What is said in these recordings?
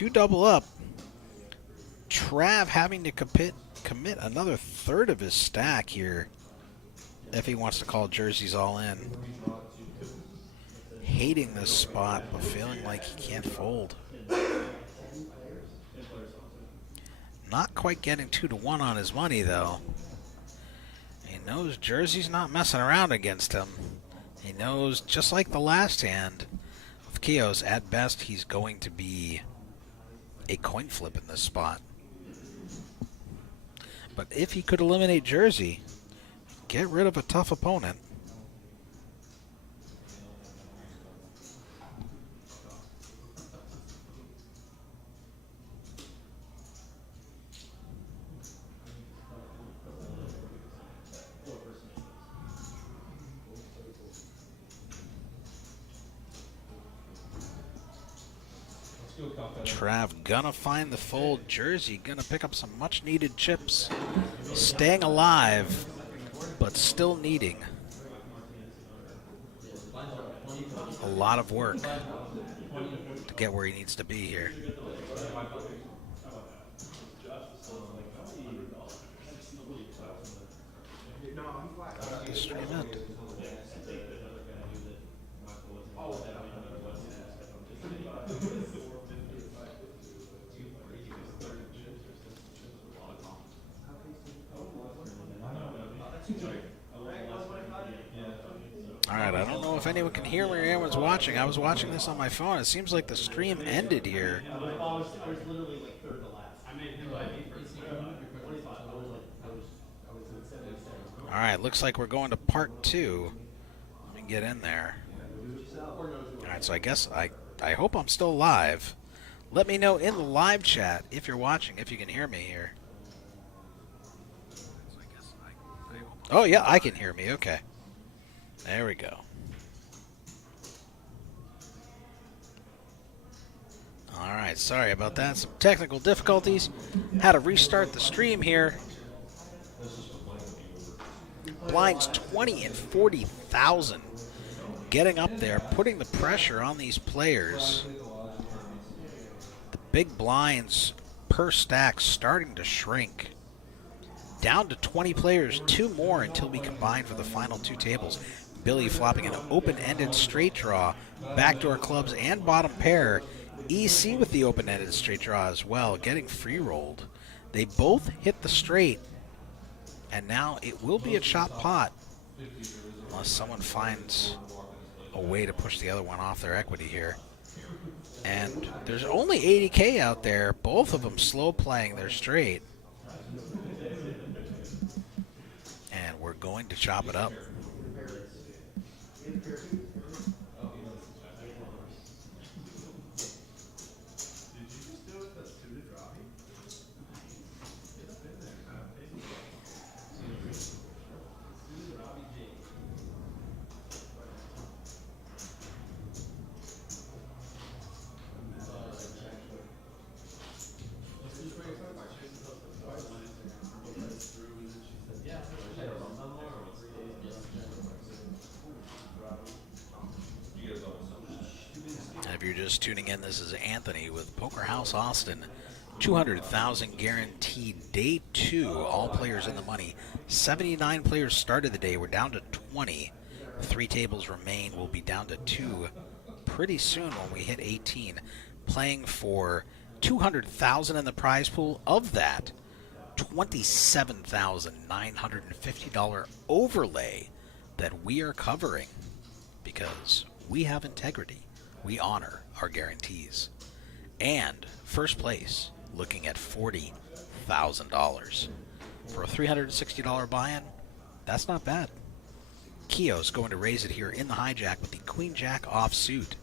2 double up. Trav having to commit another third of his stack here if he wants to call jerseys all in. Hating this spot, but feeling like he can't fold. Not quite getting 2-1 on his money, though. He knows Jersey's not messing around against him. He knows, just like the last hand of Kios, at best he's going to be a coin flip in this spot. But if he could eliminate Jersey, get rid of a tough opponent. Trav gonna find the fold. Jersey gonna pick up some much needed chips. Staying alive, but still needing a lot of work to get where he needs to be here. Stream end. Alright, I don't know if anyone can hear me or anyone's watching. I was watching this on my phone. It seems like the stream ended here. Alright, looks like we're going to part 2. Let me get in there. Alright, so I guess I hope I'm still live. Let me know in the live chat if you're watching, if you can hear me here. Oh, yeah, I can hear me. Okay. There we go. Alright, sorry about that. Some technical difficulties. Had to restart the stream here. Blinds 20 and 40,000. Getting up there, putting the pressure on these players. The big blinds per stack starting to shrink. Down to 20 players, 2 more until we combine for the final 2 tables. Billy flopping an open-ended straight draw, backdoor clubs and bottom pair. EC with the open-ended straight draw as well, getting free rolled. They both hit the straight, and now it will be a chop pot unless someone finds a way to push the other one off their equity here. And there's only 80K out there, both of them slow playing their straight. And we're going to chop it up. If you're just tuning in, this is Anthony with Poker House Austin. 200,000 guaranteed. Day 2, all players in the money. 79 players started the day. We're down to 20. 3 tables remain. We'll be down to 2 pretty soon when we hit 18. Playing for 200,000 in the prize pool. Of that, $27,950 overlay that we are covering because we have integrity. We honor our guarantees. And first place, looking at $40,000. For a $360 buy-in, that's not bad. Kios going to raise it here in the hijack with the Queen-Jack offsuit.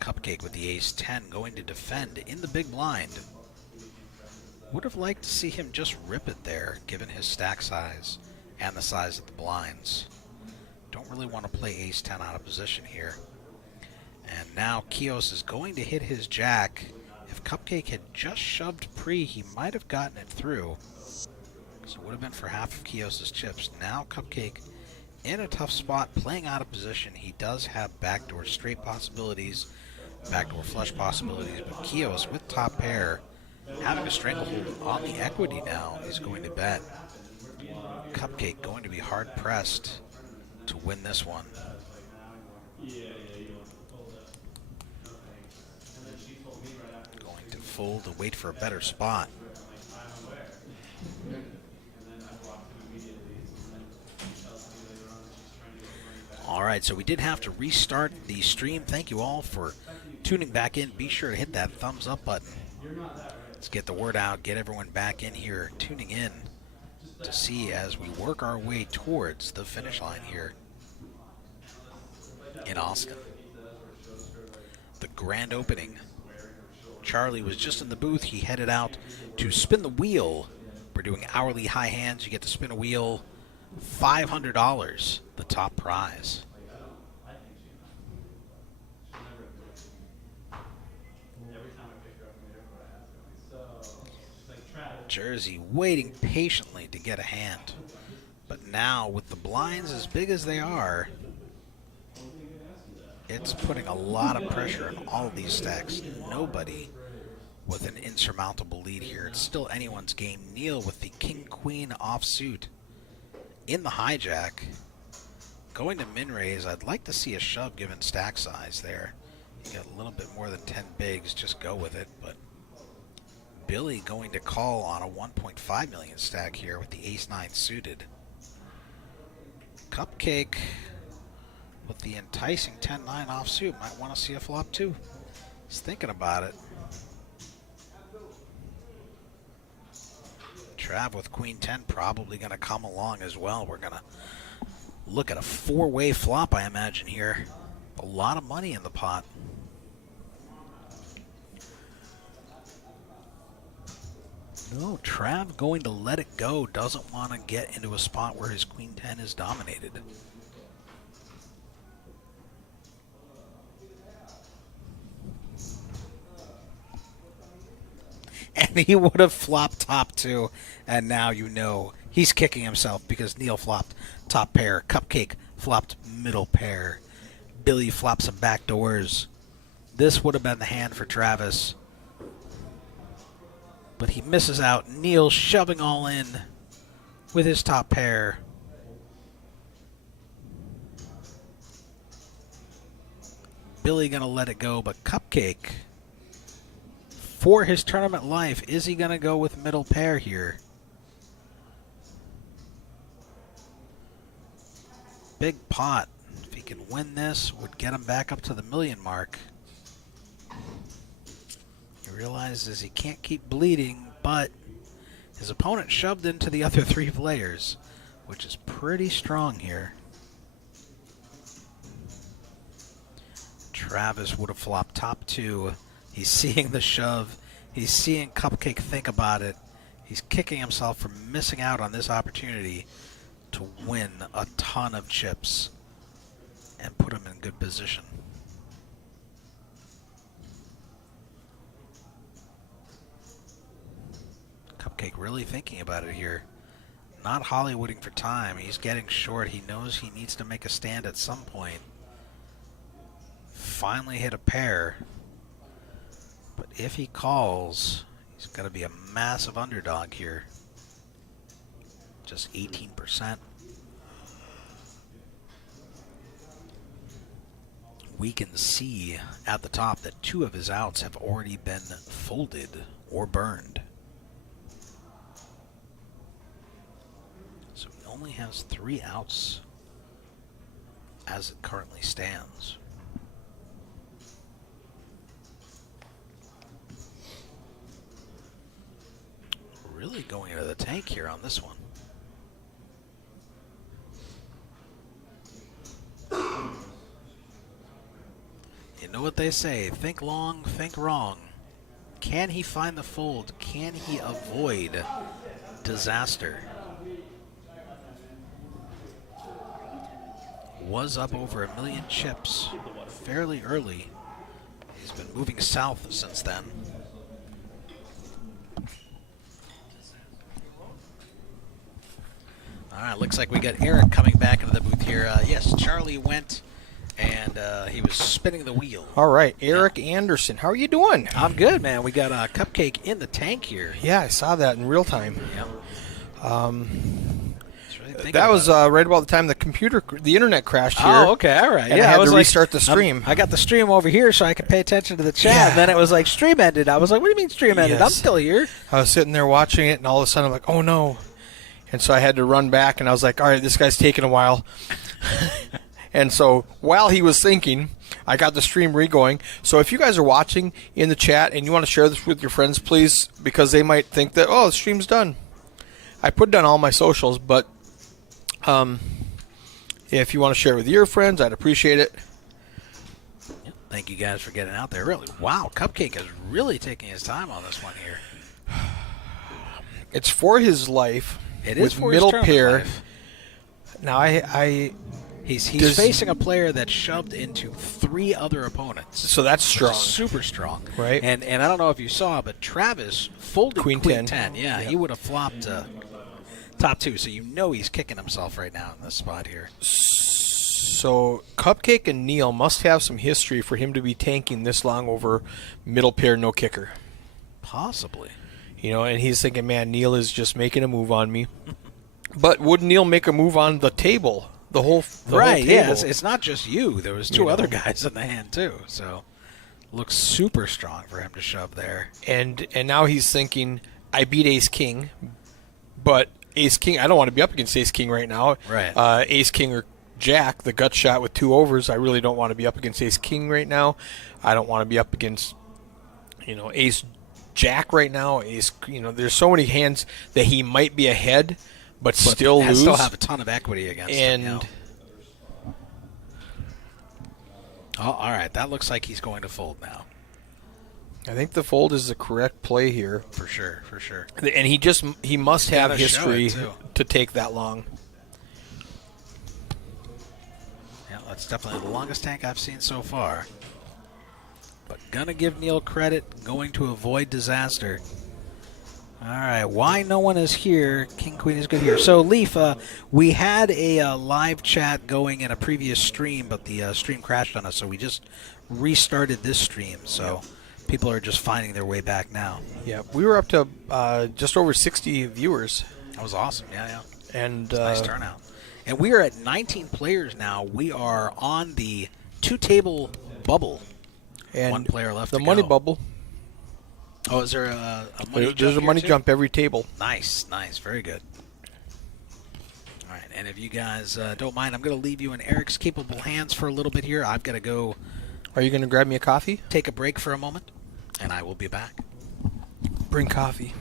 Cupcake with the Ace-10 going to defend in the big blind. Would have liked to see him just rip it there, given his stack size and the size of the blinds. Don't really want to play Ace-10 out of position here. And now Kios is going to hit his jack. If Cupcake had just shoved pre, he might have gotten it through. So it would have been for half of Kios' chips. Now Cupcake in a tough spot, playing out of position. He does have backdoor straight possibilities. backdoor flush possibilities, but Kios with top pair, having a stranglehold on the equity now, is going to bet. Cupcake going to be hard pressed to win this one. Going to fold to wait for a better spot. All right, so we did have to restart the stream. Thank you all for tuning back in. Be sure to hit that thumbs up button. Let's get the word out, get everyone back in here, tuning in to see as we work our way towards the finish line here in Austin. The grand opening. Charlie was just in the booth. He headed out to spin the wheel. We're doing hourly high hands. You get to spin a wheel. $500, the top prize. Jersey waiting patiently to get a hand. But now, with the blinds as big as they are, it's putting a lot of pressure on all of these stacks. Nobody with an insurmountable lead here. It's still anyone's game. Neil with the king-queen offsuit in the hijack. Going to min-raise, I'd like to see a shove given stack size there. You got a little bit more than 10 bigs, just go with it. But Billy going to call on a 1.5 million stack here with the ace-9 suited. Cupcake with the enticing 10-9 offsuit might want to see a flop too. He's thinking about it. Trav with queen 10 probably going to come along as well. We're going to look at a four-way flop, I imagine, here. A lot of money in the pot. No, Trav going to let it go. Doesn't want to get into a spot where his queen 10 is dominated. And he would have flopped top two, and now you know he's kicking himself because Neil flopped top pair. Cupcake flopped middle pair. Billy flopped some back doors. This would have been the hand for Travis. But he misses out. Neil shoving all in with his top pair. Billy going to let it go, but Cupcake, for his tournament life, is he going to go with middle pair here? Big pot. If he can win this, would get him back up to the million mark. He realizes he can't keep bleeding, but his opponent shoved into the other three players, which is pretty strong here. Travis would have flopped top two. He's seeing the shove. He's seeing Cupcake think about it. He's kicking himself for missing out on this opportunity to win a ton of chips and put him in good position. Cupcake really thinking about it here. Not Hollywooding for time. He's getting short. He knows he needs to make a stand at some point. Finally hit a pair. But if he calls, he's going to be a massive underdog here. Just 18%. We can see at the top that two of his outs have already been folded or burned. So he only has 3 outs as it currently stands. Really going into the tank here on this one. You know what they say, think long, think wrong. Can he find the fold? Can he avoid disaster? Was up over 1 million chips fairly early. He's been moving south since then. All right, looks like we got Eric coming back into the booth here. Yes, Charlie went And he was spinning the wheel. All right, Eric Anderson. How are you doing? I'm good, man. We got a cupcake in the tank here. Yeah, I saw that in real time. Yeah. That was right about the time the internet crashed here. Oh, okay, all right. And I had to restart the stream. I got the stream over here so I could pay attention to the chat. Yeah. And then it was like stream ended. I was like, what do you mean stream ended? Yes. I'm still here. I was sitting there watching it, and all of a sudden I'm like, oh no. And so I had to run back, and I was like, all right, this guy's taking a while. And so while he was thinking, I got the stream re-going. So if you guys are watching in the chat and you want to share this with your friends, please, because they might think that, oh, the stream's done. I put it on all my socials, but if you want to share it with your friends, I'd appreciate it. Thank you guys for getting out there. Really, wow, Cupcake is really taking his time on this one here. It's for his life. It is for middle his tournament pair. life. Now He's facing a player that shoved into 3 other opponents. So that's strong. Super strong. Right. And I don't know if you saw, but Travis folded Queen 10. Yeah, yep. he would have flopped top 2. So you know he's kicking himself right now in this spot here. So Cupcake and Neil must have some history for him to be tanking this long over middle pair no kicker. Possibly. You know, and he's thinking, man, Neil is just making a move on me. But would Neil make a move on the table? The whole table? Yeah, it's not just you. There was 2 other guys in the hand too. So looks super strong for him to shove there. And now he's thinking, I beat Ace King, but Ace King, I don't want to be up against Ace King right now. Right. Ace King or Jack, the gut shot with 2 overs. I really don't want to be up against Ace King right now. I don't want to be up against, Ace Jack right now. There's so many hands that he might be ahead, but still lose. Still have a ton of equity against him. And oh, all right. That looks like he's going to fold now. I think the fold is the correct play here. For sure. And he must have history to take that long. Yeah, that's definitely the longest tank I've seen so far. But gonna give Neil credit, going to avoid disaster. All right, why no one is here? King Queen is good here. So Leaf, we had a live chat going in a previous stream, but the stream crashed on us, so we just restarted this stream. So people are just finding their way back now. Yeah, we were up to just over 60 viewers. That was awesome. Yeah. And nice turnout. And we are at 19 players now. We are on the 2-table bubble. And 1 player left the to money go. bubble. Oh, is there a money jump? There's a money too? jump every table. Nice. Very good. All right, and if you guys don't mind, I'm going to leave you in Eric's capable hands for a little bit here. I've got to go. Are you going to grab me a coffee? Take a break for a moment, and I will be back. Bring coffee.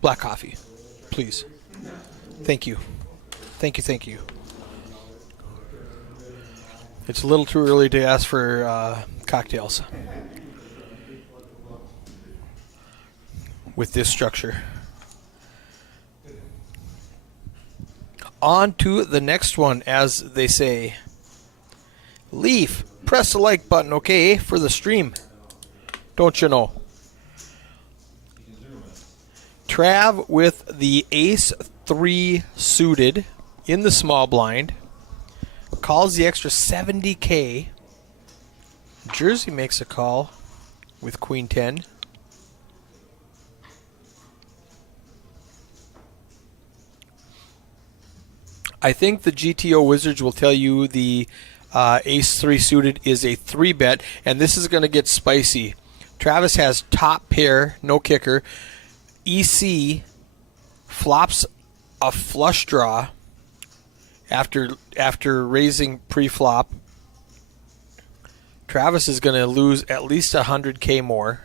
Black coffee, please. Thank you. Thank you. It's a little too early to ask for cocktails with this structure. On to the next one, as they say. Leaf, press the like button, okay, for the stream. Don't you know? Trav with the ace 3 suited in the small blind. Calls the extra 70K. Jersey makes a call with queen 10. I think the GTO Wizards will tell you the ace 3 suited is a 3-bet, and this is going to get spicy. Travis has top pair, no kicker. EC flops a flush draw after raising pre-flop. Travis is going to lose at least 100K more.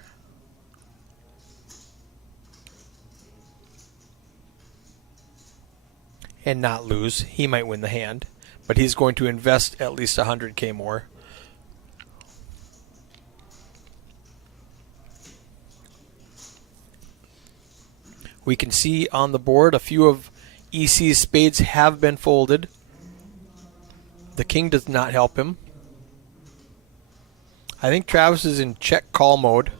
And not lose. He might win the hand, but he's going to invest at least 100K more. We can see on the board a few of EC's spades have been folded. The king does not help him. I think Travis is in check call mode.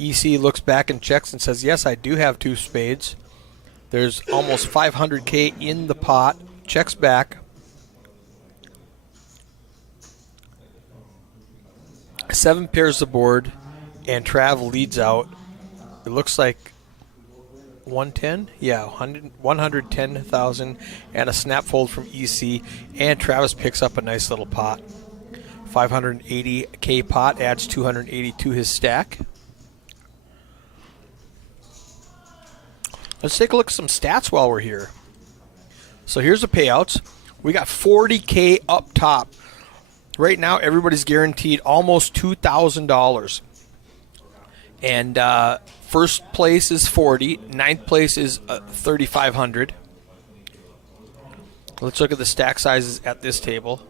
EC looks back and checks and says, yes, I do have 2 spades. There's almost 500K in the pot. Checks back. 7 pairs the board, and Trav leads out. It looks like 110? Yeah, 110,000 and a snap fold from EC, and Travis picks up a nice little pot. 580K pot adds 280 to his stack. Let's take a look at some stats while we're here. So here's the payouts. We got 40K up top. Right now, everybody's guaranteed almost $2,000. And first place is 40. Ninth place is 3,500. Let's look at the stack sizes at this table.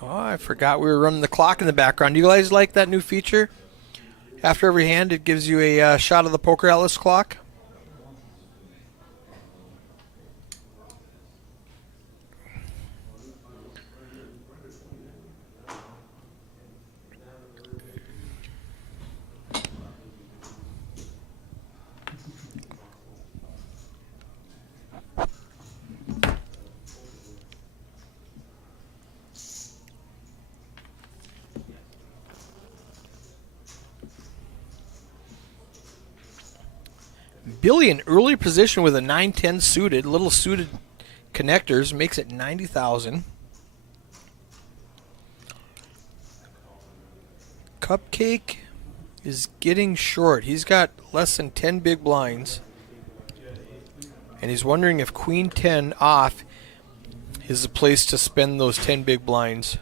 Oh, I forgot we were running the clock in the background. Do you guys like that new feature? After every hand, it gives you a shot of the Poker Atlas clock. Billy in early position with a 9-10 suited, little suited connectors, makes it 90,000. Cupcake is getting short. He's got less than 10 big blinds, and he's wondering if Queen 10 off is the place to spend those 10 big blinds.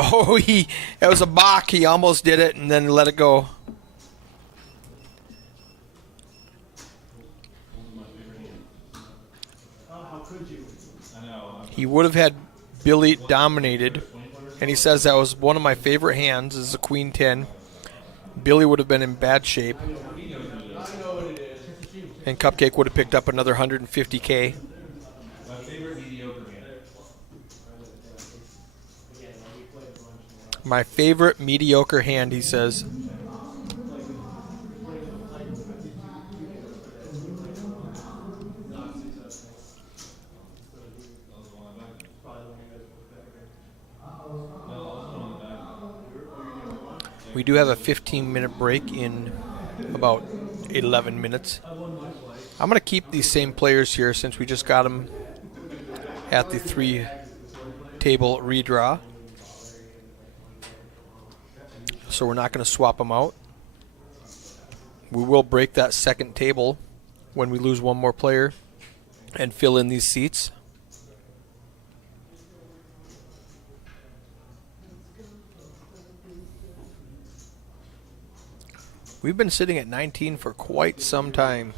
Oh, that was a balk. He almost did it and then let it go. He would have had Billy dominated, and he says that was one of my favorite hands is the Queen 10. Billy would have been in bad shape, and Cupcake would have picked up another 150K. My favorite mediocre hand, he says. We do have a 15-minute break in about 11 minutes. I'm going to keep these same players here since we just got them at the 3-table redraw. So we're not going to swap them out. We will break that second table when we lose one more player and fill in these seats. We've been sitting at 19 for quite some time.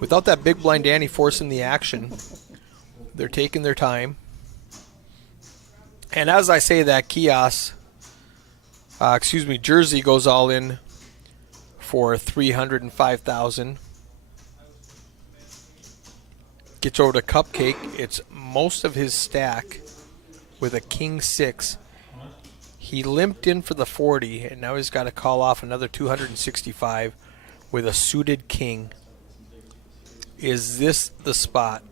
Without that big blind Danny forcing the action, they're taking their time. And as I say that, Jersey goes all in for 305,000. Gets over to Cupcake. It's most of his stack with a King 6. He limped in for the 40, and now he's got to call off another 265 with a suited King. Is this the spot?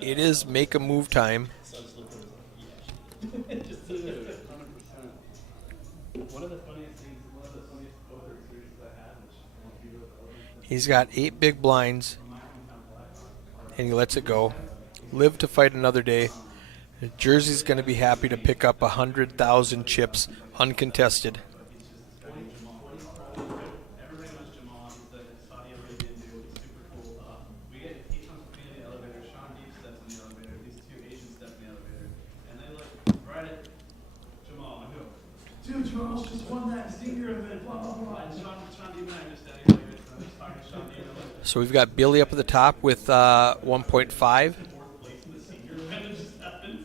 It is make a move time. He's got 8 big blinds, and he lets it go. Live to fight another day. Jersey's going to be happy to pick up 100,000 chips uncontested. So we've got Billy up at the top with 1.5.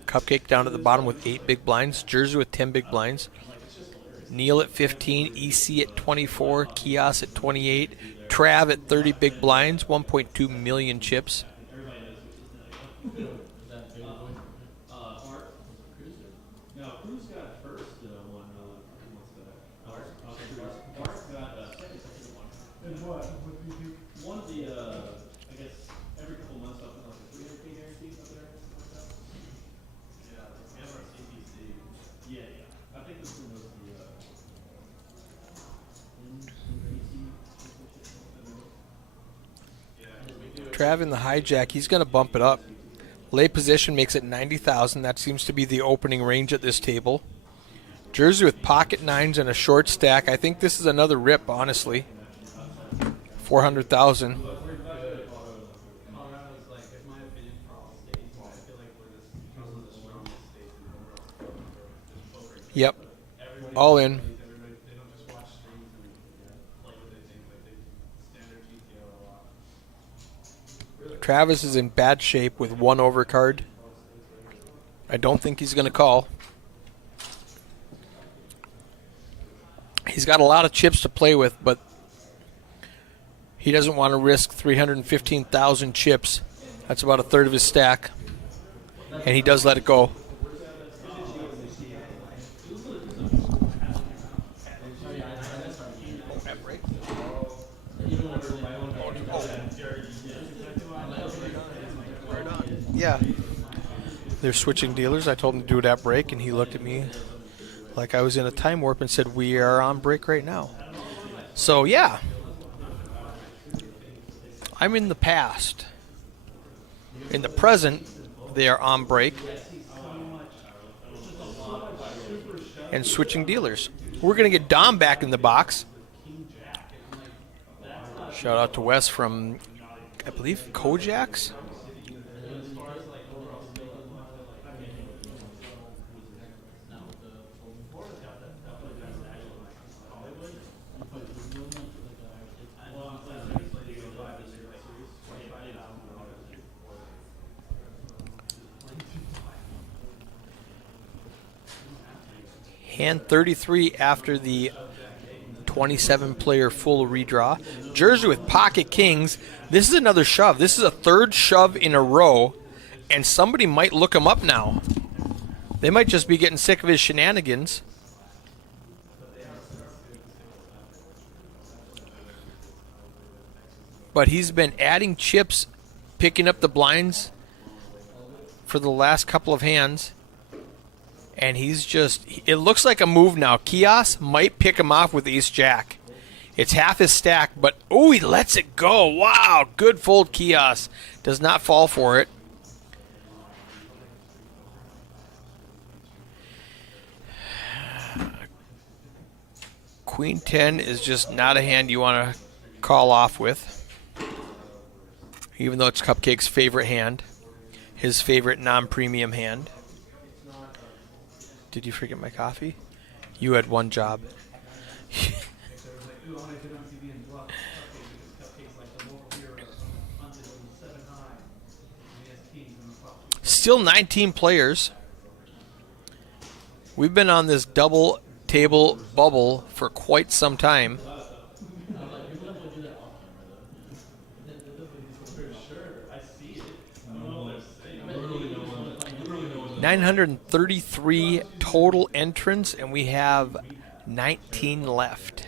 Cupcake down at the bottom with 8 big blinds. Jersey with 10 big blinds. Neil at 15. EC at 24. Kios at 28. Trav at 30 big blinds, 1.2 million chips. Trav in the hijack, he's going to bump it up. Lay position makes it 90,000. That seems to be the opening range at this table. Jersey with pocket nines and a short stack. I think this is another rip, honestly. 400,000. Yep. All in. Travis is in bad shape with one overcard. I don't think he's going to call. He's got a lot of chips to play with, but he doesn't want to risk 315,000 chips. That's about a third of his stack. And he does let it go. Yeah. They're switching dealers. I told him to do it at break, and he looked at me like I was in a time warp and said, "We are on break right now." So, yeah. I'm in the past. In the present, they are on break and switching dealers. We're going to get Dom back in the box. Shout out to Wes from, I believe, Kojak's. Hand 33 after the 27-player full redraw. Jersey with pocket kings. This is another shove. This is a third shove in a row, and somebody might look him up now. They might just be getting sick of his shenanigans. But he's been adding chips, picking up the blinds for the last couple of hands. And he's just, it looks like a move now. Kios might pick him off with ace-jack. It's half his stack, but, oh, he lets it go. Wow, good fold, Kios. Does not fall for it. Queen 10 is just not a hand you want to call off with. Even though it's Cupcake's favorite hand. His favorite non-premium hand. Did you forget my coffee? You had one job. Still 19 players. We've been on this double table bubble for quite some time. $933 total entrants, and we have 19 left.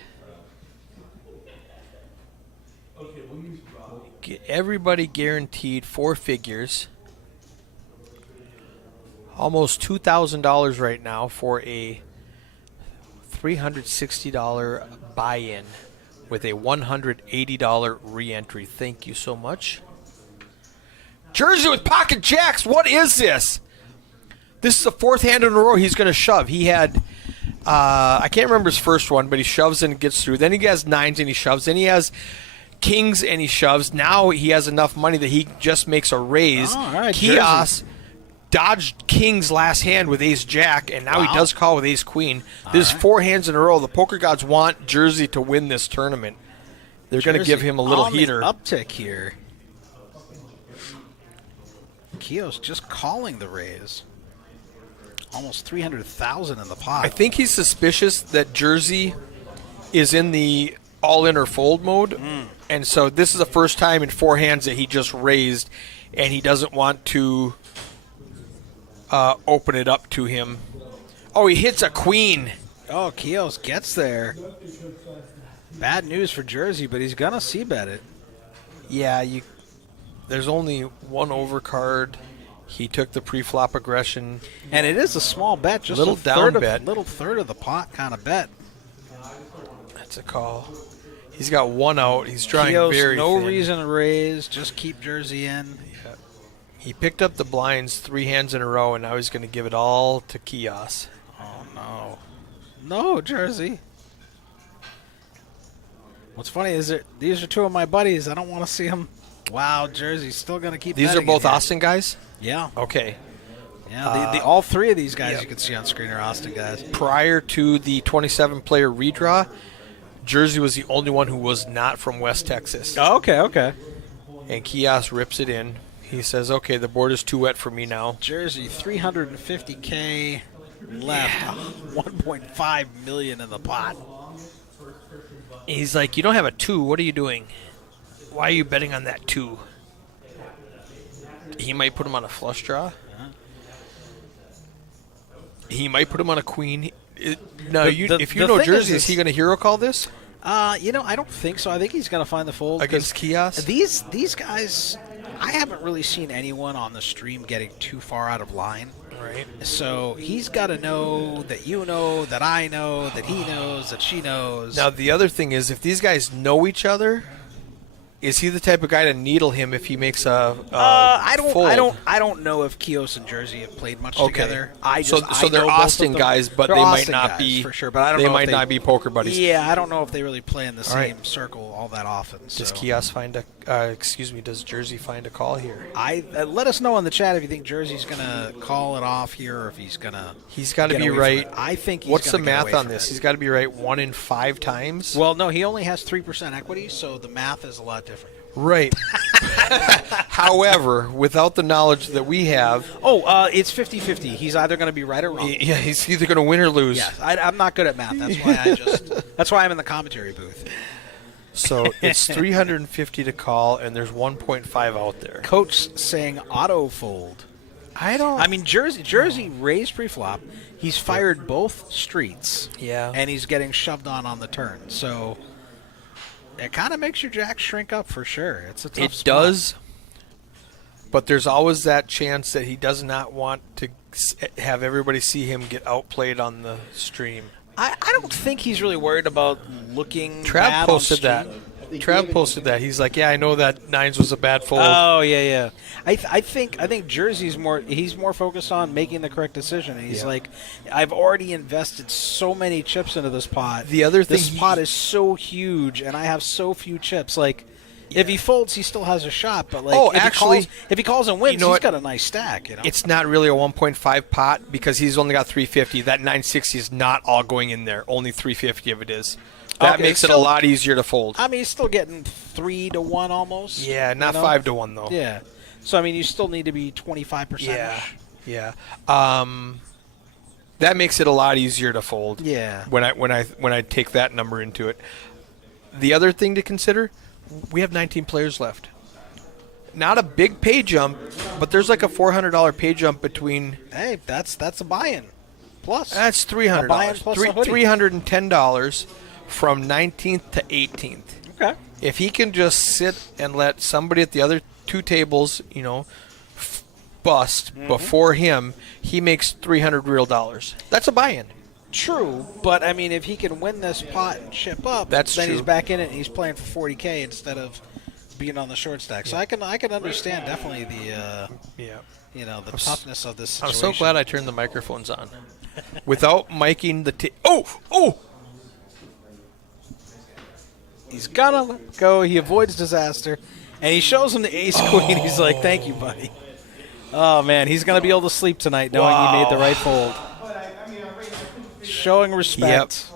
Everybody guaranteed four figures. Almost $2,000 right now for a $360 buy-in with a $180 re-entry. Thank you so much. Jersey with pocket jacks. What is this? This is the fourth hand in a row he's going to shove. He had, I can't remember his first one, but he shoves and gets through. Then he has nines and he shoves. Then he has kings and he shoves. Now he has enough money that he just makes a raise. Oh, all right, Kios dodged king's last hand with ace-jack, and now he does call with ace-queen. This is four hands in a row. The poker gods want Jersey to win this tournament. They're going to give him a little heater. Uptick here. Kios just calling the raise. Almost 300,000 in the pot. I think he's suspicious that Jersey is in the all in or fold mode. And so this is the first time in 4 hands that he just raised, and he doesn't want to open it up to him. Oh, he hits a queen. Oh, Keos gets there. Bad news for Jersey, but he's going to c-bet it. Yeah, there's only one overcard. He took the pre-flop aggression. And it is a small bet, just little a down bet. little third of the pot kind of bet. That's a call. He's got one out. He's drawing Keos, very no thin. reason to raise. Just keep Jersey in. Yeah. He picked up the blinds 3 hands in a row, and now he's going to give it all to Kios. Oh, no. No, Jersey. What's funny is that these are 2 of my buddies. I don't want to see them. Wow, Jersey's still going to keep These are betting both it here. Austin guys? Yeah. Okay. Yeah, all 3 of these guys yep. you can see on screen are Austin guys. Prior to the 27-player redraw, Jersey was the only one who was not from West Texas. Oh, okay. And Kios rips it in. He says, okay, the board is too wet for me now. Jersey, $350K left, $1.5 million in the pot. He's like, you don't have a 2. What are you doing? Why are you betting on that 2? He might put him on a flush draw. He might put him on a queen. No, if you know Jersey, is he going to hero call this? I don't think so. I think he's going to find the fold. Against Kios? These guys, I haven't really seen anyone on the stream getting too far out of line. Right. So he's got to know that you know, that I know, that he knows, that she knows. Now, the other thing is, if these guys know each other, is he the type of guy to needle him if he makes a fold? I don't know if Kios and Jersey have played much together. So they're Austin guys, but they might not be for sure. But I don't they know. Might not be poker buddies. Yeah, I don't know if they really play in the same circle all that often. Does So. Kios find a? Does Jersey find a call here? Let us know in the chat if you think Jersey's going to call it off here, or if he's going to. He's got to be right. I think. What's the math on this? He's got to be right 1 in 5 times. Well, no, he only has 3% equity, so the math is a lot different. Right. However, without the knowledge that we have... it's 50-50. He's either going to be right or wrong. Yeah, he's either going to win or lose. Yeah, I'm not good at math. That's why I'm in the commentary booth. So it's 350 to call, and there's 1.5 out there. Coach saying auto fold. I mean, Jersey raised pre-flop. He's fired both streets. Yeah. And he's getting shoved on the turn. So... it kind of makes your jack shrink up for sure. It's a tough spot. Does, but there's always that chance that he does not want to have everybody see him get outplayed on the stream. I don't think he's really worried about looking Trav bad posted on that. stream. Trav posted that. He's like, yeah, I know that 9s was a bad fold. Oh, yeah. I think Jersey's more focused on making the correct decision. And he's like, I've already invested so many chips into this pot. The other thing, this pot is so huge, and I have so few chips. Like, if he folds, he still has a shot. But like, if he calls and wins, he's got a nice stack. You know? It's not really a 1.5 pot because he's only got 350. That 960 is not all going in there. Only 350 of it is. That makes it a lot easier to fold. I mean, he's still getting 3-1 almost. Yeah, not 5-1 though. Yeah. So I mean, you still need to be 25%. Yeah. That makes it a lot easier to fold. Yeah. When I take that number into it. The other thing to consider, we have 19 players left. Not a big pay jump, but there's like a $400 pay jump between. Hey, that's a buy-in. Plus. That's $300. A buy-in plus a hoodie. $310 from 19th to 18th. Okay. If he can just sit and let somebody at the other 2 tables, bust before him, he makes $300 real dollars. That's a buy-in. True, but I mean, if he can win this pot and chip up, then he's back in it and he's playing for $40K instead of being on the short stack. So I can understand definitely the the toughness of this situation. I'm so glad I turned the microphones on without miking the. Oh! He's gonna let go. He avoids disaster, and he shows him the ace queen. He's like, "Thank you, buddy." Oh man, he's gonna be able to sleep tonight knowing he made the right fold. Showing respect.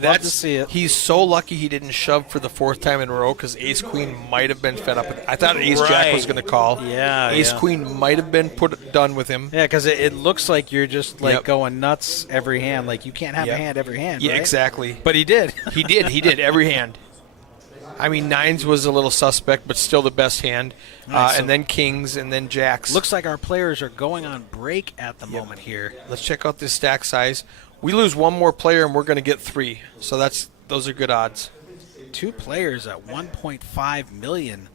Love to see it. He's so lucky he didn't shove for the 4th time in a row because ace queen might have been fed up with it. I thought ace jack was going to call. Yeah, ace queen might have been done with him. Yeah, because it looks like you're just going nuts every hand. Like you can't have a hand every hand. Yeah, right? exactly. But he did. He did every hand. I mean, nines was a little suspect, but still the best hand. Right, so and then kings, and then jacks. looks like our players are going on break at the moment here. Let's check out this stack size. We lose one more player, and we're going to get 3. So those are good odds. 2 players at 1.5 million,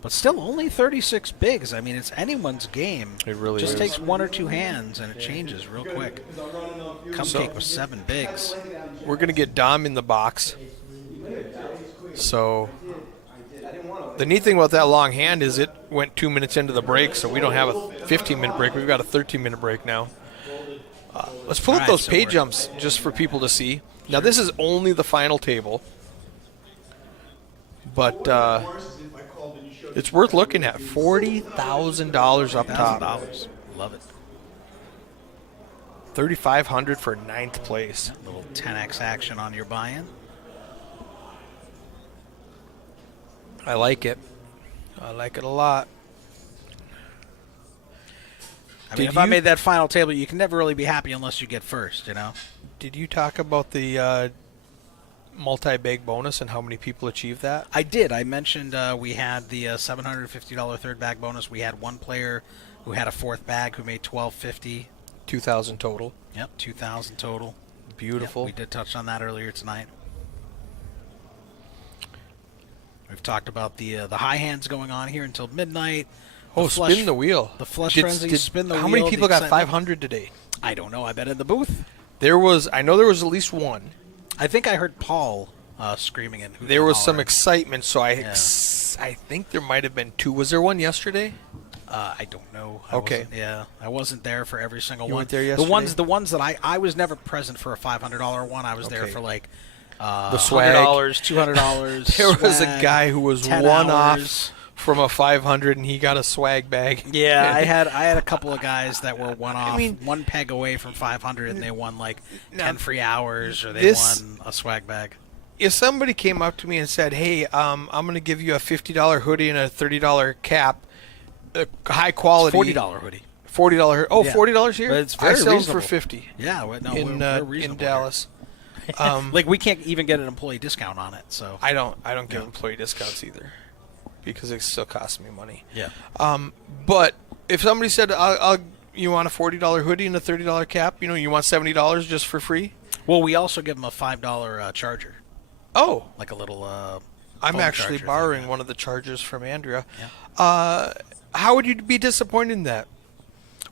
but still only 36 bigs. I mean, it's anyone's game. It really just is. takes 1 or 2 hands, and it changes real quick. Cupcake with 7 bigs. We're going to get Dom in the box. So the neat thing about that long hand is it went 2 minutes into the break, so we don't have a 15-minute break. We've got a 13-minute break now. Let's pull up those pay jumps just for people to see. Now, this is only the final table, but it's worth looking at. $40,000 up top. $1,000. Love it. $3,500 for 9th place. A little 10x action on your buy-in. I like it. I like it a lot. I mean, if I made that final table, you can never really be happy unless you get first, you know? Did you talk about the multi-bag bonus and how many people achieved that? I did. I mentioned we had the $750 third bag bonus. We had one player who had a 4th bag who made $1,250. 2,000 total. Yep, 2,000 total. Beautiful. Yep, we did touch on that earlier tonight. We've talked about the high hands going on here until midnight. Spin the wheel. The flush frenzy, spin the wheel. How many people got 500 today? I don't know. I bet in the booth. I know there was at least one. I think I heard Paul screaming and hooting. There was some excitement, so I think there might have been 2. Was there one yesterday? I don't know. Okay. I wasn't there for every single You one. weren't there yesterday? The ones that I was never present for a $500 one. I was there for like the swag. $100, $200. There was a guy who was 10 one hours. off from a 500, and he got a swag bag. Yeah, I had a couple of guys that were one off, one peg away from 500, and they won like 10 free hours, or they won a swag bag. If somebody came up to me and said, "Hey, I'm going to give you a $50 hoodie and a $30 cap, high quality, $40 hoodie, $40. Oh, yeah. $40 here. But it's very I sell reasonable. them for $50. Yeah, we're in Dallas. Like we can't even get an employee discount on it. So I don't give employee discounts either, because it still costs me money. Yeah. But if somebody said, you want a $40 hoodie and a $30 cap, you want $70 just for free? Well, we also give them a $5 charger. Oh, like a little. I'm actually borrowing one of the chargers from Andrea. Yeah. How would you be disappointed in that?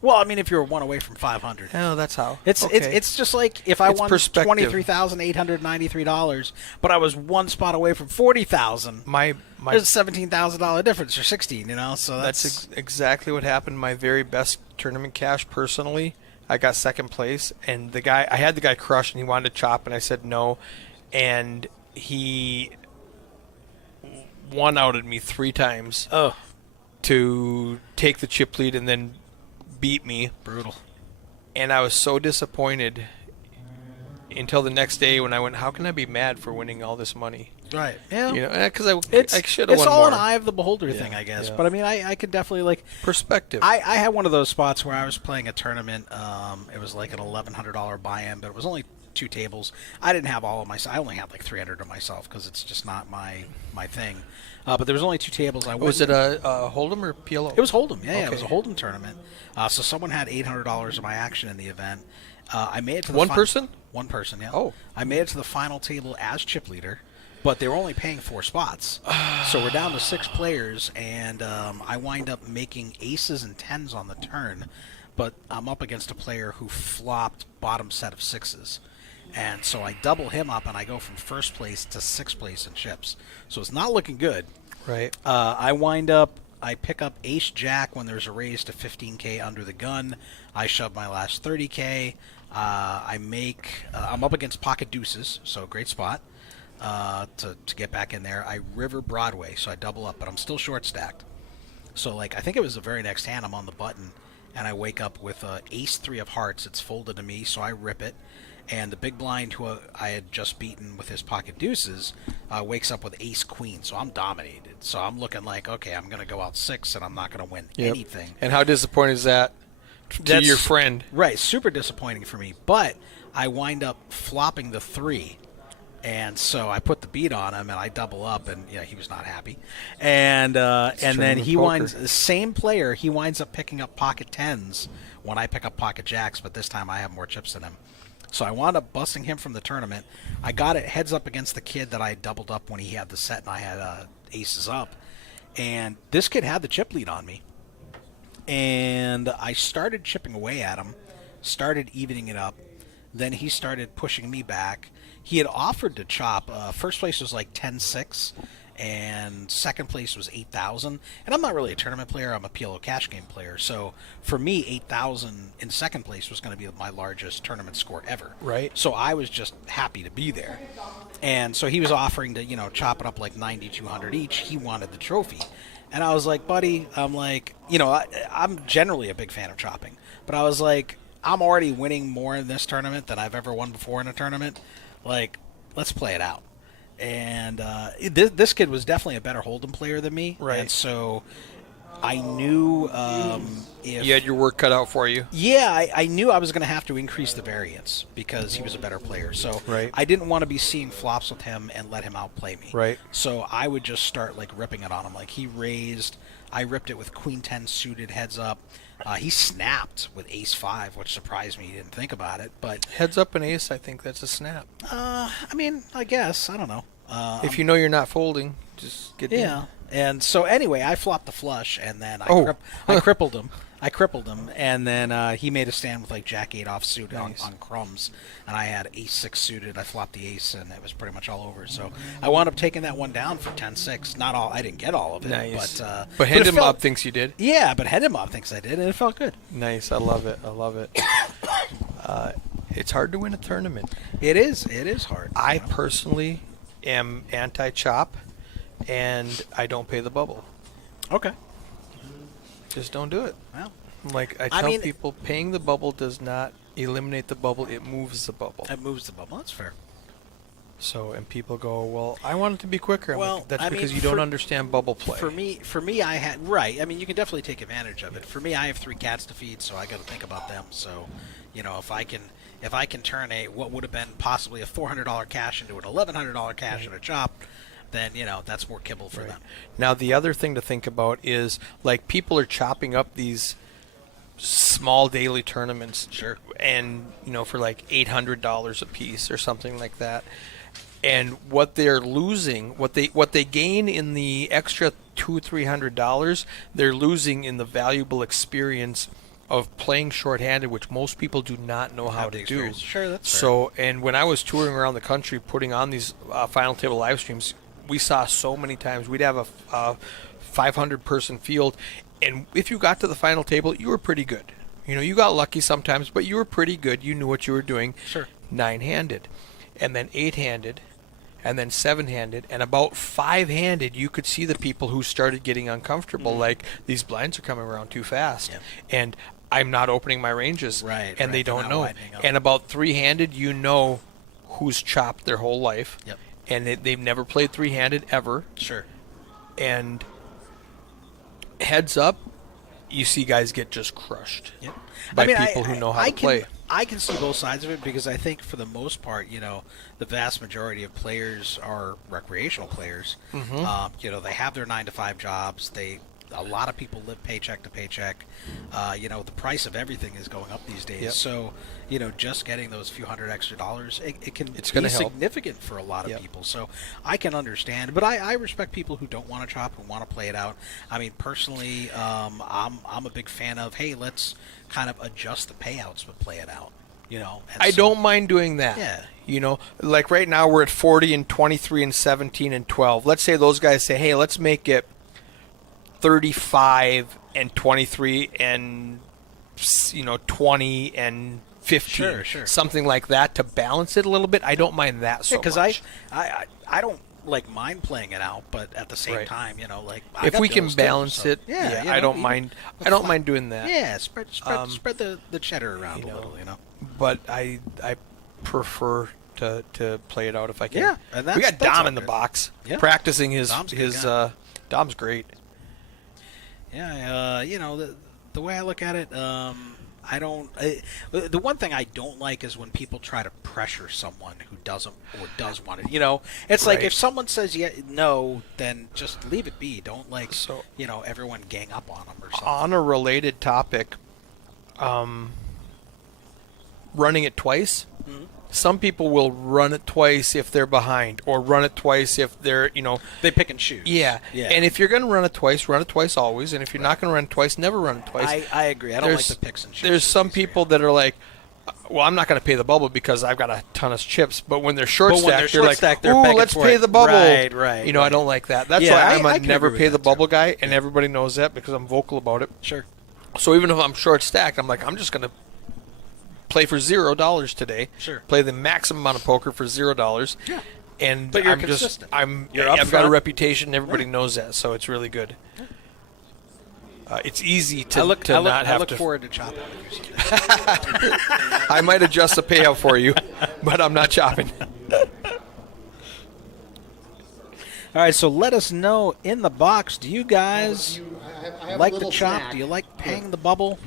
Well, I mean, if you're one away from 500. Oh, that's how. It's just like if I won $23,893, but I was one spot away from 40,000. My there's a $17,000 difference, or 16. So that's exactly what happened. My very best tournament cash, personally, I got 2nd place, and I had the guy crushed, and he wanted to chop, and I said no, and he one-outed me 3 times. Oh. To take the chip lead and then beat me. Brutal. And I was so disappointed until the next day when I went, how can I be mad for winning all this money? Right. Yeah. Because I should have won more. It's all an eye of the beholder thing, I guess. Yeah. But I mean, I could definitely perspective. I had one of those spots where I was playing a tournament. It was like an $1,100 buy-in, but it was only 2 tables. I didn't have all of myself. I only had like 300 of myself because it's just not my thing. But there was only 2 tables. Was it a Hold'em or PLO? It was Hold'em. Yeah, okay. It was a Hold'em tournament. So someone had $800 of my action in the event. I made it to the one person. One person. Yeah. Oh. I made it to the final table as chip leader, but they were only paying 4 spots. So we're down to 6 players, and I wind up making aces and 10s on the turn, but I'm up against a player who flopped bottom set of 6s. And so I double him up, and I go from 1st place to 6th place in chips. So it's not looking good. Right. I pick up ace-jack when there's a raise to 15K under the gun. I shove my last 30K. I'm up against pocket deuces, so great spot to get back in there. I river Broadway, so I double up, but I'm still short-stacked. So, I think it was the very next hand, I'm on the button, and I wake up with ace-3 of hearts. It's folded to me, so I rip it. And the big blind, who I had just beaten with his pocket deuces, wakes up with ace-queen. So I'm dominated. So I'm looking like, okay, I'm going to go out 6, and I'm not going to win anything. And how disappointing is that to your friend? Right, super disappointing for me. But I wind up flopping the 3. And so I put the beat on him, and I double up, and he was not happy. And then he winds the same player. He winds up picking up pocket tens when I pick up pocket jacks, but this time I have more chips than him. So I wound up busting him from the tournament. I got it heads up against the kid that I doubled up when he had the set, and I had aces up. And this kid had the chip lead on me. And I started chipping away at him, started evening it up. Then he started pushing me back. He had offered to chop. First place was like 10-6, and second place was 8,000. And I'm not really a tournament player. I'm a PLO cash game player. So for me, 8,000 in second place was going to be my largest tournament score ever. Right. So I was just happy to be there. And so he was offering to, chop it up like 9,200 each. He wanted the trophy. And I was like, buddy, I'm like, I'm generally a big fan of chopping. But I was like, I'm already winning more in this tournament than I've ever won before in a tournament. Like, let's play it out. And this kid was definitely a better Hold'em player than me. Right. And so I knew if... You had your work cut out for you. Yeah, I knew I was going to have to increase the variance because he was a better player. So right. I didn't want to be seeing flops with him and let him outplay me. Right. So I would just start, like, ripping it on him. Like, he raised... I ripped it with Queen 10 suited heads up. He snapped with Ace 5, which surprised me. He didn't think about it, but heads up and ace, I think that's a snap. I mean, I guess I don't know. If you know you're not folding, just get in. And so anyway, I flopped the flush, and then I crippled him. And then he made a stand with like Jack 8 off suit on crumbs, and I had Ace 6 suited. I flopped the ace, and it was pretty much all over. So I wound up taking that one down for 10-6. Not all. I didn't get all of it. Nice. But Hendon Mob thinks you did. Yeah, but Hendon Mob thinks I did, and it felt good. Nice. I love it. It's hard to win a tournament. It is hard. I personally am anti-chop, and I don't pay the bubble. Okay. Just don't do it. Well, like I tell people, paying the bubble does not eliminate the bubble; it moves the bubble. It moves the bubble. That's fair. So, and people go, "Well, I want it to be quicker." Well, like, that's because you don't understand bubble play. For me, I had right. I mean, you can definitely take advantage of it. For me, I have 3 cats to feed, so I got to think about them. So, if I can turn what would have been possibly a $400 cash into an $1,100 cash and a chop, then that's more kibble for them. Now the other thing to think about is like people are chopping up these small daily tournaments, sure, and for like $800 a piece or something like that, and what they're losing, what they gain in the extra $200-300, they're losing in the valuable experience of playing shorthanded, which most people do not know how to do. Sure, that's fair. So, and when I was touring around the country putting on these final table live streams, we saw so many times we'd have a 500-person field, and if you got to the final table, you were pretty good. You got lucky sometimes, but you were pretty good. You knew what you were doing. Sure. 9-handed, and then 8-handed, and then 7-handed, and about 5-handed, you could see the people who started getting uncomfortable, like these blinds are coming around too fast, and I'm not opening my ranges, and they don't know. And about 3-handed, who's chopped their whole life. Yep. And they've never played 3-handed ever. Sure. And heads up, you see guys get just crushed by people who know how to play. I can see both sides of it because I think for the most part, the vast majority of players are recreational players. Mm-hmm. They have their 9-to-5 jobs. A lot of people live paycheck to paycheck. The price of everything is going up these days. Yep. So, just getting those few $100 extra, it's be significant for a lot of people. So I can understand, but I respect people who don't want to chop, who want to play it out. I mean, personally, I'm a big fan of, hey, let's kind of adjust the payouts, but play it out. I don't mind doing that. Yeah. Like right now we're at 40 and 23 and 17 and 12. Let's say those guys say, hey, let's make it 35 and 23 and 20 and 15, sure, something like that to balance it a little bit. I don't mind that so much. Because I don't mind playing it out, but at the same time, if we can balance it, I don't mind. I don't mind doing that. Yeah, spread the cheddar around a little, But I prefer to play it out if I can. Yeah, and we got Dom in the box practicing his Dom's great. Yeah, the way I look at it, The one thing I don't like is when people try to pressure someone who doesn't or does want it. It's like Right. if someone says no, then just leave it be. Don't So- everyone gang up on them or something. On a related topic, running it twice. Mhm. Some people will run it twice if they're behind, or run it twice if they're, They pick and choose. yeah. Yeah. And if you're going to run it twice always. And if you're not going to run it twice, never run it twice. I agree. I don't like the picks and choose. There's some people that are like, well, I'm not going to pay the bubble because I've got a ton of chips. But when they're short stacked, they're like, they're ooh, begging let's for pay it. the bubble. Right. I right. don't like that. That's Yeah, why I'm I a can never agree pay with the that, bubble too. guy, and everybody knows that because I'm vocal about it. Sure. So even if I'm short stacked, I'm like, I'm just going to play for $0 today. Sure. Play the maximum amount of poker for $0. Yeah. And But you're I'm consistent. You're I've got a upfront. reputation. Everybody knows that, so it's really good. It's easy to I look not have to. forward to chopping with you someday. I might adjust the payout for you, but I'm not chopping. All right, so let us know in the box. Do you guys I have like a the little chop? snack. Do you like paying the bubble?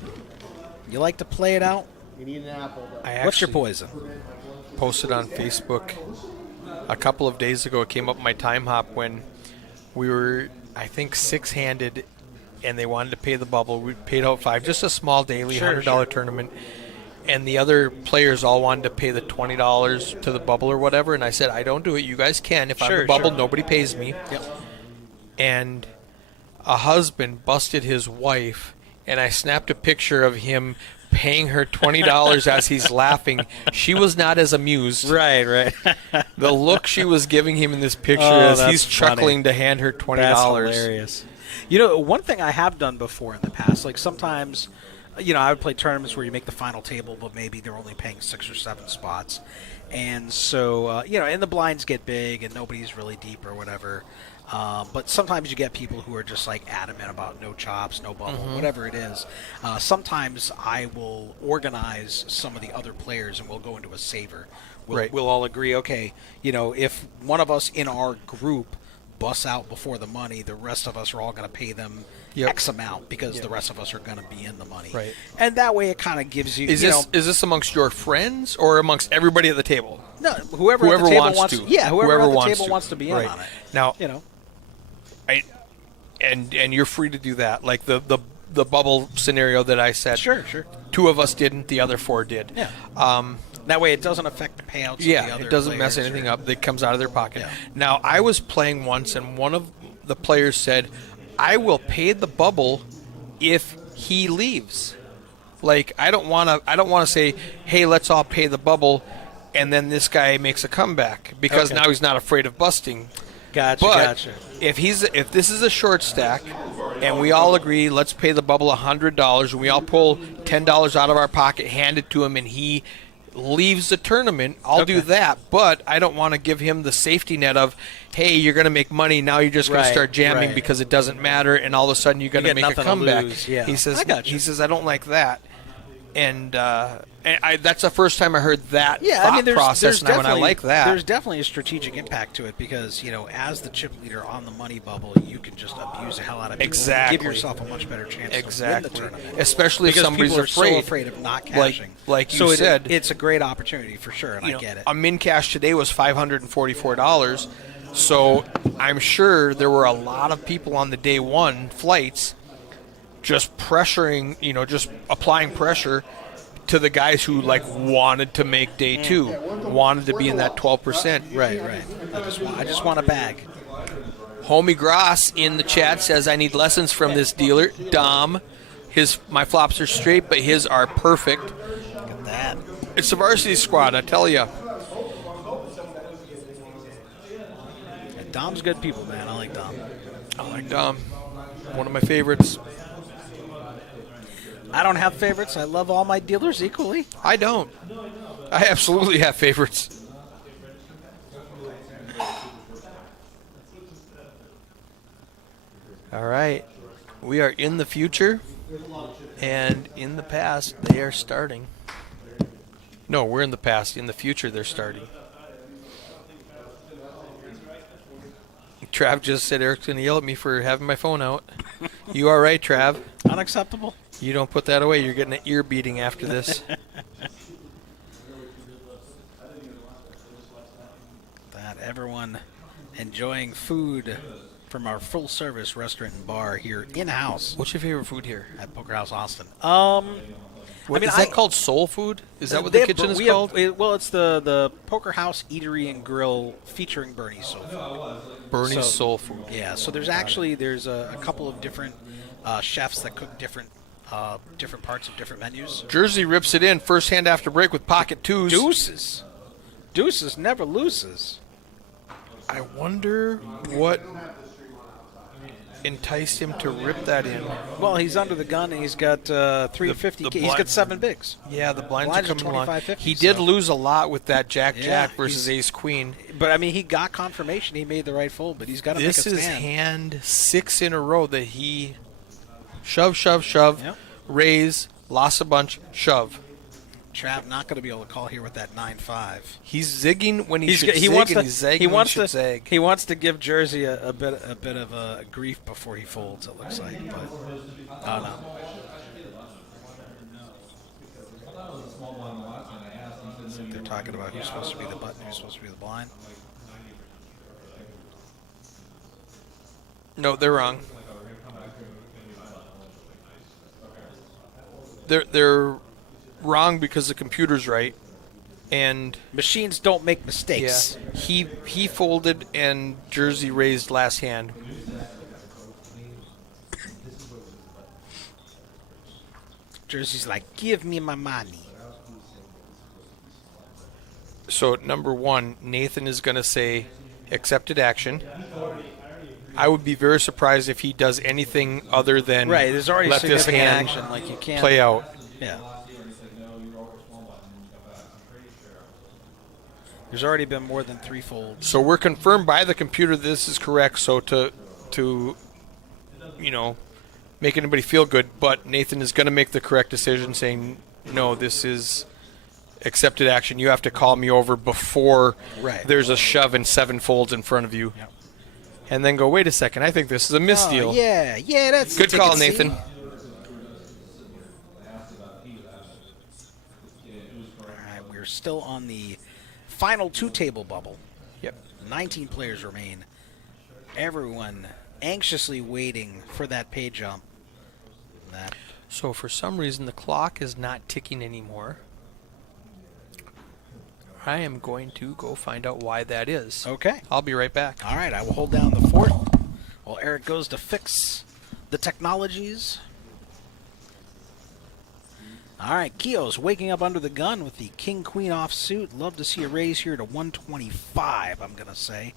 You like to play it out? You need an apple. But What's your actually poison? Posted on Facebook a couple of days ago. It came up in my time hop when we were, I think, six-handed, and they wanted to pay the bubble. We paid out $5, just a small daily Sure, $100 sure. tournament. And the other players all wanted to pay the $20 to the bubble or whatever. And I said, I don't do it. You guys can. If I'm Sure, the bubble, sure. nobody pays me. Yep. And a husband busted his wife, and I snapped a picture of him paying her $20 as he's laughing. She was not as amused. Right. The look she was giving him in this picture Oh, as that's he's funny. chuckling to hand her $20. That's hilarious. One thing I have done before in the past, like sometimes, I would play tournaments where you make the final table, but maybe they're only paying 6 or 7 spots. And so, and the blinds get big and nobody's really deep or whatever. But sometimes you get people who are just like adamant about no chops, no bubble, whatever it is. Sometimes I will organize some of the other players and we'll go into a saver. We'll all agree, okay, if one of us in our group busts out before the money, the rest of us are all going to pay them X amount because the rest of us are going to be in the money. Right. And that way it kind of gives you, Is this amongst your friends or amongst everybody at the table? no, whoever at the table wants to. Yeah, whoever at the wants table to. wants to be in Right. on it. Now, You know. and you're free to do that. Like the bubble scenario that I said. Sure. 2 of us didn't. The other 4 did. Yeah. That way it doesn't affect the payouts of the Yeah, other it doesn't mess players anything or- up that comes out of their pocket. Yeah. Now, I was playing once, and one of the players said, I will pay the bubble if he leaves. Like, I don't want to say, hey, let's all pay the bubble, and then this guy makes a comeback because Okay. now he's not afraid of busting. Gotcha, But gotcha. if this is a short stack, and we all agree, let's pay the bubble $100, and we all pull $10 out of our pocket, hand it to him, and he leaves the tournament, I'll do that. But I don't want to give him the safety net of, hey, you're going to make money, now you're just going to Right, start jamming right. because it doesn't matter, and all of a sudden you're going to get make a nothing to comeback. lose, yeah. He says, I got you. I don't like that. And that's the first time I heard that thought process, and I like that. There's definitely a strategic impact to it because, as the chip leader on the money bubble, you can just abuse the hell out of people. Exactly. Give yourself a much better chance to win Exactly. the tournament. Especially if Because somebody's people are afraid. so afraid of not cashing. Like you so said. it's a great opportunity for sure, and I get it. A min cash today was $544. So I'm sure there were a lot of people on the day one flights just pressuring, just applying pressure to the guys who wanted to make day two, wanted to be in that 12%. Right. I just want a bag. Homie Gross in the chat says, I need lessons from this dealer. Dom, my flops are straight, but his are perfect. Look at that. It's the varsity squad, I tell you. Dom's good people, man. I like Dom. I like Dom. One of my favorites. I don't have favorites. I love all my dealers equally. I don't. I absolutely have favorites. All right. We are in the future, and in the past, they are starting. No, we're in the past. In the future, they're starting. Trav just said Eric's going to yell at me for having my phone out. You all right, Trav? Unacceptable. You don't put that away, you're getting an ear beating after this. That everyone enjoying food from our full-service restaurant and bar here in-house What's your favorite food here? at Poker House Austin. Is that called soul food? Is that what the kitchen is called? Well, it's the Poker House Eatery and Grill featuring Bernie's Soul Food. Bernie's Soul Food. Yeah, so there's a couple of different chefs that cook different parts of different menus. Jersey rips it in first hand after break with pocket twos. Deuces never loses. I wonder what enticed him to rip that in. Well, he's under the gun and he's got 350. He's got 7 bigs. Yeah, the blinds are coming along. 50, he did lose a lot with that Jack versus Ace Queen. But I mean, he got confirmation he made the right fold, but he's got to make a stand. This is hand 6 in a row that he shove, Yep. raise, lost a bunch, shove. Trav not going to be able to call here with that 9-5. He's zigging when he should zig, and he's zagging when he should zag. He wants to give Jersey a bit of a grief before he folds, it looks like. But, no. They're talking about who's supposed to be the button, who's supposed to be the blind. No, they're wrong. They're wrong because the computer's right, and machines don't make mistakes. Yeah, he folded and Jersey raised last hand. Jersey's like, give me my money. So number 1, Nathan is going to say accepted action. I would be very surprised if he does anything other than there's already let this hand action, like you can't play out. Yeah. There's already been more than 3 folds. So we're confirmed by the computer this is correct. So to make anybody feel good, but Nathan is going to make the correct decision, saying no, this is accepted action. You have to call me over before there's a shove and 7 folds in front of you. Yep. And then go, wait a second, I think this is a misdeal. Yeah, that's good call, Nathan. All right, we're still on the final 2-table bubble. Yep. 19 players remain. Everyone anxiously waiting for that pay jump. So for some reason, the clock is not ticking anymore. I am going to go find out why that is. Okay. I'll be right back. All right, I will hold down the fort while Eric goes to fix the technologies. All right, Keogh's waking up under the gun with the king-queen offsuit. Love to see a raise here to 125, I'm going to say.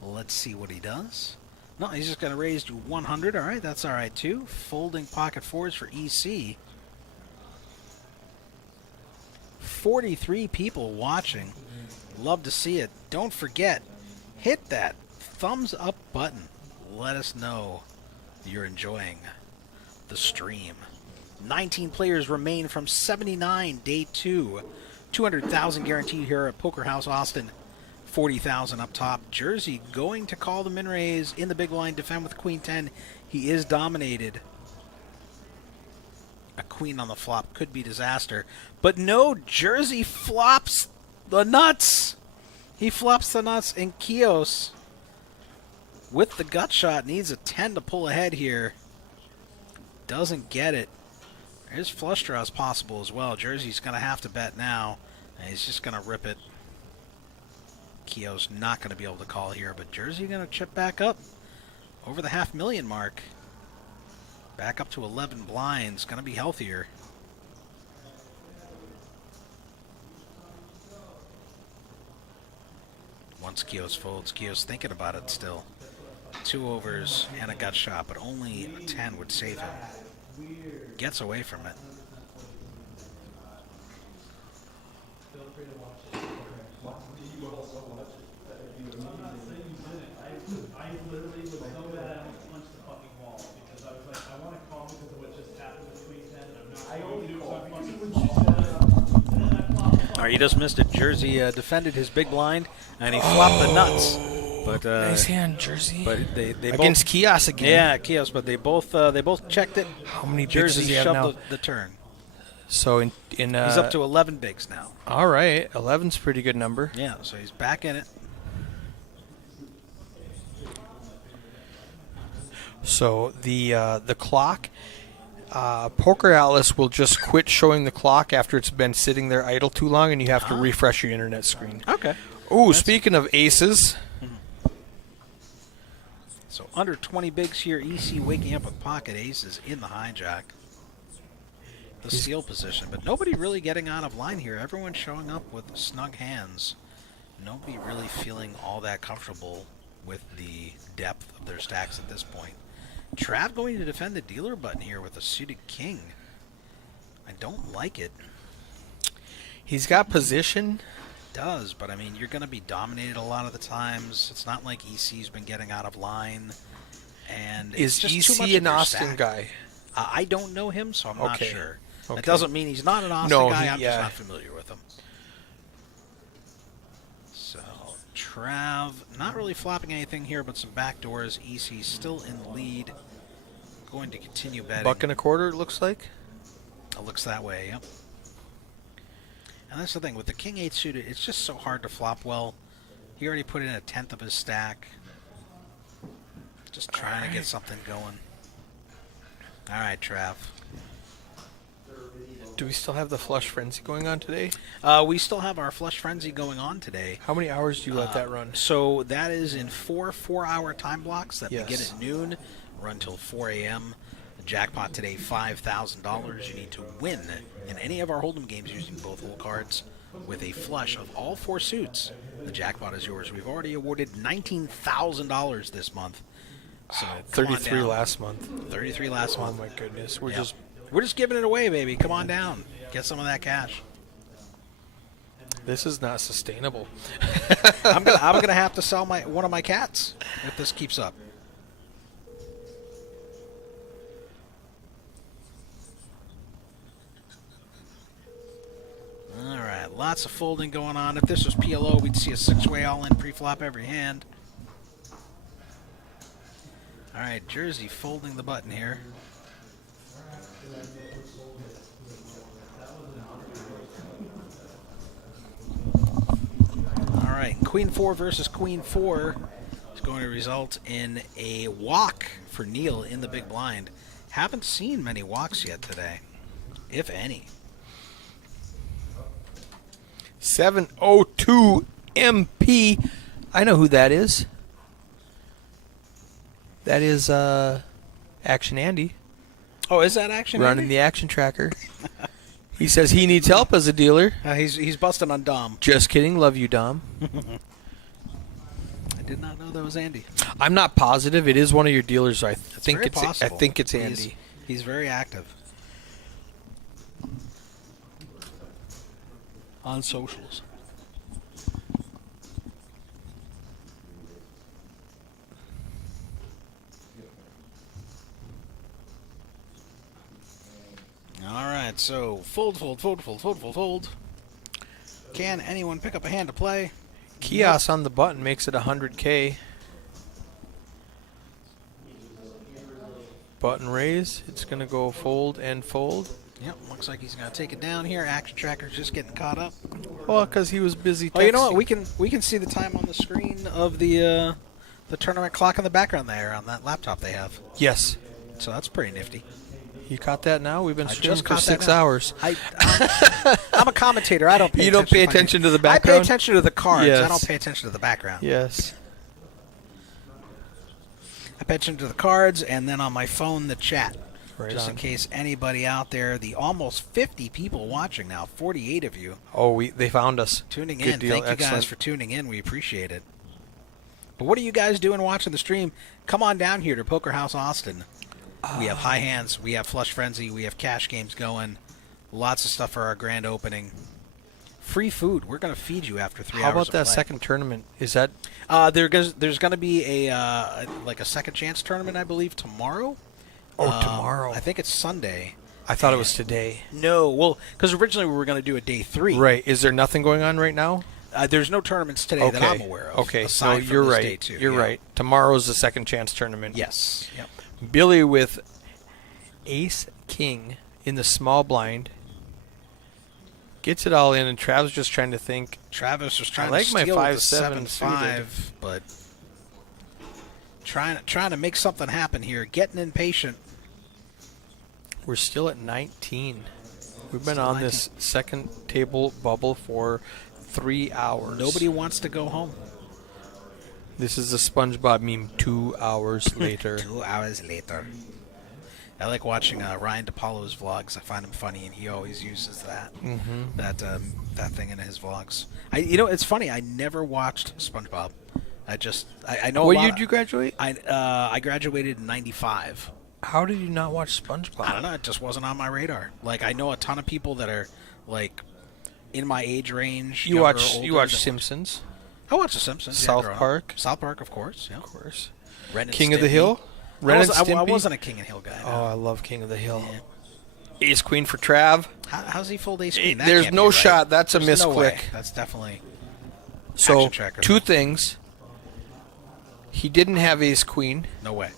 Let's see what he does. No, he's just going to raise to 100. All right, that's all right, too. Folding pocket fours for EC. 43 people watching. Love to see it. Don't forget, hit that thumbs up button. Let us know you're enjoying the stream. 19 players remain from 79, day 2. 200,000 guaranteed here at Poker House Austin. 40,000 up top. Jersey going to call the min raise in the big line, defend with queen 10. He is dominated. A queen on the flop could be disaster. But no, Jersey flops the nuts. He flops the nuts, and Keogh's with the gut shot needs a 10 to pull ahead here. Doesn't get it. There's flush draws possible as well. Jersey's going to have to bet now, and he's just going to rip it. Keogh's not going to be able to call here, but Jersey going to chip back up over the $500,000 mark. Back up to 11 blinds. Going to be healthier. Once Keogh's folds, Keogh's thinking about it still. 2 overs and a gut shot, but only a 10 would save him. Gets away from it. All right, he just missed it. Jersey defended his big blind, and he flopped the nuts. But nice hand, Jersey. But they against both, Kios again. Yeah, Kios. But they both checked it. How many bigs Jersey does he have shoved now? the turn. So in He's up to 11 bigs now. all right, 11's a pretty good number. Yeah, so he's back in it. So the clock, Poker Atlas will just quit showing the clock after it's been sitting there idle too long, and you have to refresh your internet screen. Okay. Oh, speaking of aces. So under 20 bigs here, EC waking up with pocket aces in the hijack. The steal position, but nobody really getting out of line here. Everyone's showing up with snug hands. Nobody really feeling all that comfortable with the depth of their stacks at this point. Trav going to defend the dealer button here with a suited king. I don't like it. He's got position. Does, but I mean, you're going to be dominated a lot of the times. It's not like EC's been getting out of line. And it's Is just too much EC of an your Austin stack. guy? I don't know him, so I'm not sure. Okay. That doesn't mean he's not an Austin guy. I'm yeah. just not familiar with him. So, Trav, not really flopping anything here, but some backdoors. EC still in the lead. Going to continue betting. Buck and a quarter, it looks like. It looks that way, yep. And that's the thing. With the King 8 suited, it's just so hard to flop well. He already put in a tenth of his stack. Just trying to get something going. All right, Trav. Do we still have the flush frenzy going on today? We still have our flush frenzy going on today. How many hours do you let that run? So that is in four-hour time blocks that Yes. begin at noon, run till 4 a.m. The jackpot today, $5,000. You need to win in any of our Hold'em games using both hole cards with a flush of all four suits. The jackpot is yours. We've already awarded $19,000 this month. So 33 last month. 33 last Oh month. my goodness, we're Yep. just We're just giving it away, baby. Come on down. Get some of that cash. this is not sustainable. I'm gonna have to sell one of my cats if this keeps up. All right, lots of folding going on. If this was PLO, we'd see a six-way all-in pre-flop every hand. All right, Jersey folding the button here. All right, Queen 4 versus Queen 4 is going to result in a walk for Neil in the big blind. Haven't seen many walks yet today, if any. 702 MP. I know who that is. That is Action Andy Oh, is that Action running Andy? the action tracker. He says he needs help as a dealer. He's busting on Dom. Just kidding. Love you, Dom. I did not know that was Andy. I'm not positive. It is one of your dealers. So I think very it's. I possible. think it's Andy. He's very active on socials. All right, so fold. Can anyone pick up a hand to play? Kios on the button makes it 100K. Button raise. It's going to go fold and fold. Yep, looks like he's going to take it down here. Action tracker's just getting caught up. Well, because he was busy texting. Oh, you know what? We can see the time on the screen of the tournament clock in the background there on that laptop they have. Yes. So that's pretty nifty. You caught that now? We've been I streaming just for caught that 6 now. hours. I'm a commentator. I don't pay You don't pay attention to the background? I pay attention to the cards. Yes. I don't pay attention to the background. Yes. I pay attention to the cards and then on my phone the chat. Right just on. in case anybody out there, the almost 50 people watching now, 48 of you Oh, they found us. tuning Good in. deal. Thank you guys Excellent. for tuning in. We appreciate it. But what are you guys doing watching the stream? Come on down here to Poker House Austin. We have high hands, we have flush frenzy, we have cash games going. Lots of stuff for our grand opening. Free food. We're going to feed you after 3 How hours about of that play. second tournament? Is that There's going to be a second chance tournament, I believe, tomorrow. tomorrow? I think it's Sunday. I thought it was today. No, well, because originally we were going to do a day 3. Right. Is there nothing going on right now? There's no tournaments today that I'm aware of. Okay, so aside from you're this right. day two. You're right. Tomorrow's the second chance tournament. Yes. Yep. Billy with Ace King in the small blind gets it all in, and Trav's just trying to think. Travis was trying like to my steal 5-7 with the 7-5, but trying to make something happen here. Getting impatient. We're still at 19. We've been Still on 19. this second table bubble for 3 hours. Nobody wants to go home. This is the SpongeBob meme 2 hours later. 2 hours later. I like watching Ryan DePaulo's vlogs. I find him funny, and he always uses that that thing in his vlogs. It's funny. I never watched SpongeBob. I know. What year did you graduate? I graduated in '95. How did you not watch SpongeBob? I don't know. It just wasn't on my radar. Like, I know a ton of people that are like in my age range. You watch Simpsons? I watched The Simpsons. South growing up. Park? South Park, of course. Yeah. Of course. Ren and King of the Stimpy. Hill? Ren and I Stimpy? wasn't a King and Hill guy. No. Oh, I love King of the Hill. Yeah. Ace Queen for Trav. How's he fold ace queen? That There's can't no be right. shot. That's There's a misclick. No way. That's definitely So, action checker. two things. He didn't have Ace Queen, No way.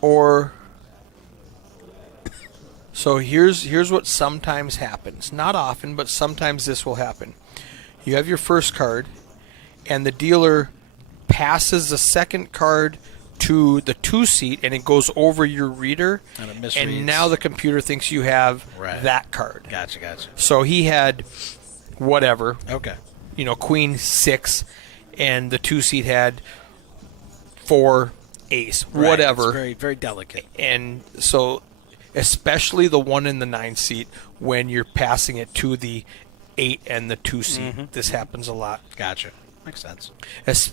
or... So here's what sometimes happens. Not often, but sometimes this will happen. You have your first card, and the dealer passes the second card to the 2 seat, and it goes over your reader, And it misreads. and now the computer thinks you have Right. that card. Gotcha. So he had whatever, Okay. Queen 6, and the 2 seat had 4 ace, Right. whatever. It's very, very delicate. And so, especially the 1 in the 9 seat, when you're passing it to the 8 and the 2 seat, this happens a lot. Gotcha. Makes sense.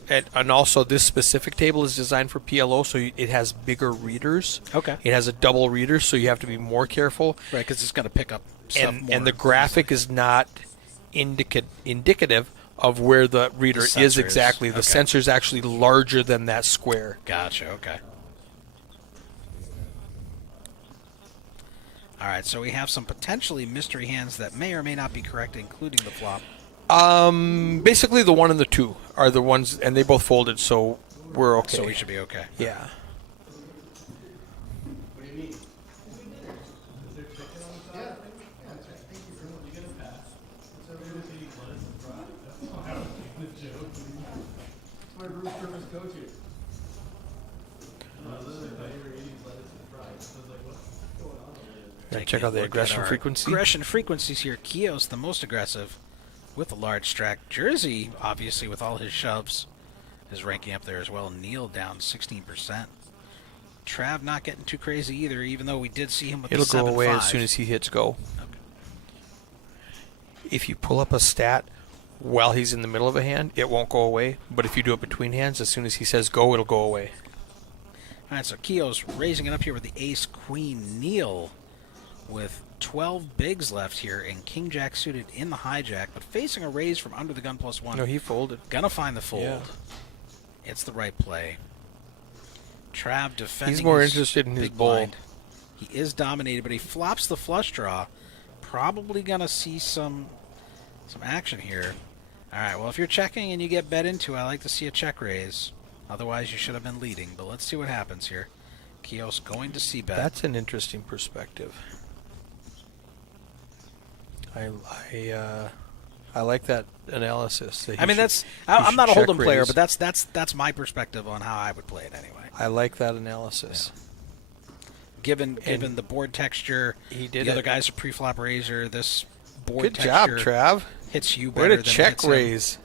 And also, this specific table is designed for PLO, so it has bigger readers. Okay. It has a double reader, so you have to be more careful. Right, because it's going to pick up stuff more. And the graphic is not indicative of where the reader The is sensor is. exactly. The Okay. sensor is actually larger than that square. Gotcha. Okay. All right, so we have some potentially mystery hands that may or may not be correct, including the flop. Basically, the 1 and the 2 are the ones, and they both folded, so we're okay. So we should be okay. Yeah. Check out the Look at aggression our frequency. Aggression frequencies here. Kios, the most aggressive, with a large stack. Jersey, obviously, with all his shoves, is ranking up there as well. Neil down 16%. Trav not getting too crazy either, even though we did see him with It'll the go 7-5. away as soon as he hits go. Okay. If you pull up a stat while he's in the middle of a hand, it won't go away. But if you do it between hands, as soon as he says go, it'll go away. All right, so Keogh's raising it up here with the ace, queen, Neil, with 12 bigs left here, and king jack suited in the hijack, but facing a raise from under the gun +1. No, he folded. Gonna find the fold. Yeah. It's the right play. Trav defending. He's more his interested in his big bull. blind. He is dominated, but he flops the flush draw. Probably gonna see some action here. All right. Well, if you're checking and you get bet into, I like to see a check raise. Otherwise, you should have been leading. But let's see what happens here. Keogh's going to see bet. That's an interesting perspective. I like that analysis. That he I mean, should- I'm should not a check hold'em player, raise. but that's my perspective on how I would play it anyway. I like that analysis. Given the board texture, He did the other it. guy's a pre-flop raiser. This board Good job, texture Trav. hits you Way better to than it check hits him. raise.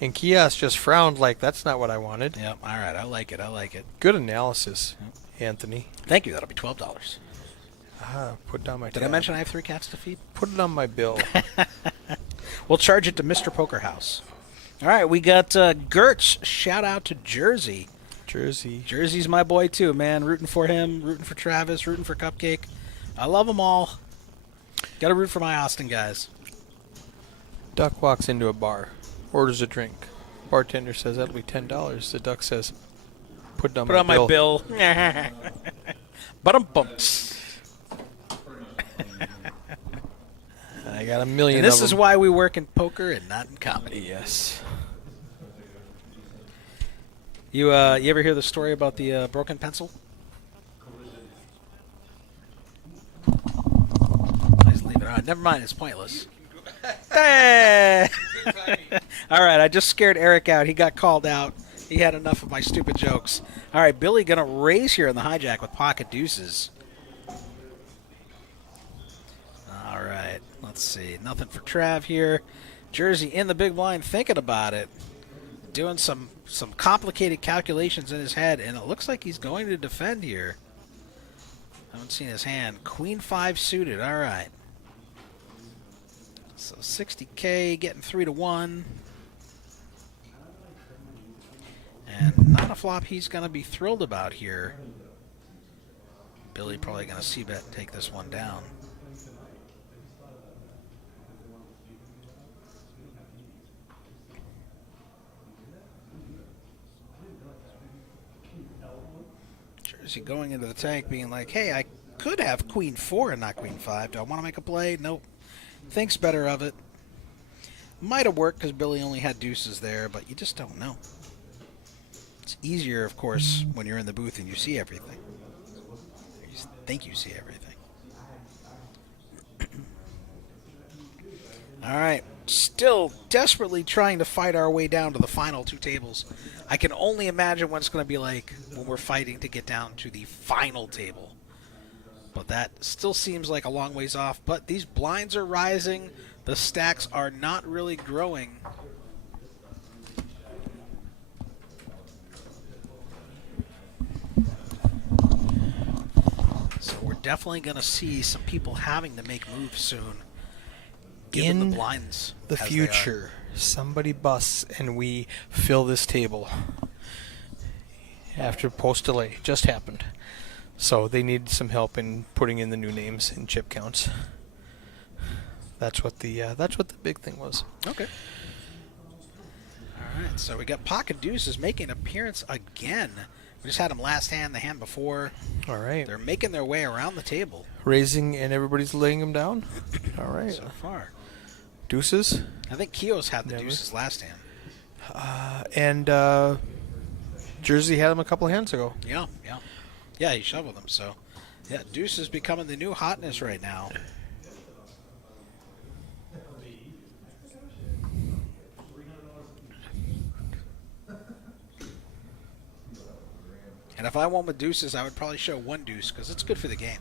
And Kios just frowned like that's not what I wanted. Yep. All right. I like it. Good analysis, Anthony. Thank you. That'll be $12. Put down my Did I tab. mention I have 3 cats to feed? Put it on my bill. We'll charge it to Mr. Poker House. All right. We got Gertz. Shout out to Jersey. Jersey. Jersey's my boy too, man. Rooting for him. Rooting for Travis. Rooting for Cupcake. I love them all. Got to root for my Austin guys. Duck walks into a bar, orders a drink. Bartender says that'll be $10. The duck says, "Put it on Put my on bill." my bill. But I'm bumped. I got a million And this of is them. why we work in poker and not in comedy. Yes. You ever hear the story about the broken pencil? Please leave it on. Never mind, it's pointless. Hey! All right, I just scared Eric out. He got called out. He had enough of my stupid jokes. All right, Billy going to raise here in the hijack with pocket deuces. All right, let's see. Nothing for Trav here. Jersey in the big blind thinking about it. Doing some complicated calculations in his head, and it looks like he's going to defend here. Haven't seen his hand. Queen 5 suited. All right. So 60K, getting 3-1. And not a flop he's going to be thrilled about here. Billy probably going to c-bet and take this one down. Jersey going into the tank being like, hey, I could have Queen 4 and not Queen 5. Do I want to make a play? Nope. Thinks better of it. Might have worked because Billy only had deuces there, but you just don't know. It's easier, of course, when you're in the booth and you see everything. You think you see everything. All right. Still desperately trying to fight our way down to the final 2 tables. I can only imagine what it's going to be like when we're fighting to get down to the final table. But that still seems like a long ways off. But these blinds are rising. The stacks are not really growing. So we're definitely going to see some people having to make moves soon. Given In the blinds the as they are. future, somebody busts and we fill this table. After post delay, just happened. So they need some help in putting in the new names and chip counts. That's what the big thing was. Okay. All right, so we got pocket deuces making an appearance again. We just had them last hand, the hand before. All right. They're making their way around the table Raising and everybody's laying them down. All right. so far. Deuces. I think Keogh's had the Never. deuces last hand. And Jersey had them a couple of hands ago. Yeah. Yeah, he shoveled them, so. Yeah, deuce is becoming the new hotness right now. And if I won with deuces, I would probably show 1 deuce because it's good for the game.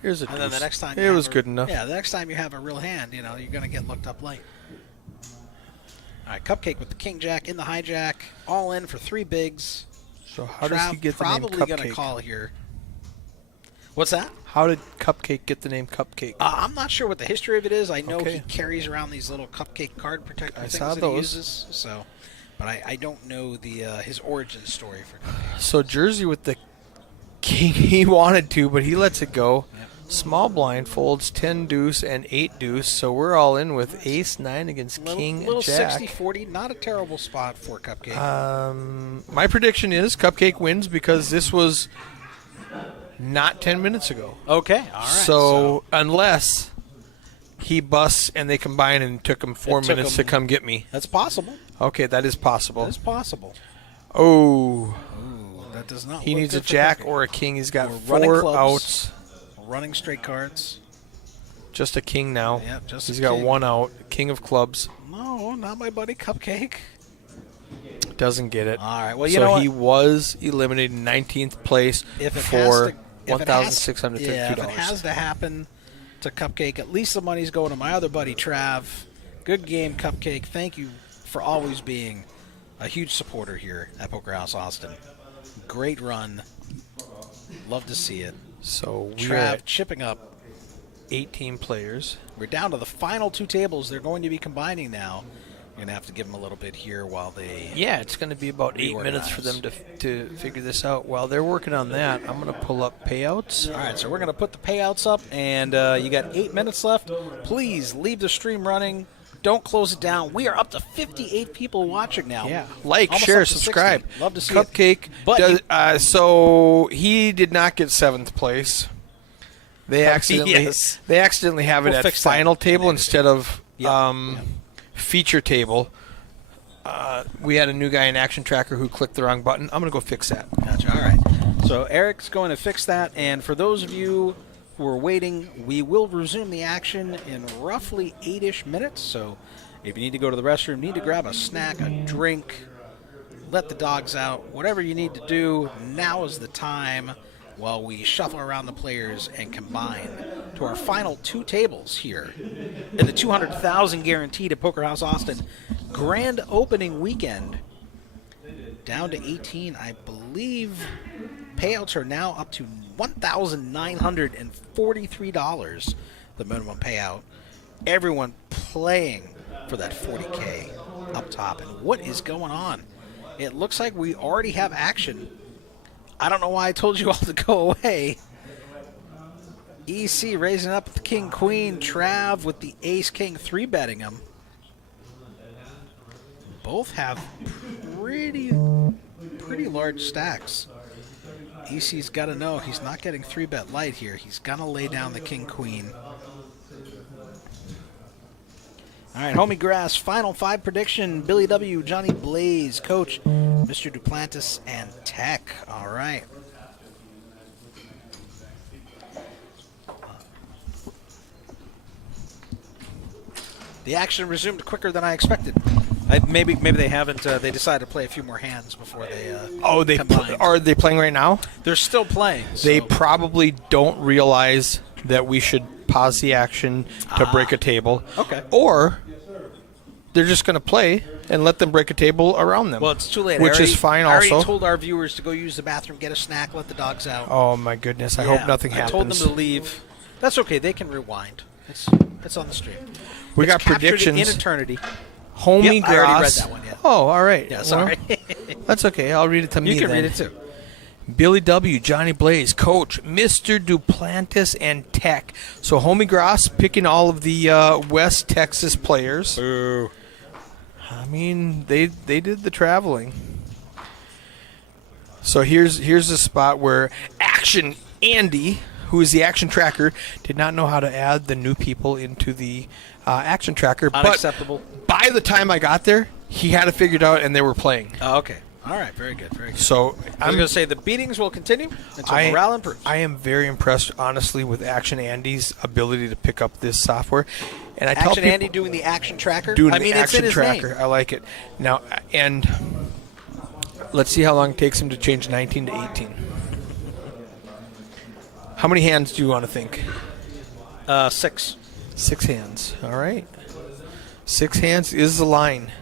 Here's a And deuce. then the next time It was good enough. Yeah, the next time you have a real hand, you're going to get looked up late. All right, Cupcake with the king jack in the hijack, all in for 3 bigs. So how does he get the name probably going to Cupcake? call here. What's that? How did Cupcake get the name Cupcake? I'm not sure what the history of it is. I know Okay. he carries around these little cupcake card protector I things saw that those. he uses. So, but I don't know the his origin story for Cupcake. So Jersey with the king, he wanted to, but he lets it go. Yep. Small blind folds 10 deuce and 8 deuce, so we're all in with ace 9 against king Little jack. 60-40, not a terrible spot for Cupcake. My prediction is Cupcake wins because this was not 10 minutes ago. Okay, all right. So unless he busts and they combine and it took him 4 It took minutes him- to come get me. That's possible. Okay, that is possible. That is possible. Oh, Ooh, that does not. he look needs a good for jack Cupcake. or a king. He's got We're running 4 clubs. outs. Running straight cards. Just a king now. Yep, just He's a got king. 1 out. King of clubs. No, not my buddy Cupcake. Doesn't get it. All right. Well, you so know what? he was eliminated in 19th place If it for has to, if it has- $1,632. Yeah, if it has to happen to Cupcake, at least the money's going to my other buddy Trav. Good game, Cupcake. Thank you for always being a huge supporter here at Poker House Austin. Great run. Love to see it. So we are Trav at chipping up. 18 players. We're down to the final 2 tables. They're going to be combining now. You're going to have to give them a little bit here while they... Yeah, it's going to be about 8 minutes for them to figure this out. While they're working on that, I'm going to pull up payouts. All right, so we're going to put the payouts up, and you got 8 minutes left. Please leave the stream running. Don't close it down. We are up to 58 people watching now. Yeah, like, Almost share, up to 60. subscribe. Love to see Cupcake. it. But Does, so he did not get 7th place. They accidentally Yes. they accidentally have it We'll at fix that. final table instead of Yep. feature table. We had a new guy in Action Tracker who clicked the wrong button. I'm going to go fix that. Gotcha. All right. So Eric's going to fix that. And for those of you who are waiting, we will resume the action in roughly 8-ish minutes. So if you need to go to the restroom, need to grab a snack, a drink, let the dogs out, whatever you need to do, now is the time while we shuffle around the players and combine to our final 2 tables here in the 200,000 guaranteed at Poker House Austin grand opening weekend. Down to 18, I believe payouts are now up to $1,943, the minimum payout. Everyone playing for that 40K up top. And what is going on? It looks like we already have action. I don't know why I told you all to go away. EC raising up the King Queen. Trav with the Ace King 3-betting him. Both have pretty large stacks. EC's got to know he's not getting 3-bet light here. He's gonna lay down the King Queen. All right, Homie Grass, final 5 prediction. Billy W, Johnny Blaze, Coach, Mr. Duplantis, and Tech. All right. The action resumed quicker than I expected. Maybe they haven't. They decided to play a few more hands before they. Are they playing right now? They're still playing. They so- probably don't realize that we should pause the action to break a table. Okay. Or they're just going to play and let them break a table around them. Well, it's too late. Which is fine I also. already told our viewers to go use the bathroom, get a snack, let the dogs out. Oh, my goodness. I hope nothing happens. I told them to leave. That's okay. They can rewind. It's on the stream. We It's got captured predictions. in eternity. Homie Yep, I already read Grass. that one, yeah. Oh, all right. Yeah, sorry. Well, that's okay. I'll read it to me You can then. read it too. Billy W, Johnny Blaze, Coach, Mr. Duplantis, and Tech. So Homie Grass picking all of the West Texas players. Boo. I mean, they did the traveling. So here's the spot where Action Andy, who is the action tracker, did not know how to add the new people into the action tracker. Unacceptable. But by the time I got there, he had it figured out and they were playing. Oh, okay. All right. Very good. Very good. So I was going to say the beatings will continue until morale improves. I am very impressed, honestly, with Action Andy's ability to pick up this software. And I tell Action people, Andy doing the action tracker? doing I mean, the it's in action his tracker. name. I like it. Now, and let's see how long it takes him to change 19 to 18. How many hands do you want to think? 6. 6 hands. All right. 6 hands is the line.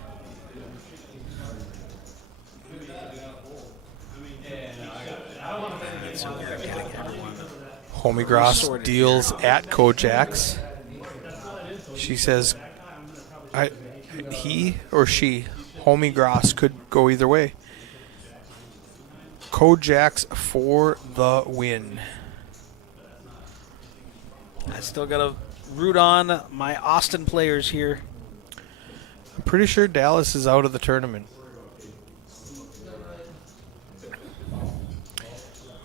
So we're getting everyone. Homie Gross Sorted deals at Kojak's. She says, he or she, Homie Gross, could go either way. Kojak's for the win. I still got to root on my Austin players here. I'm pretty sure Dallas is out of the tournament.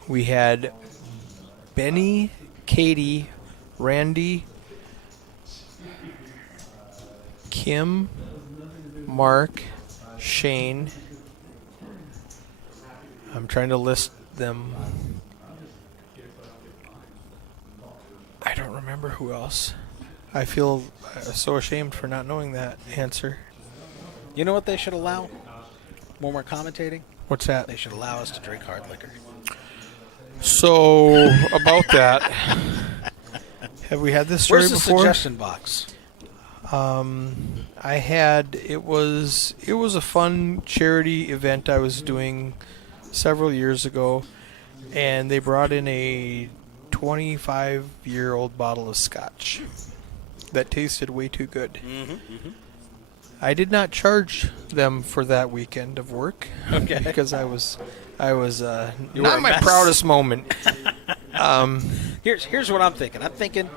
We had Benny, Katie, Randy, Kim, Mark, Shane. I'm trying to list them. I don't remember who else. I feel so ashamed for not knowing that answer. You know what they should allow when we're commentating? What's that? They should allow us to drink hard liquor. So, about that, have we had this story Where's the before? suggestion box? I had, it was a fun charity event I was doing several years ago, and they brought in a 25-year-old bottle of scotch that tasted way too good. I did not charge them for that weekend of work, Okay. because I was You were not a my mess. proudest moment. Here's what I'm thinking. I'm thinking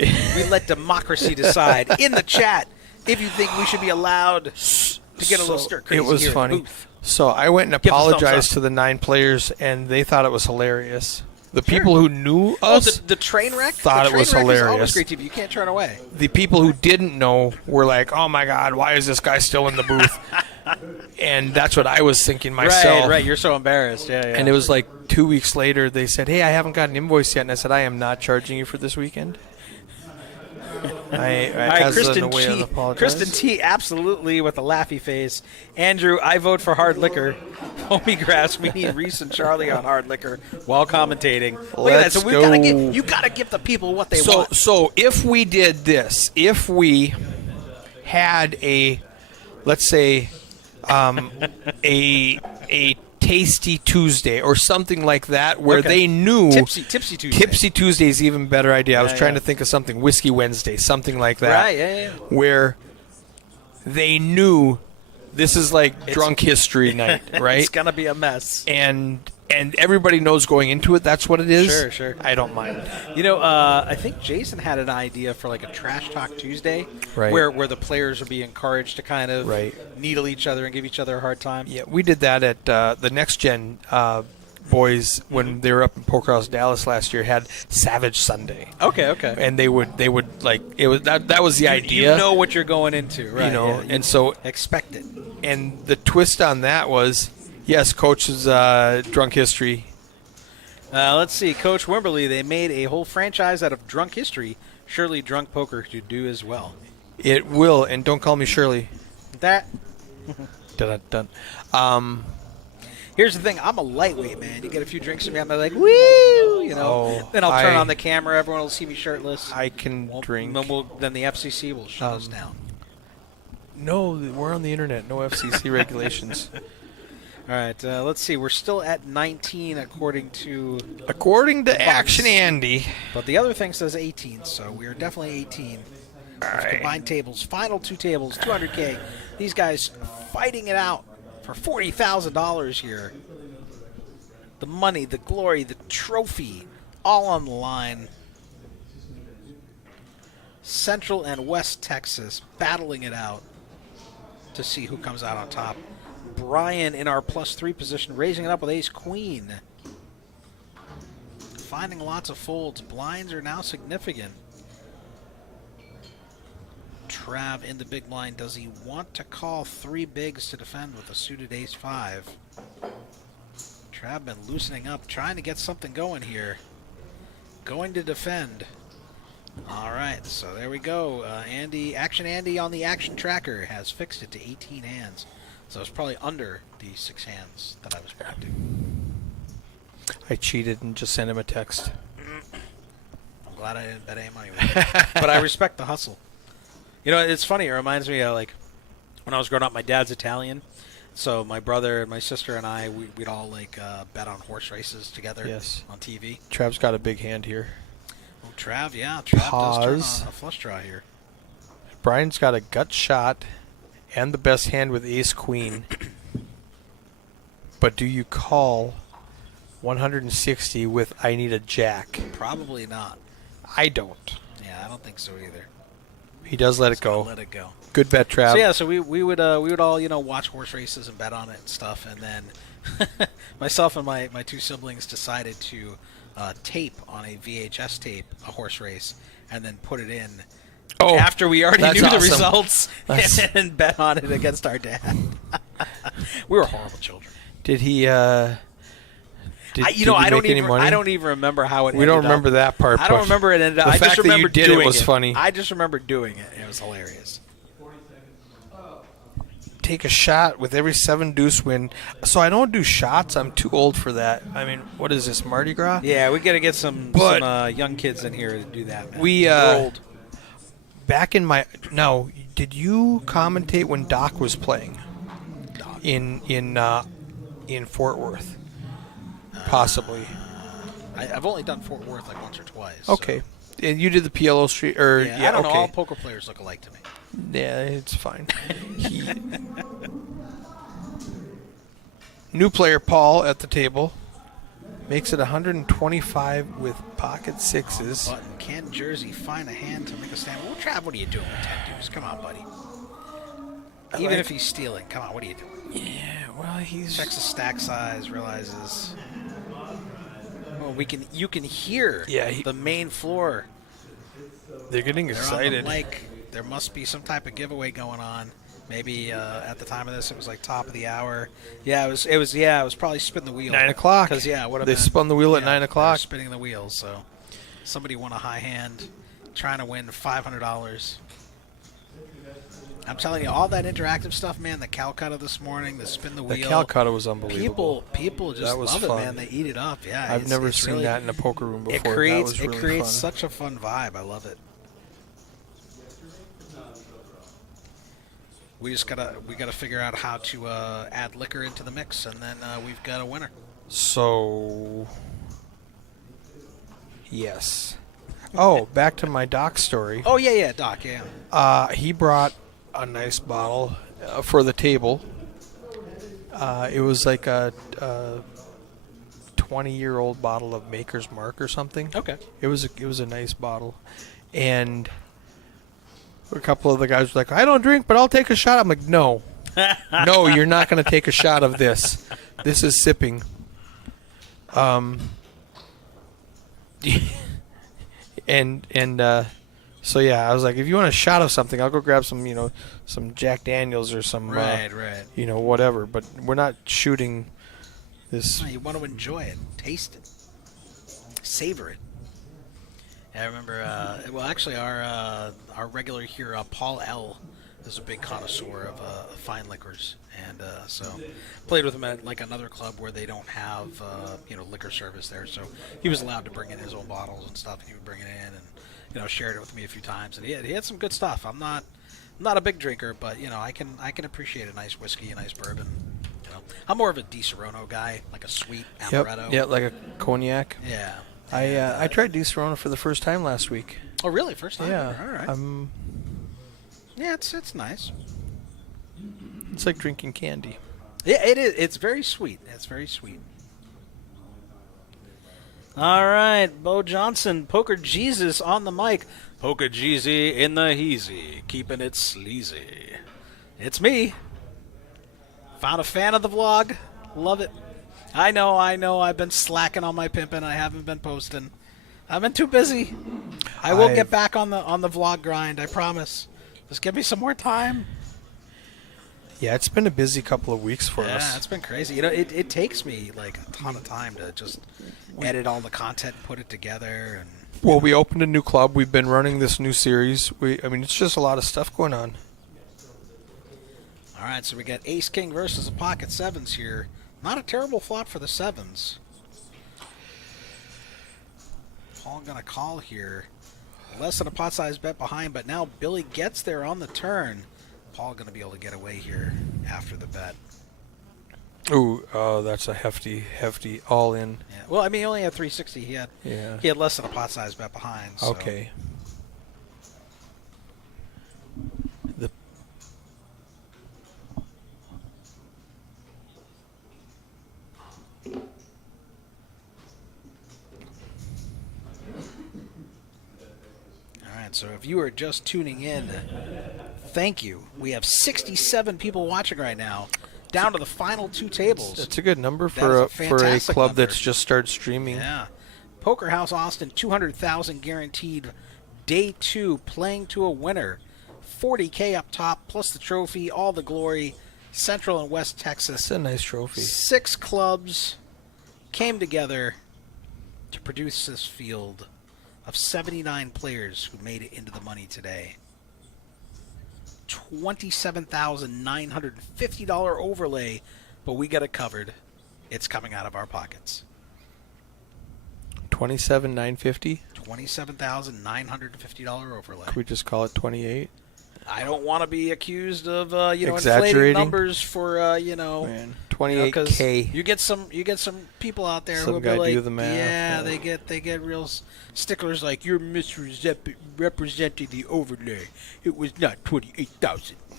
we let democracy decide in the chat if you think we should be allowed to get a little stir crazy. It was here in the funny. booth. So I went and Give us thumbs apologized up. to the 9 players, and they thought it was hilarious. The people who knew us the train wreck thought the it train was wreck is always hilarious. great TV. You can't turn away. The people who didn't know were like, "Oh my God, why is this guy still in the booth?" And that's what I was thinking myself. Right. You're so embarrassed. Yeah. And it was like 2 weeks later, they said, "Hey, I haven't got an invoice yet." And I said, "I am not charging you for this weekend." I All right, as Kristen in a way of T. apologize. Kristen T. Absolutely with a laughy face. Andrew, I vote for hard liquor. Homie Grass, we need Reese and Charlie on hard liquor while commentating. Look at that. So you gotta give the people what they want. So if we did this, if we had a, let's say, a Tasty Tuesday or something like that, where they knew Tipsy Tuesday. Tipsy Tuesday is even better idea. I was trying to think of something. Whiskey Wednesday, something like that. Right, yeah. Where they knew this is like drunk history night, right? It's gonna be a mess. And everybody knows going into it that's what it is. Sure. I don't mind. I think Jason had an idea for like a Trash Talk Tuesday, Right. where the players would be encouraged to kind of needle each other and give each other a hard time. Yeah, we did that at the Next Gen boys when they were up in Poker House, Dallas last year. Had Savage Sunday. Okay. And they would like it was that was the idea. You know what you're going into, right? And so expect it. And the twist on that was, yes, Coach's drunk history. Let's see, Coach Wimberly. They made a whole franchise out of drunk history. Surely, drunk poker could do as well. It will, and don't call me Shirley. That. Dun, dun, dun. Here's the thing. I'm a lightweight, man. You get a few drinks from me, I'm like, woo, you know. Then I'll turn on the camera. Everyone will see me shirtless. I can drink. Then the FCC will shut us down. No, we're on the internet. No FCC regulations. All right, let's see. We're still at 19 according to Action Andy. But the other thing says 18, so we are definitely 18. All right. Combined tables, final two tables, $200K. These guys fighting it out for $40,000 here. The money, the glory, the trophy, all on the line. Central and West Texas battling it out to see who comes out on top. Brian in our +3 position, raising it up with ace-queen. Finding lots of folds. Blinds are now significant. Trav in the big blind. Does he want to call 3 bigs to defend with a suited ace-5? Trav been loosening up, trying to get something going here. Going to defend. All right, so there we go. Action Andy on the action tracker has fixed it to 18 hands. So it's probably under the 6 hands that I was predicting. I cheated and just sent him a text. I'm glad I didn't bet any money with him. But I respect the hustle. You know, it's funny. It reminds me of, like, when I was growing up, my dad's Italian. So my brother and my sister and I, we'd all, like, bet on horse races together on TV. Trav's got a big hand here. Oh, Trav, yeah. Trav does turn on a flush draw here. Brian's got a gut shot and the best hand with ace-queen. But do you call 160 with I need a jack? Probably not. I don't. Yeah, I don't think so either. He does let it go. Let it go. Good bet, Trav. So yeah, so we would all, you know, watch horse races and bet on it and stuff, and then myself and my 2 siblings decided to tape on a VHS tape a horse race and then put it in after we already knew the results and bet on it against our dad. We were horrible children. Did he? I don't even remember how it ended up. We don't remember that part. I don't remember it ended up. The fact that you did it was funny. I just remember doing it. It was hilarious. Take a shot with every 7 deuce win. So I don't do shots. I'm too old for that. I mean, what is this, Mardi Gras? Yeah, we got to get some young kids in here to do that, man. We're old. Back in my did you commentate when Doc was playing in Fort Worth? Possibly. I've only done Fort Worth like once or twice. Okay, and you did the PLO Street, or I don't know. All poker players look alike to me. Yeah, it's fine. New player Paul at the table makes it 125 with pocket 6s. Button. Can Jersey find a hand to make a stand? Well, Trav, what are you doing with 10 deuce? Come on, buddy. Even if he's stealing, come on, what are you doing? Yeah, well, he's checks the stack size, realizes. Well, you can hear the main floor. They're getting They're excited. on the lake. There must be some type of giveaway going on. Maybe at the time of this, it was like top of the hour. Yeah, it was probably spin the wheel. 9 o'clock. Because they spun the wheel at 9 o'clock. Spinning the wheel. So somebody won a high hand, trying to win $500. I'm telling you, all that interactive stuff, man. The Calcutta this morning, the spin the wheel. The Calcutta was unbelievable. People just love fun. it, man. They eat it up. Yeah, I've never seen really, that in a poker room before. It creates fun. such a fun vibe. I love it. We gotta figure out how to add liquor into the mix, and then we've got a winner. So, yes. Oh, back to my Doc story. Oh yeah, Doc, yeah. He brought a nice bottle for the table. It was like a 20-year-old bottle of Maker's Mark or something. Okay. It was a nice bottle, and a couple of the guys were like, "I don't drink, but I'll take a shot." I'm like, "No, no, you're not going to take a shot of this. This is sipping." So yeah, I was like, if you want a shot of something, I'll go grab some, some Jack Daniels or some, right. Whatever. But we're not shooting this. No, you want to enjoy it, taste it, savor it. I remember. Actually, our regular here, Paul L, is a big connoisseur of fine liquors, and so played with him at like another club where they don't have liquor service there, so he was allowed to bring in his own bottles and stuff, and he would bring it in and shared it with me a few times, and he had some good stuff. I'm not a big drinker, but I can appreciate a nice whiskey, a nice bourbon. I'm more of a Di Serono guy, like a sweet amaretto. Yeah, like a cognac. Yeah. I tried Di Serono for the first time last week. Oh, really? First time? Yeah. All right. Yeah, it's nice. It's like drinking candy. Yeah, it is. It's very sweet. It's very sweet. All right, Bo Johnson, Poker Jesus on the mic. Poker Jeezy in the heezy, keeping it sleazy. It's me. Found a fan of the vlog. Love it. I know. I've been slacking on my pimping. I haven't been posting. I've been too busy. I will get back on the vlog grind. I promise. Just give me some more time. Yeah, it's been a busy couple of weeks for us. Yeah, it's been crazy. It takes me like a ton of time to just edit all the content, put it together, and. Well, we opened a new club. We've been running this new series. It's just a lot of stuff going on. All right, so we got Ace King versus a pocket sevens here. Not a terrible flop for the sevens. Paul gonna call here. Less than a pot size bet behind, but now Billy gets there on the turn. Paul gonna be able to get away here after the bet. Ooh, that's a hefty all in. Yeah. Well, he only had 360. He had less than a pot size bet behind. So. Okay. So if you are just tuning in, thank you. We have 67 people watching right now, down to the final two tables. That's a good number for a club that's just started streaming. Yeah. Poker House Austin, 200,000 guaranteed. Day 2, playing to a winner. $40K up top, plus the trophy, all the glory. Central and West Texas. That's a nice trophy. 6 clubs came together to produce this field of 79 players who made it into the money today. $27,950 overlay, but we got it covered. It's coming out of our pockets. $27,950? $27,950 overlay. Could we just call it 28? I don't want to be accused of inflating exaggerating numbers for Man, 28K. You get some people out there Some who guy will be like, do the math. yeah, they get real sticklers like you're misrepresenting the overlay. It was not 28,000. All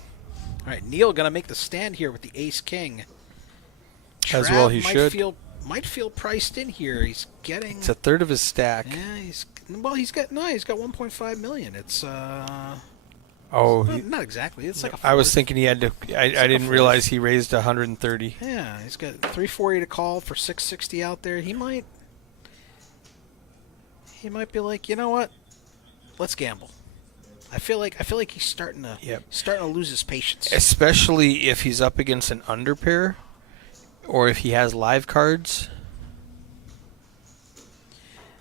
right, Neil gonna make the stand here with the Ace King. As well, he should. Might feel priced in here. He's getting. It's a third of his stack. Yeah, he's got 1.5 million. It's not exactly. It's like a. I was thinking he had to. I didn't realize he raised 130. Yeah, he's got 340 to call for 660 out there. He might he might be like, you know what? Let's gamble. I feel like he's starting to lose his patience. Especially if he's up against an underpair, or if he has live cards.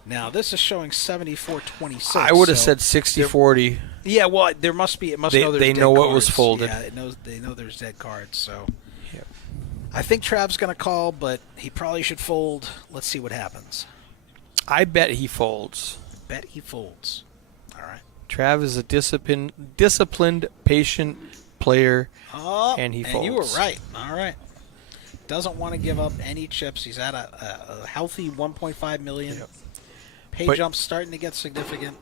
Now this is showing 74-26. I would have said 60-40. Yeah, well, there must be. It must know there's they dead know what cards. was folded. Yeah, they know there's dead cards. So Yep. I think Trav's going to call, but he probably should fold. Let's see what happens. I bet he folds. Bet he folds. All right. Trav is a disciplined, patient player, and he folds. And you were right. All right. Doesn't want to give up any chips. He's at a healthy 1.5 million. Yep. Pay jump's starting to get significant,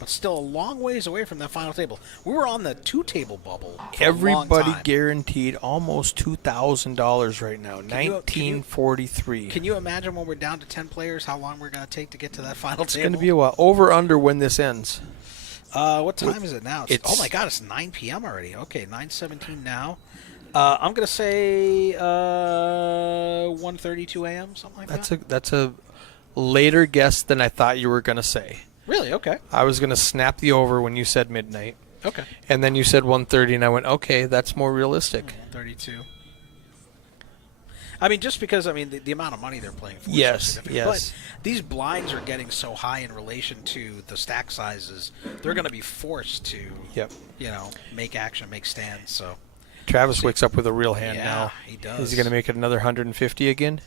but still a long ways away from that final table. We were on the 2-table bubble for a long Everybody time. guaranteed almost $2,000 right now. $19.43. Can you imagine when we're down to 10 players, how long we're going to take to get to that final It's table? going to be a while. Over under when this ends. What time is it now? It's- oh my God, it's 9 p.m. already. Okay, 9:17 now. I'm going to say 1:32 a.m. something like that. That's a later guess than I thought you were going to say. Really? Okay. I was going to snap the over when you said midnight. Okay. And then you said 1:30, and I went, okay, that's more realistic. 32. I mean, just because, the amount of money they're playing for Yes, is so significant. yes. But these blinds are getting so high in relation to the stack sizes, they're going to be forced to, Yep. make action, make stands. So Travis wakes up with a real hand yeah, now. he does. Is he going to make it another 150 again?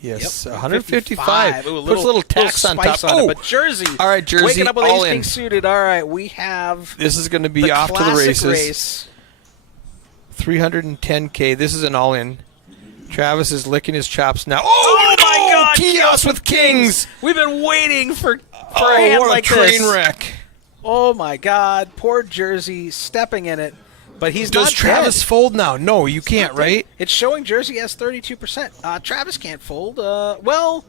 Yes, Yep, 155. Ooh, Puts a little tax on top. spice it. But Jersey. All right, Jersey, Waking up with all ace king in. suited. All right, we have This is going to be the off to the classic races. race. 310K. This is an all-in. Travis is licking his chops now. Oh, my God! Chaos with kings. We've been waiting for a Oh, hand what like a train this. wreck. Oh my God! Poor Jersey stepping in it, but he's Does not Travis dead. fold now? No, you can't, Not dead. right? It's showing Jersey has 32%. Travis can't fold. No,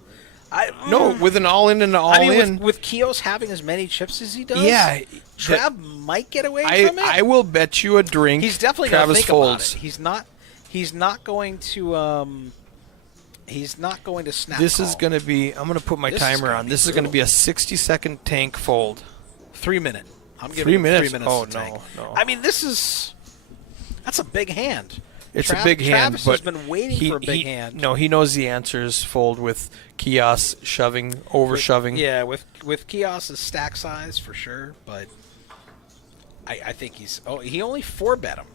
with an all-in and an all-in. with Kios having as many chips as he does, Yeah, Trav might get away from it. I will bet you a drink. He's definitely Travis going to think folds. about it. He's not going to. He's not going to snap. This is call. going to be. I'm going to put my This is timer gonna on. be This is going to brutal. be a 60-second tank fold. 3 minute. I'm 3 giving him minutes? 3 minutes. Oh, to tank. no. That's a big hand. It's a big hand, Travis but has been waiting for a big hand. No, he knows the answers. Fold with Kios shoving, over shoving. Yeah, with Kios's stack size for sure, but I think he's. Oh, he only 4-bet him.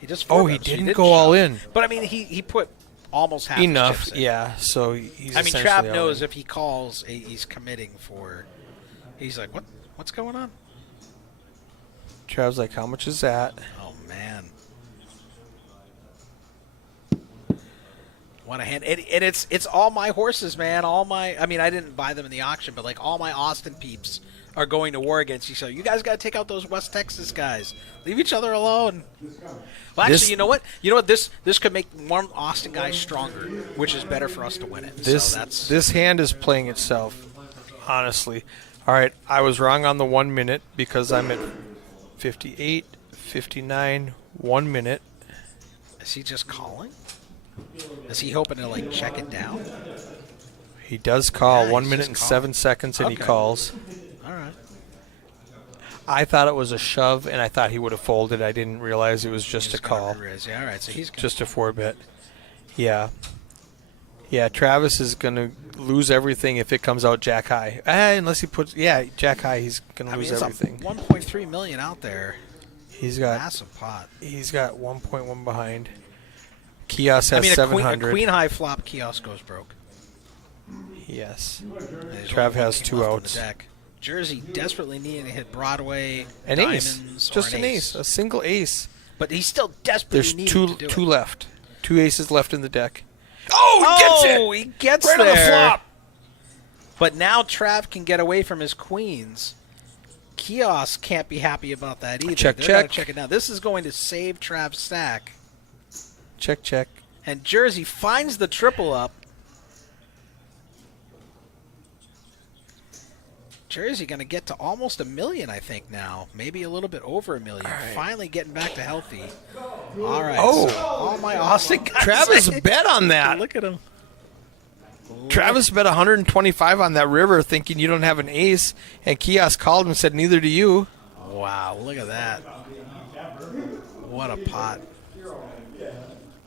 He just. Oh, he 4-bet him, so didn't go all shove. in. But he put almost half Enough, his chips in. yeah. So he's. Trav essentially all knows in. if he calls, he's committing for. He's like, what's going on? Trav's like, how much is that? Oh man. What a hand! And it's all my horses, man. All my, I didn't buy them in the auction, but like all my Austin peeps are going to war against each other. You guys got to take out those West Texas guys. Leave each other alone. Well, actually, you know what? This could make one Austin guy stronger, which is better for us to win it. This hand is playing itself, honestly. All right, I was wrong on the 1 minute because I'm at 58, 59, 1 minute. Is he just calling? Is he hoping to like check it down? He does call. Yeah, 1 he's minute just and calling. 7 seconds, and he Okay. calls. All right. I thought it was a shove, and I thought he would have folded. I didn't realize it was just a call. Yeah, all right. So he's Just a 4-bet. Yeah. Yeah, Travis is going to lose everything if it comes out jack high. Unless he puts, jack high, he's going to lose it's everything. 1.3 million out there. He's got Massive pot. 1.1 behind. Kios has a 700. queen high flop kiosk goes broke. Yes. And there's Trav only one has king 2 left on outs. the deck. Jersey desperately needing to hit Broadway, An diamonds, ace. or Just an ace. A single ace. But he's still desperately There's needing to do two it. left. 2 aces left in the deck. Oh, he gets Right there. on the flop. But now Trav can get away from his queens. Kiosk can't be happy about that either. Check, They're gonna check. check it now. This is going to save Trav's stack. Check, check. And Jersey finds the triple up. Jersey going to get to almost $1 million, I think, now. Maybe a little bit over $1 million. right. Finally getting back to healthy. All right. Oh. So all my Austin guys. Travis bet on that. Look at him. Travis bet 125 on that river thinking you don't have an ace, and Kiosk called and said neither do you. Wow, look at that. What a pot.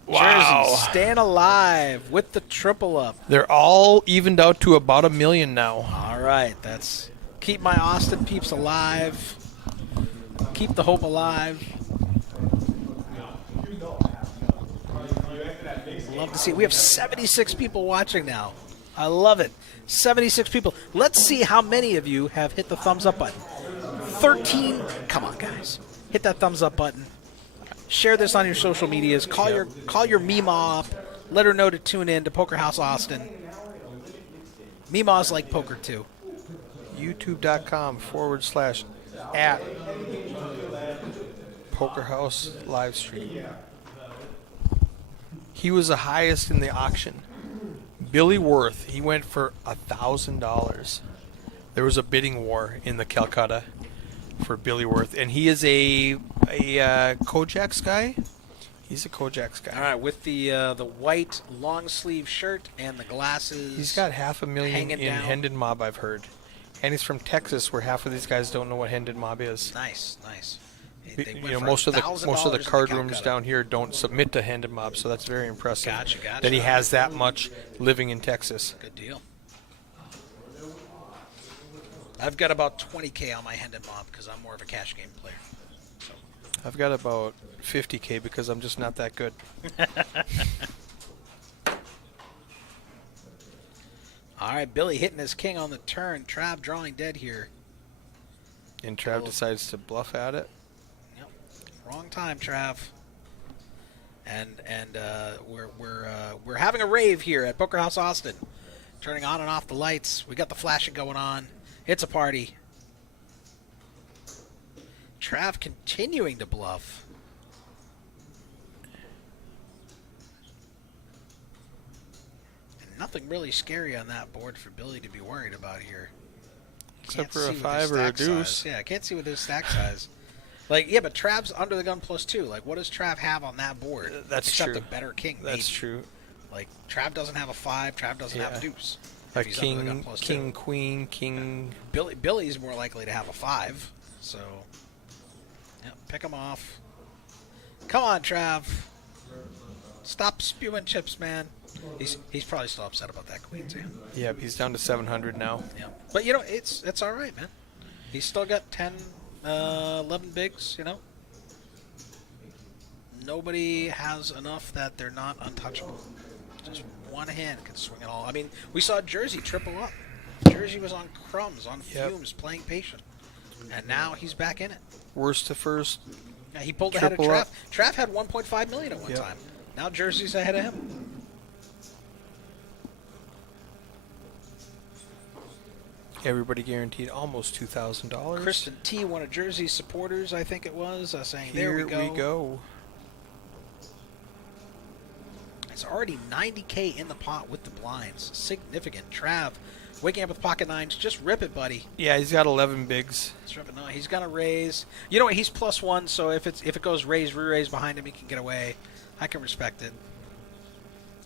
Wow. Jersey staying alive with the triple up. They're all evened out to about $1 million now. All right, that's keep my Austin peeps alive. Keep the hope alive. Love to see. We have 76 people watching now. I love it. 76 people. Let's see how many of you have hit the thumbs up button. 13. Come on, guys. Hit that thumbs up button. Share this on your social medias. Call your Mima up. Let her know to tune in to Poker House Austin. Mima's like poker too. YouTube.com/@ Poker House live stream. He was the highest in the auction. Billy Worth, he went for $1,000. There was a bidding war in the Calcutta for Billy Worth, and he is a Kojaks guy. He's a Kojaks guy. All right, with the white long sleeve shirt and the glasses. He's got $500,000 hanging in down. Hendon Mob, I've heard. And he's from Texas, where half of these guys don't know what Hendon Mob is. Nice, nice. They You went know, for most of the $1,000 card in the rooms Calcutta. down here don't submit to Hendon Mob, so that's very impressive. Gotcha. That he has that much living in Texas. Good deal. I've got about 20K on my Hendon Mob because I'm more of a cash game player. I've got about 50K because I'm just not that good. All right, Billy hitting his king on the turn. Trav drawing dead here. And Trav decides to bluff at it. Yep. Wrong time, Trav. And we're having a rave here at Poker House Austin. Turning on and off the lights. We got the flashing going on. It's a party. Trav continuing to bluff. And nothing really scary on that board for Billy to be worried about here. Except Can't for a see with 5 his or a stack deuce. size. Yeah, I can't see with his stack size. Like, yeah, but Trav's under the gun +2. Like, what does Trav have on that board? That's Except true. a better king, That's maybe. true. Like, Trav doesn't have a 5. Trav doesn't have a deuce. if Like he's under the gun king, +2. king, queen, king. Billy's more likely to have a 5. So, yeah, pick him off. Come on, Trav. Stop spewing chips, man. He's probably still upset about that queen too. Yep, he's down to 700 now. Yeah, but you know it's all right, man. He's still got 10, 11 bigs. You know, nobody has enough that they're not untouchable. Just one hand can swing it all. I mean, we saw Jersey triple up. Jersey was on crumbs, on fumes, playing patient, and now he's back in it. Worst to first. Yeah, he pulled ahead of Triple Trav. up. Trav had 1.5 million at one time. Now Jersey's ahead of him. Everybody guaranteed almost $2,000. Kristen T, one of Jersey's supporters, I think it was, saying, Here there we go. we go. It's already 90K in the pot with the blinds. Significant. Trav, waking up with pocket nines. Just rip it, buddy. Yeah, he's got 11 bigs. Just rip it. No, he's gonna raise. You know what? He's +1, so if it goes raise, re-raise behind him, he can get away. I can respect it.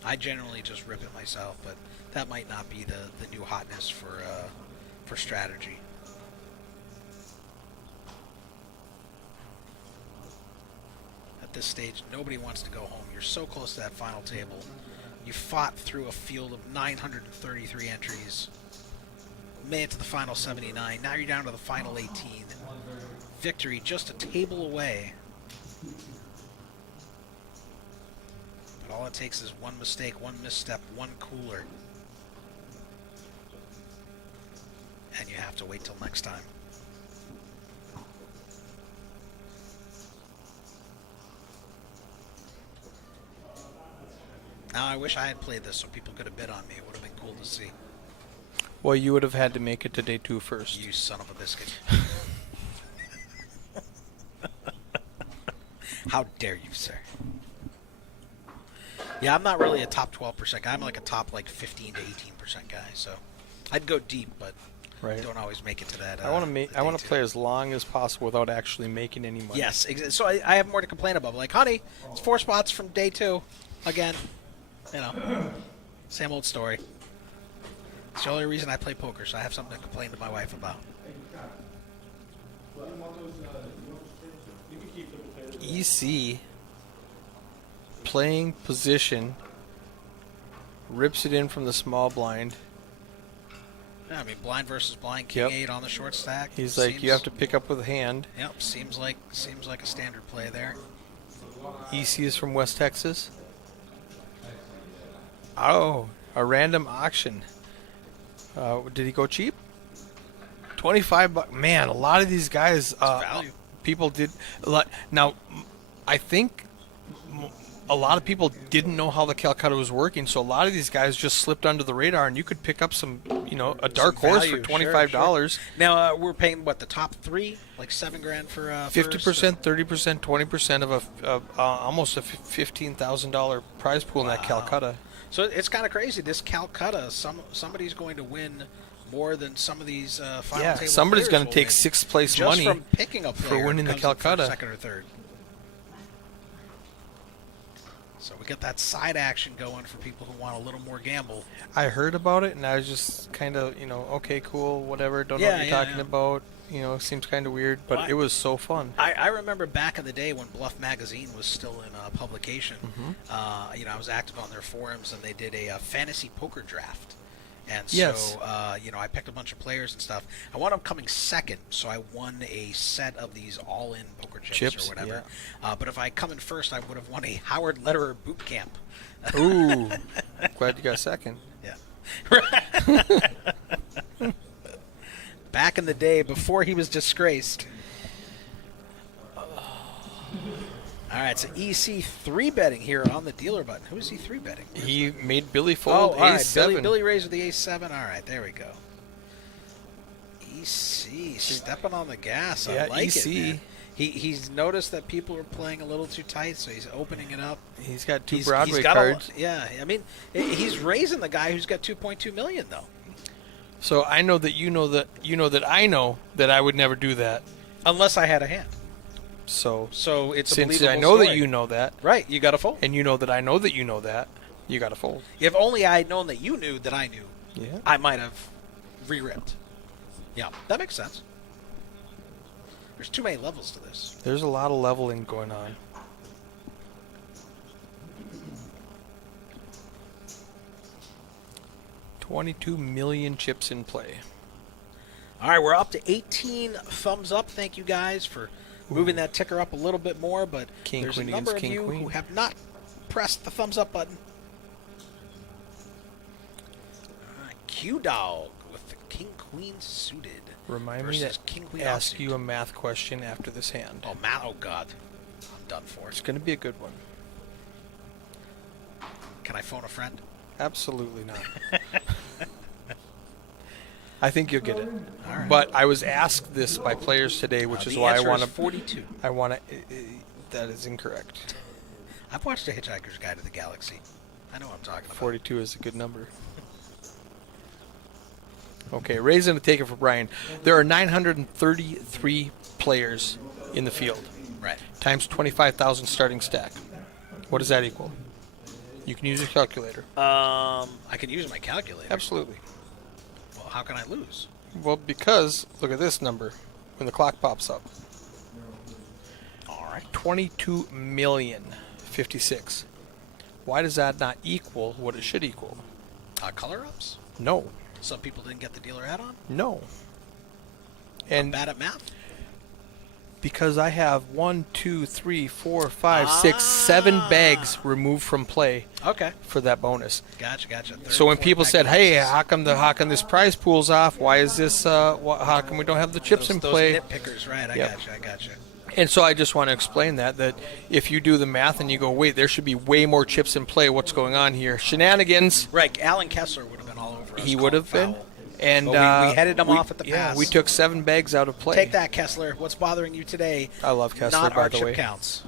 I generally just rip it myself, but that might not be the new hotness for strategy. At this stage, nobody wants to go home. You're so close to that final table. You fought through a field of 933 entries. Made it to the final 79. Now you're down to the final 18. Victory just a table away. But all it takes is one mistake, one misstep, one cooler. And you have to wait till next time. Now I wish I had played this so people could have bid on me. It would have been cool to see. Well, you would have had to make it to day 2 first. You son of a biscuit. How dare you, sir? Yeah, I'm not really a top 12% guy. I'm like a top 15 to 18% guy. So I'd go deep, but don't always make it to that. I want to play as long as possible without actually making any money. Yes, so I have more to complain about. Like, honey, it's 4 spots from day 2 again. You know, same old story. It's the only reason I play poker, so I have something to complain to my wife about. EC playing position, rips it in from the small blind. Yeah, I mean, blind versus blind, king 8 on the short stack. He's like, you have to pick up with a hand. Yep, seems like a standard play there. EC is from West Texas. Oh, a random auction. Did he go cheap? $25. Man, a lot of these guys, value. people did. Now, I think a lot of people didn't know how the Calcutta was working, so a lot of these guys just slipped under the radar, and you could pick up some, a dark horse for $25. Sure. Now we're paying what, the top 3, like $7,000 for 50%, 30%, 20% of almost a $15,000 prize pool in that Calcutta. So it's kind of crazy. This Calcutta, somebody's going to win more than some of these final table. Somebody's going to take win 6th place just money from picking a player for winning the Calcutta, second or third. So we get that side action going for people who want a little more gamble. I heard about it, and I was just kind of, okay, cool, whatever. Don't know what you're talking about. Seems kind of weird, but it was so fun. I remember back in the day when Bluff Magazine was still in publication. I was active on their forums, and they did a fantasy poker draft. And so, I picked a bunch of players and stuff. I wound up coming second, so I won a set of these all-in poker chips or whatever. Yeah. But if I come in first, I would have won a Howard Lederer boot camp. Ooh, glad you got second. Yeah. Back in the day, before he was disgraced. All right, so EC 3-betting here on the dealer button. Who is he 3-betting? He made Billy fold ace-7. Billy raised with the ace-7. All right, there we go. EC stepping on the gas. I like EC. it, man. He's noticed that people are playing a little too tight, so he's opening it up. He's got 2 Broadway cards. I mean, he's raising the guy who's got $2.2 million, though. So I know that you know that I know that I would never do that. Unless I had a hand. So it's a since believable I know story. that you know that, right? You got to fold, and you know that I know that you know that, you got to fold. If only I had known that you knew that I knew, I might have re-ripped. Yeah, that makes sense. There's too many levels to this. There's a lot of leveling going on. $22 million chips in play. All right, we're up to 18 thumbs up. Thank you guys for moving that ticker up a little bit more, but there's a number of you who have not pressed the thumbs up button. Q-Dog with the King-Queen suited. Remind me to ask you a math question after this hand. Oh, math? Oh, God. I'm done for. It's going to be a good one. Can I phone a friend? Absolutely not. I think you'll get it. All right. But I was asked this by players today, which is why I want to. 42. I want to. That is incorrect. I've watched The Hitchhiker's Guide to the Galaxy. I know what I'm talking about. 42 is a good number. Okay, raising a taker for Brian. There are 933 players in the field. Right. Times 25,000 starting stack. What does that equal? You can use your calculator. I can use my calculator. Absolutely. Well, how can I lose? Well, because look at this number when the clock pops up. All right. 22,056,000. Why does that not equal what it should equal? Color ups? No. Some people didn't get the dealer add-on? No. And I'm bad at math? Because I have 1, 2, 3, 4, 5, 6, 7 bags removed from play. Okay. For that bonus. Gotcha. So when people said, "Hey, how come this prize pool's off? Why is this? How come we don't have the chips in play?" Those nitpickers, right? I gotcha. And so I just want to explain that if you do the math and you go, "Wait, there should be way more chips in play. What's going on here? Shenanigans." Right. Alan Kessler would have been all over us. He would have been. And we headed him off at the pass. Yeah, we took 7 bags out of play. Take that, Kessler. What's bothering you today? I love Kessler, Not by our the chip way. counts.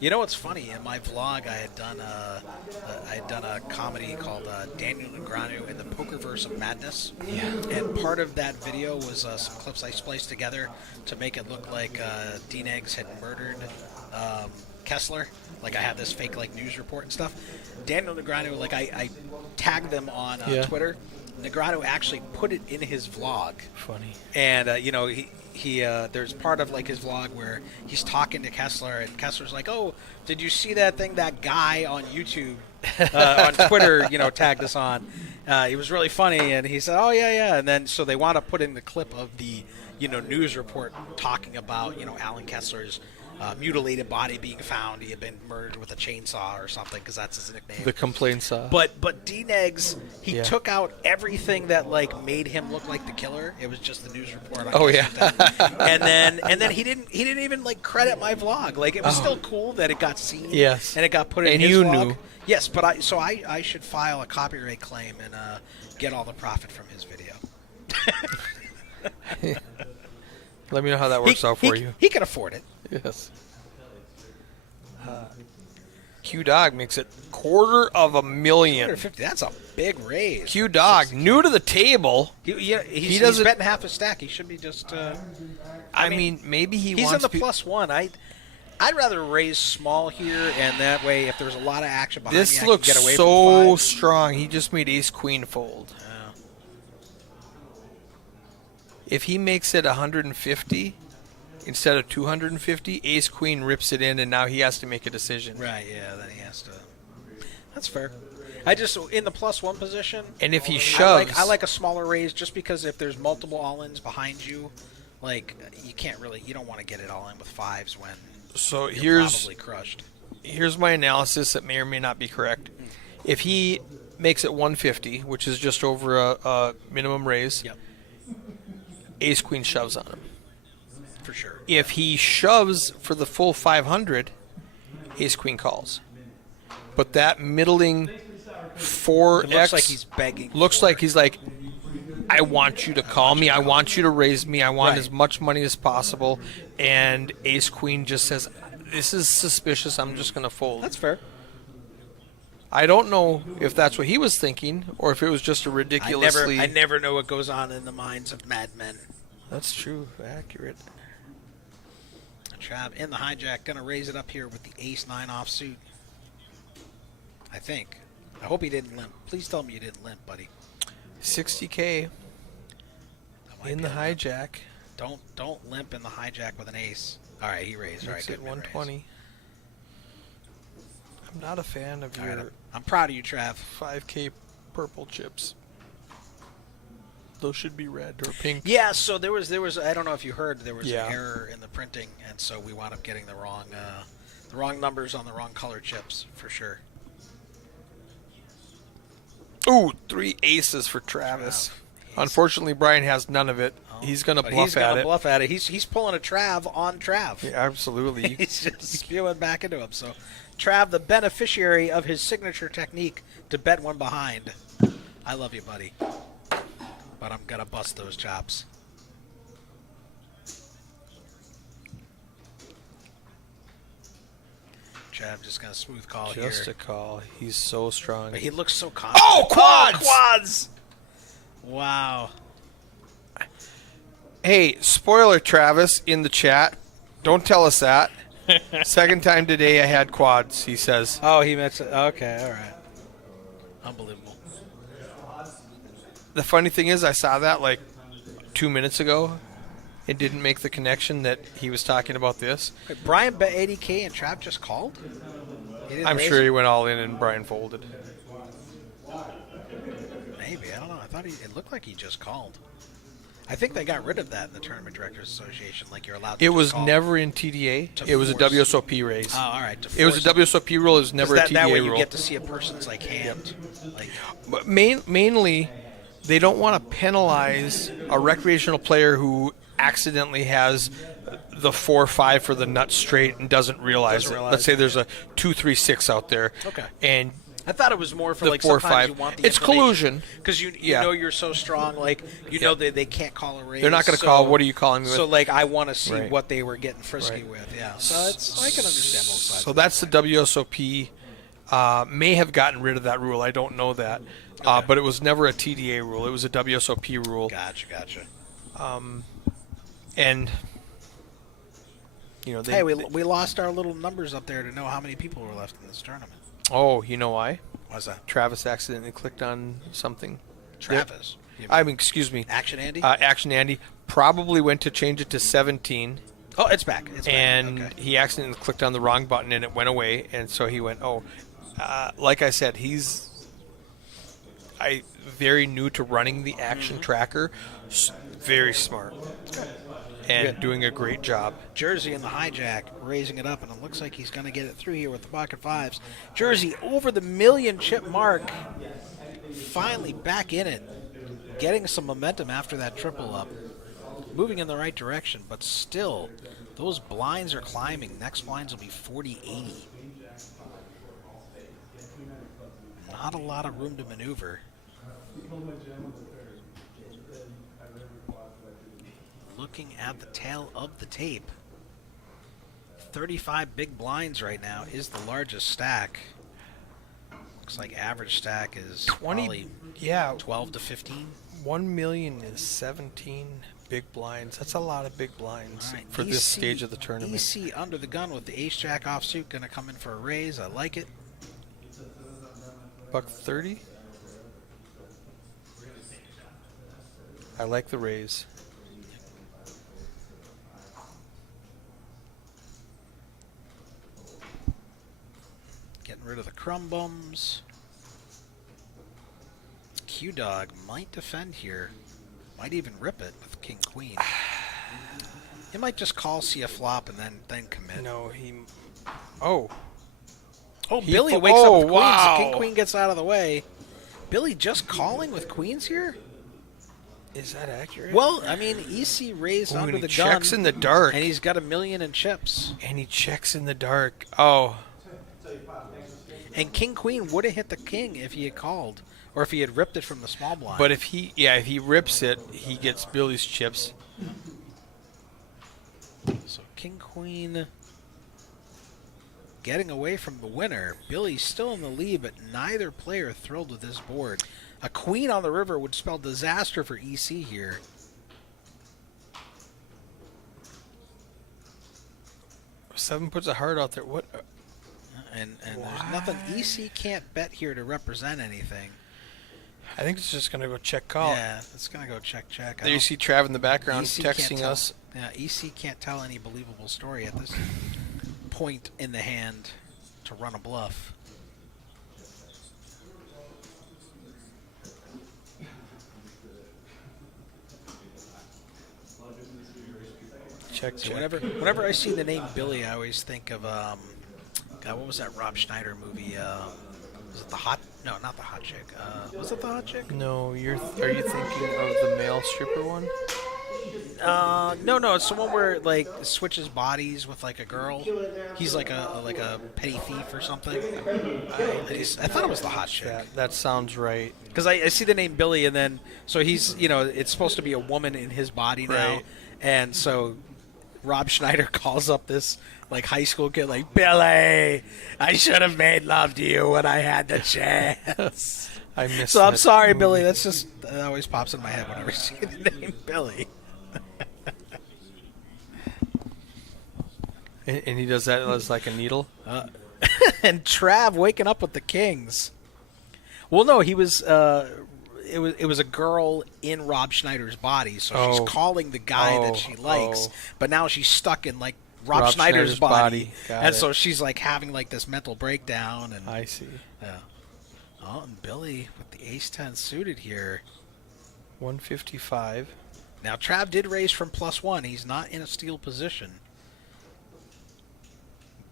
You know what's funny? In my vlog, I had done a comedy called Daniel Negreanu in the Pokerverse of Madness. Yeah. And part of that video was some clips I spliced together to make it look like Dean Eggs had murdered Kessler. Like I have this fake like news report and stuff. Daniel Negreanu, like I tagged them on Twitter. Negreanu actually put it in his vlog. Funny. And he there's part of like his vlog where he's talking to Kessler, and Kessler's like, "Oh, did you see that thing that guy on YouTube on Twitter tagged us on? It was really funny." And he said, "Oh yeah." And then so they want to put in the clip of the news report talking about Alan Kessler's mutilated body being found. He had been murdered with a chainsaw or something, because that's his nickname. The complaint saw. But D-Negs, he took out everything that like made him look like the killer. It was just the news report. And then he didn't even like credit my vlog. Like it was still cool that it got seen. Yes. And it got put in his you vlog. knew. Yes, but I should file a copyright claim and get all the profit from his video. Let me know how that works out for you. He can afford it. Yes. Q Dog makes it $250,000. 250. That's a big raise. Q Dog, new to the table. He's doesn't- betting half a stack. He should be just. I mean, maybe he's wants in the +1. I'd rather raise small here, and that way, if there's a lot of action behind This me, looks I can get away so from 5. strong. He just made Ace Queen fold. If he makes it 150 instead of 250, Ace Queen rips it in, and now he has to make a decision. Right, yeah, then he has to. That's fair. I just, in the +1 position, And if he shoves, I like a smaller raise, just because if there's multiple all-ins behind you, like, you don't want to get it all in with 5s when so you're probably crushed. here's my analysis that may or may not be correct. If he makes it 150, which is just over a minimum raise, Yep, Ace Queen shoves on him. for sure. If he shoves for the full 500, Ace Queen calls. But that middling 4x It looks like he's begging. looks like he's like, I want you to call me. I want you to raise me. I want Right. as much money as possible. And Ace Queen just says, this is suspicious. I'm just going to fold. That's fair. I don't know if that's what he was thinking or if it was just a ridiculously... I never know what goes on in the minds of madmen. That's true. Accurate. Trav in the hijack, gonna raise it up here with the ace-9 offsuit. I think. I hope he didn't limp. Please tell me you didn't limp, buddy. 60K That might in be the a limp. hijack. Don't limp in the hijack with an ace. All right, he raised. All right, Makes good it mid-raise. 120. I'm not a fan of All your right, I'm proud of you, Trav. 5K purple chips. Those should be red or pink. Yeah, so there was. I don't know if you heard, there was Yeah. an error in the printing, and so we wound up getting the wrong numbers on the wrong color chips for sure. Ooh, 3 aces for Travis. Unfortunately, Brian has none of it. He's going to But bluff he's at gonna it. bluff at it. He's pulling a Trav on Trav. Yeah, absolutely. He's just spewing back into him. So, Trav, the beneficiary of his signature technique to bet one behind. I love you, buddy. But I'm going to bust those chops. Trav just going to smooth call Just here. a call. He's so strong. But he looks so confident. Oh, quads! Quads! Wow. Hey, spoiler, Travis, in the chat. Don't tell us that. Second time today I had quads, he says. Oh, he meant to. Okay, all right. Unbelievable. The funny thing is, I saw that like 2 minutes ago. It didn't make the connection that he was talking about this. Wait, Brian bet 80K and Trav just called? He didn't I'm raise sure it? he went all in and Brian folded. Maybe. I don't know. I thought it looked like he just called. I think they got rid of that in the Tournament Directors Association. Like you're allowed to It just was call. never in TDA. To It was a force. WSOP raise. Oh, all right. It was a WSOP rule. It was never a TDA that way rule. you get to see a person's like hand. Like, But mainly, they don't want to penalize a recreational player who accidentally has the 4-5 for the nut straight and doesn't realize Doesn't it. realize Let's say it. there's a 2-3-6 out there. Okay. And I thought it was more for the like 4-5. sometimes you want the It's collusion. because you Yeah. know you're so strong. Like you know they can't call a raise. They're not going to call, what are you calling me with? So like I want to see Right. what they were getting frisky Right. with. Yeah. So I can understand both sides. So of that's that. the WSOP. May have gotten rid of that rule. I don't know that. Okay. But it was never a TDA rule. It was a WSOP rule. Gotcha. And You know, Hey, we lost our little numbers up there to know how many people were left in this tournament. Oh, you know why? What's that? Travis accidentally clicked on something. Travis. I mean, excuse me. Action Andy? Action Andy probably went to change it to 17. Oh, it's back. It's And back. Okay. he accidentally clicked on the wrong button and it went away. And so he went, like I said, he's very new to running the action tracker. Very smart. And doing a great job. Jersey in the hijack, raising it up, and it looks like he's going to get it through here with the pocket fives. Jersey over the 1,000,000 chip mark. Finally back in it. Getting some momentum after that triple up. Moving in the right direction, but still, those blinds are climbing. Next blinds will be 40-80. Not a lot of room to maneuver. Looking at the tail of the tape. 35 big blinds right now is the largest stack. Looks like average stack is 20, probably yeah. 12 to 15. 1 million is 17 big blinds. That's a lot of big blinds All right, for this stage of the tournament. EC under the gun with the ace-jack offsuit, going to come in for a raise. I like it. $130. I like the raise. Getting rid of the crumb bums. Q-Dog might defend here. Might even rip it with king-queen. He might just call, see a flop, and then commit. No, he... Oh. Oh, He Billy fo- wakes oh, up with queens. wow. The king-queen gets out of the way. Billy just calling with queens here? Is that accurate? Well, I mean, EC raised Ooh, under and the he gun. checks in the dark. And he's got 1,000,000 in chips. And he checks in the dark. Oh. And king-queen would have hit the king if he had called. Or if he had ripped it from the small blind. But if he rips it, he gets Billy's chips. So king-queen getting away from the winner. Billy's still in the lead, but neither player thrilled with this board. A queen on the river would spell disaster for EC here. Seven puts a heart out there. What? And there's nothing. EC can't bet here to represent anything. I think it's just going to go check call. Yeah, it's going to go check. There you see Trav in the background EC can't texting tell- us. Yeah, EC can't tell any believable story at this point in the hand to run a bluff. Check, So check. whenever I see the name Billy, I always think of God, what was that Rob Schneider movie? Was it the hot? No, not the hot chick. Was it the hot chick? No, are you thinking of the male stripper one? No, it's the one where like switches bodies with like a girl. He's like a petty thief or something. I thought it was the hot chick. That sounds right. Because I see the name Billy, and then so he's it's supposed to be a woman in his body now, Right. and so Rob Schneider calls up this like high school kid, like, Billy, I should have made love to you when I had the chance. I missed. So I'm that sorry, movie. Billy. That always pops in my head whenever I see the name Billy. And he does that as like a needle. And Trav waking up with the Kings. Well, no, he was. It was a girl in Rob Schneider's body, so she's calling the guy that she likes, but now she's stuck in like Rob Schneider's body. And so she's like having like this mental breakdown. And I see. yeah. Oh, and Billy with the ace-10 suited here. 155. Now Trav did raise from +1. He's not in a steal position.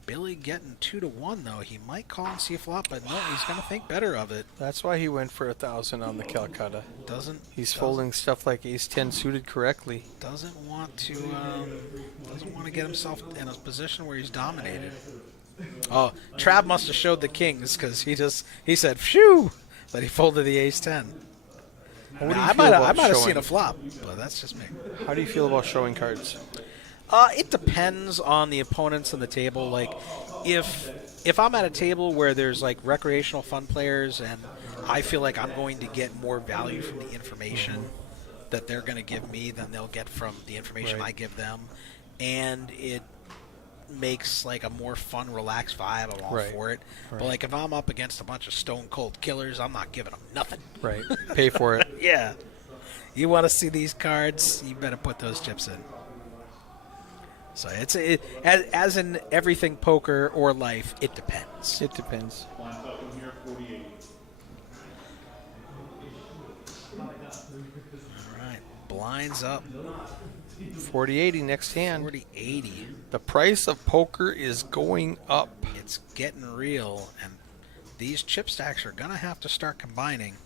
Billy getting 2-1 though. He might call and see a flop, but no, he's going to think better of it. That's why he went for 1,000 on the Calcutta. He's folding stuff like ace-10 suited correctly. Doesn't want to get himself in a position where he's dominated. Oh, Trav must have showed the Kings because he said phew that he folded the ace-10. I might have seen a flop, but that's just me. How do you feel about showing cards? It depends on the opponents on the table. Like, if I'm at a table where there's like recreational fun players and I feel like I'm going to get more value from the information that they're going to give me than they'll get from the information I give them, and makes like a more fun, relaxed vibe, I'm all Right. for it. But Right. like if I'm up against a bunch of stone cold killers, I'm not giving them nothing. Right. Pay for it. Yeah. You want to see these cards, you better put those chips in. So as in everything poker or life, it depends. It depends. All right. Blinds up. 40-80 next hand. 40-80. The price of poker is going up. It's getting real, and these chip stacks are going to have to start combining.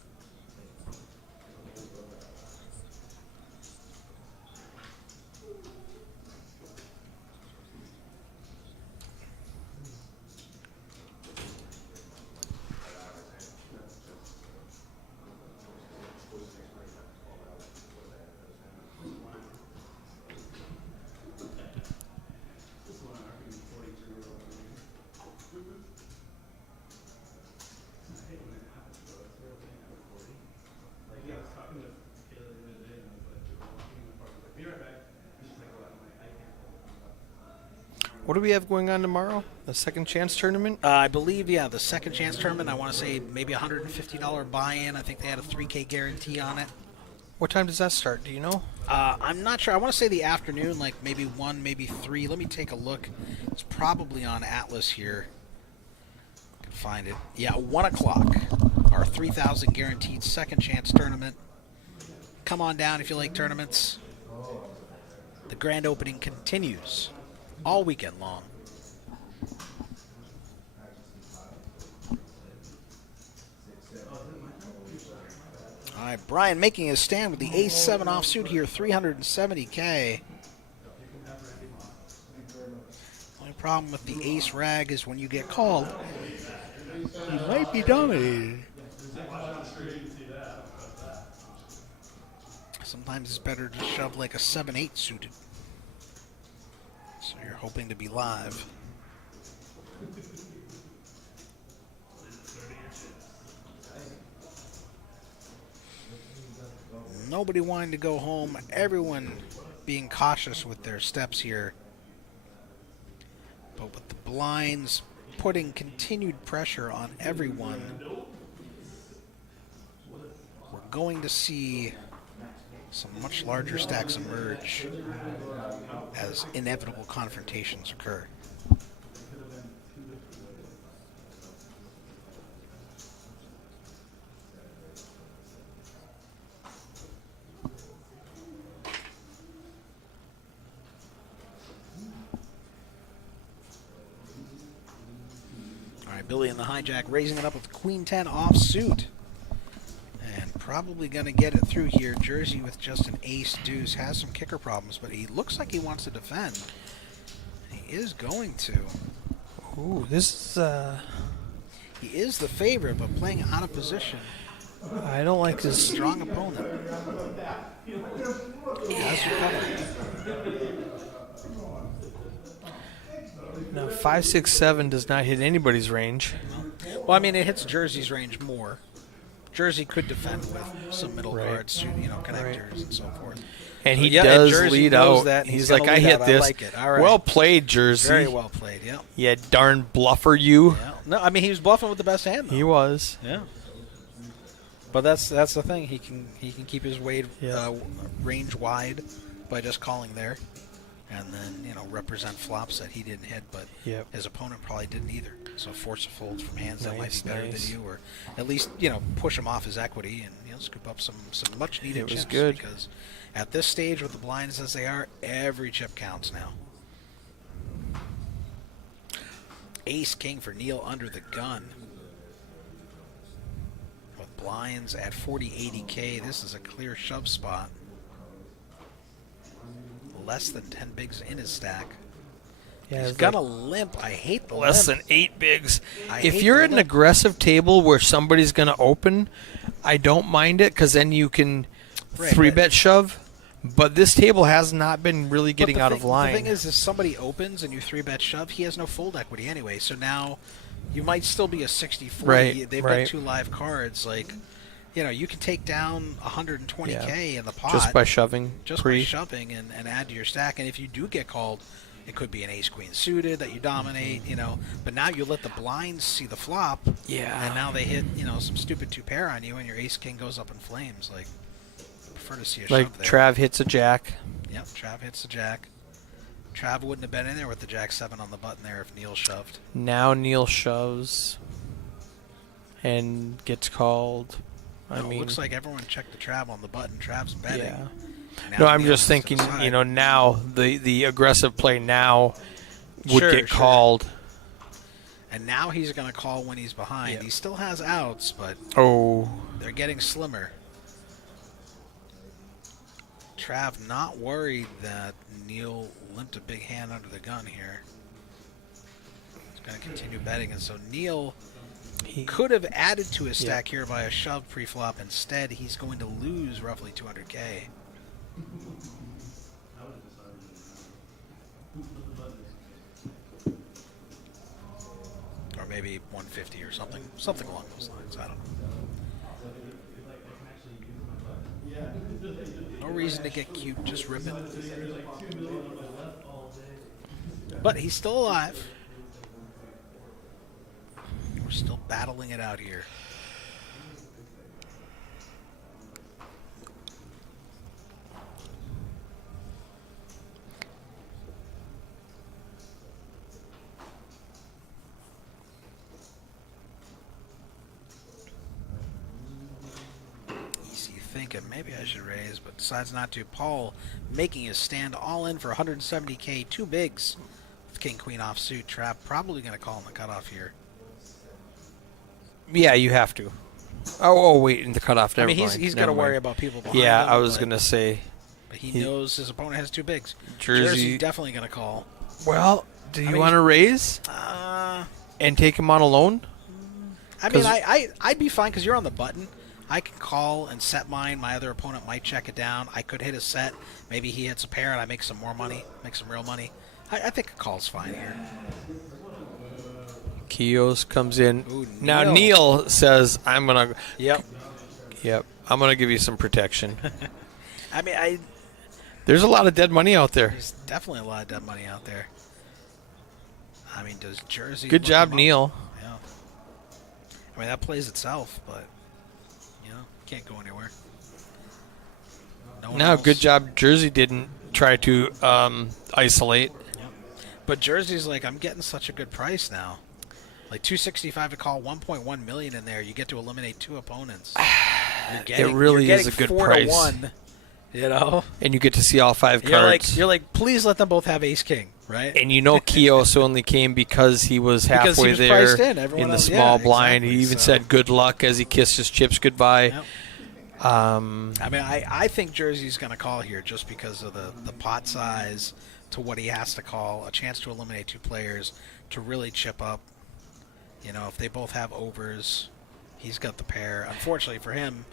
What do we have going on tomorrow? The second chance tournament? I believe, the second chance tournament, I want to say maybe $150 buy-in. I think they had a 3K guarantee on it. What time does that start? Do you know? I'm not sure. I want to say the afternoon, like maybe 1, maybe 3. Let me take a look. It's probably on Atlas here. I can find it. Yeah, 1 o'clock. Our 3,000 guaranteed second chance tournament. Come on down if you like tournaments. The grand opening continues all weekend long. All right, Brian making his stand with the ace-7 offsuit here, 370K. Only problem with the ace rag is when you get called, you might be dominated. Sometimes it's better to shove like a 7-8 suited. So you're hoping to be live. Nobody wanting to go home. Everyone being cautious with their steps here. But with the blinds putting continued pressure on everyone, we're going to see some much larger stacks emerge as inevitable confrontations occur. All right, Billy in the hijack raising it up with Queen 10 offsuit. And probably going to get it through here. Jersey with just an ace deuce has some kicker problems, but he looks like he wants to defend. He is going to. Ooh, this is, He is the favorite, but playing out of position. I don't like This this. strong opponent. He has recovered. No, 5, 6, 7 does not hit anybody's range. Well, I mean, it hits Jersey's range more. Jersey could defend with some middle Right. guards, connectors and so forth. And So, he yeah, and does Jersey lead knows out. that, and He's gonna like, I lead hit out. this. like it. All right. Well played, Jersey. Very well played, yeah. Yeah, darn bluffer you. Yeah. No, I mean, he was bluffing with the best hand, though. He was. Yeah. But that's the thing. He can keep his range wide by just calling there, and then represent flops that he didn't hit, but Yep. his opponent probably didn't either. So force a fold from hands that might be Nice, better nice. than you, or at least push him off his equity and scoop up some much needed It was chips. good. Because at this stage with the blinds as they are, every chip counts now. Ace king for Neil under the gun. With blinds at 40-80K, this is a clear shove spot. Less than 10 bigs in his stack. Yeah, He's it's got like a limp. I hate the less limp. than 8 bigs. I If hate you're the at an limp. aggressive table where somebody's going to open, I don't mind it because then you can Right, 3-bet shove. But this table has not been really But getting the out thing- of line. The thing is, if somebody opens and you 3-bet shove, he has no fold equity anyway. So now you might still be a 60-40. Right, They've right. got 2 live cards. Like, you can take down 120K in the pot just by shoving just pre. by shoving and add to your stack. And if you do get called, It could be an ace-queen suited that you dominate, But now you let the blinds see the flop. Yeah. And now they hit, some stupid 2-pair on you, and your ace-king goes up in flames. Like, I prefer to see a shove there. Trav hits a jack. Yep, Trav hits the jack. Trav wouldn't have been in there with the jack-7 on the button there if Neil shoved. Now Neil shoves and gets called. It looks like everyone checked the Trav on the button. Trav's betting. Yeah. Now No, I'm Neil just has to thinking, decide. now the aggressive play now would Sure, get sure. called. And now he's going to call when he's behind. Yep. He still has outs, but Oh. they're getting slimmer. Trav not worried that Neil limped a big hand under the gun here. He's going to continue betting, and so Neil could have added to his stack here by a shove pre-flop. Instead, he's going to lose roughly 200K. Or maybe 150 or something along those lines. I don't know. No reason to get cute, just rip it. But he's still alive. We're still battling it out here. Easy thinking, maybe I should raise, but decides not to. Paul making his stand all in for 170K, two bigs. With King Queen offsuit, Trav probably going to call in the cutoff here. Yeah, you have to. Oh, wait, in the cutoff. Never mind. He's got to worry about people behind Yeah, him. I was going to say. But he knows his opponent has two bigs. Jersey definitely going to call. Well, do you mean, want to raise and take him on alone? I mean, I'd be fine because you're on the button. I can call and set mine. My other opponent might check it down. I could hit a set. Maybe he hits a pair and I make some more money, make some real money. I think a call's fine here. Kios comes in. Ooh, Now Neil. Neil says, I'm going to... Yep. Yep. I'm going to give you some protection. I mean, There's a lot of dead money out there. there's definitely a lot of dead money out there. I mean, does Jersey... Good look job, him up? Neil. Yeah. I mean, that plays itself, but, can't go anywhere. No one Now, else. good job. Jersey didn't try to isolate. But Jersey's like, I'm getting such a good price now. Like $265 to call, 1.1 million in there. You get to eliminate two opponents. It really is a good 4 price. to 1, And you get to see all 5 cards. You're like, please let them both have ace king, right? And Kios only came because he was halfway Because he was there priced in. Everyone the else- small yeah, blind. exactly. He even So- said good luck as he kissed his chips goodbye. Yep. I mean, I think Jersey's going to call here just because of the pot size to what he has to call, a chance to eliminate two players, to really chip up. If they both have overs, he's got the pair. Unfortunately for him,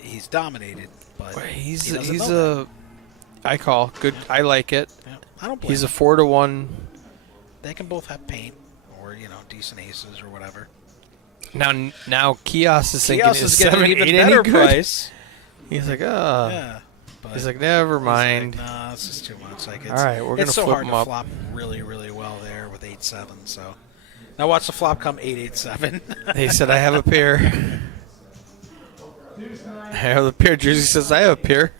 he's dominated. But He's he doesn't know that. I call good. I like it. Yeah, I don't blame He's a him. 4 to 1. They can both have paint or decent aces or whatever. Now Kios is thinking Kios is is getting 7 an even 8 better any good? price. He's like, Yeah. But He's like, never he's mind. like, nah, this is too much. Like, it's, All right, we're gonna it's so flip hard him to up. flop really, really well there with 8-7. So now watch the flop come 8-8-7. He said, I have a pair. I have a pair. Jersey says, I have a pair.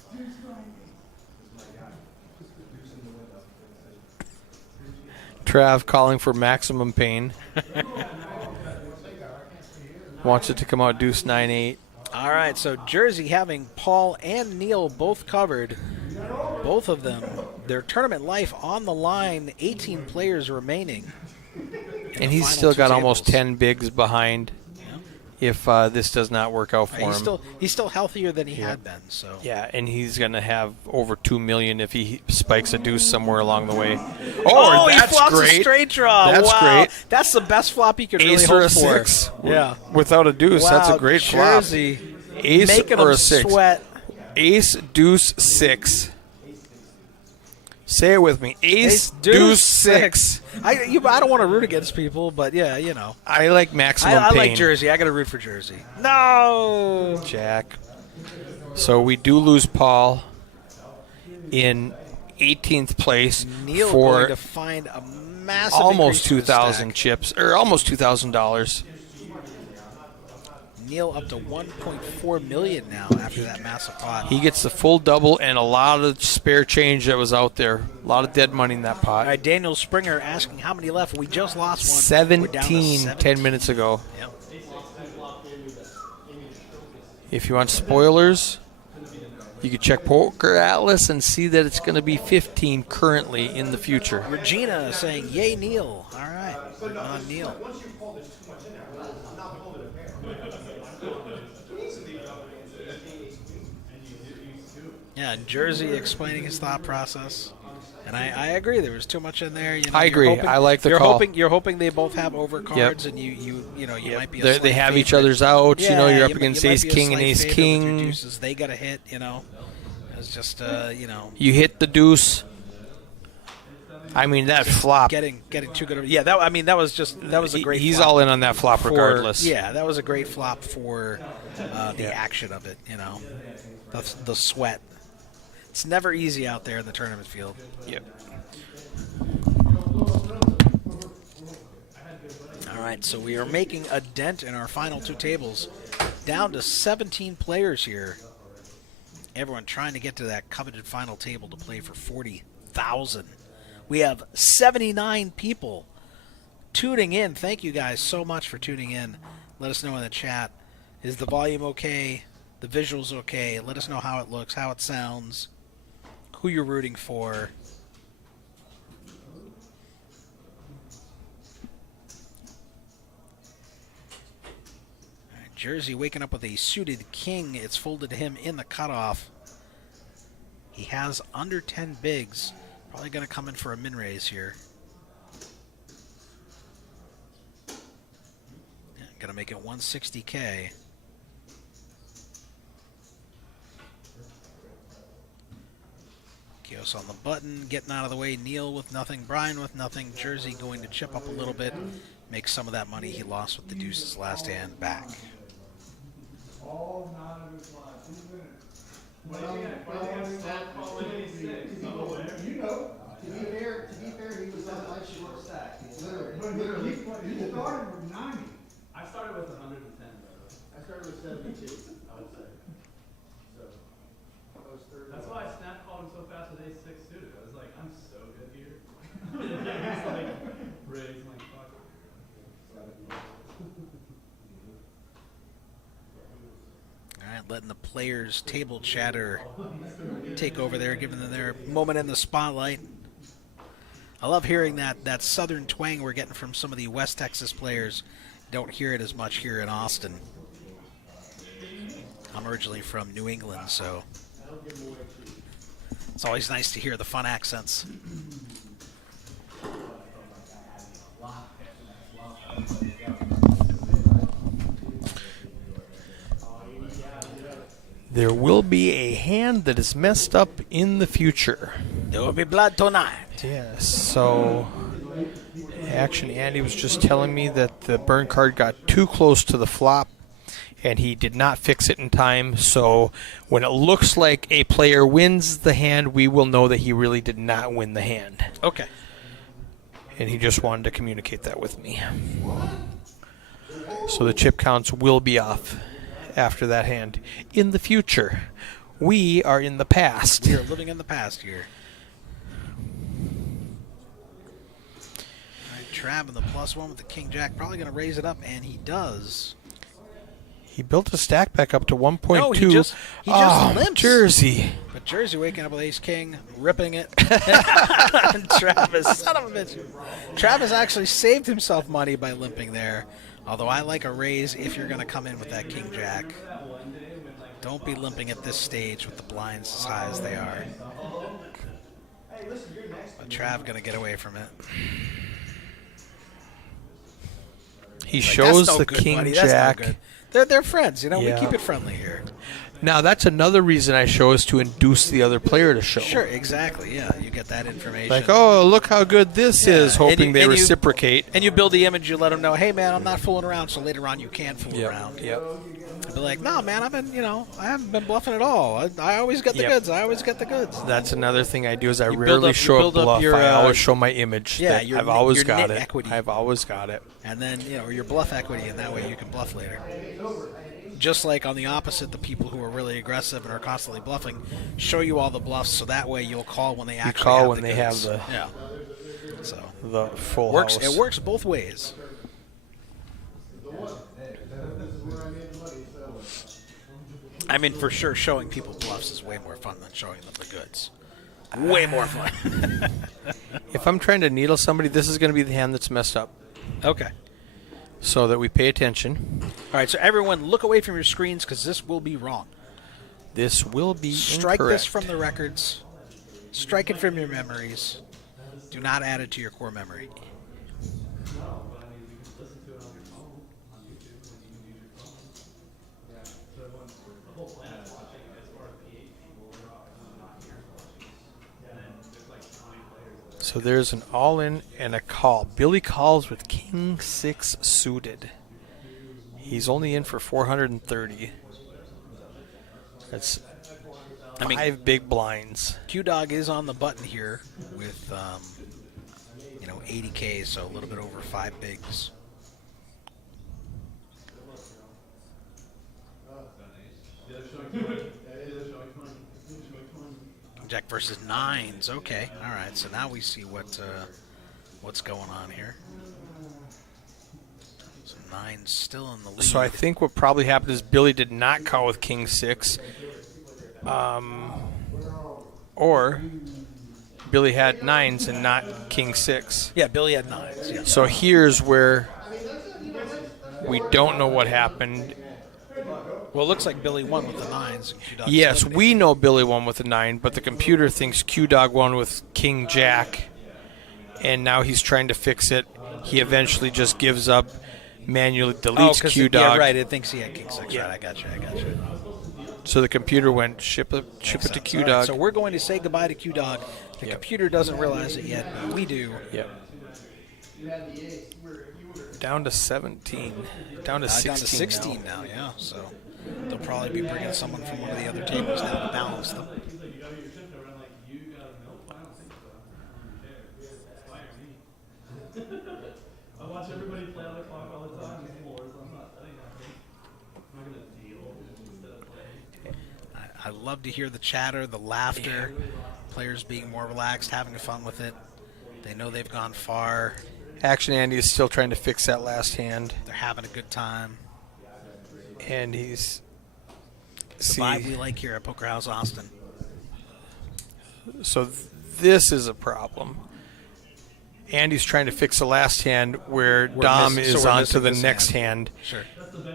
Trav calling for maximum pain. Wants it to come out deuce 9-8. All right, so Jersey having Paul and Neil both covered. Both of them, their tournament life on the line, 18 players remaining. in And the he's final still two got almost tables. 10 bigs behind if this does not work out for him. He's still healthier than he had been. So Yeah, and he's going to have over $2 million if he spikes a deuce somewhere along the way. Oh, he that's flops great. a straight draw. That's wow. great. That's the best flop you could really Ace hope or a for. 6. Yeah. Without a deuce, that's a Wow, great flop. Jersey Ace making or him a 6. sweat. Ace, deuce, 6. Say it with me. Ace, deuce, 6. I don't want to root against people, but yeah, I like maximum I pain. like Jersey. I got to root for Jersey. No. Jack. So we do lose Paul in 18th place Neil for going to find a massive almost increase to his 2,000 stack. chips, or almost $2,000. Neil up to 1.4 million now after that massive pot. He gets the full double and a lot of spare change that was out there. A lot of dead money in that All pot. right, Daniel Springer asking how many left. We just lost one. We're down to 17 10 minutes ago. Yep. If you want spoilers, you can check Poker Atlas and see that it's going to be 15 currently in the future. Regina saying, yay, Neil. All right, putting on Neil. Yeah, and Jersey explaining his thought process. And I agree. There was too much in there. You know, I agree. Hoping, I like the you're call. hoping they both have overcards, Yep. and you might be. They have each other's out. Yeah, you know, you're up you against might ace be a king and slight ace favorite with your king. deuces. They got a hit. You know, it's just You hit the deuce. I mean, that flop. getting too good. Yeah, that was a great. He's flop all in on that flop for- regardless. Yeah, that was a great flop for the action of it. You know, the sweat. It's never easy out there in the tournament field. Yep. All right, so we are making a dent in our final two tables, down to 17 players here. Everyone trying to get to that coveted final table to play for 40,000. We have 79 people tuning in. Thank you guys so much for tuning in. Let us know in the chat. Is the volume okay? The visuals okay? Let us know how it looks, how it sounds, who you're rooting for. Jersey waking up with a suited king. It's folded to him in the cutoff. He has under 10 bigs. Probably going to come in for a min raise here. Yeah, going to make it 160K. Kios on the button, getting out of the way. Neil with nothing, Brian with nothing. Jersey going to chip up a little bit, make some of that money he lost with the deuces last hand back. You know, to be fair, he was on like short stack. Literally. You started with 90. I started with 110, though. I started with 72, I would say. So, I was 30. That's why I snap called him so fast with ace 6 suited. I was like, I'm so good here. It's like, raise, like, fuck. All right, letting the players' table chatter take over there, giving them their moment in the spotlight. I love hearing that southern twang we're getting from some of the West Texas players. Don't hear it as much here in Austin. I'm originally from New England, so it's always nice to hear the fun accents. There will be a hand that is messed up in the future. There will be blood tonight. Yes, so actually Andy was just telling me that the burn card got too close to the flop and he did not fix it in time. So when it looks like a player wins the hand, we will know that he really did not win the hand. Okay. And he just wanted to communicate that with me. So the chip counts will be off after that hand. In the future, we are in the past. We are living in the past here. All right, Trav in the +1 with the King Jack. Probably going to raise it up, and he does. He built a stack back up to 1.2. No, he just limps. Jersey. But Jersey waking up with Ace King, ripping it. And Travis, son of a bitch. Travis actually saved himself money by limping there. Although I like a raise if you're going to come in with that King Jack. Don't be limping at this stage with the blinds as high as they are. But Trav going to get away from it. He Like, shows that's no the good, King buddy. That's no Jack. good. They're friends, you know. Yeah. We keep it friendly here. Now, that's another reason I show is to induce the other player to show. Sure, exactly. Yeah, you get that information. Like, oh, look how good this is, hoping they and reciprocate. And you build the image. You let them know, hey man, I'm not fooling around. So later on, you can fool around. Yep. And be like, no man, I haven't been bluffing at all. I always get the goods. I always get the goods. That's another thing I do is I You rarely build show a up bluff. your, I always show my image. yeah, that your I've always your got net it. equity. I've always got it. And then or your bluff equity, and that way you can bluff later. Just like on the opposite, the people who are really aggressive and are constantly bluffing show you all the bluffs, so that way you'll call when they actually call have when the they goods. have yeah. So full works. house. It works both ways. I mean, for sure, showing people bluffs is way more fun than showing them the goods. Way more fun. If I'm trying to needle somebody, this is going to be the hand that's messed up. Okay. So that we pay attention. All right, so everyone look away from your screens because this will be wrong. This will be Strike incorrect. this from the records. Strike it from your memories. Do not add it to your core memory. So there's an all-in and a call. Billy calls with King 6 suited. He's only in for 430. That's five big blinds. Q-Dog is on the button here with, 80K, so a little bit over 5 bigs. Jack versus nines. Okay, all right. So now we see what's going on here. So nines still in the lead. So I think what probably happened is Billy did not call with King 6. Or Billy had nines and not King 6. Yeah, Billy had nines. Yeah. So here's where we don't know what happened. Well, it looks like Billy won with the nines. And Q-Dog Yes, eliminated. we know Billy won with a 9, but the computer thinks Q-Dog won with King Jack, and now he's trying to fix it. He eventually just gives up, manually deletes Q-Dog. Yeah, right. It thinks he had King 6. Yeah. Right, I got you. So the computer went, ship it to All right, Q-Dog. so we're going to say goodbye to Q-Dog. The computer doesn't realize it yet, but we do. Yep. Down to 17. Down to 16. Down to 16 now, yeah. So they'll probably be bringing someone from one of the other tables now to balance them. I watch everybody play on the clock all the time. It's floors. I'm not betting nothing. I'm not gonna deal instead of playing. I love to hear the chatter, the laughter, players being more relaxed, having fun with it. They know they've gone far. Action Andy is still trying to fix that last hand, They're having a good time. and he's... It's the vibe we like here at Poker House Austin. So this is a problem. Andy's trying to fix the last hand where Dom missing- so is we're on to missing the this next hand. hand, Sure.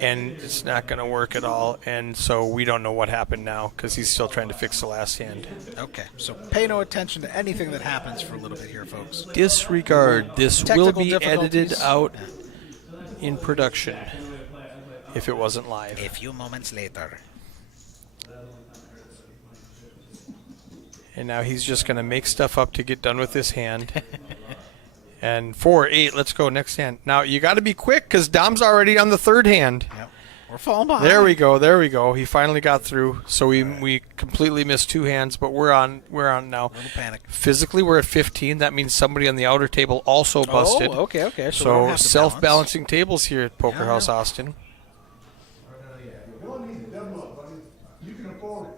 and it's not going to work at all. And so we don't know what happened now because he's still trying to fix the last hand. Okay, so pay no attention to anything that happens for a little bit here, folks. Disregard. This will Technical be edited difficulties. out in production if it wasn't live. A few moments later. And now he's just going to make stuff up to get done with this hand. And 4-8, let's go next hand. Now you got to be quick because Dom's already on the third hand. Yep. We're falling behind. There we go. He finally got through. So we completely missed 2 hands, but we're on now. A little panic. Physically, we're at 15. That means somebody on the outer table also busted. Oh, okay. So we don't So have to self-balancing tables here at Poker Yeah, House yeah. Austin. You don't need to double up, buddy. You can afford it.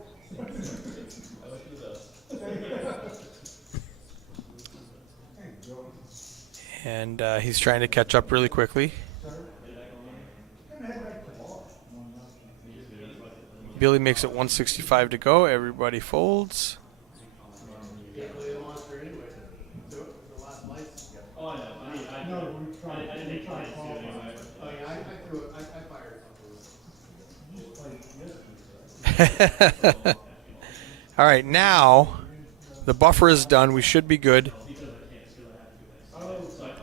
And he's trying to catch up really quickly. Billy makes it 165 to go. Everybody folds. All right, now the buffer is done. We should be good.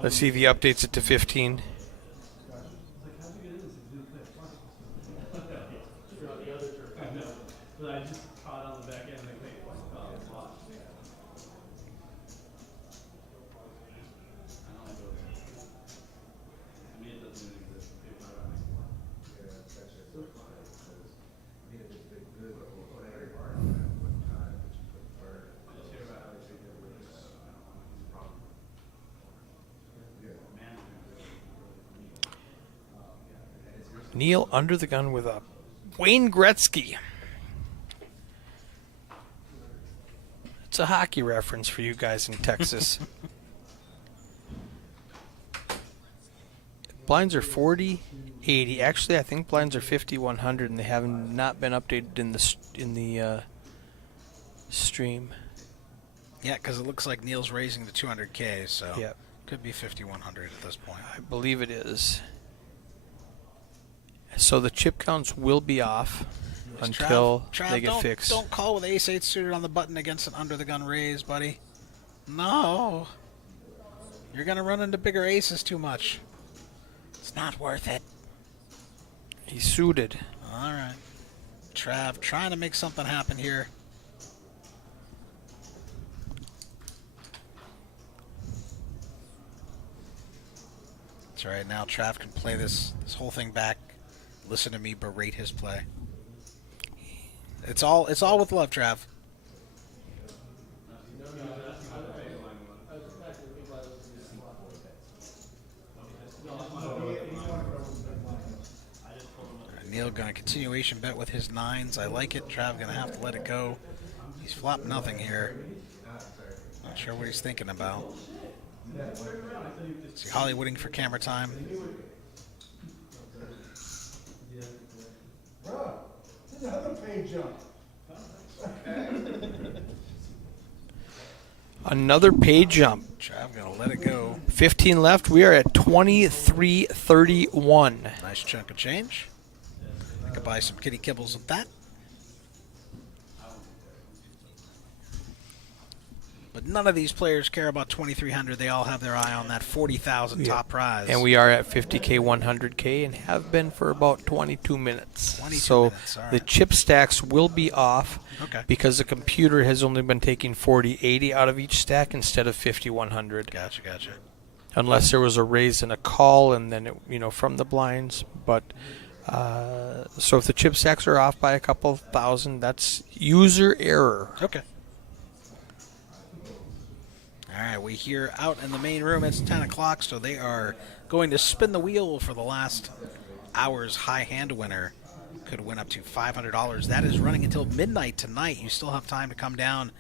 Let's see if he updates it to 15. Neil under the gun with a Wayne Gretzky. It's a hockey reference for you guys in Texas. Blinds are 40, 80. Actually, I think blinds are 50, 100, and they have not been updated in the stream. Yeah, because it looks like Neil's raising the 200K, so Yep. could be 5,100 at this point. I believe it is. So the chip counts will be off until Trav, they get don't, fixed. Don't call with ace-8 suited on the button against an under-the-gun raise, buddy. No. You're going to run into bigger aces too much. It's not worth it. He's suited. All right. Trav trying to make something happen here. That's right. Now Trav can play this whole thing back. Listen to me berate his play. It's all with love, Trav. Neil going to continuation bet with his 9s. I like it. Trav going to have to let it go. He's flopped nothing here. Not sure what he's thinking about. See Hollywooding for camera time. Bro, this is another page jump. Another pay jump. Trav going to let it go. 15 left. We are at 23-31. Nice chunk of change. I could buy some kitty kibbles with that. But none of these players care about 2,300. They all have their eye on that 40,000 top prize. And we are at 50K, 100K, and have been for about 22 minutes. 22 minutes, all right. The chip stacks will be off Okay. because the computer has only been taking 40, 80 out of each stack instead of 50, 100. Gotcha. Unless there was a raise and a call, and then from the blinds. But so if the chip stacks are off by a couple thousand, that's user error. Okay. All right, we hear out in the main room. It's 10 o'clock, so they are going to spin the wheel for the last hour's high hand winner. Could win up to $500. That is running until midnight tonight. You still have time to come down,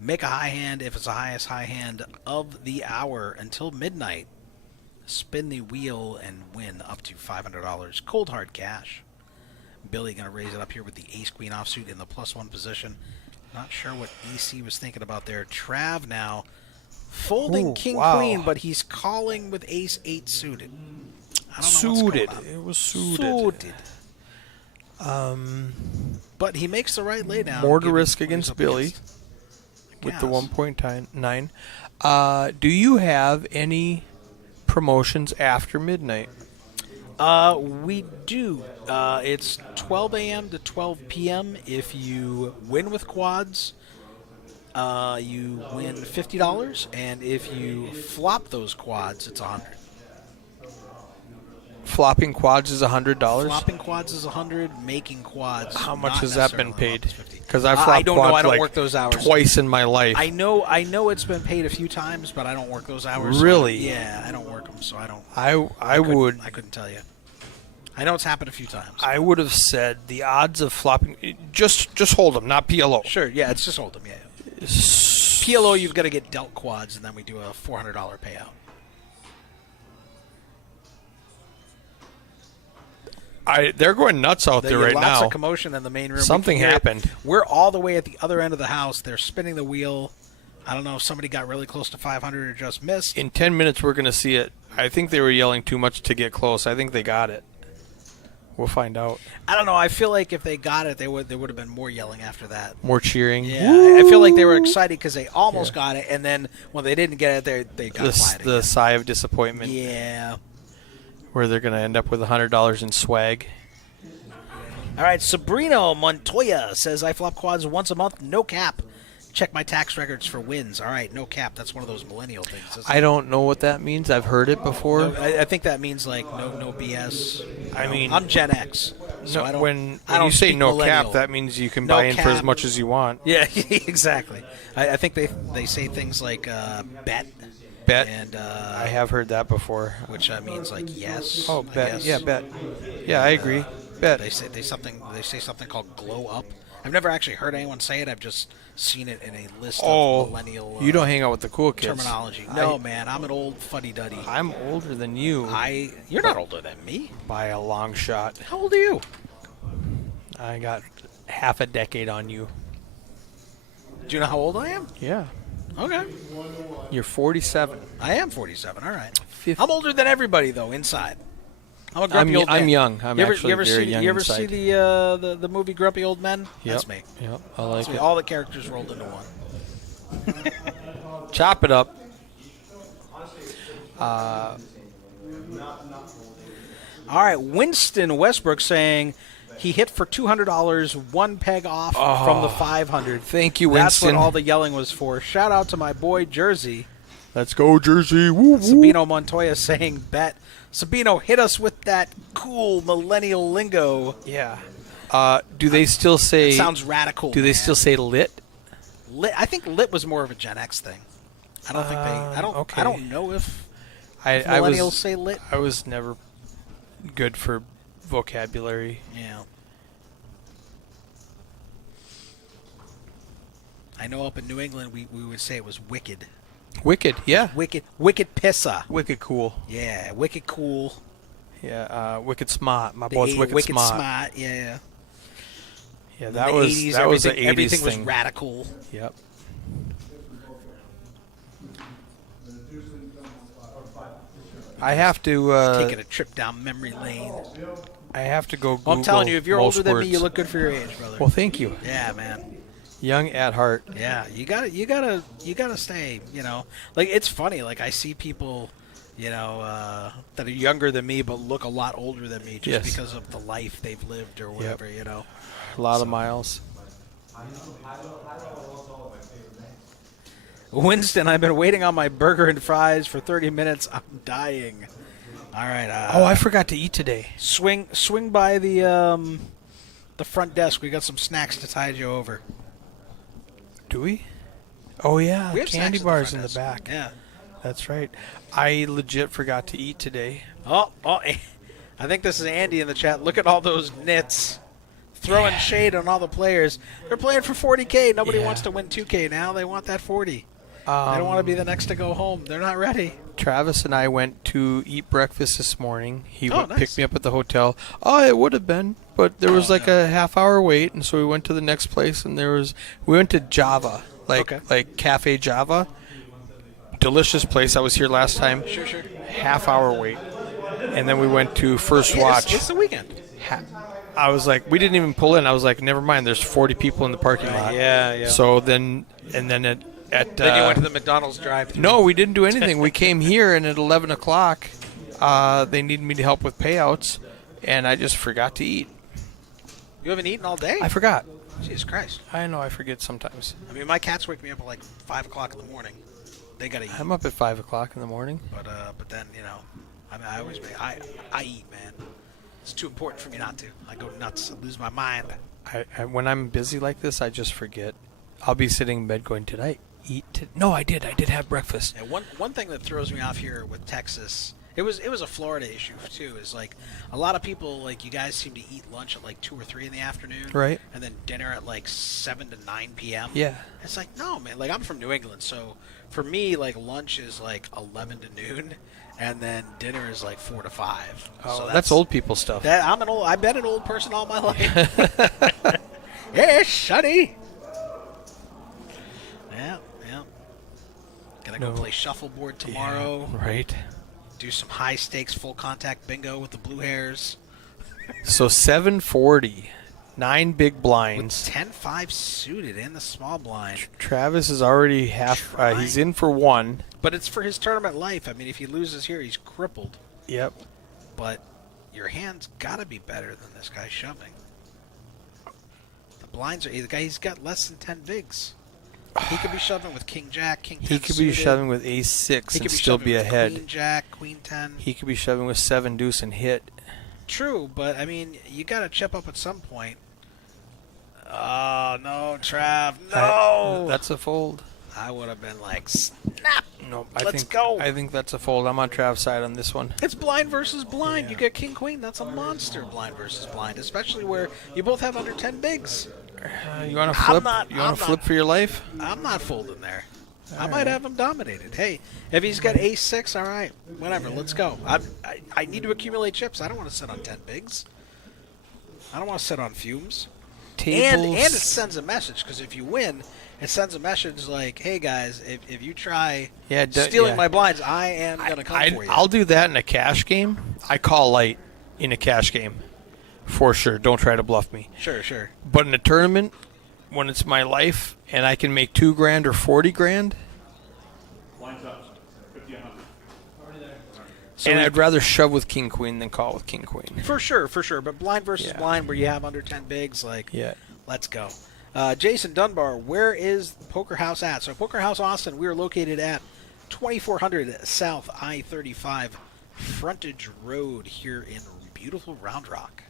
make a high hand if it's the highest high hand of the hour until midnight. Spin the wheel and win up to $500. Cold hard cash. Billy going to raise it up here with the ace-queen offsuit in the +1 position. Not sure what EC was thinking about there. Trav now folding Ooh, king-queen, wow. but he's calling with ace-8 suited. I don't know what's Suited. going on. It was suited. But he makes the right laydown. More to given risk what he's against up Billy against. with the Yes. 1.9. Do you have any promotions after midnight? We do. It's 12 a.m. to 12 p.m. If you win with quads, you win $50, and if you flop those quads, it's $100. Flopping quads is $100. Flopping quads is $100. Making quads. How much not has that been necessarily paid? is $50. Because I've I flopped don't know. quads I don't like work those hours. twice in my life. I know it's been paid a few times, but I don't work those hours. Really? Yeah, I don't work them, so I don't. I I couldn't tell you. I know it's happened a few times. I would have said the odds of flopping just hold them, not PLO. Sure, yeah, it's just hold'em, yeah. PLO, you've got to get dealt quads, and then we do a $400 payout. They're going nuts out there right lots now. of commotion in the main room. Something We can hear it. happened. We're all the way at the other end of the house. They're spinning the wheel. I don't know if somebody got really close to 500 or just missed. In 10 minutes, we're going to see it. I think they were yelling too much to get close. I think they got it. We'll find out. I don't know. I feel like if they got it, there would have been more yelling after that. More cheering. Yeah, I feel like they were excited because they almost got it, and then when they didn't get it, they got quiet The again. sigh of disappointment. Yeah. Where they're going to end up with $100 in swag. All right, Sabrino Montoya says, I flop quads once a month, no cap. Check my tax records for wins. All right, no cap. That's one of those millennial things, isn't I it? don't know what that means. I've heard it before. I think that means, like, no BS. I mean, I'm Gen X. So I don't, when I don't you say speak no millennial. cap, that means you can No buy in for as cap. much as you want. Yeah, exactly. I think they say things like bet Bet. And I have heard that before. which means like yes. Oh, I bet. guess. Yeah, bet. Yeah, I agree. Bet. They say something called glow up. I've never actually heard anyone say it. I've just seen it in a list of millennial. You don't hang out with the cool kids. Terminology. No, man, I'm an old fuddy-duddy. I'm older than you You're not older than me. by a long shot. How old are you? I got half a decade on you. Do you know how old I am? Yeah. Okay. You're 47. I am 47. All right. 50. I'm older than everybody though inside. I'm a grumpy old man. I'm young. I'm actually very young You ever inside. see the movie Grumpy Old Men? Yep. That's me. Yep. I like That's me. it. All the characters rolled into one. Chop it up. All right, Winston Westbrook saying he hit for $200, one peg off from the 500. Thank you, That's Winston. what all the yelling was for. Shout out to my boy Jersey. Let's go, Jersey. Woo, woo. Sabino Montoya saying bet. Sabino, hit us with that cool millennial lingo. Yeah. Do they still say? It sounds radical. Do they man. still say lit? lit? I think lit was more of a Gen X thing. I don't think they. I don't. okay. I don't know if I millennials was say lit. I was never good for vocabulary. Yeah. I know up in New England we would say it was wicked. Wicked, yeah. Wicked pissa. Wicked cool. Yeah, wicked cool. Yeah, wicked smart. My The boy's wicked, smart. smart. Yeah. Yeah, In that the was 80s, that was the everything, 80s everything thing. was radical. Yep. I have to Taking a trip down memory lane. I have to go Google Well, I'm telling you, if you're most older than me, words. you look good for your age, brother. Well, thank you. Yeah, man. Young at heart. Yeah, you gotta stay. You know, like it's funny. Like I see people, you know, that are younger than me but look a lot older than me just Yes. because of the life they've lived or whatever. You know. A lot of miles. Winston, I've been waiting on my burger and fries for 30 minutes. I'm dying. All right. Oh, I forgot to eat today. Swing by the front desk. We got some snacks to tide you over. Do we? Oh yeah, We have candy snacks at bars front in the desk. back. Yeah. That's right. I legit forgot to eat today. Oh, I think this is Andy in the chat. Look at all those nits. Throwing shade on all the players. They're playing for 40K. Nobody Yeah. wants to win 2K now. They want that 40. They Um, don't want to be the next to go home. They're not ready. Travis and I went to eat breakfast this morning. He Oh, went, nice. picked me up at the hotel. Oh, it would have been, but there was like a half-hour wait, and so we went to the next place, and we went to Java, like Cafe Java. Delicious place. I was here last time. Sure. Half-hour wait, and then we went to First Watch. It's the weekend. I was like, we didn't even pull in. I was like, never mind. There's 40 people in the parking lot. Yeah. So then, and then at Then you went to the McDonald's drive-thru. no, we didn't do anything. We came here, and at 11 o'clock, they needed me to help with payouts, and I just forgot to eat. You haven't eaten all day? I forgot. Jesus Christ. I know I forget sometimes. I mean, my cats wake me up at like 5 o'clock in the morning. They gotta eat. I'm up at 5 o'clock in the morning. But then, you know, I always make, I eat, man. It's too important for me not to. I go nuts. I lose my mind. I when I'm busy like this, I just forget. I'll be sitting in bed going, did I eat? No, I did. I did have breakfast. Yeah, one thing that throws me off here with Texas, it was a Florida issue too. Is like a lot of people, like you guys seem to eat lunch at like 2 or 3 in the afternoon, Right. And then dinner at like 7 to 9 p.m. Yeah. It's like no, man. Like I'm from New England, so for me, like lunch is like 11 to noon, and then dinner is like 4 to 5. Oh, So that's old people stuff. I've been an old person all my life. Yeah, shuddy. Yeah. Gonna go No. play shuffleboard tomorrow. Yeah, right. Do some high stakes full contact bingo with the blue hairs. So 740, 9 big With blinds. 10-5 suited in the small blind. Travis is already half. He's in for one. But it's for his tournament life. I mean, if he loses here, he's crippled. Yep. But your hand's got to be better than this guy shoving. The blinds are. He's got less than 10 bigs. He could be shoving with King Jack, King 10 He could be suited. shoving with Ace 6 He and could be still shoving be with ahead. Queen Jack, Queen 10. He could be shoving with 7 deuce and hit. True, but I mean, you got to chip up at some point. Oh no, Trav, no! That's a fold. I would have been like, snap. No, Let's go. I think that's a fold. I'm on Trav's side on this one. It's blind versus blind. You get king queen. That's a monster. Blind versus blind, especially where you both have under 10 bigs. You want to flip? not- You want I'm to flip for your life? I'm not folding there. I might have him dominated. Hey, if he's got ace 6, all right, whatever. Let's go. I need to accumulate chips. I don't want to sit on 10 bigs. I don't want to sit on fumes. And it sends a message, because if you win, it sends a message like, hey guys, if you try stealing my blinds, I am going to come for you. I'll do that in a cash game. I call light in a cash game. For sure. Don't try to bluff me. Sure. But in a tournament, when it's my life and I can make $2,000 or $40,000, Line touch. 50, 100. So and I'd rather shove with king queen than call with king queen. For sure. But blind versus blind, where you have under 10 bigs, like, let's go. Jason Dunbar, where is Poker House at? So Poker House Austin, we are located at 2400 South I-35 Frontage Road here in beautiful Round Rock.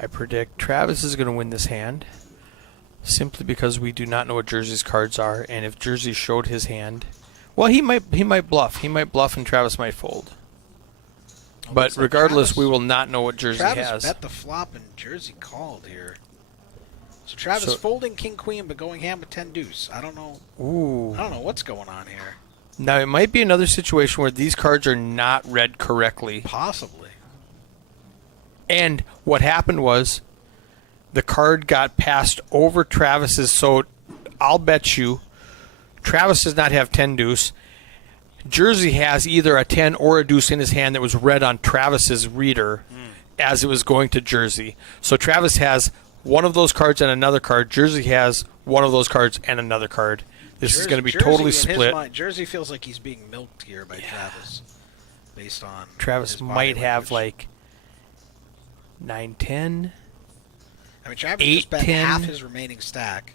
I predict Travis is going to win this hand simply because we do not know what Jersey's cards are, and if Jersey showed his hand, well, he might bluff. He might bluff, and Travis might fold. But regardless, we will not know what Jersey Travis has. bet the flop, and Jersey called here. So Travis folding king queen, but going ham with 10 deuce. I don't know. Ooh. I don't know what's going on here. Now it might be another situation where these cards are not read correctly. Possibly. And what happened was the card got passed over Travis's, so I'll bet you Travis does not have 10 deuce. Jersey has either a 10 or a deuce in his hand that was read on Travis's reader as it was going to Jersey. So Travis has one of those cards and another card. Jersey has one of those cards and another card. This is going to be totally split. Jersey feels like he's being milked here by Travis, based on Travis his body might have language. like 9-10. I mean, Travis 8, just bet 10. half his remaining stack.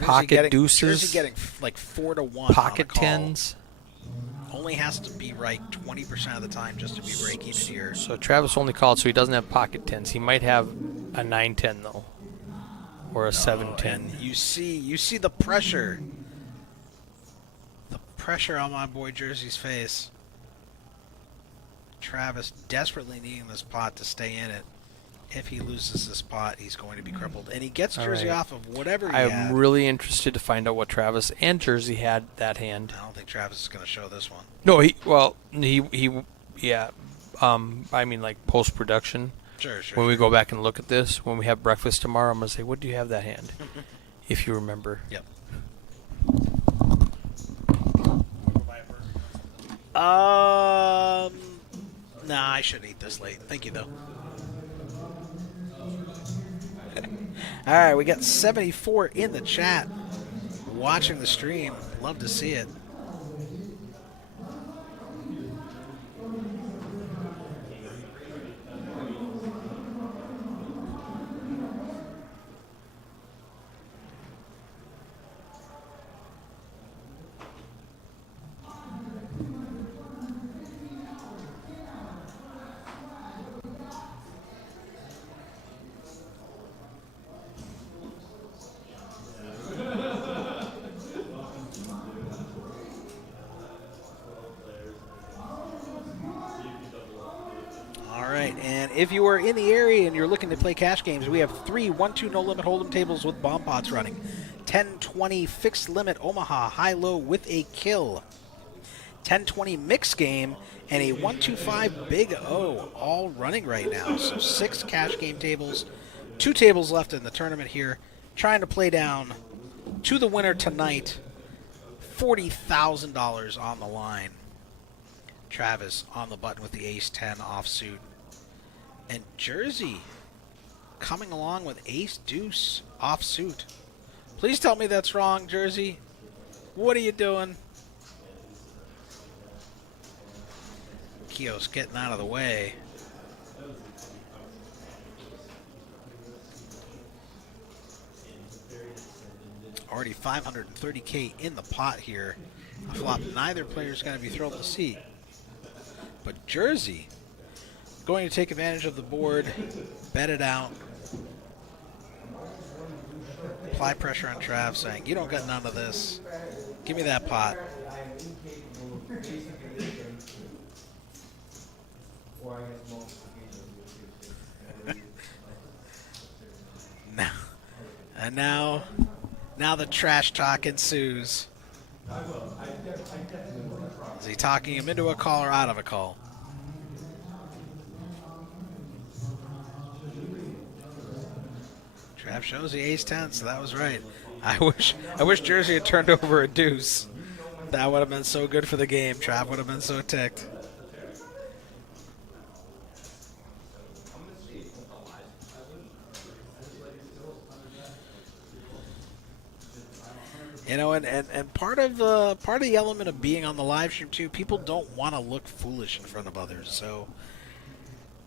Pocket deuces. Jersey getting like 4 to 1. Pocket on a call. tens. Only has to be right 20% of the time just to be break even here. So Travis only called, so he doesn't have pocket tens. He might have a 9-10 though, or a 7-10. And you see the pressure. The pressure on my boy Jersey's face. Travis desperately needing this pot to stay in it. If he loses this pot, he's going to be crippled. And he gets Jersey off of whatever he had. I'm really interested to find out what Travis and Jersey had that hand. I don't think Travis is going to show this one. No, I mean, like post-production. Sure. When we go back and look at this, when we have breakfast tomorrow, I'm going to say, what do you have that hand? If you remember. Yep. Nah, I shouldn't eat this late. Thank you, though. All right, we got 74 in the chat watching the stream. Love to see it. If you are in the area and you're looking to play cash games, we have 3 1-2 no limit hold'em tables with bomb pots running. 10-20 fixed limit Omaha high-low with a kill. 10-20 mix game and a 1-2-5 big O all running right now. So 6 cash game tables, 2 tables left in the tournament here. Trying to play down to the winner tonight. $40,000 on the line. Travis on the button with the ace-10 offsuit. And Jersey coming along with ace-deuce offsuit. Please tell me that's wrong, Jersey. What are you doing? Keogh's getting out of the way. Already $530K in the pot here. A flop neither player is going to be thrilled to see. But Jersey going to take advantage of the board, bet it out, apply pressure on Trav, saying, you don't got none of this. Give me that pot. Now the trash talk ensues. Is he talking him into a call or out of a call? Trav shows the ace-10, so that was right. I wish Jersey had turned over a deuce. That would have been so good for the game. Trav would have been so ticked. You know, and part of the element of being on the live stream too, people don't want to look foolish in front of others, so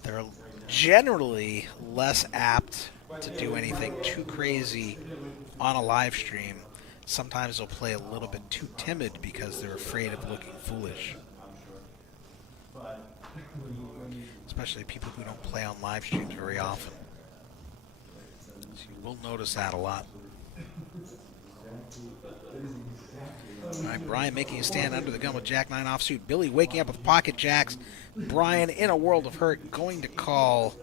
they're generally less apt to do anything too crazy on a live stream. Sometimes they'll play a little bit too timid because they're afraid of looking foolish. Especially people who don't play on live streams very often. So you will notice that a lot. All right, Brian making a stand under the gun with Jack-9 offsuit. Billy waking up with pocket jacks. Brian in a world of hurt, going to call.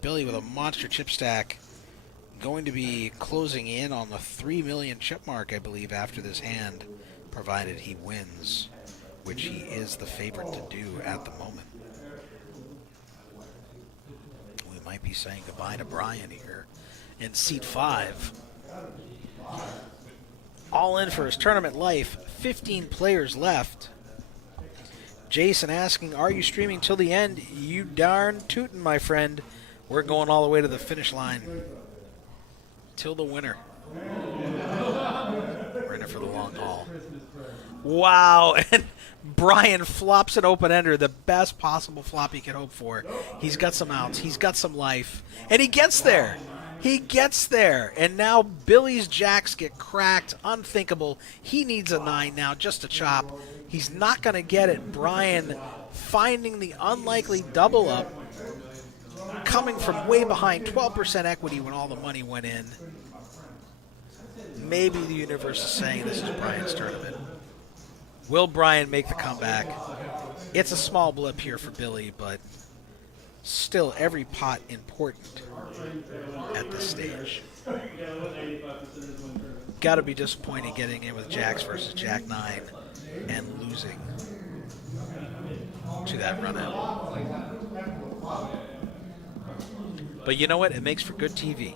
Billy with a monster chip stack. Going to be closing in on the 3 million chip mark, I believe, after this hand, provided he wins, which he is the favorite to do at the moment. We might be saying goodbye to Brian here in seat 5. All in for his tournament life. 15 players left. Jason asking, are you streaming till the end? You darn tootin', my friend. We're going all the way to the finish line. Till the winner. We're in it for the long haul. Wow. And Brian flops an open-ender, the best possible flop he could hope for. He's got some outs. He's got some life. And he gets there. He gets there, and now Billy's jacks get cracked. Unthinkable. He needs a 9 now just to chop. He's not going to get it. Brian finding the unlikely double up, coming from way behind, 12% equity when all the money went in. Maybe the universe is saying this is Brian's tournament. Will Brian make the comeback? It's a small blip here for Billy, but still every pot important at this stage. Got to be disappointing getting in with jacks versus Jack-9 and losing to that run out. But you know what? It makes for good TV.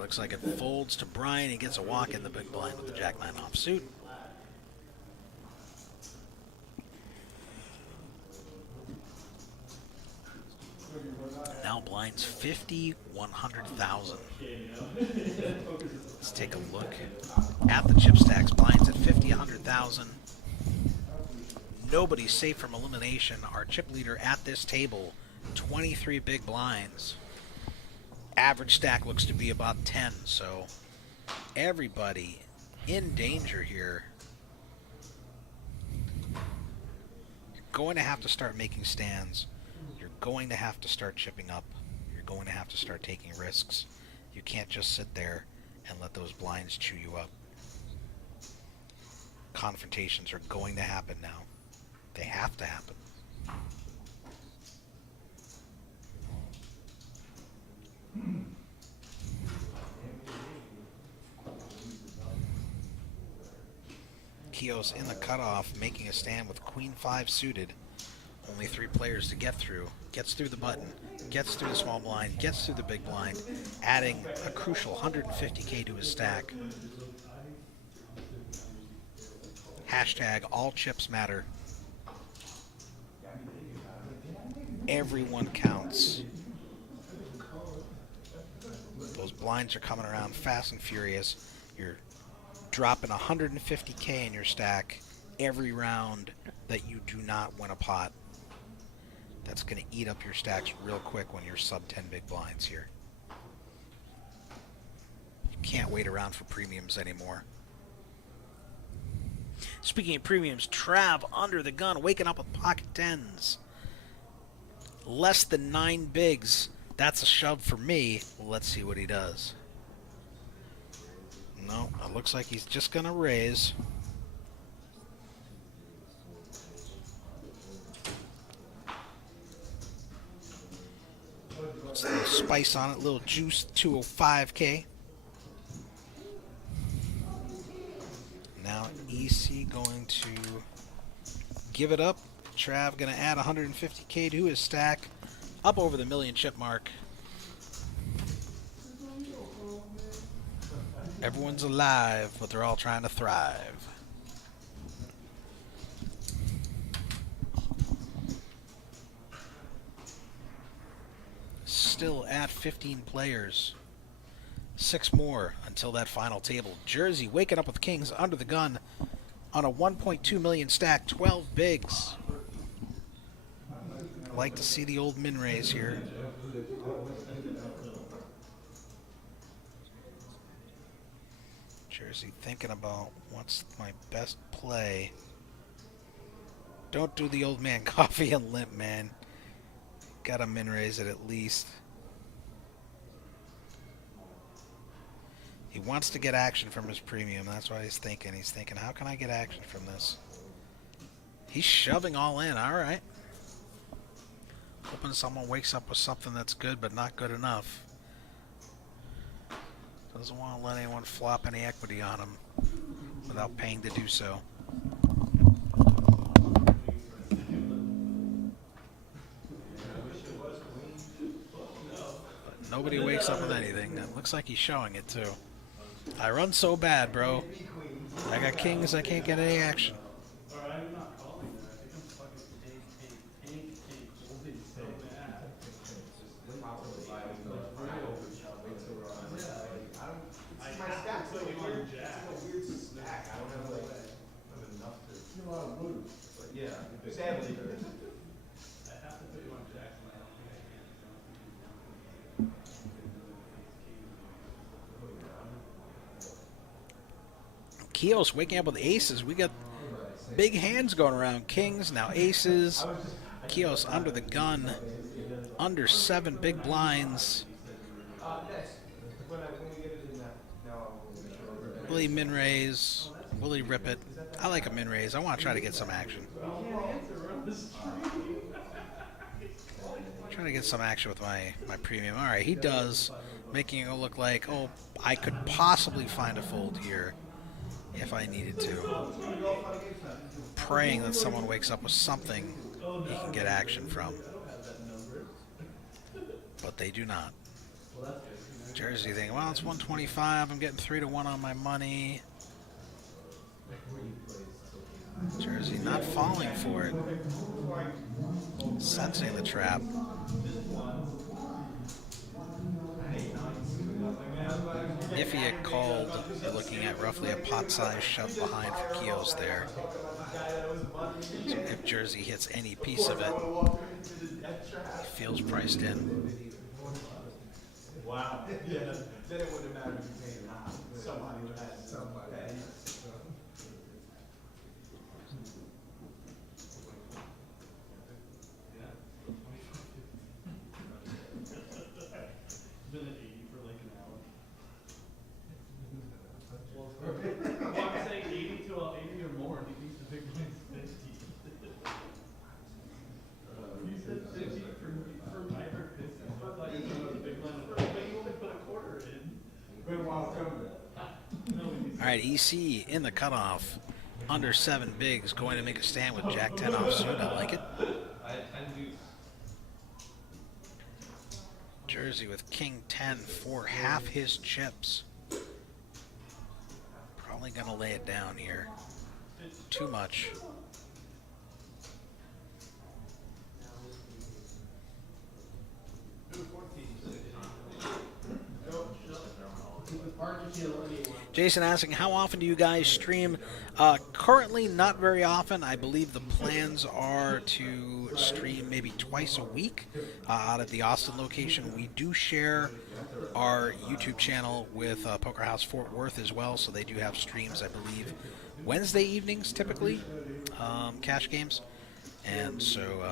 Looks like it folds to Brian. He gets a walk in the big blind with the Jack-9 offsuit. Now blinds 50, 100,000. Let's take a look at the chip stacks. Blinds at 50, 100,000. Nobody's safe from elimination. Our chip leader at this table, 23 big blinds. Average stack looks to be about 10, so everybody in danger here. You're going to have to start making stands. You're going to have to start chipping up. You're going to have to start taking risks. You can't just sit there and let those blinds chew you up. Confrontations are going to happen now. They have to happen. Kios in the cutoff, making a stand with Queen 5 suited. Only 3 players to get through. Gets through the button, gets through the small blind, gets through the big blind, adding a crucial 150K to his stack. Hashtag all chips matter. Everyone counts. Those blinds are coming around fast and furious. You're dropping 150K in your stack every round that you do not win a pot. That's going to eat up your stacks real quick when you're sub 10 big blinds here. You can't wait around for premiums anymore. Speaking of premiums, Trav under the gun, waking up with pocket tens. Less than 9 bigs. That's a shove for me. Well, let's see what he does. No, it looks like he's just going to raise. It's a little spice on it, a little juice, 205K. Now EC going to give it up. Trav going to add 150K to his stack, up over the million chip mark. Everyone's alive, but they're all trying to thrive. Still at 15 players. 6 more until that final table. Jersey waking up with kings under the gun on a 1.2 million stack, 12 bigs. Like to see the old min raise here. Jersey thinking about what's my best play. Don't do the old man coffee and limp, man. Gotta min raise it at least. He wants to get action from his premium. That's what he's thinking. He's thinking, how can I get action from this? He's shoving all in. All right. Hoping someone wakes up with something that's good but not good enough. Doesn't want to let anyone flop any equity on him without paying to do so. But nobody wakes up with anything. It looks like he's showing it too. I run so bad, bro. I got kings, I can't get any action. Or I'm not calling that. I think I'm fucking tank, holding so bad. I have to put you on jack. I don't have enough to. But yeah, sadly. I have to put you on jack when I don't think I can. Kios waking up with aces. We got big hands going around. Kings, now aces. Kios under the gun. Under 7 big blinds. Will he min raise? Will he rip it? I like a min raise. I want to try to get some action. Trying to get some action with my premium. All right, he does, making it look like, oh, I could possibly find a fold here if I needed to. Praying that someone wakes up with something he can get action from. But they do not. Jersey thinking, well, it's 125. I'm getting 3 to 1 on my money. Jersey not falling for it. Sensing the trap. If he had called, you're looking at roughly a pot-sized shove behind for Kios there. So if Jersey hits any piece of it, he feels priced in. Wow. Yeah. Then it wouldn't matter if you paid or not. Somebody would have somebody. Been at 80 for like an hour. Well, I'm saying 80 to 80 or more. Do you think the big wind's 50? You said 50 for minor pistons, but like the big one. But you only put a quarter in. All right, EC in the cutoff. Under 7 bigs, going to make a stand with Jack 10 offsuit. I like it. Jersey with King 10 for half his chips. Probably going to lay it down here. too much. Jason asking, how often do you guys stream? Currently, not very often. I believe the plans are to stream maybe twice a week out at the Austin location. We do share our YouTube channel with Poker House Fort Worth as well, so they do have streams, I believe, Wednesday evenings typically, cash games. And so,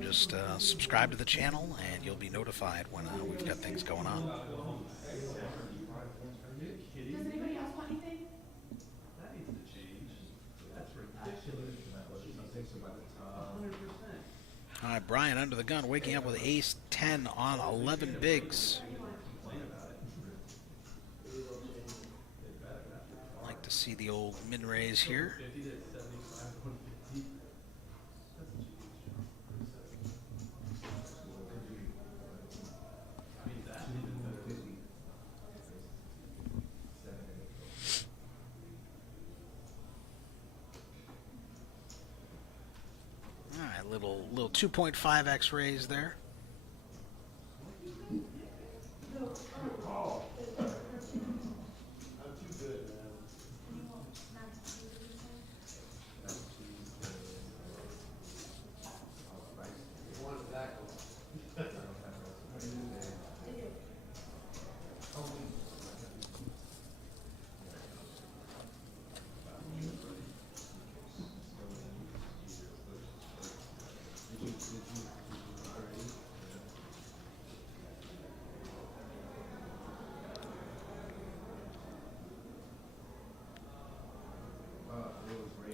just subscribe to the channel and you'll be notified when we've got things going on. Does anybody else want anything? That needs to change. That's ridiculous. 100%. All right, Brian under the gun, waking up with ace 10 on 11 bigs. Like to see the old min raise here. 50 to 75, 150. I mean, that's even better. All right, little 2.5x raise there.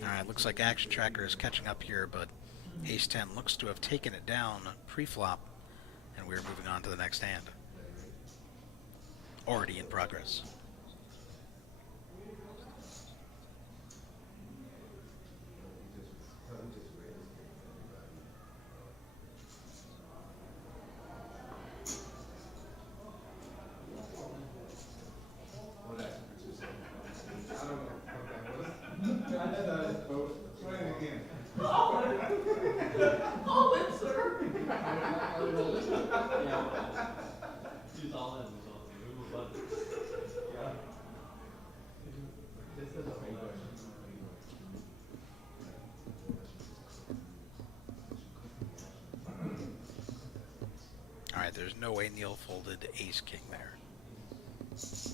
Alright, looks like Action Tracker is catching up here, but Ace 10 looks to have taken it down pre-flop, and we're moving on to the next hand. Already in progress. Oh, it's sir. He's all in. We move on. Yeah. This is a whole lot. Alright, there's no way Neil folded Ace King there. So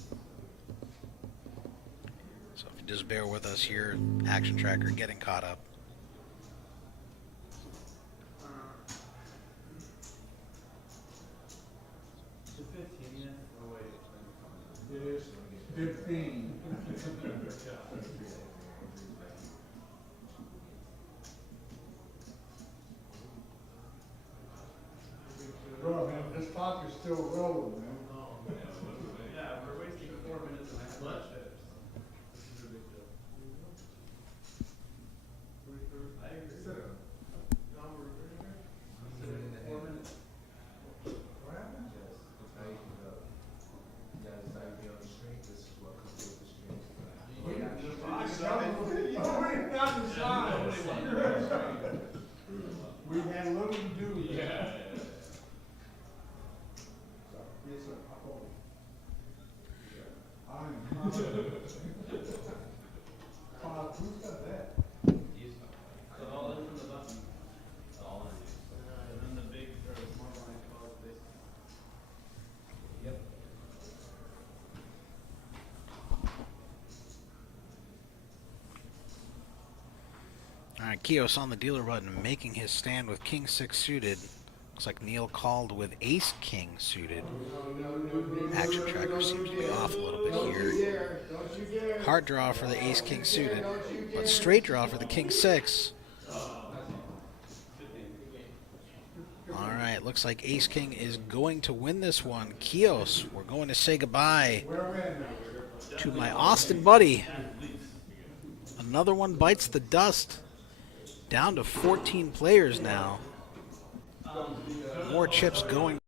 if you just bear with us here, Action Tracker getting caught up. To 15 yet? Oh, wait. It is 15. Bro, man, this clock is still rolling, man. Yeah, we're wasting 4 minutes and a half. What? This is ridiculous. I agree. No, we're sitting in 4 minutes. What happened? We had little to do. Yeah. Yes, sir. I'm who's got that? So all in from the button. All in. And then the big or the small blind calls basically. Yep. Alright, Kios on the dealer button, making his stand with King 6 suited. Looks like Neil called with Ace King suited. Action Tracker seems to be off a little bit here. Hard draw for the Ace King suited, but straight draw for the King 6. Alright, looks like Ace King is going to win this one. Kios, we're going to say goodbye to my Austin buddy. Another one bites the dust. Down to 14 players now. More chips going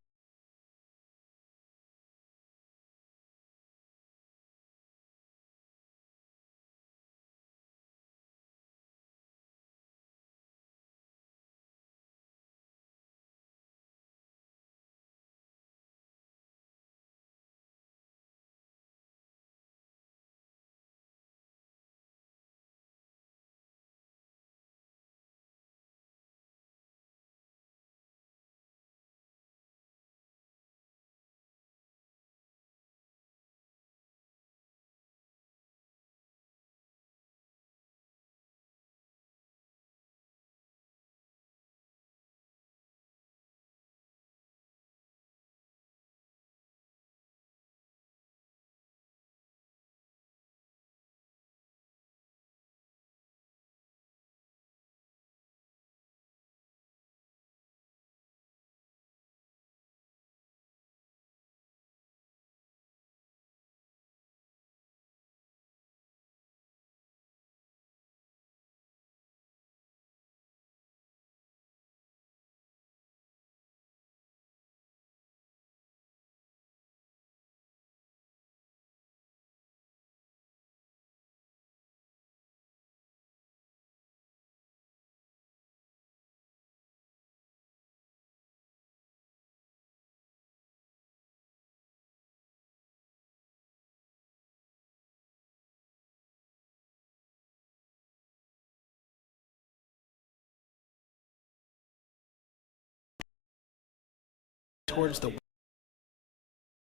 towards the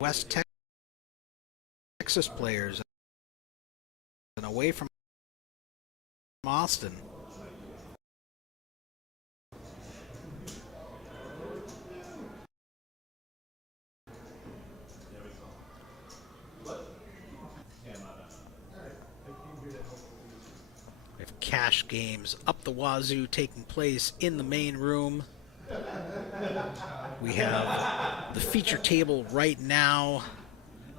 West Texas players and away from Austin. We have cash games up the wazoo taking place in the main room. We have the feature table right now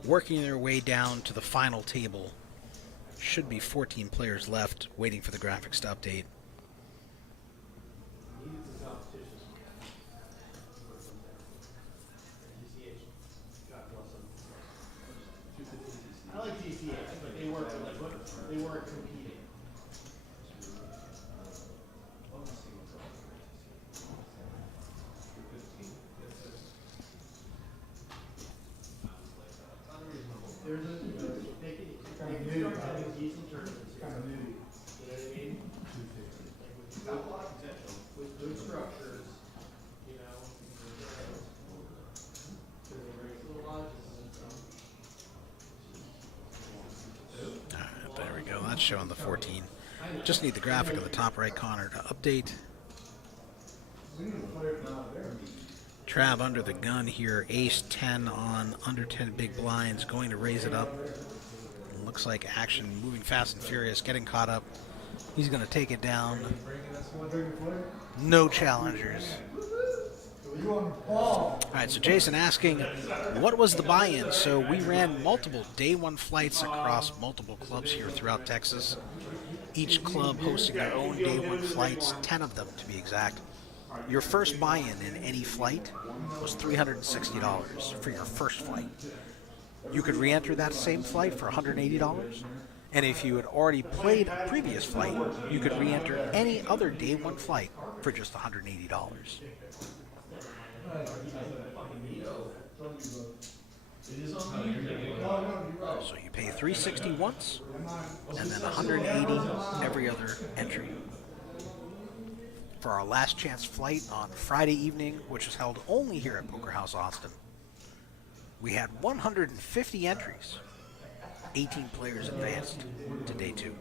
working their way down to the final table. Should be 14 players left waiting for the graphics to update. I like GTH, but they weren't competing. There's a, they can start having decent tournaments. You know what I mean? Like with a lot of potential, with good structures, you know. So they raise the lodges and stuff. Alright, there we go. That's showing the 14. Just need the graphic in the top right corner to update. Trav under the gun here. Ace 10 on under 10 big blinds. Going to raise it up. Looks like action moving fast and furious. Getting caught up. He's going to take it down. No challengers. Alright, so Jason asking, what was the buy-in? So we ran multiple day one flights across multiple clubs here throughout Texas. Each club hosting their own day one flights, 10 of them to be exact. Your first buy-in in any flight was $360 for your first flight. You could re-enter that same flight for $180. And if you had already played a previous flight, you could re-enter any other day one flight for just $180. So you pay $360 once, and then $180 every other entry. For our last chance flight on Friday evening, which was held only here at Poker House Austin, we had 150 entries. 18 players advanced to day 2.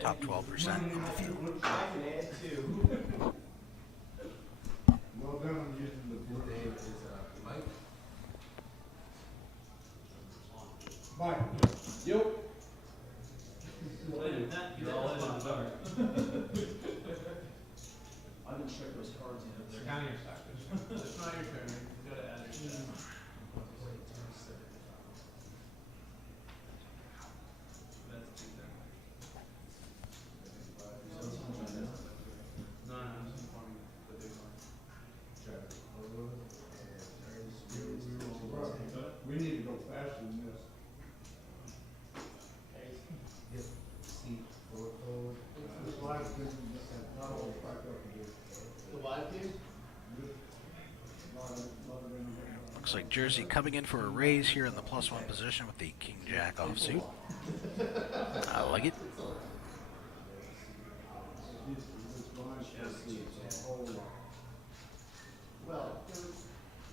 Top 12% of the field. Well done on using the blue day is Mike. Yep. You're all in on the cover. I didn't check those cards in. They're counting your stock. It's not your turn. You gotta add your stuff. That's too bad. No, I'm just informing the big one. We need to go faster than this. This live thing, not all back up again. The live game? Looks like Jersey coming in for a raise here in the +1 position with the King Jack offsuit. I like it. Well,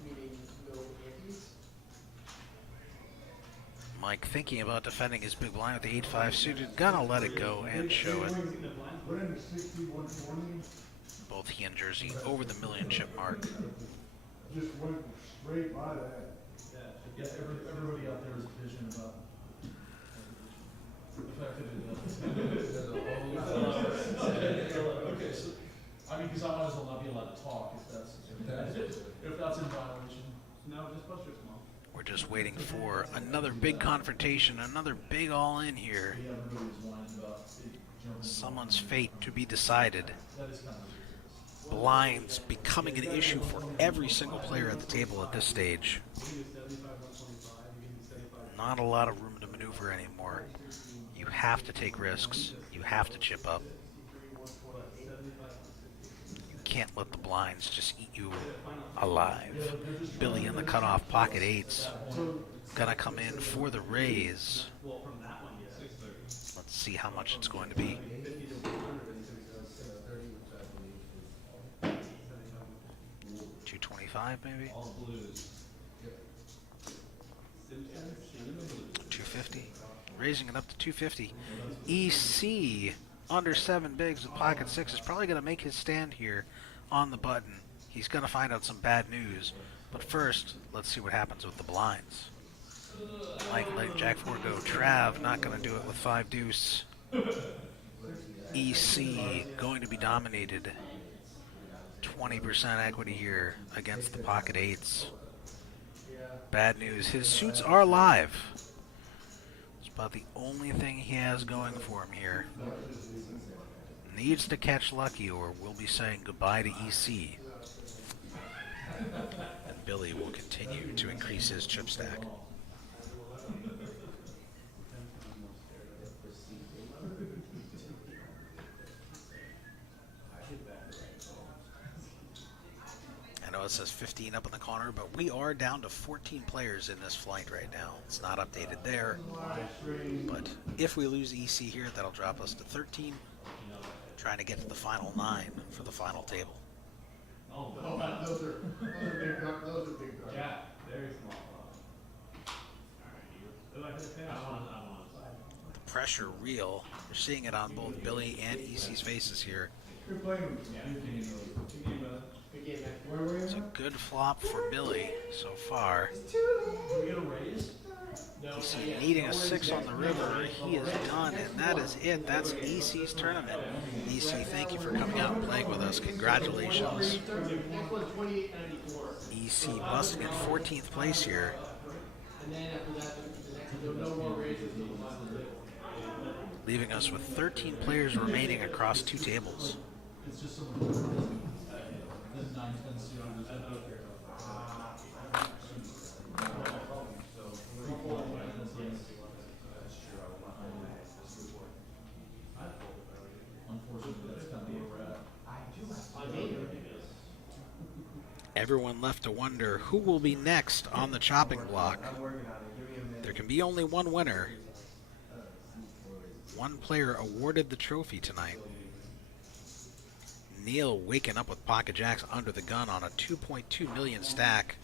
meaning no antes. Mike thinking about defending his big blind with the 8-5 suited. Gonna let it go and show it. Put in the 6120. Both he and Jersey over the million chip mark. Just went straight by that. Yeah, everybody out there is vision about okay, so I mean, because I might as well not be allowed to talk if that's in violation. No, just post your small. We're just waiting for another big confrontation, another big all-in here. Yeah, everybody was whining about German. Someone's fate to be decided. That is kind of ridiculous. Blinds becoming an issue for every single player at the table at this stage. Not a lot of room to maneuver anymore. You have to take risks. You have to chip up. You can't let the blinds just eat you alive. Billy in the cutoff, pocket eights. Gonna come in for the raise. Let's see how much it's going to be. 275 maybe? All blues. 250. Raising it up to 250. EC under 7 bigs with pocket 6 is probably going to make his stand here on the button. He's going to find out some bad news. But first, let's see what happens with the blinds. Mike letting Jack 4 go. Trav not going to do it with 5 deuce. EC going to be dominated. 20% equity here against the pocket 8s. Bad news, his suits are live. It's about the only thing he has going for him here. Needs to catch lucky or we'll be saying goodbye to EC. And Billy will continue to increase his chip stack. I know it says 15 up in the corner, but we are down to 14 players in this flight right now. It's not updated there, but if we lose EC here, that'll drop us to 13. Trying to get to the final 9 for the final table. Oh, those are big cards. Those are big cards. Yeah, very small. The pressure real. We're seeing it on both Billy and EC's faces here. Good playing. Good game, man. Where were you? It's a good flop for Billy so far. Did we get a raise? No. EC needing a 6 on the river. He is done, and that is it. That's EC's tournament. EC, thank you for coming out and playing with us. Congratulations. Next one's 28.94. EC busting in 14th place here. And then after that, the next no more raises. Leaving us with 13 players remaining across 2 tables. Everyone left to wonder who will be next on the chopping block. There can be only one winner. One player awarded the trophy tonight. Neil waking up with pocket jacks under the gun on a 2.2 million stack.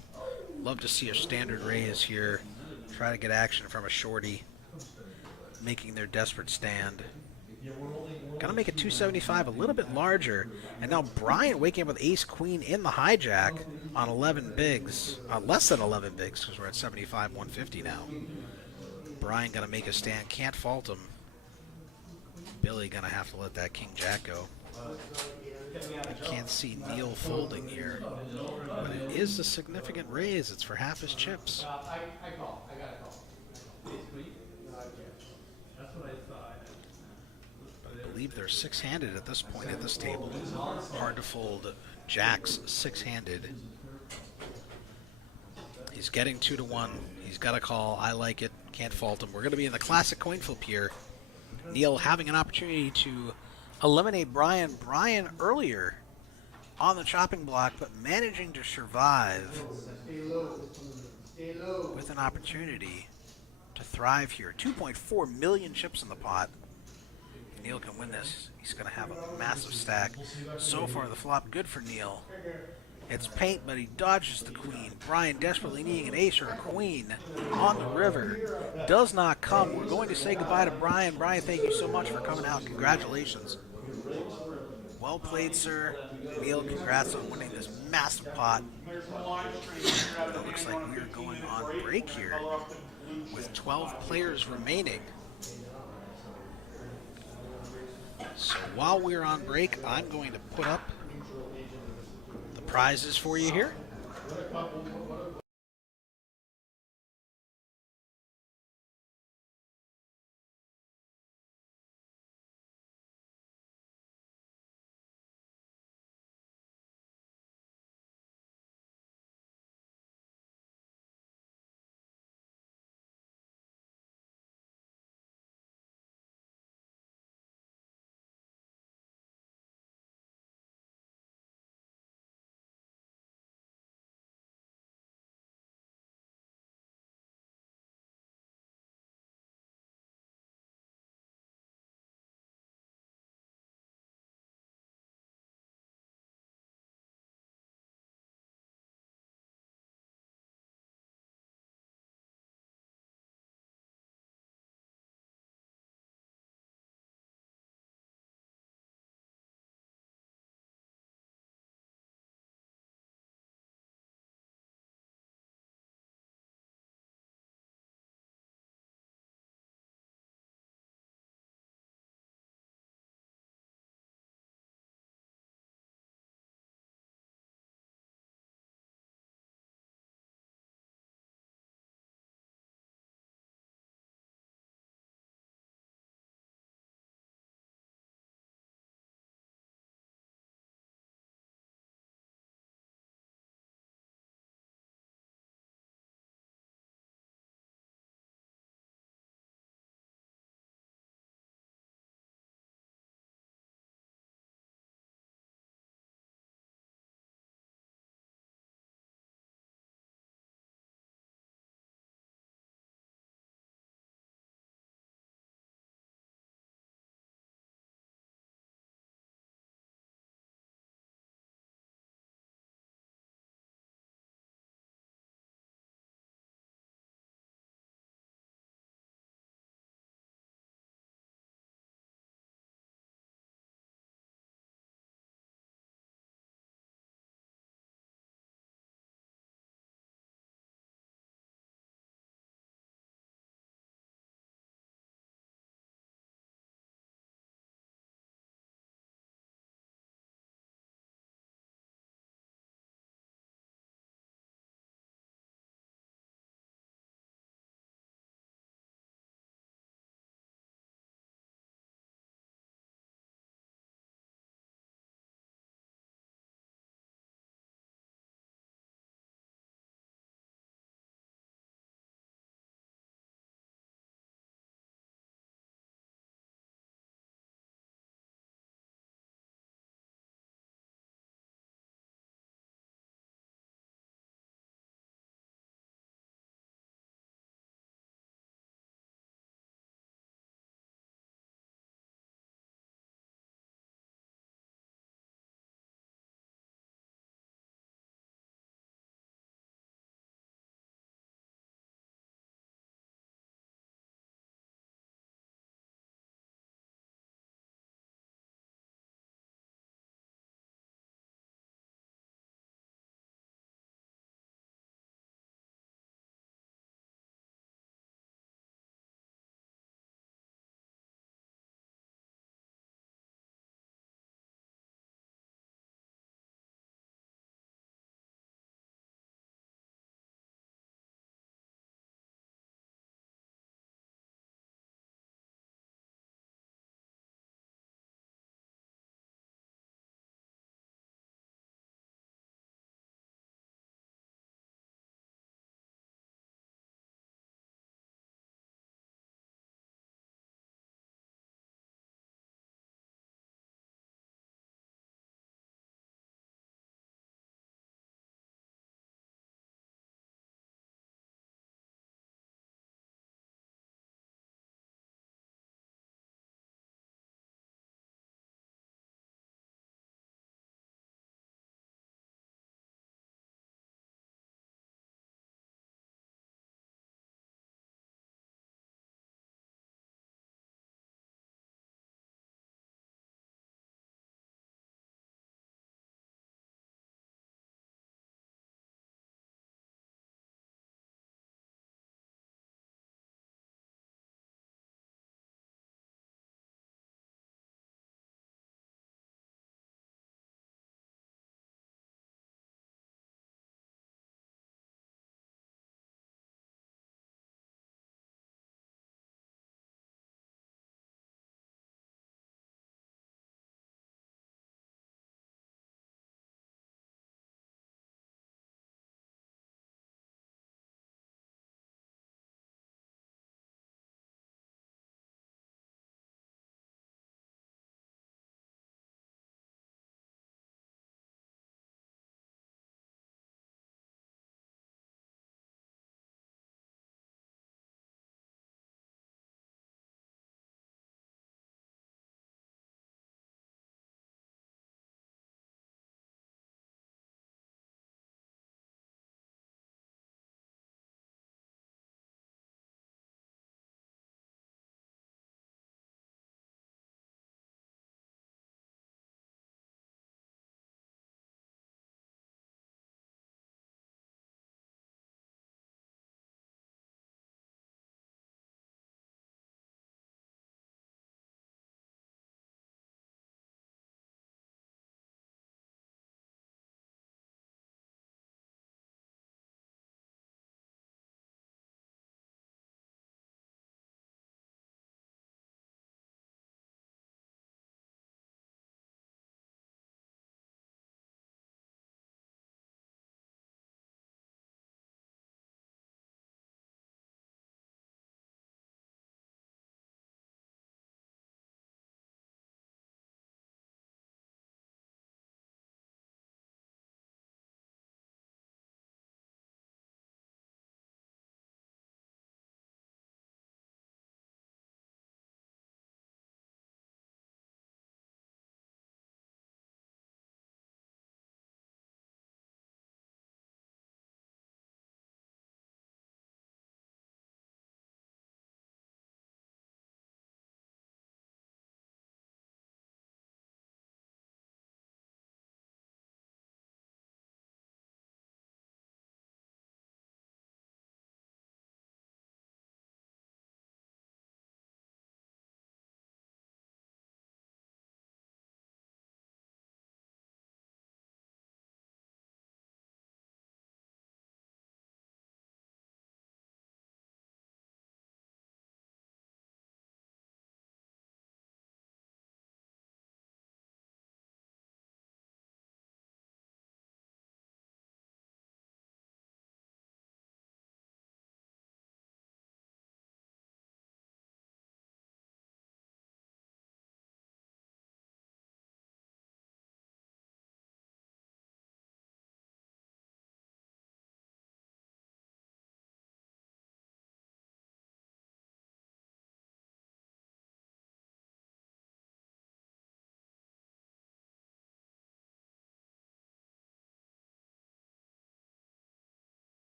Love to see a standard raise here. Try to get action from a shorty. Making their desperate stand. Gonna make it 275 a little bit larger. And now Brian waking up with ace queen in the hijack on 11 bigs. Less than 11 bigs because we're at 75, 150 now. Brian gonna make a stand. Can't fault him. Billy gonna have to let that king jack go. I can't see Neil folding here, but it is a significant raise. It's for half his chips. I call. I got a call. That's what I thought. I believe they're 6-handed at this point at this table. Hard to fold jacks 6-handed. He's getting 2-1. He's got a call. I like it. Can't fault him. We're going to be in the classic coin flip here. Neil having an opportunity to eliminate Brian. Brian earlier on the chopping block, but managing to survive with an opportunity to thrive here. 2.4 million chips in the pot. Neil can win this. He's going to have a massive stack. So far, the flop good for Neil. It's paint, but he dodges the queen. Brian desperately needing an ace or a queen on the river. Does not come. We're going to say goodbye to Brian. Brian, thank you so much for coming out. Congratulations. Well played, sir. Neil, congrats on winning this massive pot. It looks like we are going on break here with 12 players remaining. So while we're on break, I'm going to put up the prizes for you here.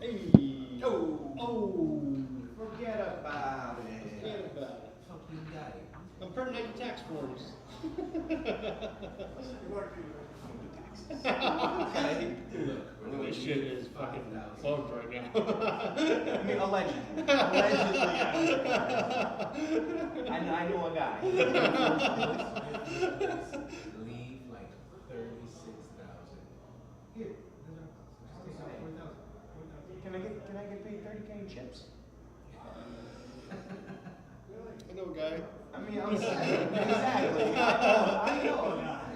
Hey. Oh. Forget about it. Forget about it. Fucking guy. I'm printing out the tax forms. Okay. This shit is fucking bugged right now. I mean, allegedly. Allegedly. I know a guy. Leave like 36,000. Here. Can I get paid 30K in chips? I know a guy. I mean, I'm saying, exactly. I know a guy.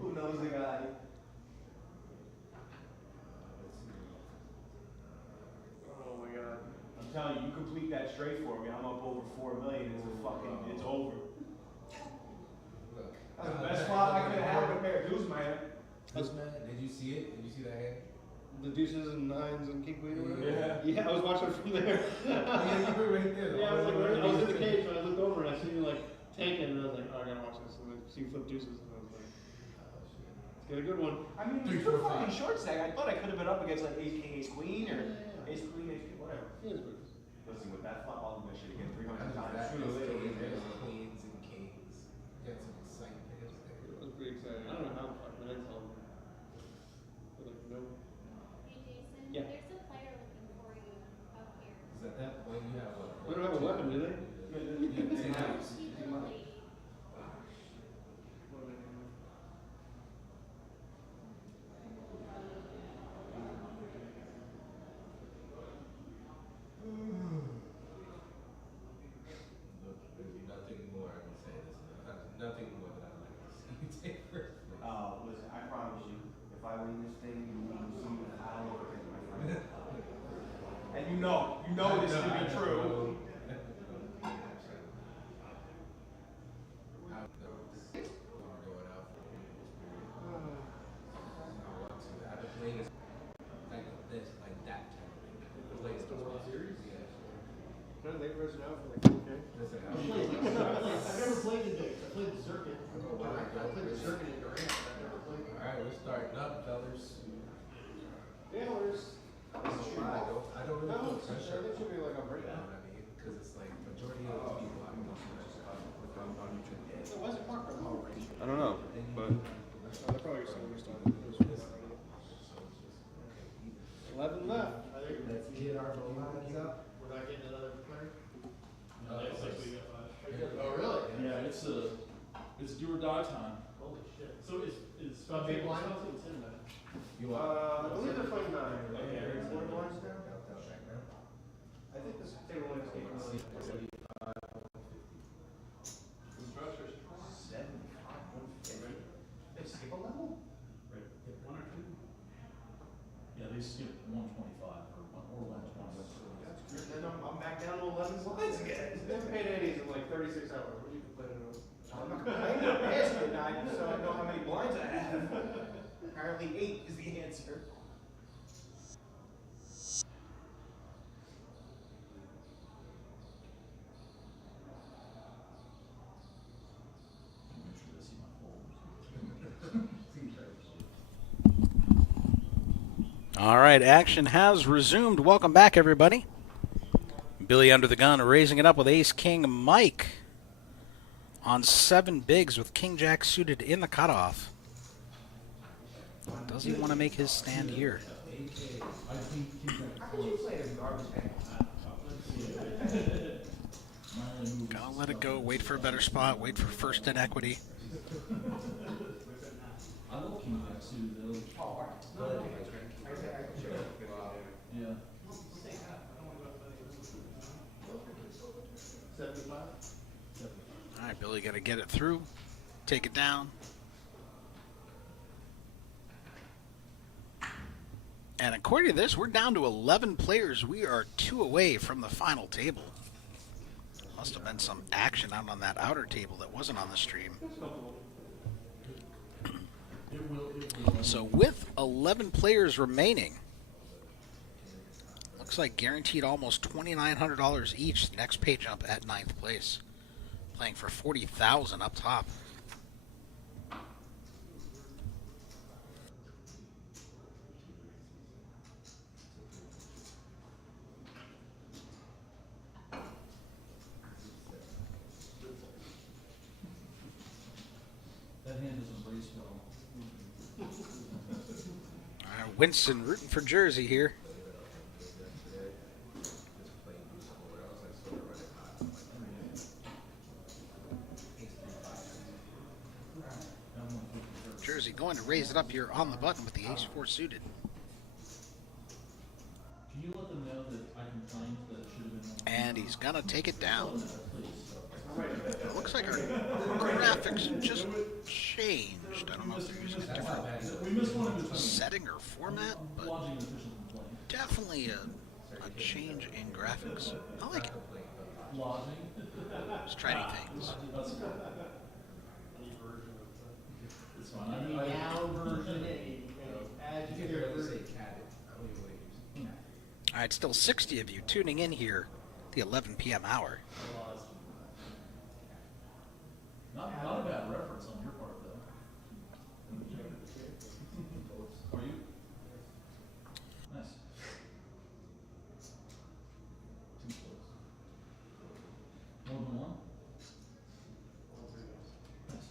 Who knows a guy? Oh my god. I'm telling you, you complete that straight for me. I'm up over 4 million. It's over. Look, that's the best spot I could have with a pair of deuce, man. Did you see it? Did you see that hand? The deuces and nines and king queen or whatever? Yeah. Yeah, I was watching it from there. Yeah, you were right there. Yeah, I was in the cage and I looked over and I seen you like tanking and I was like, oh, I gotta watch this. And then see you flip deuces and I was like, let's get a good one. I mean, it was a fucking short stack. I thought I could have been up against like ace king, ace queen, or ace queen, ace king, whatever. Yeah, it's good. Listen, with that flop, I'll do that shit again 300 times. Queens and kings. Get some excitement. It was pretty exciting. I don't know how the fuck, but I told him. But like, no. Hey Jason, Yeah. there's a player looking for you up here. Is that that point you have? They don't have a weapon, do they? She's a lady. Look, there's nothing more I can say. Nothing more that I'd like to see you take first place. Listen, I promise you, if I win this thing, you will see the pile over it, my friend. And you know this to be true. I've been playing this like this, like that type of thing. Playing the World Series? Yeah. No, they version out for like, okay. Listen, I've never played the Dix. I played the circuit. I played the circuit in Durant. I've never played it. Alright, we're starting up, fellas. Taylor's. I don't really No, feel I pressure. think should be like a You know breakdown. what I mean? Because it's like majority of the people I'm on YouTube. So why is it marked on the race? I don't know, but They're probably still restarted. 11 left. Let's get our lines up. We're not getting another player? Oh, really? Yeah, it's do or die time. Holy shit. So it's So big line? You I believe they're playing 9. Okay. What lines now? I think this table line is getting really. Structures. 75, 150. They skip a level? Right. One or two? Yeah, they skipped 125 or 120. Then I'm back down to 11 lines again. They've paid 80s in like 36 hours. What are you complaining about? I'm not complaining, I'm asking, I just so I know how many blinds I have. Apparently 8 is the answer. Make sure they see my folders. all right, action has resumed. Welcome back, everybody. Billy under the gun, raising it up with ace king Mike on 7 bigs with king jack suited in the cutoff. Does he want to make his stand here? How could you play this garbage hand? Gotta let it go, wait for a better spot, wait for first in equity. I love king jack suited though. Yeah. 75? All right, Billy, got to get it through, take it down. And according to this, we're down to 11 players. We are 2 away from the final table. Must have been some action out on that outer table that wasn't on the stream. So with 11 players remaining, looks like guaranteed almost $2,900 each. Next pay jump at 9th place. Playing for $40,000 up top. All right, Winston rooting for Jersey here. Jersey going to raise it up here on the button with the ace-4 suited. Can you let them know that I complained that it should have been? And he's going to take it down. It looks like our graphics just changed. I don't know if they're using a different setting or format, but definitely a change in graphics. I like it. Just try new things. All right, still 60 of you tuning in here, the 11 p.m. hour. Not a bad reference on your part, though. Are you? Nice. Too close. More than one? Nice.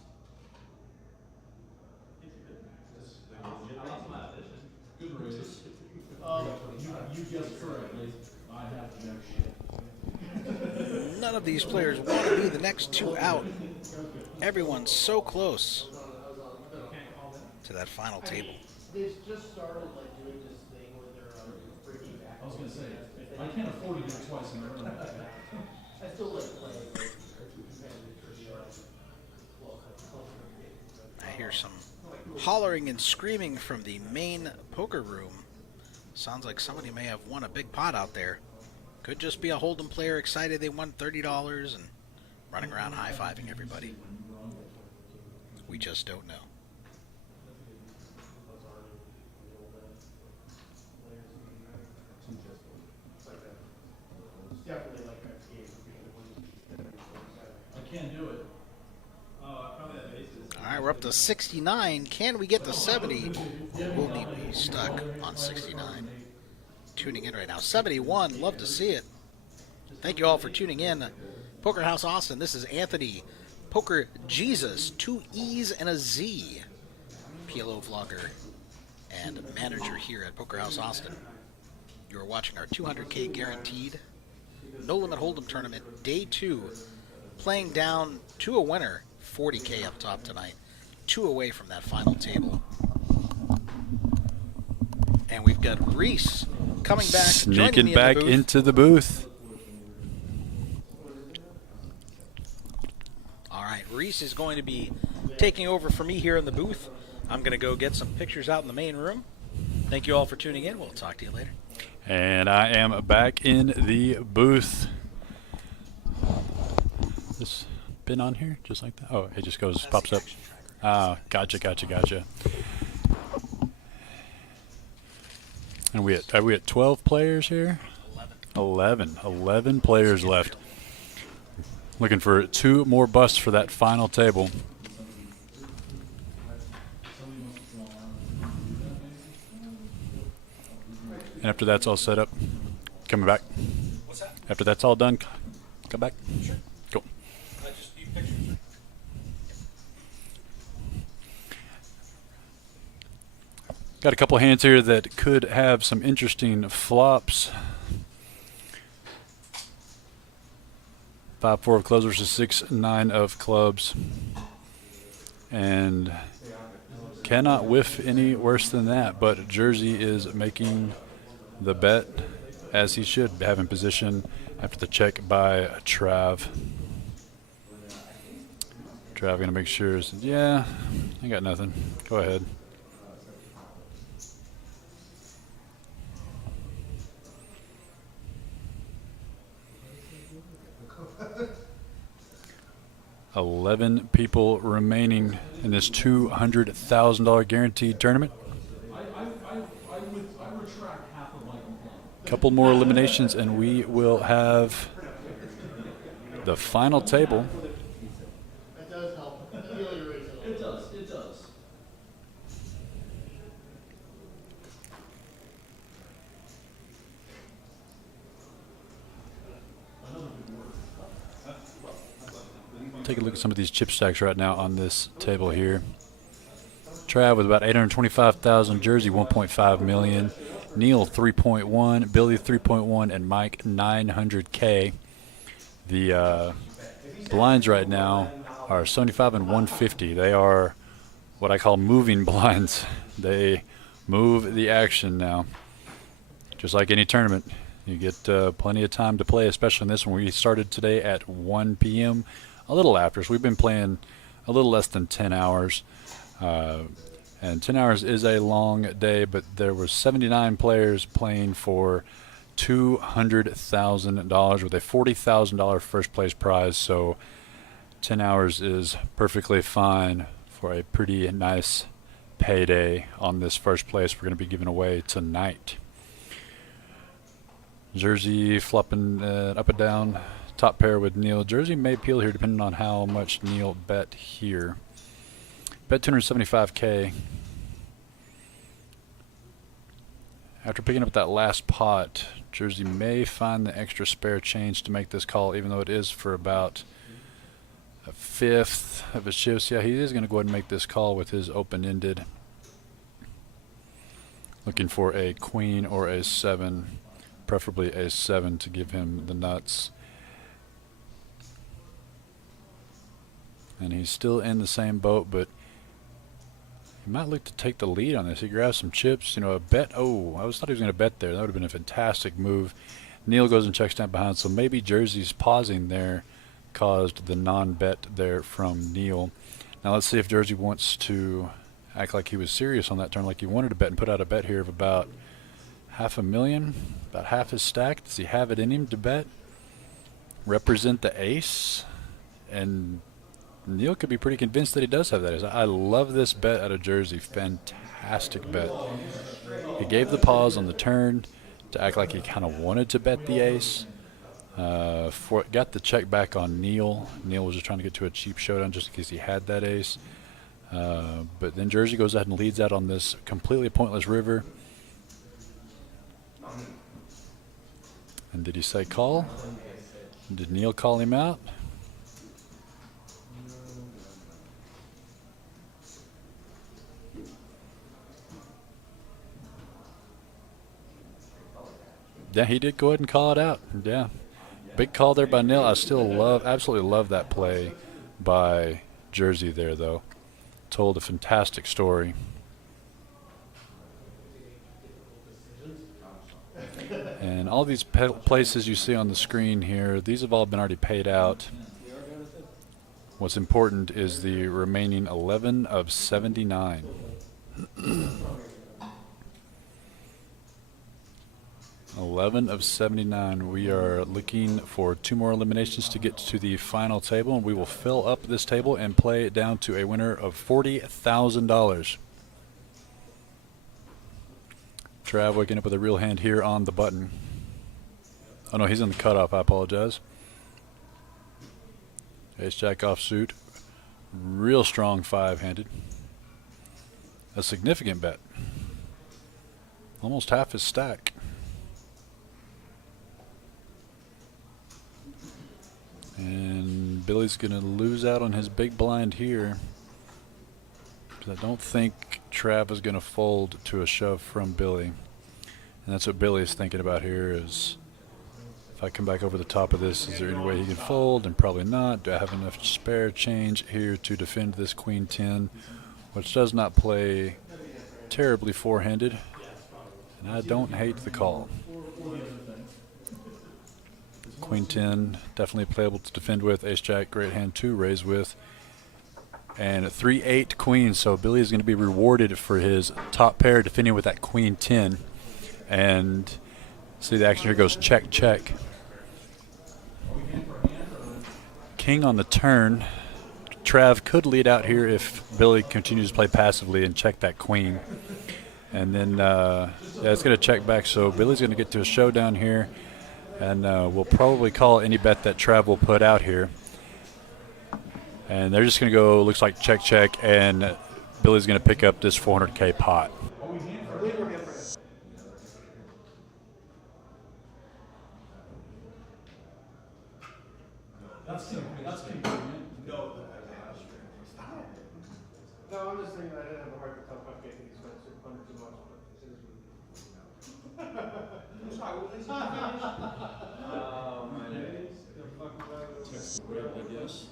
I lost my audition. Good raise. You guessed correctly. I have jack shit. None of these players want to be the next two out. Everyone's so close to that final table. They've just started like doing this thing where they're breaking back. I was gonna say, I can't afford to do it twice in a row. I still like playing like competitive trivia. I hear some hollering and screaming from the main poker room. Sounds like somebody may have won a big pot out there. Could just be a Hold'em player excited they won $30 and running around high-fiving everybody. We just don't know. I can't do it. Oh, I probably have aces. All right, we're up to 69. Can we get to 70? We'll be stuck on 69. Tuning in right now. 71, love to see it. Thank you all for tuning in. Poker House Austin, this is Anthony, Poker Jesus, 2 E's and a Z, PLO vlogger and manager here at Poker House Austin. You are watching our 200K guaranteed No Limit Hold'em tournament, day 2, playing down to a winner, 40K up top tonight, 2 away from that final table. And we've got Reese coming back, joining sneaking me back in the booth. into the booth. All right, Reese is going to be taking over for me here in the booth. I'm going to go get some pictures out in the main room. Thank you all for tuning in. We'll talk to you later. And I am back in the booth. This been on here just like that? Oh, it just goes, pops up. Ah, gotcha. And are we at 12 players here? 11 players left. Looking for 2 more busts for that final table. And after that's all set up, coming back. What's that? After that's all done, come back. Sure. Cool. I just need pictures. Got a couple hands here that could have some interesting flops. 5-4 of clubs versus 6-9 of clubs. And cannot whiff any worse than that, but Jersey is making the bet as he should, having position after the check by Trav. Trav gonna make sure, yeah, I got nothing. Go ahead. $11 people remaining in this $200,000 guaranteed tournament. I retract half of my complaint. Couple more eliminations and we will have the final table. That does help. It does. Take a look at some of these chip stacks right now on this table here. Trav with about 825,000, Jersey 1.5 million, Neil 3.1, Billy 3.1, and Mike 900K. The blinds right now are 75 and 150. They are what I call moving blinds. They move the action now. Just like any tournament, you get plenty of time to play, especially in this one. We started today at 1 p.m., a little after. So we've been playing a little less than 10 hours. And 10 hours is a long day, but there were 79 players playing for $200,000 with a $40,000 first place prize. So 10 hours is perfectly fine for a pretty nice payday on this first place we're going to be giving away tonight. Jersey flopping up and down, top pair with Neil. Jersey may peel here depending on how much Neil bet here. Bet 275K. After picking up that last pot, Jersey may find the extra spare change to make this call, even though it is for about a fifth of his chips. Yeah, he is going to go ahead and make this call with his open-ended. Looking for a queen or a 7, preferably a 7 to give him the nuts. And he's still in the same boat, but he might look to take the lead on this. He grabs some chips, a bet. Oh, I thought he was going to bet there. That would have been a fantastic move. Neil goes and checks down behind, so maybe Jersey's pausing there caused the non-bet there from Neil. Now let's see if Jersey wants to act like he was serious on that turn, like he wanted to bet and put out a bet here of about $500,000, about half his stack. Does he have it in him to bet? Represent the ace? And Neil could be pretty convinced that he does have that ace. I love this bet out of Jersey. Fantastic bet. He gave the pause on the turn to act like he kind of wanted to bet the ace. Got the check back on Neil. Neil was just trying to get to a cheap showdown just in case he had that ace. But then Jersey goes ahead and leads out on this completely pointless river. And did he say call? Did Neil call him out? Yeah, he did go ahead and call it out. Yeah. Big call there by Neil. I still absolutely love that play by Jersey there, though. Told a fantastic story. And all these places you see on the screen here, these have all been already paid out. What's important is the remaining 11 of 79. 11 of 79. We are looking for 2 more eliminations to get to the final table, and we will fill up this table and play it down to a winner of $40,000. Trav waking up with a real hand here on the button. Oh no, he's in the cutoff. I apologize. Ace-Jack offsuit. Real strong 5-handed. A significant bet. Almost half his stack. And Billy's going to lose out on his big blind here. Because I don't think Trav is going to fold to a shove from Billy. And that's what Billy's thinking about here is, if I come back over the top of this, is there any way he can fold? And probably not. Do I have enough spare change here to defend this queen 10, which does not play terribly 4-handed. And I don't hate the call. Queen 10, definitely playable to defend with. Ace-Jack, great hand to raise with. And 3-8 queen, so Billy is going to be rewarded for his top pair defending with that queen 10. And see the action here goes check, check. King on the turn. Trav could lead out here if Billy continues to play passively and check that queen. And then yeah, it's going to check back, so Billy's going to get to a showdown here. And we'll probably call any bet that Trav will put out here. And they're just going to go, looks like check, check, and Billy's going to pick up this 400K pot. No, I'm just saying I didn't have a heart to tell Cupcake and expensive under too much, but it is what it is. Sorry, what was he My name. I guess.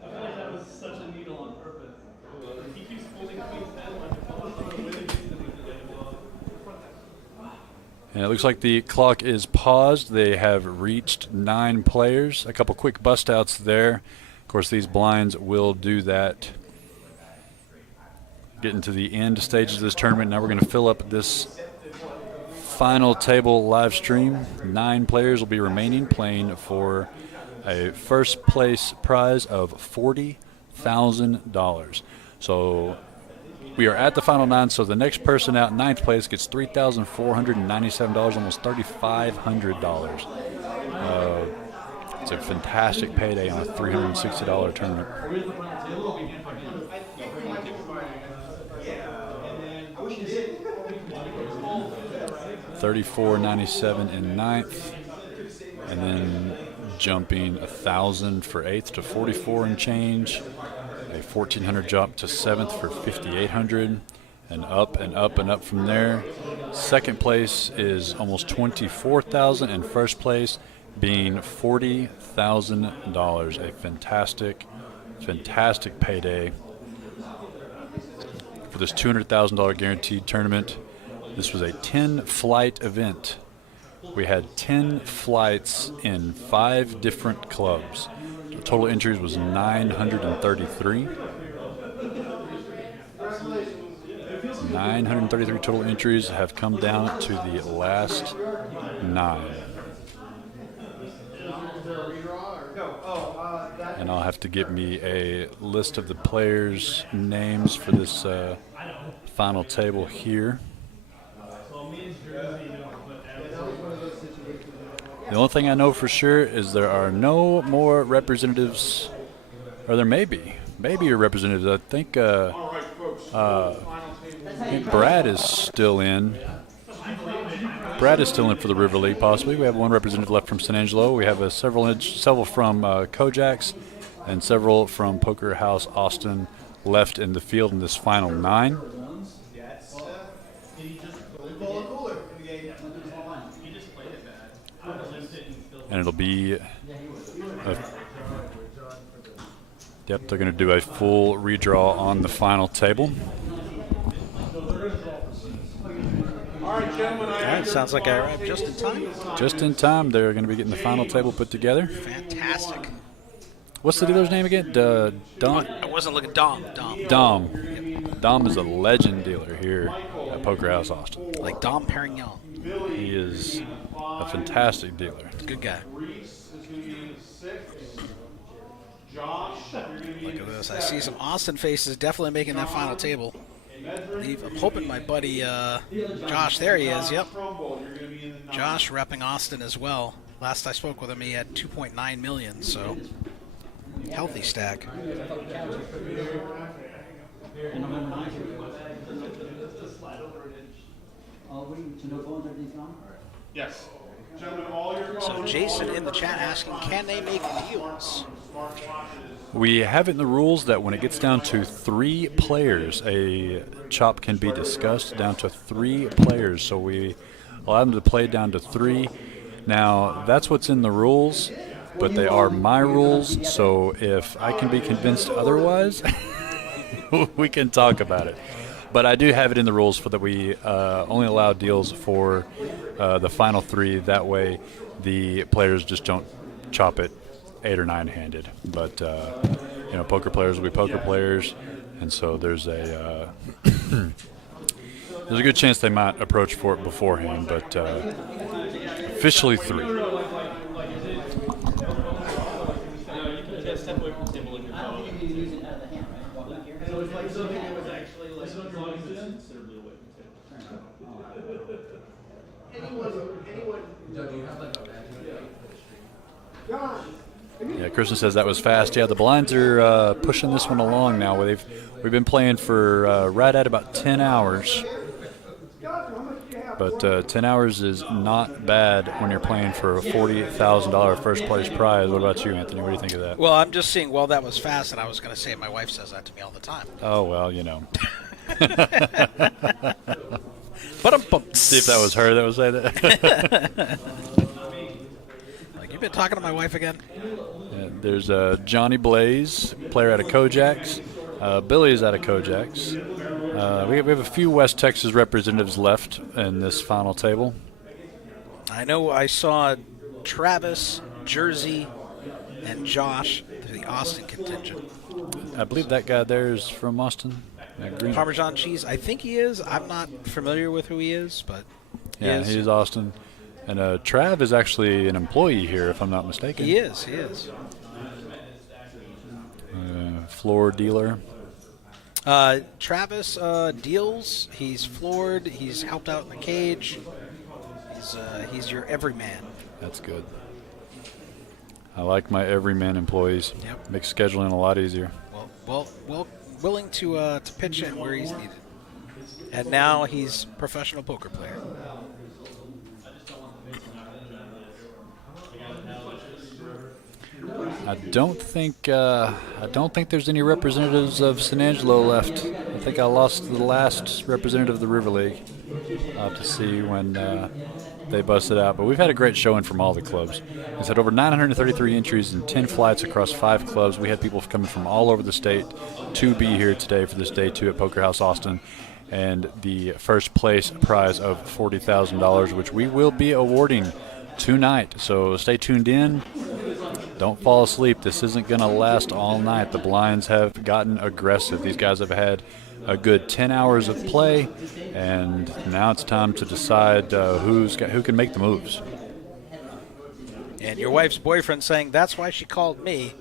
That was such a needle on purpose. He keeps holding Queen's head like And it looks like the clock is paused. They have reached 9 players. A couple quick bust outs there. Of course, these blinds will do that. Getting to the end stages of this tournament. Now we're going to fill up this final table live stream. 9 players will be remaining, playing for a first place prize of $40,000. So we are at the final 9, so the next person out in 9th place gets $3,497, almost $3,500. It's a fantastic payday on a $360 tournament. $34.97 in 9th, and then jumping 1,000 for 8th to 44 and change. A 1,400 jump to 7th for 5,800, and up and up and up from there. Second place is almost 24,000, and first place being $40,000. A fantastic, fantastic payday for this $200,000 guaranteed tournament. This was a 10-flight event. We had 10 flights in 5 different clubs. The total entries was 933. 933 total entries have come down to the last 9. And I'll have to get me a list of the players' names for this final table here. The only thing I know for sure is there are no more representatives, or there may be representatives. I think Brad is still in. Brad is still in for the River League, possibly. We have one representative left from San Angelo. We have several from Kojaks and several from Poker House Austin left in the field in this final 9. And it'll be, they're going to do a full redraw on the final table. All right, sounds like I arrived just in time. Just in time. They're going to be getting the final table put together. Fantastic. What's the dealer's name again? Dom? I wasn't looking. Dom. Dom is a legend dealer here at Poker House Austin. Like Dom Perignon. He is a fantastic dealer. Good guy. Look at this. I see some Austin faces definitely making that final table. I'm hoping my buddy Josh, there he is, yep. Josh repping Austin as well. Last I spoke with him, he had 2.9 million, so healthy stack. Yes. Gentlemen, all your So Jason in the chat asking, can they make deals? We have it in the rules that when it gets down to 3 players, a chop can be discussed down to 3 players. So we allow them to play down to 3. Now, that's what's in the rules, but they are my rules. So if I can be convinced otherwise, we can talk about it. But I do have it in the rules for that we only allow deals for the final 3. That way the players just don't chop it 8 or 9-handed. But, poker players will be poker players. And so there's a there's a good chance they might approach for it beforehand. But officially 3. Yeah, Kristen says that was fast. Yeah, the blinds are pushing this one along now. We've been playing for right at about 10 hours. But 10 hours is not bad when you're playing for a $40,000 first place prize. What about you, Anthony? What do you think of that? Well, I'm just seeing, well, that was fast, and I was going to say my wife says that to me all the time. Oh, well, you know. But See if that was her that was saying that. like, you've been talking to my wife again? There's Johnny Blaze, player out of Kojaks. Billy is out of Kojaks. We have a few West Texas representatives left in this final table. I know I saw Travis, Jersey, and Josh, the Austin contingent. I believe that guy there is from Austin. Parmesan cheese, I think he is. I'm not familiar with who he is, but Yeah, he is Austin. And Trav is actually an employee here, if I'm not mistaken. He is. Floor dealer. Travis deals. He's floored. He's helped out in the cage. He's your everyman. That's good. I like my everyman employees. Yep. Makes scheduling a lot easier. Well, willing to pitch in where he's needed. And now he's professional poker player. I don't think there's any representatives of San Angelo left. I think I lost the last representative of the River League. I'll have to see when they busted out. But we've had a great showing from all the clubs. We've had over 933 entries and 10 flights across 5 clubs. We had people coming from all over the state to be here today for this day 2 at Poker House Austin. And the first place prize of $40,000, which we will be awarding tonight. So stay tuned in. Don't fall asleep. This isn't going to last all night. The blinds have gotten aggressive. These guys have had a good 10 hours of play, and now it's time to decide who can make the moves. And your wife's boyfriend saying, that's why she called me.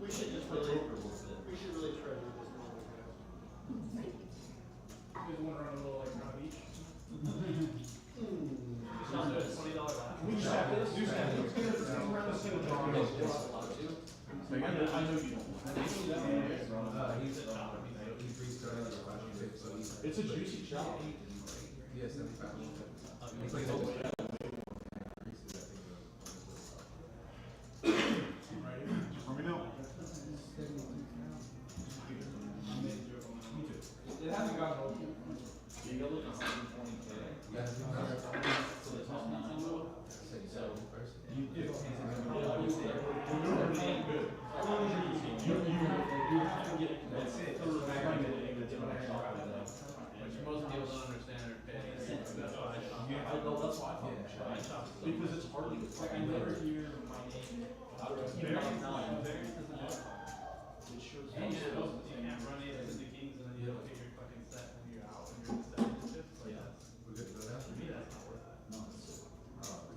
We should just really, we should really treasure this moment, guys. You guys want to run a little like round each? $20 off. We just have this. Do that. Let's run this thing with John. I know you don't. It's a juicy shot. Yes, 75. Let me know. It hasn't gotten open. You go look at 120K. So the top 9. So you do. Yeah, I would say you're doing good. You have to get that's it. Which most people don't understand or pay. That's why I shop. That's why I shop. Because it's hardly like I never hear my name. And you can't run it to the Kings and then you don't take your fucking set and you're out and you're just setting chips. Like that's, We're good to go now? to me, that's not worth it. No,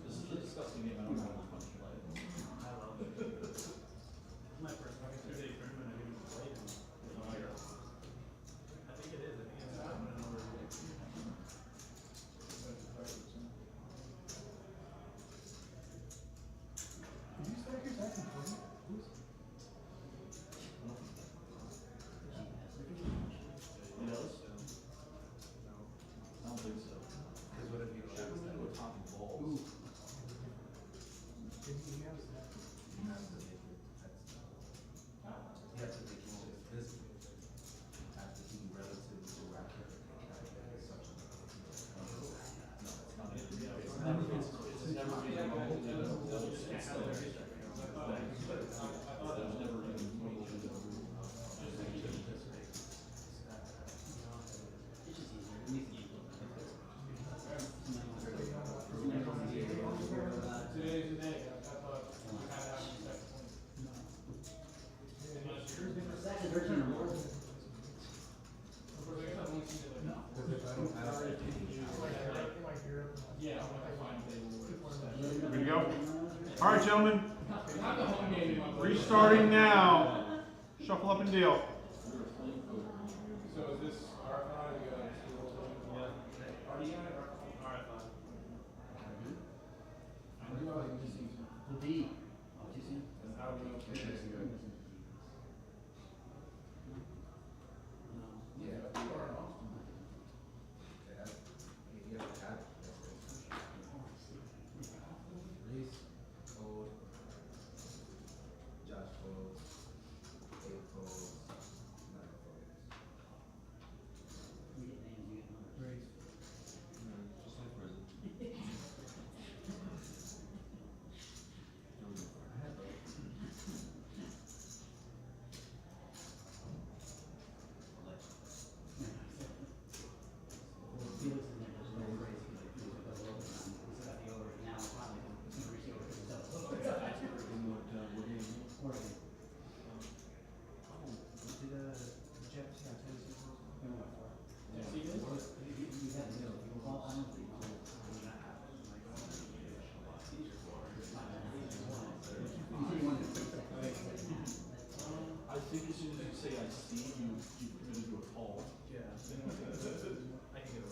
this is a disgusting game. I don't know how much you play. I love it. This is my first fucking 2-day tournament I've even played in. I think it is. I think it's happened a number of years. Did you start your second tournament? He does? No. I don't think so. Because what if you That was that we're talking balls. You have to make it, this has to be relative to racket. It's such a. It's never been a goal. It's still there. There's never been 22. Today's the day. I thought we had to have the second point. Here we go. All right, gentlemen. Restarting now. Shuffle up and deal. So is this RFI? The D. Oh, do you see? Yeah. You have to have it. Reese, fold. Josh folds. 8 folds. 9 folds. You get names, you get numbers. Just like prison. Felix is like, there's no crazy, like, Felix does overtime. He's got the over, now finally, he's gonna reach over to himself. Oregon. You have to go, you go all time, you know, I think as soon as you say I see, you committed to a call. Yeah. I can get away.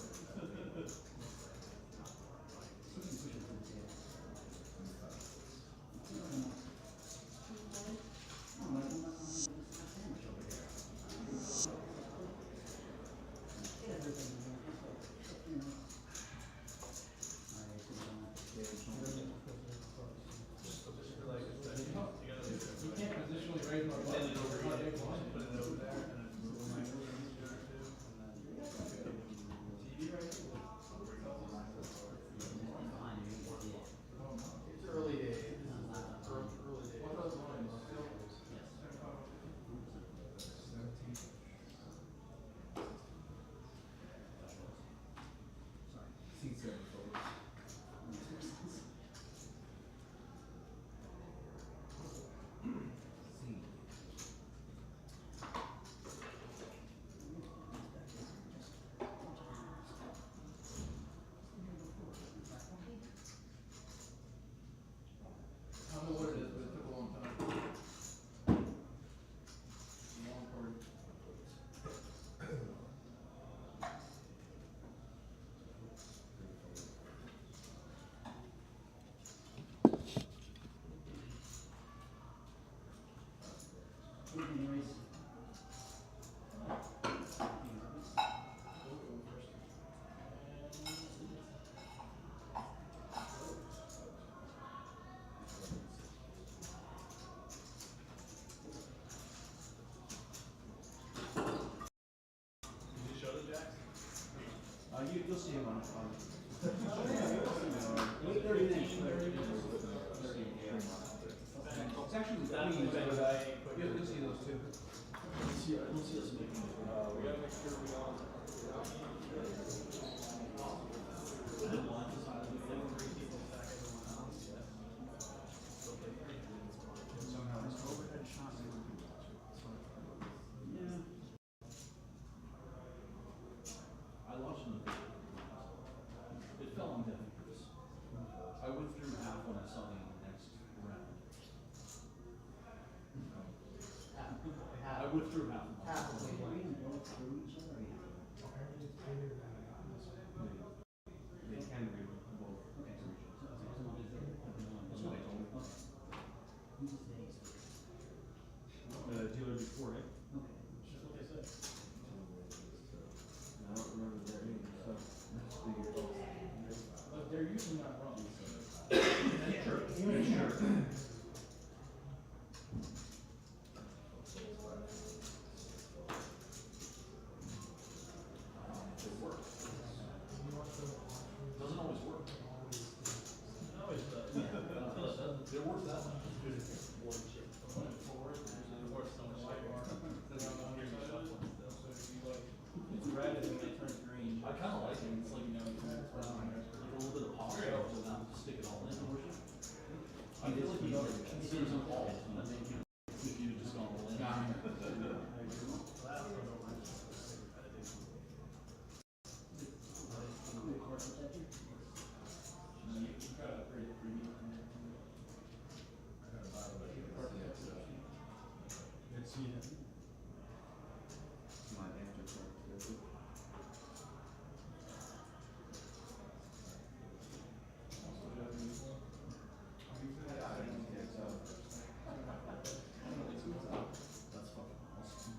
You can't positionally raise my Send it over here, put it over there, and then move my TV right? Anyways. Did you show the jacks? You'll see him on. 8:30 minutes. It's actually That was the guy put You'll see those two. We'll see this making. we gotta make sure we all. I lost him. It fell on deaf ears. I went through half when I saw the next round. I went through half. Half. Are we gonna go through each other? They can read both. Okay, so as long as they're. That's what I told him. Okay. Who's his name? Dealer before it. Okay. That's what they said. I don't remember their name, so that's the But they're usually not wrong, so. Doesn't always work. No, it does. It works that much. It's red and then it turns green. I kinda like it, it's like, you know, like a little bit of pop, so now just stick it all in. I feel like you consider some balls, and then you can, if you just gone all in. my answer for it. That's fucking awesome.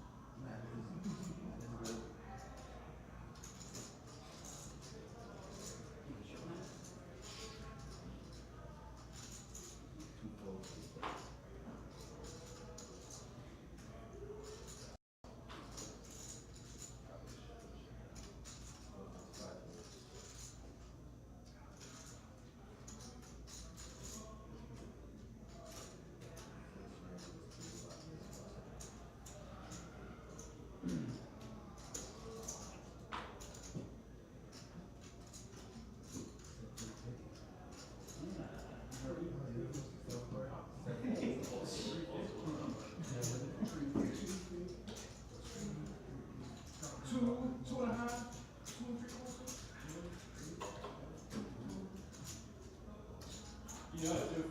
You know what, dude?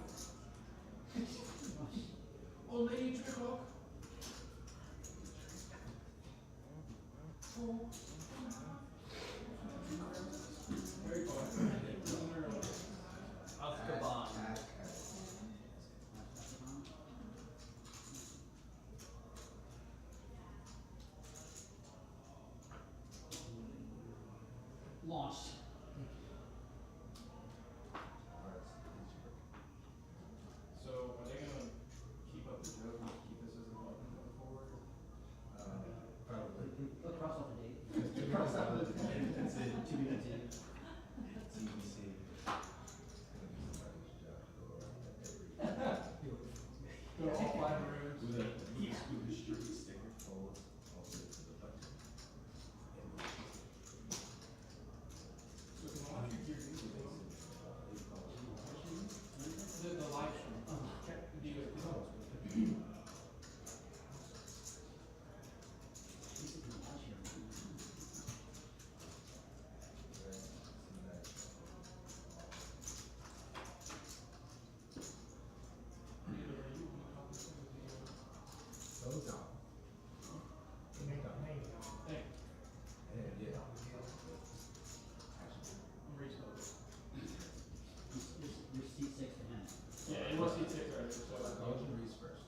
Old lady, 3 o'clock. Very fun. Azkaban. Launched. So are they gonna keep up the joke and keep this as a button going forward? Probably. Let's cross off the date. Cross out the date. That's it. To be continued. TBC. Go to all 5 rooms. With a street sticker full of all the button. So can watch your gear. The live stream. Do you Hey, I'm reasonable. Your seat 6 to him. Yeah, it was C6 right there, so. Belgian Reese first.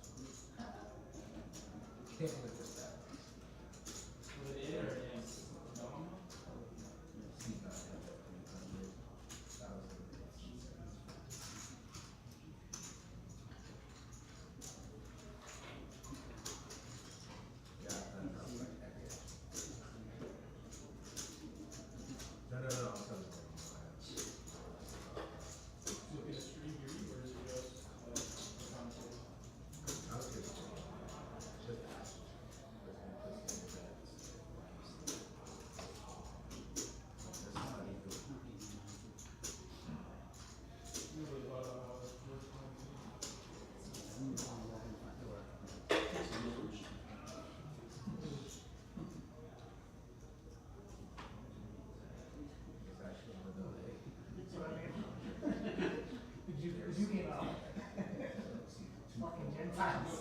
You came out. Fucking Gentiles.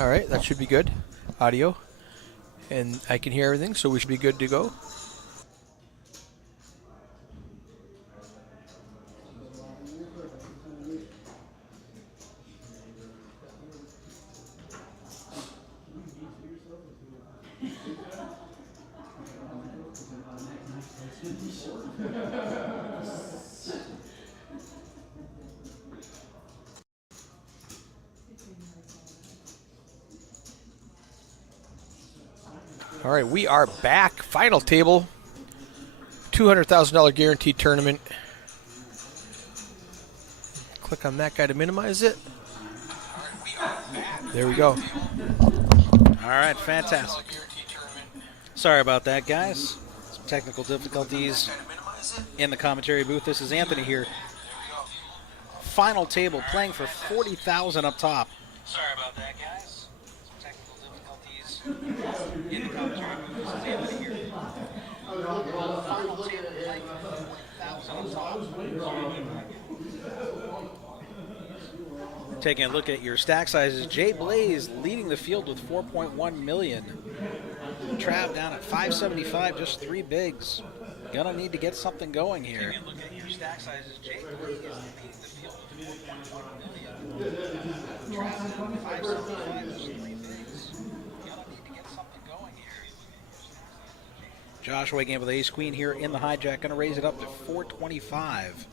All right, that should be good. Audio. And I can hear everything, so we should be good to go. All right, we are back. Final table. $200,000 guaranteed tournament. Click on that guy to minimize it. There we go. All right, fantastic. Sorry about that, guys. Some technical difficulties in the commentary booth. This is Anthony here. Final table, playing for $40,000 up top. Sorry about that, guys. Some technical difficulties in the commentary booth. This is Anthony here. Final table, playing for $40,000 up top. Taking a look at your stack sizes, Jay Blaze leading the field with 4.1 million. Trav down at 575, just 3 bigs. Gonna need to get something going here. Taking a look at your stack sizes, Jay Blaze leading the field with 4.1 million. Trav down at 575, just 3 bigs. Gonna need to get something going here. Josh weighing in with ace queen here in the hijack, gonna raise it up to 425.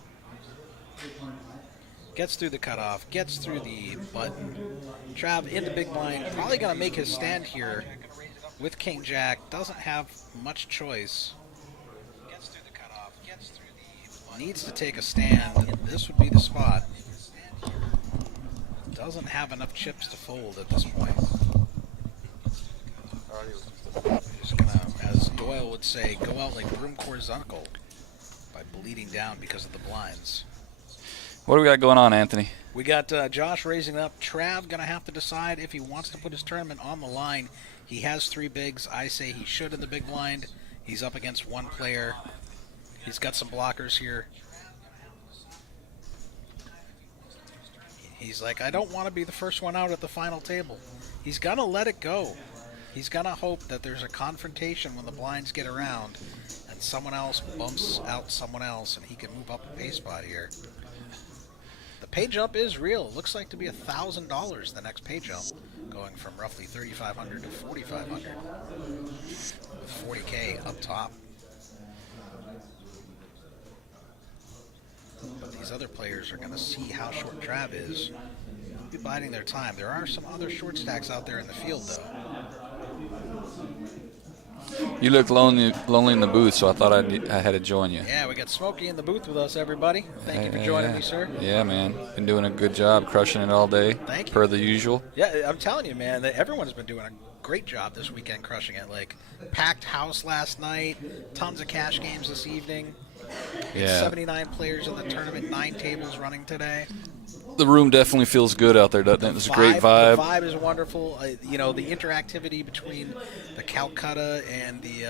Gets through the cutoff, gets through the button. Trav in the big blind, probably going to make his stand here with King Jack. Doesn't have much choice. Gets through the cutoff, gets through the button. Needs to take a stand. This would be the spot. Doesn't have enough chips to fold at this point. Just going to, as Doyle would say, go out like Broom Core's uncle by bleeding down because of the blinds. What do we got going on, Anthony? We got Josh raising up. Trav going to have to decide if he wants to put his tournament on the line. He has 3 bigs. I say he should in the big blind. He's up against 1 player. He's got some blockers here. He's like, I don't want to be the first one out at the final table. He's going to let it go. He's going to hope that there's a confrontation when the blinds get around and someone else bumps out someone else and he can move up a pay spot here. The pay jump is real. It looks like to be $1,000 the next pay jump, going from roughly $3,500 to $4,500 with $40K up top. But these other players are going to see how short Trav is. Be biding their time. There are some other short stacks out there in the field, though. You look lonely in the booth, so I thought I had to join you. Yeah, we got Smokey in the booth with us, everybody. Thank you for joining me, sir. Yeah, man. Been doing a good job, crushing it all day. Thank you. Per the usual. Yeah, I'm telling you, man, that everyone's been doing a great job this weekend crushing it. Like, packed house last night, tons of cash games this evening. Yeah. 79 players in the tournament, 9 tables running today. The room definitely feels good out there, doesn't it? There's a great vibe. The vibe is wonderful. You know, the interactivity between the Calcutta and the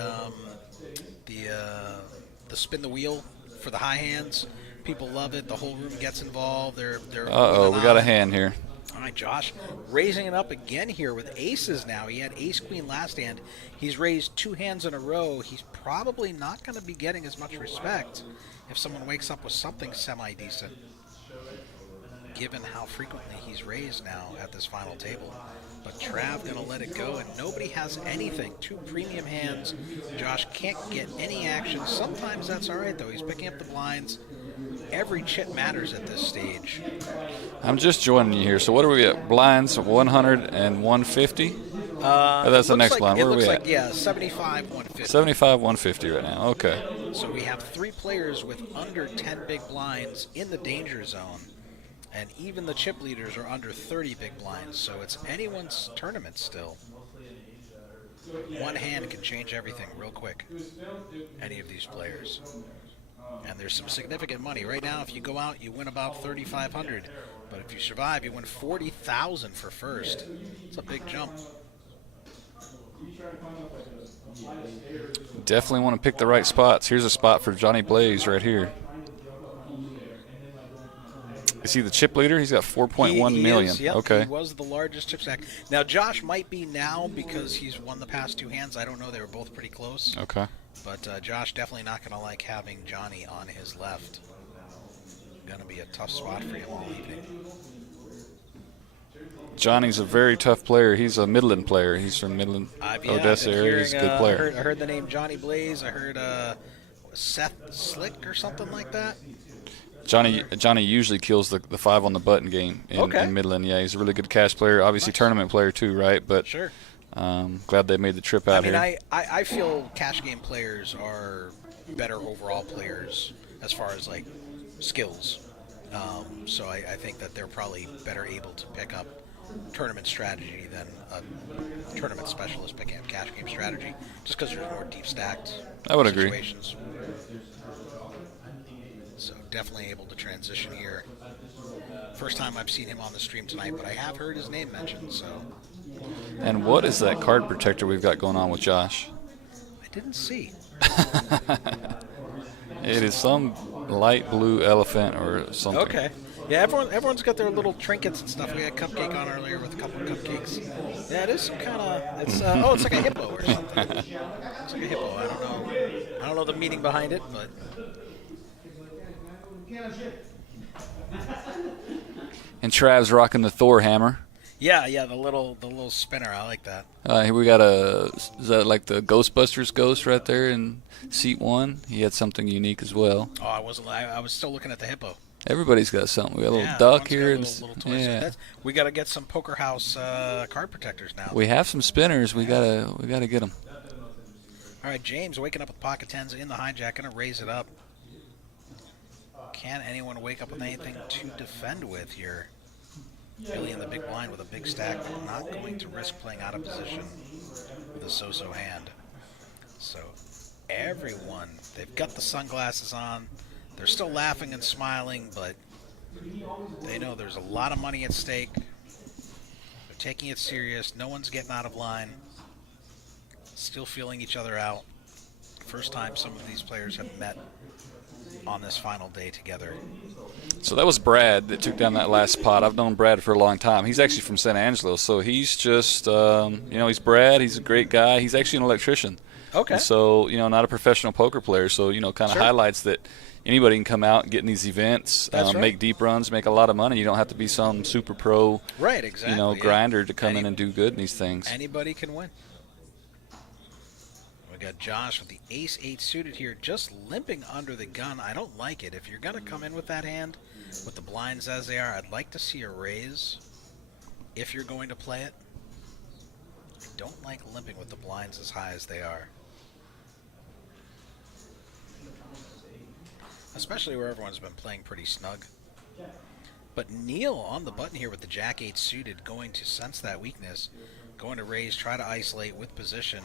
spin the wheel for the high hands. People love it. The whole room gets involved. They're Uh-oh, we got a hand here. All right, Josh raising it up again here with aces now. He had ace-queen last hand. He's raised 2 hands in a row. He's probably not going to be getting as much respect if someone wakes up with something semi-decent, given how frequently he's raised now at this final table. But Trav going to let it go, and nobody has anything. 2 premium hands. Josh can't get any action. Sometimes that's all right, though. He's picking up the blinds. Every chip matters at this stage. I'm just joining you here. So what are we at? Blinds 100 and 150? That's the next blind. Where are we at? Yeah, 75, 150. 75, 150 right now. Okay. So we have 3 players with under 10 big blinds in the danger zone. And even the chip leaders are under 30 big blinds. So it's anyone's tournament still. One hand can change everything real quick. Any of these players. And there's some significant money. Right now, if you go out, you win about $3,500. But if you survive, you win $40,000 for first. It's a big jump. Definitely want to pick the right spots. Here's a spot for Johnny Blaze right here. Is he the chip leader? He's got 4.1 million. Yep, okay. He was the largest chip stack. Now, Josh might be now because he's won the past 2 hands. I don't know. They were both pretty close. Okay. But Josh definitely not going to like having Johnny on his left. Going to be a tough spot for him all evening. Johnny's a very tough player. He's a Midland player. He's from Midland, Odessa area. He's a good player. I heard the name Johnny Blaze. I heard Seth Slick or something like that. Johnny usually kills the 5 on the button game in Midland. Yeah, he's a really good cash player. Obviously, tournament player too, right? But sure. Glad they made the trip out here. I feel cash game players are better overall players as far as like skills. So I think that they're probably better able to pick up tournament strategy than a tournament specialist picking up cash game strategy, just because there's more deep stacked I would situations. So definitely able to transition here. First time I've seen him on the stream tonight, but I have heard his name mentioned. So. And what is that card protector we've got going on with Josh? I didn't see. It is some light blue elephant or something. Okay. Yeah, everyone's got their little trinkets and stuff. We had Cupcake on earlier with a couple of cupcakes. Yeah, it is kind of. It's it's like a hippo or something. It's like a hippo. I don't know the meaning behind it, but. And Trav's rocking the Thor hammer. Yeah, the little spinner. I like that. Here we got is that like the Ghostbusters ghost right there in seat 1? He had something unique as well. Oh, I was still looking at the hippo. Everybody's got something. We got a little duck here. Little toys. We got to get some Poker House card protectors now. We have some spinners. We gotta get them. All right, James waking up with pocket tens in the hijack, gonna raise it up. Can anyone wake up with anything to defend with here? Billy in the big blind with a big stack, but not going to risk playing out of position with a so-so hand. So everyone, they've got the sunglasses on. They're still laughing and smiling, but they know there's a lot of money at stake. They're taking it serious. No one's getting out of line. Still feeling each other out. First time some of these players have met on this final day together. So that was Brad that took down that last pot. I've known Brad for a long time. He's actually from San Angelo, so he's just, he's Brad. He's a great guy. He's actually an electrician. Okay. And so, not a professional poker player, so, kind of highlights that anybody can come out and get in these events, make deep runs, make a lot of money. You don't have to be some super pro, right? Exactly. Grinder to come in and do good in these things. Anybody can win. We got Josh with the ace-8 suited here, just limping under the gun. I don't like it. If you're going to come in with that hand, with the blinds as they are, I'd like to see a raise if you're going to play it. I don't like limping with the blinds as high as they are. Especially where everyone's been playing pretty snug. But Neil on the button here with the Jack-8 suited, going to sense that weakness, going to raise, try to isolate with position.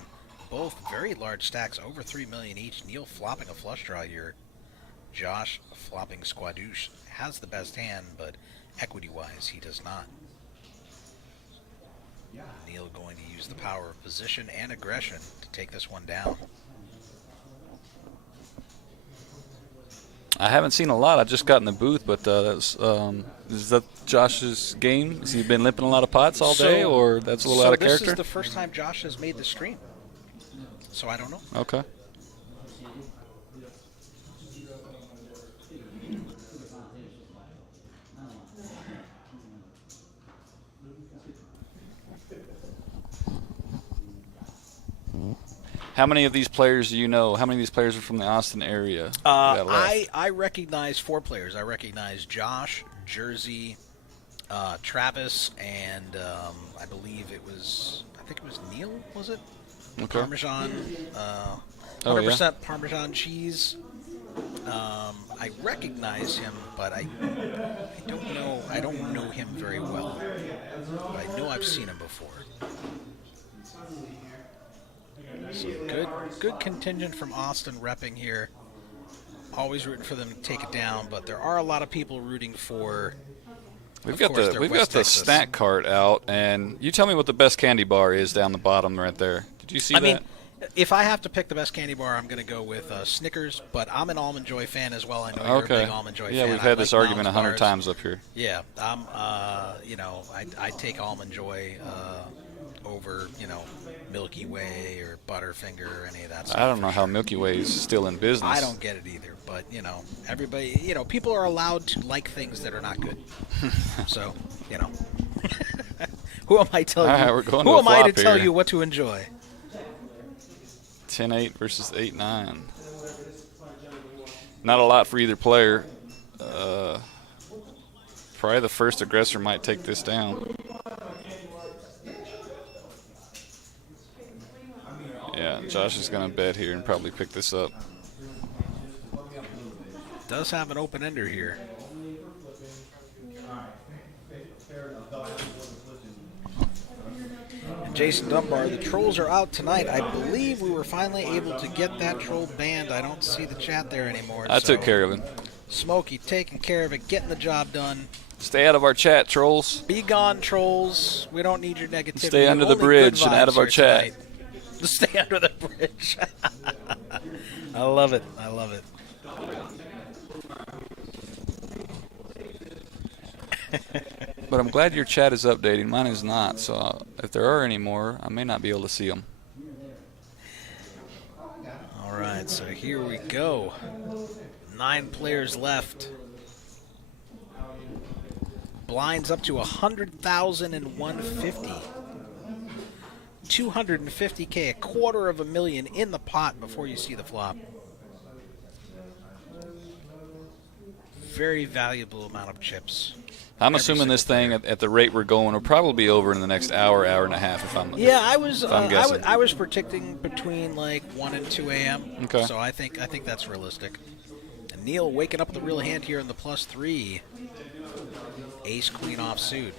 Both very large stacks, over $3 million each. Neil flopping a flush draw here. Josh flopping Squadouche has the best hand, but equity-wise, he does not. Neil going to use the power of position and aggression to take this one down. I haven't seen a lot. I just got in the booth, but is that Josh's game? Has he been limping a lot of pots all day, or that's a little out of character? This is the first time Josh has made the stream, so I don't know. Okay. How many of these players do you know? How many of these players are from the Austin area? I recognize 4 players. I recognize Josh, Jersey, Travis, and I think it was Neil, was it? Okay. Parmesan, 100% Parmesan cheese. I recognize him, but I don't know him very well. But I know I've seen him before. So good contingent from Austin repping here. Always rooting for them to take it down, but there are a lot of people rooting for. We've got the snack cart out, and you tell me what the best candy bar is down the bottom right there. Did you see that? I mean, if I have to pick the best candy bar, I'm going to go with Snickers, but I'm an Almond Joy fan as well. I know you're a big Almond Joy fan. Yeah, we've had this argument 100 times up here. Yeah, I'm. I take Almond Joy over Milky Way or Butterfinger or any of that stuff. I don't know how Milky Way is still in business. I don't get it either, but everybody, people are allowed to like things that are not good. So, who am I telling All right, you? we're going who to a am I to flop tell here. you what to enjoy? 10-8 versus 8-9. Not a lot for either player. Probably the first aggressor might take this down. Yeah, Josh is going to bet here and probably pick this up. Does have an open ender here. And Jason Dunbar, the trolls are out tonight. I believe we were finally able to get that troll banned. I don't see the chat there anymore. I took care of him. Smokey taking care of it, getting the job done. Stay out of our chat, trolls. Be gone, trolls. We don't need your negativity. Stay under the Only bridge good and out of vibes our here chat. tonight. Stay under the bridge. I love it. I love it. But I'm glad your chat is updating. Mine is not. So if there are any more, I may not be able to see them. All right, so here we go. 9 players left. Blinds up to 100,000 and 150. 250K, $250,000 in the pot before you see the flop. Very valuable amount of chips. I'm assuming this thing at the rate we're going will probably be over in the next hour and a half. If I'm guessing. I was predicting between like 1 and 2 a.m. Okay. So I think that's realistic. And Neil waking up with a real hand here in the +3. Ace Queen offsuit.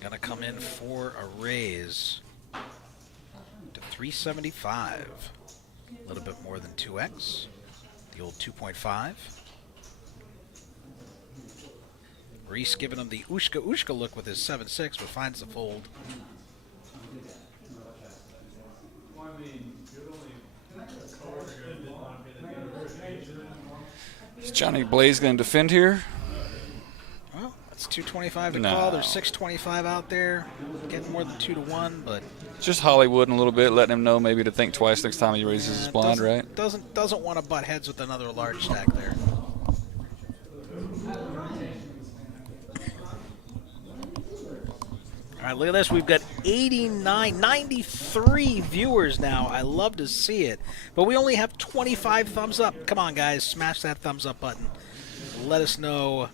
Gonna come in for a raise to 375. A little bit more than 2x. The old 2.5. Reese giving him the Ushka look with his 7-6, but finds the fold. Is Johnny Blaze going to defend here? Well, that's 225 to call. There's 625 out there. Getting more than 2 to 1, but Just Hollywood a little bit, letting him know maybe to think twice next time he raises his blind, right? Doesn't want to butt heads with another large stack there. All right, look at this. We've got 93 viewers now. I love to see it. But we only have 25 thumbs up. Come on, guys. Smash that thumbs up button. Let us know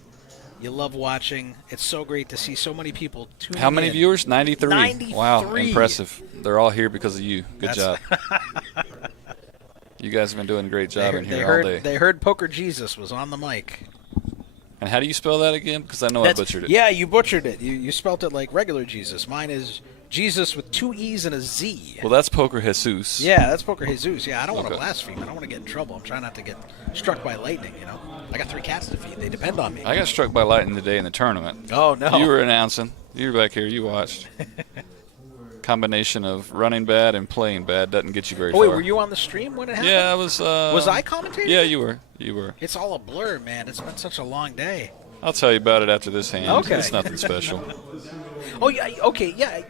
you love watching. It's so great to see so many people tuning in. How many viewers? 93. 93. Wow, impressive. They're all here because of you. Good job. You guys have been doing a great job in here all day. They heard Poker Jesus was on the mic. And how do you spell that again? Because I know I butchered it. Yeah, you butchered it. You spelt it like regular Jesus. Mine is Jesus with 2 E's and a Z. Well, that's Poker Jesus. Yeah, that's Poker Jesus. Yeah, I don't want to Okay. blaspheme. I don't want to get in trouble. I'm trying not to get struck by lightning, I got 3 cats to feed. They depend on me. I got struck by lightning today in the tournament. Oh, no. You were announcing. You were back here. You watched. Combination of running bad and playing bad doesn't get you very Oh, far. wait, were you on the stream when it happened? Yeah, I was. Was I commentating? Yeah, you were. You were. It's all a blur, man. It's been such a long day. I'll tell you about it after this hand. Okay. It's nothing special. Oh, yeah, okay, yeah.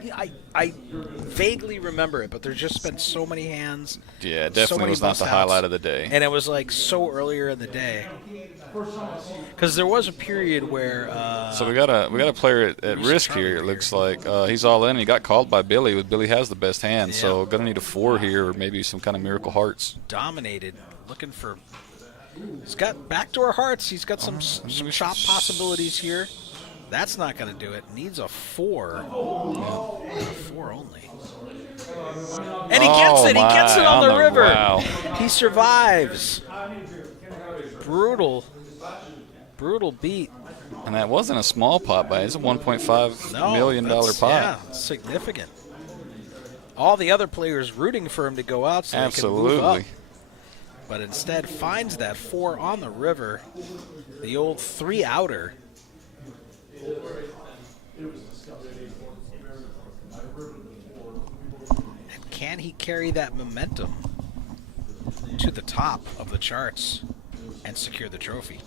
I vaguely remember it, but there's just been so many hands. Yeah, it so definitely many was not the bust-outs, highlight of the day. And it was like so earlier in the day. Because there was a period where. So we got a player at risk here. It looks like he's all in. He got called by Billy. Billy has the best hand, so gonna need a 4 here, or maybe some kind of miracle hearts. Dominated, looking for. He's got backdoor hearts. He's got some chop possibilities here. That's not going to do it. Needs a 4. A 4 only. And he gets it. He gets it on the river. Wow. He survives. Brutal beat. And that wasn't a small pot, but it's a $1.5 million pot. Yeah, significant. All the other players rooting for him to go out so they can move up. Absolutely. But instead finds that 4 on the river. The old 3-outer. And can he carry that momentum to the top of the charts and secure the trophy?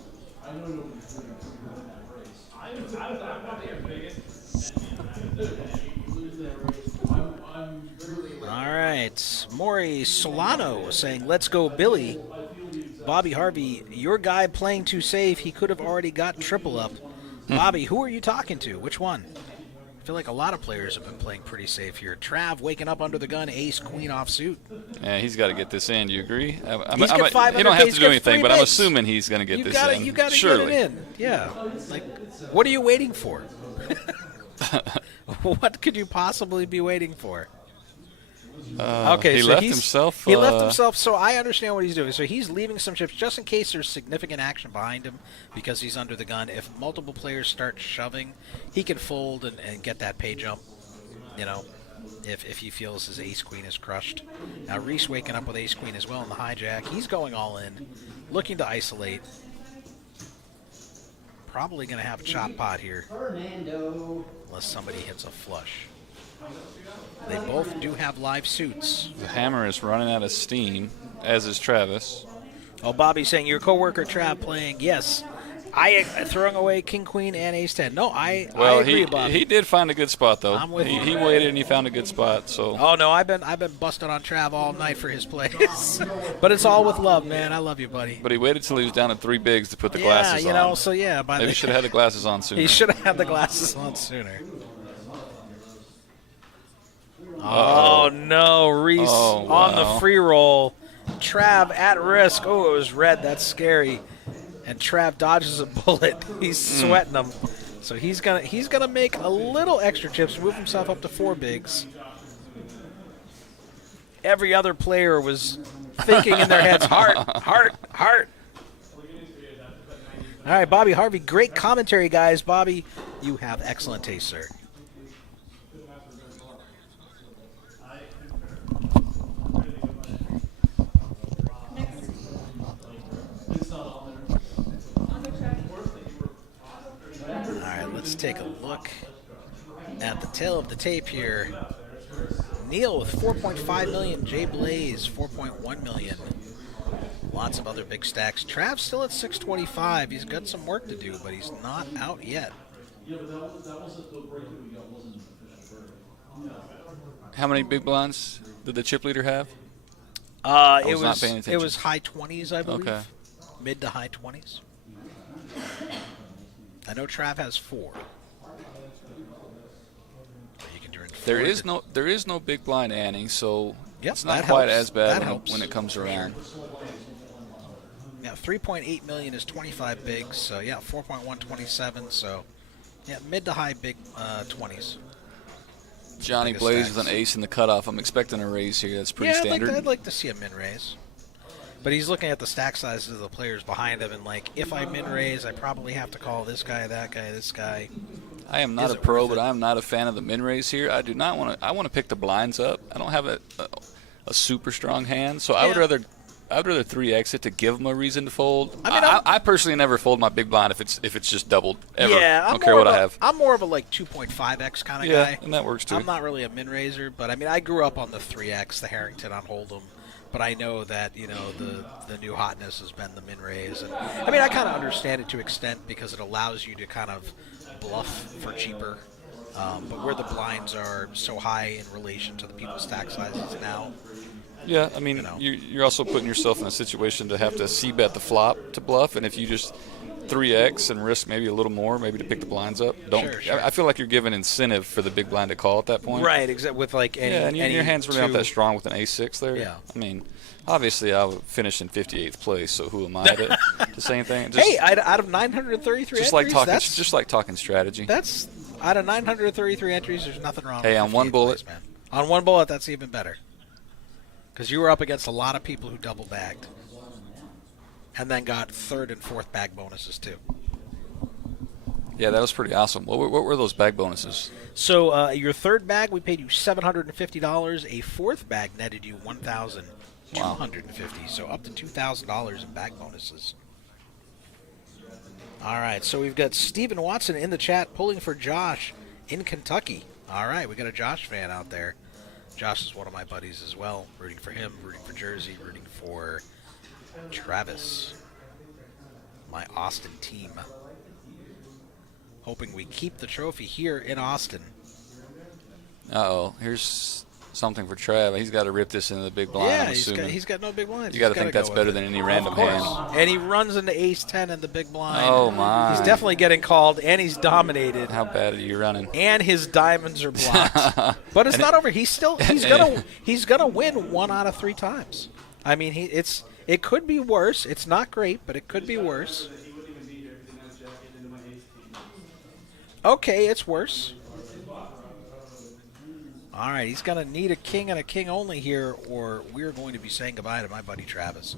All right, Maury Solano saying, "Let's go, Billy." Bobby Harvey, your guy playing too safe. He could have already got triple up. Bobby, who are you talking to? Which one? I feel like a lot of players have been playing pretty safe here. Trav waking up under the gun, ace, queen offsuit. Yeah, he's got to get this in. Do you agree? He's got 500, he don't have he's to do got anything, 3 but I'm bigs. assuming he's going to get this in. You got to Surely. get it in. Yeah. Like, what are you waiting for? What could you possibly be waiting for? Okay, he so left he's- himself. He left himself, so I understand what he's doing. So he's leaving some chips just in case there's significant action behind him because he's under the gun. If multiple players start shoving, he can fold and get that pay jump, if he feels his ace-queen is crushed. Now Reese waking up with ace-queen as well in the hijack. He's going all in, looking to isolate. Probably going to have a chop pot here unless somebody hits a flush. They both do have live suits. The hammer is running out of steam, as is Travis. Oh, Bobby's saying your coworker Trav playing. Yes, I throwing away king queen and ace 10. No, I agree, Bobby. he did find a good spot though. I'm with you. He waited and he found a good spot. So. Oh no, I've been busting on Trav all night for his plays, but it's all with love, man. I love you, buddy. But he waited till he was down to 3 bigs to put the glasses on. Yeah, so yeah. Maybe he should have had the glasses on sooner. He should have had the glasses on sooner. Oh no, Reese on the free roll. Trav at risk. Oh, it was red. That's scary. And Trav dodges a bullet. He's sweating them. So he's gonna make a little extra chips, move himself up to 4 bigs. Every other player was thinking in their heads, heart, heart, heart. All right, Bobby Harvey, great commentary, guys. Bobby, you have excellent taste, sir. All right, let's take a look at the tail of the tape here. Neil with 4.5 million, Jay Blaze 4.1 million. Lots of other big stacks. Trav's still at 625. He's got some work to do, but he's not out yet. How many big blinds did the chip leader have? It not paying attention. was high 20s, I believe. Okay. Mid to high 20s. I know Trav has 4. You can turn 4 There is no big blind Annie, so Yep, it's not that quite helps. as bad That when helps. when it comes around. Yeah, 3.8 million is 25 bigs, so yeah, 4.1, 27, so yeah, mid to high big 20s. Johnny Biggest Blaze stacks. with an ace in the cutoff. I'm expecting a raise here. That's pretty Yeah, standard. I'd like to see a min raise. But he's looking at the stack sizes of the players behind him, and like, if I min raise, I probably have to call this guy, that guy, this guy. I am not Is a it pro, worth but it? I'm not a fan of the min raise here. I do not want to. I want to pick the blinds up. I don't have a super strong hand, so I would Yeah. rather 3x it to give them a reason to fold. I mean, I personally never fold my big blind if it's just doubled ever. Yeah, I don't care what I have. I'm more of a like 2.5x kind of Yeah, guy. and that works too. I'm not really a min raiser, but I mean, I grew up on the 3x, the Harrington on Hold'em. But I know that the new hotness has been the min raise, and I mean I kind of understand it to an extent because it allows you to kind of bluff for cheaper. But where the blinds are so high in relation to the people's stack sizes now, Yeah, I mean, you're also putting yourself in a situation to have to c-bet the flop to bluff, and if you just 3x and risk maybe a little more, maybe to pick the blinds up, Sure. I feel like you're giving incentive for the big blind to call at that point. right? Exactly. With like any, Yeah, and your hand's really not two- that strong with an ace-6 there. Yeah. I mean, obviously I would finish in 58th place, so who am I to the same thing? Just, Hey, out of 933 just entries, like talking strategy. that's out of 933 entries. There's nothing wrong. Hey, with on one 58th bullet. place, man. On one bullet, that's even better. Because you were up against a lot of people who double bagged, and then got third and fourth bag bonuses too. Yeah, that was pretty awesome. What were those bag bonuses? So your third bag, we paid you $750. A fourth bag netted you $1,250. So up to $2,000 in bag bonuses. All right, so we've got Stephen Watson in the chat pulling for Josh in Kentucky. All right, we got a Josh fan out there. Josh is one of my buddies as well. Rooting for him, rooting for Jersey, rooting for Travis, my Austin team. Hoping we keep the trophy here in Austin. Uh-oh, here's something for Trav. He's got to rip this into the big blind, I'm assuming. he's got no big blinds. You got to He's think gotta that's go better with than it. any random Of course. hand. And he runs into ace 10 in the big blind. Oh, my. He's definitely getting called, and he's dominated. How bad are you running? And his diamonds are blocked. But it's not over. He's gonna win 1 out of 3 times. I mean, it could be worse. It's not great, but it could be worse. Okay, it's worse. All right, he's going to need a king and a king only here, or we're going to be saying goodbye to my buddy Travis.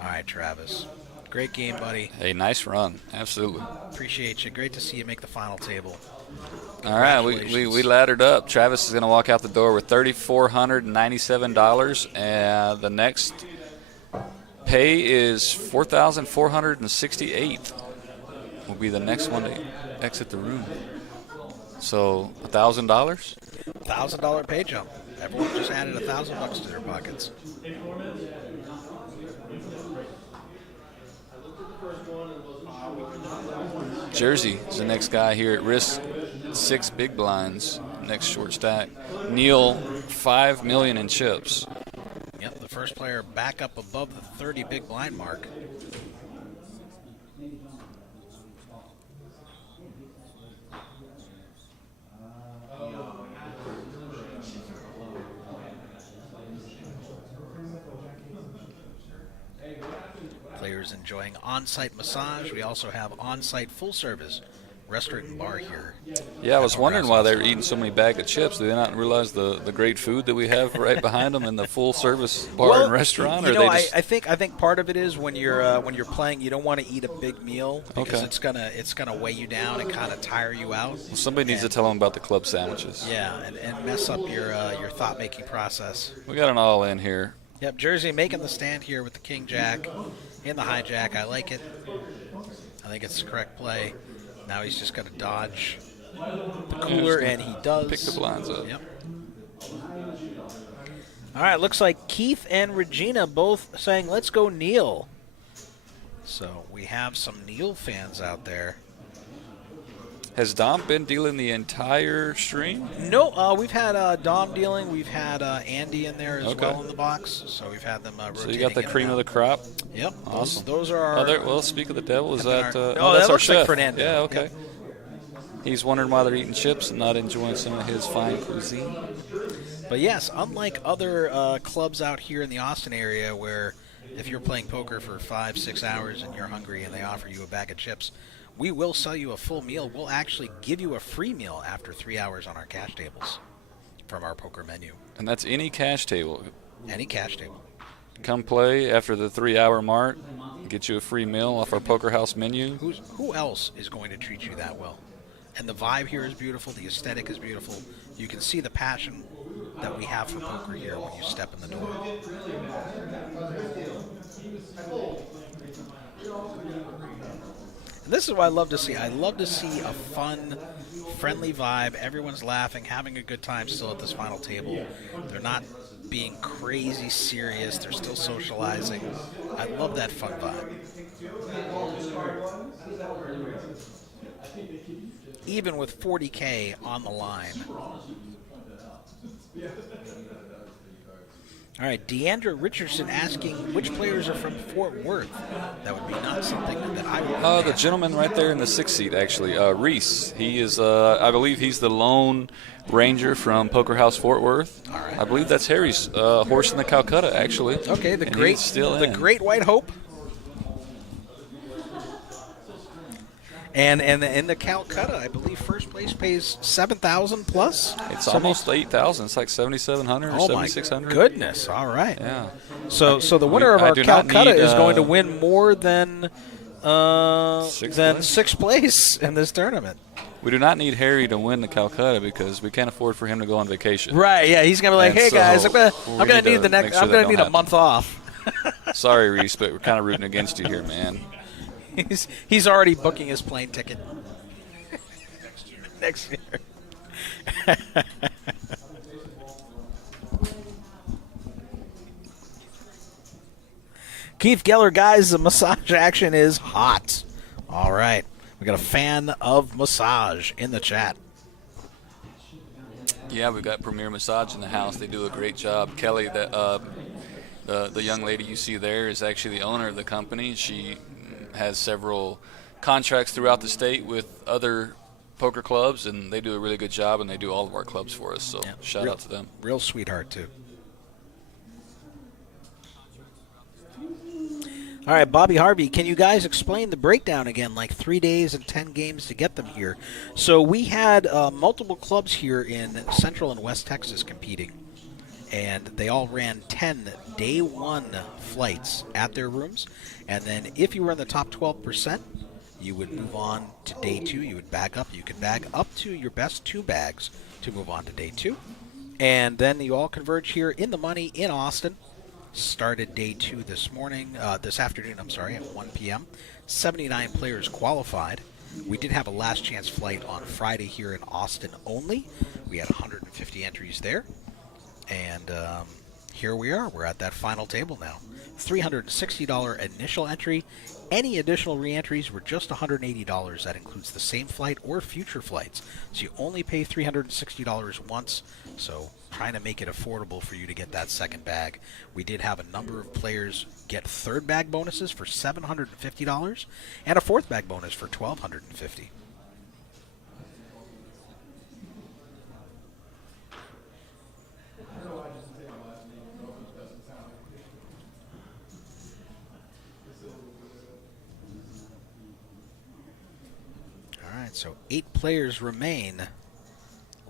All right, Travis. Great game, buddy. Hey, nice run. Absolutely. Appreciate you. Great to see you make the final table. All right, we laddered up. Travis is going to walk out the door with $3,497, and the next pay is $4,468. Will be the next one to exit the room. So $1,000. $1,000 pay jump. Everyone just added $1,000 to their pockets. Jersey is the next guy here at risk. 6 big blinds. Next short stack. Neil, $5 million in chips. Yep, the first player back up above the 30 big blind mark. Players enjoying on-site massage. We also have on-site full-service restaurant and bar here. Yeah, I was at wondering Nebraska. why they were eating so many bag of chips. Do they not realize the great food that we have right behind them in the full-service bar and restaurant? You or know, they just I think part of it is when you're playing, you don't want to eat a big meal because Okay. it's gonna weigh you down and kind of tire you out. Well, somebody needs to tell them about the club sandwiches. Yeah, and mess up your thought-making process. We got an all-in here. Yep, Jersey making the stand here with the king jack in the hijack. I like it. I think it's the correct play. Now he's just got to dodge the cooler, and he does. Pick the blinds up. Yep. All right, looks like Keith and Regina both saying, let's go Neil. So we have some Neil fans out there. Has Dom been dealing the entire stream? No, we've had Dom dealing. We've had Andy in there as Okay. well in the box. So we've had them rotating. So you got the in and cream of out. the crop? Yep. Awesome. Those are our... Well, speak of the devil, is that... that that's our looks like chef. Fernando. Yeah, okay. Yep. He's wondering why they're eating chips and not enjoying some of his fine cuisine. But yes, unlike other clubs out here in the Austin area where if you're playing poker for 5-6 hours and you're hungry and they offer you a bag of chips, we will sell you a full meal. We'll actually give you a free meal after 3 hours on our cash tables from our poker menu. And that's any cash table. Any cash table. Come play after the 3-hour mark, get you a free meal off our poker house menu. Who else is going to treat you that well? And the vibe here is beautiful. The aesthetic is beautiful. You can see the passion that we have for poker here when you step in the door. And this is what I love to see. I love to see a fun, friendly vibe. Everyone's laughing, having a good time still at this final table. They're not being crazy serious. They're still socializing. I love that fun vibe. Even with 40K on the line. All right, Deandra Richardson asking which players are from Fort Worth. That would be not something that I would. The gentleman right there in the 6th seat, actually, Reese. He is, I believe, he's the lone ranger from Poker House Fort Worth. All right. I believe that's Harry's horse in the Calcutta, actually. Okay, the And great, he's still the in. Great White Hope. And in the Calcutta, I believe first place pays $7,000 plus. It's almost 8,000. It's like 7,700 or Oh my 7,600. Goodness! All right. Yeah. So the winner of I our do not Calcutta need, is going to win more than Sixth sixth place in this tournament. We do not need Harry to win the Calcutta because we can't afford for him to go on vacation. Right? Yeah, he's gonna be like, And "Hey so guys, I'm we gonna need need to the next. make sure I'm that gonna don't need a happen. month off." Sorry, Reese, but we're kind of rooting against you here, man. He's already booking his plane ticket next year. Keith Geller, guys, the massage action is hot. All right. We got a fan of massage in the chat. Yeah, we've got Premier Massage in the house. They do a great job. Kelly, the young lady you see there, is actually the owner of the company. She has several contracts throughout the state with other poker clubs, and they do a really good job, and they do all of our clubs for us. So Yeah, shout out to them. Real sweetheart, too. All right, Bobby Harvey, can you guys explain the breakdown again, like 3 days and 10 games to get them here? So we had multiple clubs here in Central and West Texas competing, and they all ran 10 day one flights at their rooms. And then if you were in the top 12%, you would move on to day two. You would bag up. You could bag up to your best 2 bags to move on to day 2. And then you all converge here in the money in Austin. Started day 2 this afternoon, at 1 p.m. 79 players qualified. We did have a last chance flight on Friday here in Austin only. We had 150 entries there. And here we are. We're at that final table now. $360 initial entry. Any additional re-entries were just $180. That includes the same flight or future flights. So you only pay $360 once. So trying to make it affordable for you to get that second bag. We did have a number of players get third bag bonuses for $750 and a fourth bag bonus for $1,250. All right, so 8 players remain.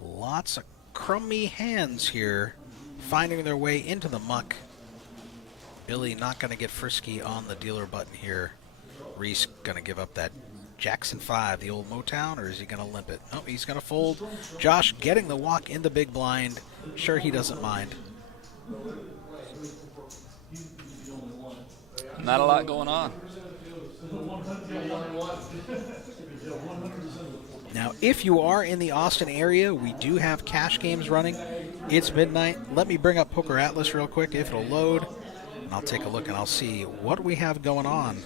Lots of crummy hands here, finding their way into the muck. Billy not going to get frisky on the dealer button here. Reese going to give up that Jackson 5, the old Motown, or is he going to limp it? Oh, he's going to fold. Josh getting the walk in the big blind. Sure, he doesn't mind. Not a lot going on. Now, if you are in the Austin area, we do have cash games running. It's midnight. Let me bring up Poker Atlas real quick, if it'll load. And I'll take a look and I'll see what we have going on.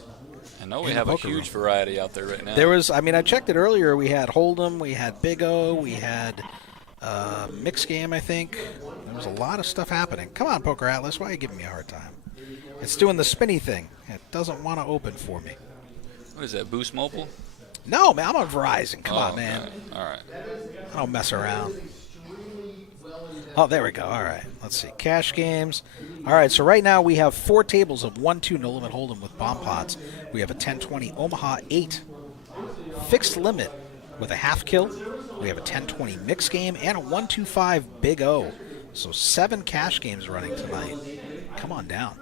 I know we have a huge variety out there right now. There was, I checked it earlier. We had Hold'em, we had Big O, we had Mixed Game, I think. There was a lot of stuff happening. Come on, Poker Atlas. Why are you giving me a hard time? It's doing the spinny thing. It doesn't want to open for me. What is that, Boost Mobile? No, man, I'm on Verizon. Come on, okay. man. All right. I don't mess around. Oh, there we go. All right. Let's see. Cash games. All right, so right now we have 4 tables of 1-2 no limit hold'em with bomb pots. We have a 10-20 Omaha 8 fixed limit with a half kill. We have a 10-20 mix game and a 1-2-5 Big O. So 7 cash games running tonight. Come on down.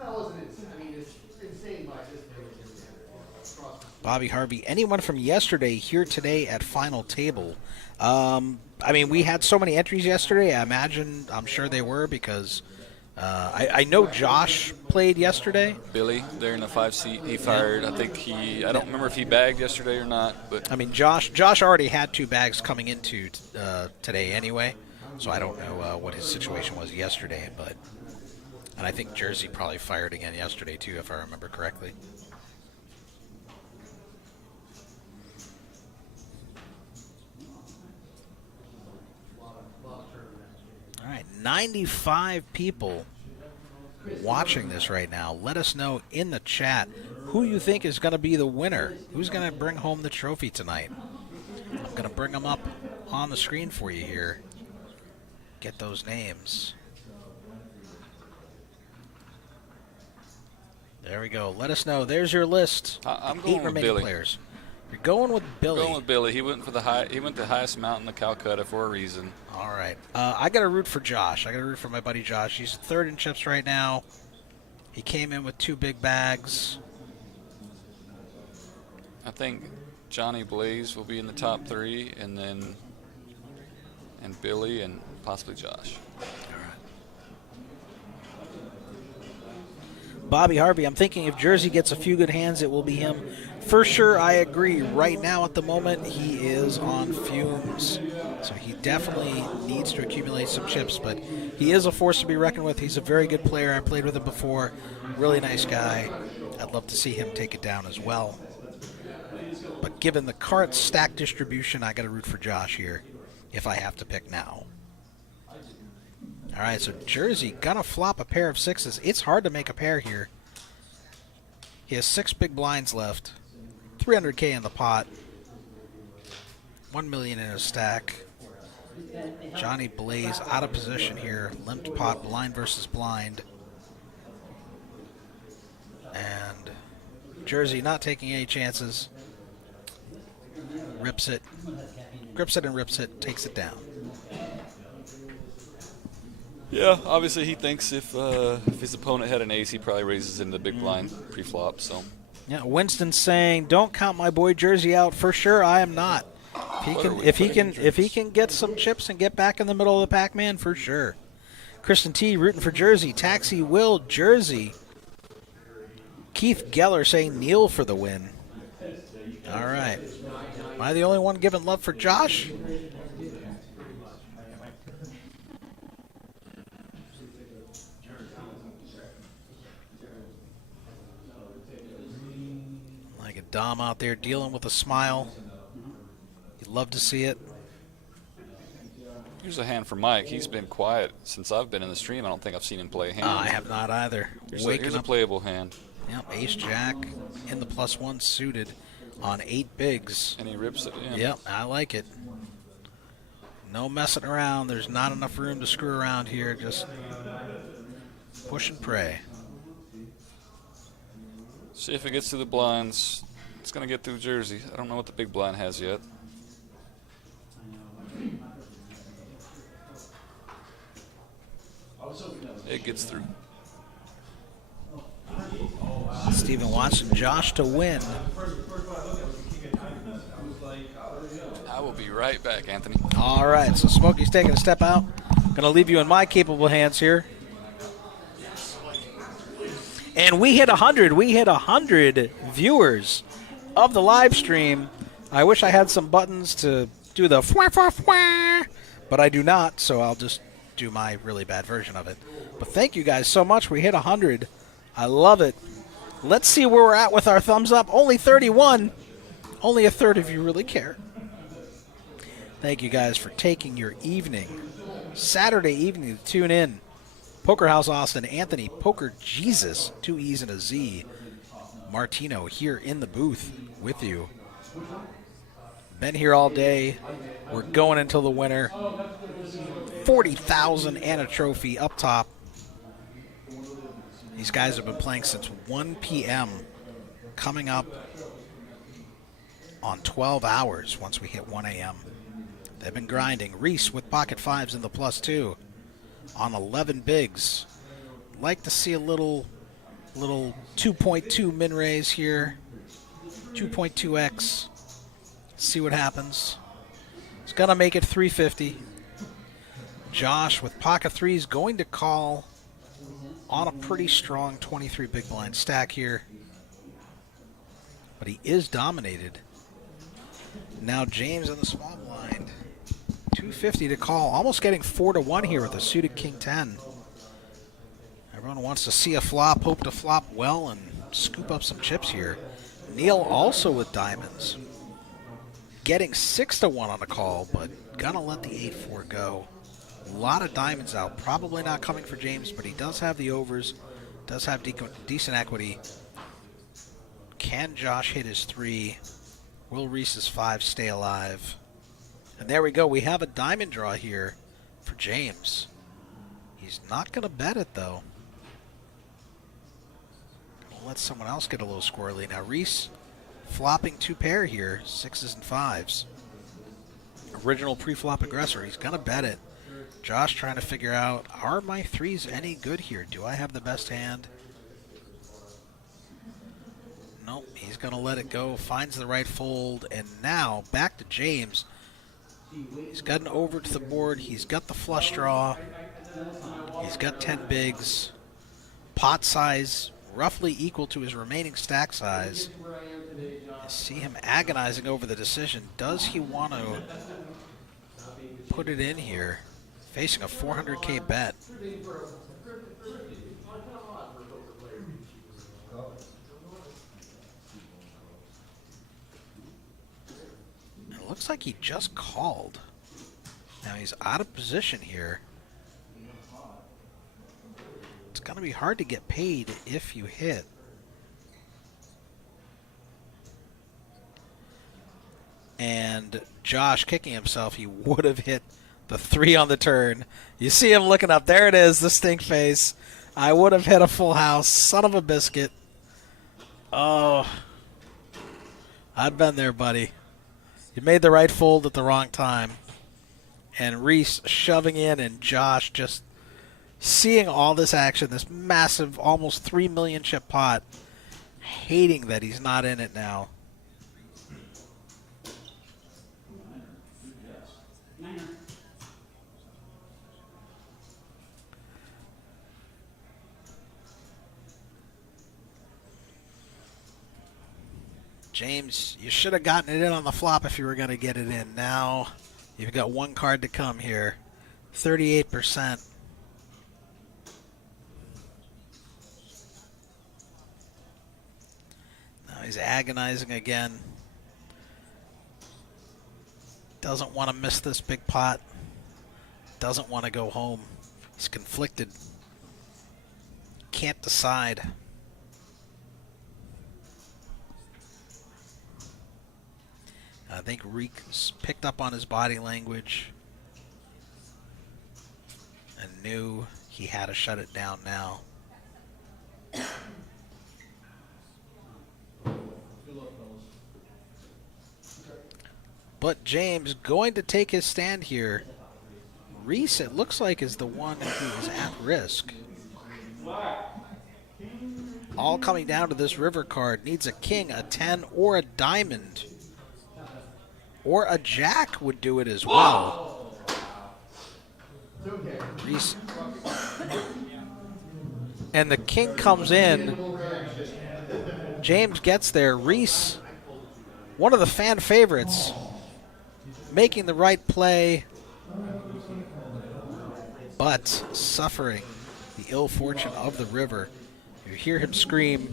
Bobby Harvey, anyone from yesterday here today at final table? I mean, we had so many entries yesterday. I'm sure they were because I know Josh played yesterday. Billy, there in the 5 seat, he fired. I think I don't remember if he bagged yesterday or not. But I mean, Josh already had 2 bags coming into today anyway, so I don't know what his situation was yesterday. And I think Jersey probably fired again yesterday too, if I remember correctly. All right, 95 people watching this right now. Let us know in the chat who you think is going to be the winner. Who's going to bring home the trophy tonight? I'm going to bring them up on the screen for you here. Get those names. There we go. Let us know. There's your list. I'm 8 going with remaining Billy. players. You're going with Billy. Going with Billy. He went for the highest mountain of Calcutta for a reason. All right. I got to root for Josh. I got to root for my buddy Josh. He's 3rd in chips right now. He came in with 2 big bags. I think Johnny Blaze will be in the top 3, and Billy and possibly Josh. Bobby Harvey, I'm thinking if Jersey gets a few good hands, it will be him. For sure, I agree. Right now, at the moment, he is on fumes. So he definitely needs to accumulate some chips, but he is a force to be reckoned with. He's a very good player. I played with him before. Really nice guy. I'd love to see him take it down as well. But given the current stack distribution, I got to root for Josh here if I have to pick now. All right, so Jersey gonna flop a pair of 6s. It's hard to make a pair here. He has 6 big blinds left, 300K in the pot, 1 million in his stack. Johnny Blaze out of position here, limped pot, blind versus blind, and Jersey not taking any chances. Rips it, grips it and rips it, takes it down. Yeah, obviously he thinks if his opponent had an ace, he probably raises into the big blind pre-flop. So yeah, Winston's saying, "Don't count my boy Jersey out." For sure, I am not. If he can get some chips and get back in the middle of the pack, man, for sure. Kristen T rooting for Jersey. Taxi Will Jersey. Keith Geller saying Neil for the win. All right. Am I the only one giving love for Josh? Like a Dom out there dealing with a smile. You'd love to see it. here's a hand for Mike. He's been quiet since I've been in the stream. I don't think I've seen him play a hand. I have not either. Here's a playable hand. Yep, ace jack in the +1 suited on 8 bigs. And he rips it in. Yep, I like it. No messing around. There's not enough room to screw around here. Just push and pray. See if it gets through the blinds. It's going to get through Jersey. I don't know what the big blind has yet. It gets through. Steven Watson, Josh to win. I will be right back, Anthony. All right, so Smokey's taking a step out. Going to leave you in my capable hands here. And we hit 100. We hit 100 viewers of the live stream. I wish I had some buttons to do the fwah, fwah, fwah, but I do not, so I'll just do my really bad version of it. But thank you guys so much. We hit 100. I love it. Let's see where we're at with our thumbs up. Only 31. Only a third of you really care. Thank you guys for taking your evening, Saturday evening, to tune in. Poker House Austin, Anthony, Poker Jesus, 2 E's and a Z. Martino here in the booth with you. Been here all day. We're going until the winner. 40,000 and a trophy up top. These guys have been playing since 1 p.m. Coming up on 12 hours once we hit 1 a.m. They've been grinding. Reese with pocket fives in the +2 on 11 bigs. Like to see a little 2.2 min raise here. 2.2x. See what happens. It's going to make it 350. Josh with pocket threes going to call on a pretty strong 23 big blind stack here. But he is dominated. Now James on the small blind. 250 to call. Almost getting 4-1 here with a suited king 10. Everyone wants to see a flop, hope to flop well and scoop up some chips here. Neil also with diamonds. Getting 6-1 on the call, but gonna let the 8-4 go. A lot of diamonds out. Probably not coming for James, but he does have the overs. Does have decent equity. Can Josh hit his 3? Will Reese's 5 stay alive? And there we go. We have a diamond draw here for James. He's not going to bet it, though. Gonna let someone else get a little squirrely. Now, Reese flopping 2 pair here, 6s and 5s. Original pre-flop aggressor. He's going to bet it. Josh trying to figure out, are my 3s any good here? Do I have the best hand? Nope, he's going to let it go, finds the right fold, and now back to James. He's gotten over to the board. He's got the flush draw. He's got 10 bigs. Pot size roughly equal to his remaining stack size. You see him agonizing over the decision. Does he want to put it in here? Facing a 400K bet. It looks like he just called. Now he's out of position here. It's going to be hard to get paid if you hit. And Josh kicking himself, he would have hit the 3 on the turn. You see him looking up. There it is, the stink face. I would have hit a full house. Son of a biscuit. Oh. I've been there, buddy. You made the right fold at the wrong time. And Reese shoving in, and Josh just seeing all this action, this massive, almost 3 million chip pot, hating that he's not in it now. James, you should have gotten it in on the flop if you were going to get it in. Now you've got 1 card to come here. 38%. Now he's agonizing again. Doesn't want to miss this big pot. Doesn't want to go home. He's conflicted. Can't decide. I think Reek's picked up on his body language and knew he had to shut it down now. But James going to take his stand here. Reese, it looks like, is the one who is at risk. All coming down to this river card. Needs a king, a 10, or a diamond. Or a jack would do it as well. Reese. And the king comes in. James gets there. Reese, one of the fan favorites, making the right play, but suffering the ill fortune of the river. You hear him scream.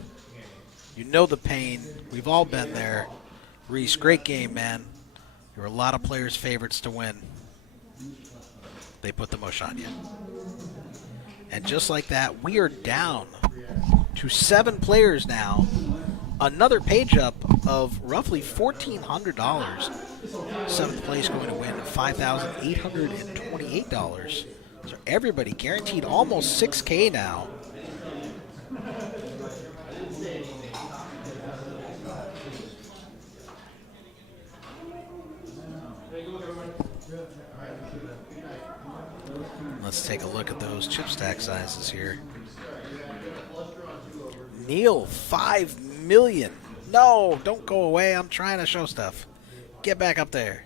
You know the pain. We've all been there. Reese, great game, man. There were a lot of players' favorites to win. They put the mush on you. And just like that, we are down to 7 players now. Another page up of roughly $1,400. 7th place going to win $5,828. So everybody guaranteed almost $6K now. Let's take a look at those chip stack sizes here. Neil, 5 million. No, don't go away. I'm trying to show stuff. Get back up there.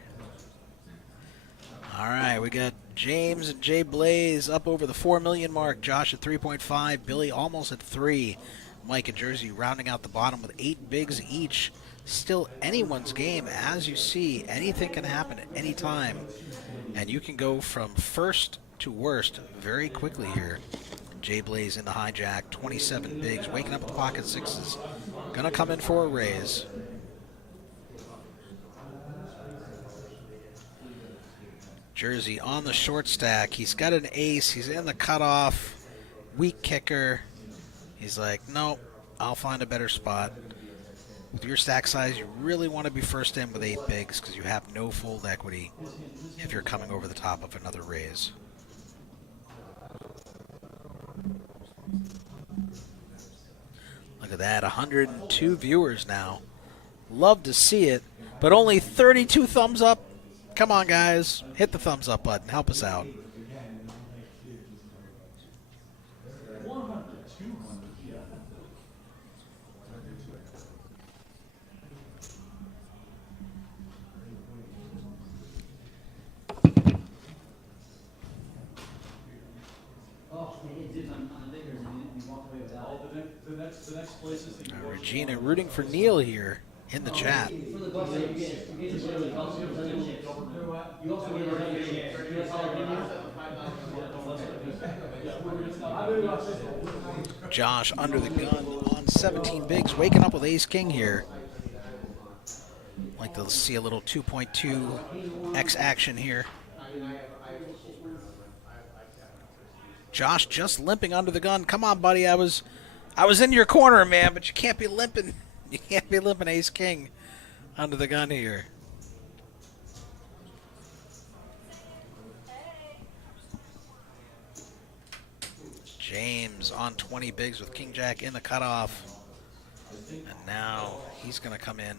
All right, we got James and Jay Blaze up over the 4 million mark. Josh at 3.5. Billy almost at 3. Mike and Jersey rounding out the bottom with 8 bigs each. Still anyone's game. As you see, anything can happen at any time. And you can go from first to worst very quickly here. Jay Blaze in the hijack, 27 bigs, waking up with pocket sixes. Gonna come in for a raise. Jersey on the short stack. He's got an ace. He's in the cutoff. Weak kicker. He's like, nope, I'll find a better spot. With your stack size, you really want to be first in with 8 bigs because you have no fold equity if you're coming over the top of another raise. Look at that, 102 viewers now. Love to see it, but only 32 thumbs up. Come on, guys. Hit the thumbs up button. Help us out. Regina rooting for Neil here in the chat. Josh under the gun on 17 bigs, waking up with ace king here. Like to see a little 2.2x action here. Josh just limping under the gun. Come on, buddy. I was in your corner, man, but you can't be limping. You can't be limping ace king under the gun here. James on 20 bigs with king jack in the cutoff. And now he's going to come in.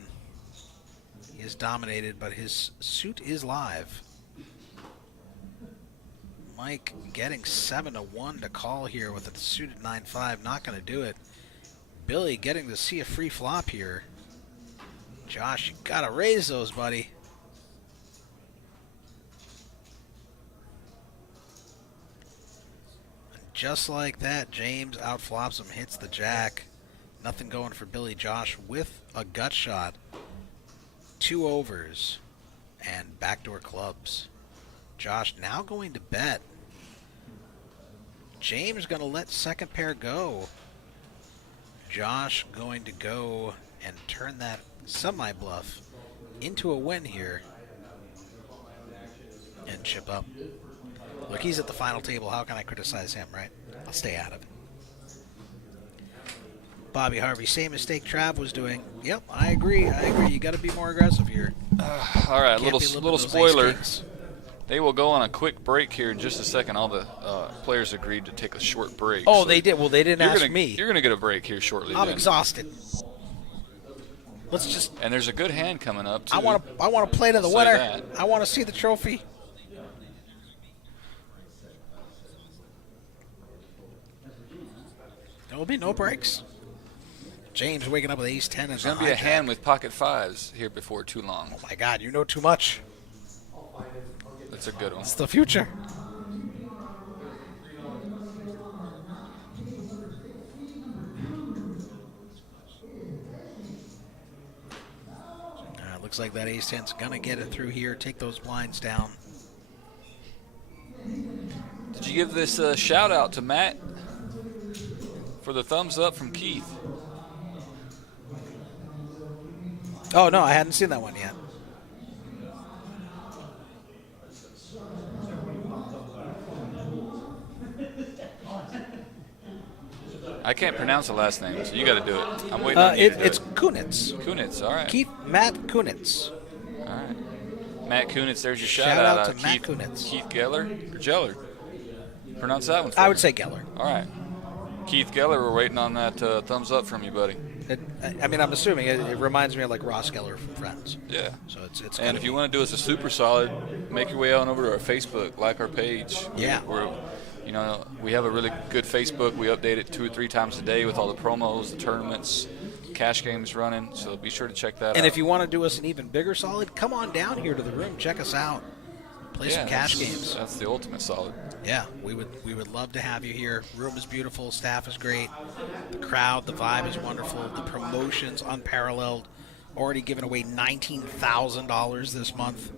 He is dominated, but his suit is live. Mike getting 7-1 to call here with a suited 9-5. Not going to do it. Billy getting to see a free flop here. Josh, you got to raise those, buddy. And just like that, James outflops him, hits the jack. Nothing going for Billy. Josh with a gut shot. 2 overs and backdoor clubs. Josh now going to bet. James going to let second pair go. Josh going to go and turn that semi-bluff into a win here and chip up. Look, he's at the final table. How can I criticize him, right? I'll stay out of it. Bobby Harvey, same mistake Trav was doing. Yep, I agree. You got to be more aggressive here. All right, little spoiler. They will go on a quick break here in just a second. All the players agreed to take a short break. Oh, so they did. Well, they didn't ask me. You're going to get a break here shortly. I'm exhausted. Let's just. And there's a good hand coming up too. I want to play to the winner. I want to see the trophy. There will be no breaks. James waking up with ace 10. There's going to be a hand with pocket fives here before too long. Oh my God, you know too much. That's a good one. It's the future. Looks like that ace 10's going to get it through here. Take those blinds down. Did you give this shout out to Matt for the thumbs up from Keith? Oh, no, I hadn't seen that one yet. I can't pronounce the last name, so you got to do it. I'm waiting on you to do It's it. Kunitz. Kunitz, all right. Matt Kunitz. All right. Matt Kunitz, there's your Shout out to Keith, Matt Kunitz. Keith Geller or Geller? Pronounce that one for I me. would say Geller. All right. Keith Geller, we're waiting on that thumbs up from you, buddy. I'm assuming it reminds me of like Ross Geller from Friends. Yeah. So it's. And if you want to do us a super solid, make your way on over to our Facebook, like our page. Yeah. We have a really good Facebook. We update it 2 or 3 times a day with all the promos, the tournaments, cash games running, so be sure to check that out. And if you want to do us an even bigger solid, come on down here to the room. Check us out. Play some cash games. That's the ultimate solid. Yeah, we would love to have you here. Room is beautiful. Staff is great. The crowd, the vibe is wonderful. The promotion's unparalleled. Already given away $19,000 this month.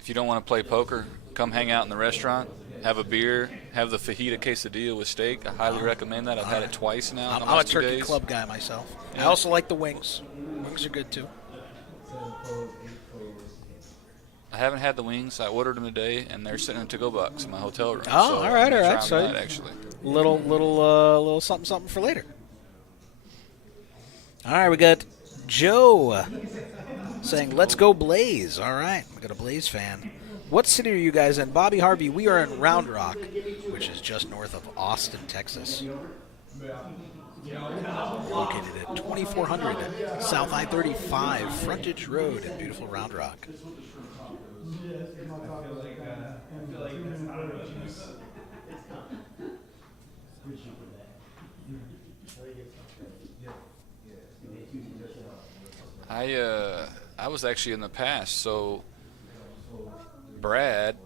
If you don't want to play poker, come hang out in the restaurant, have a beer, have the fajita quesadilla with steak. I highly recommend that. I've had it twice now. In I'm a almost 2 turkey days. club guy myself. I Yeah. also like the wings. Wings are good too. I haven't had the wings. I ordered them today, and they're sitting in a to-go box in my hotel room. Oh, so all right, I'm all gonna right. try So them tonight, actually. little something for later. All right, we got Joe saying, "Let's go Blaze." All right, we got a Blaze fan. What city are you guys in? Bobby Harvey, we are in Round Rock, which is just north of Austin, Texas. Located at 2400 South I-35 Frontage Road in beautiful Round Rock. I was actually in the past, so Brad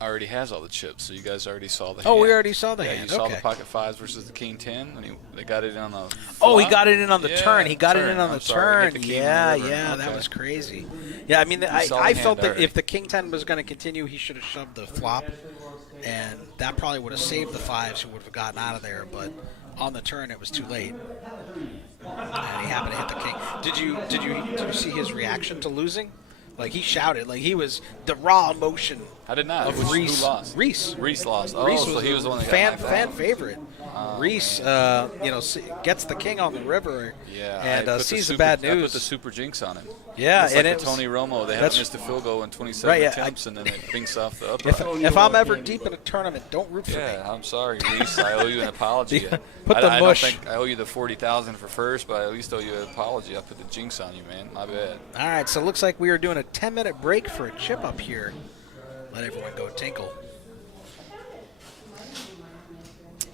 already has all the chips, so you guys already saw the hand. Oh, we already saw the yeah, hand. you saw Okay. the pocket fives versus the king 10, and they got it on the Oh, he flop. got it in on the Yeah, turn. He got it turn. in on the I'm sorry, hit turn. the king on Yeah, the river. yeah, that Okay. was crazy. Yeah, I mean, I saw the felt hand that already. if the king 10 was going to continue, he should have shoved the flop, and that probably would have saved the fives who would have gotten out of there. But on the turn, it was too late, and he happened to hit the king. Did you see his reaction to losing? Like, he shouted, like he was the raw emotion I did not. of Who Reese. lost? Reese. Reese lost. Oh, Reese so he was the one that fan got knocked fan out. favorite. Reese, gets the king on the river, Yeah, and I put sees the super, bad I put news. the super jinx on him. Yeah, it's and like it the was- Tony Romo. They that's- haven't missed a field goal in 27 Right, yeah, attempts, and then it binks off the upright. If I'm ever deep in a tournament, don't root for me. Yeah, I'm sorry, Reese. I owe you an apology. Yeah, put the I mush. don't think I owe you the 40,000 for first, but I at least owe you an apology. I put the jinx on you, man. My bad. All right, so it looks like we are doing a 10-minute break for a chip up here. Let everyone go tinkle.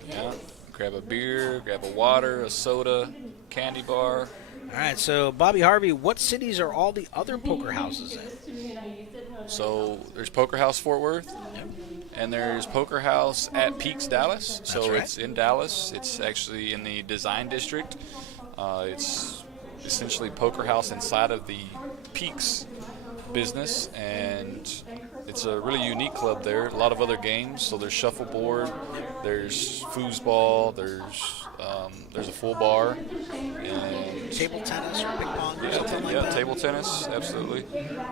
Yeah. Grab a beer, grab a water, a soda, candy bar. All right, so Bobby Harvey, what cities are all the other poker houses in? So there's Poker House Fort Worth, and there's Poker House at Peaks Dallas. So That's right. it's in Dallas. It's actually in the Design District. It's essentially Poker House inside of the Peaks business, and it's a really unique club there. A lot of other games. So there's shuffleboard, there's foosball, there's a full bar, and Table tennis or ping pong or something like yeah, that? table tennis, absolutely.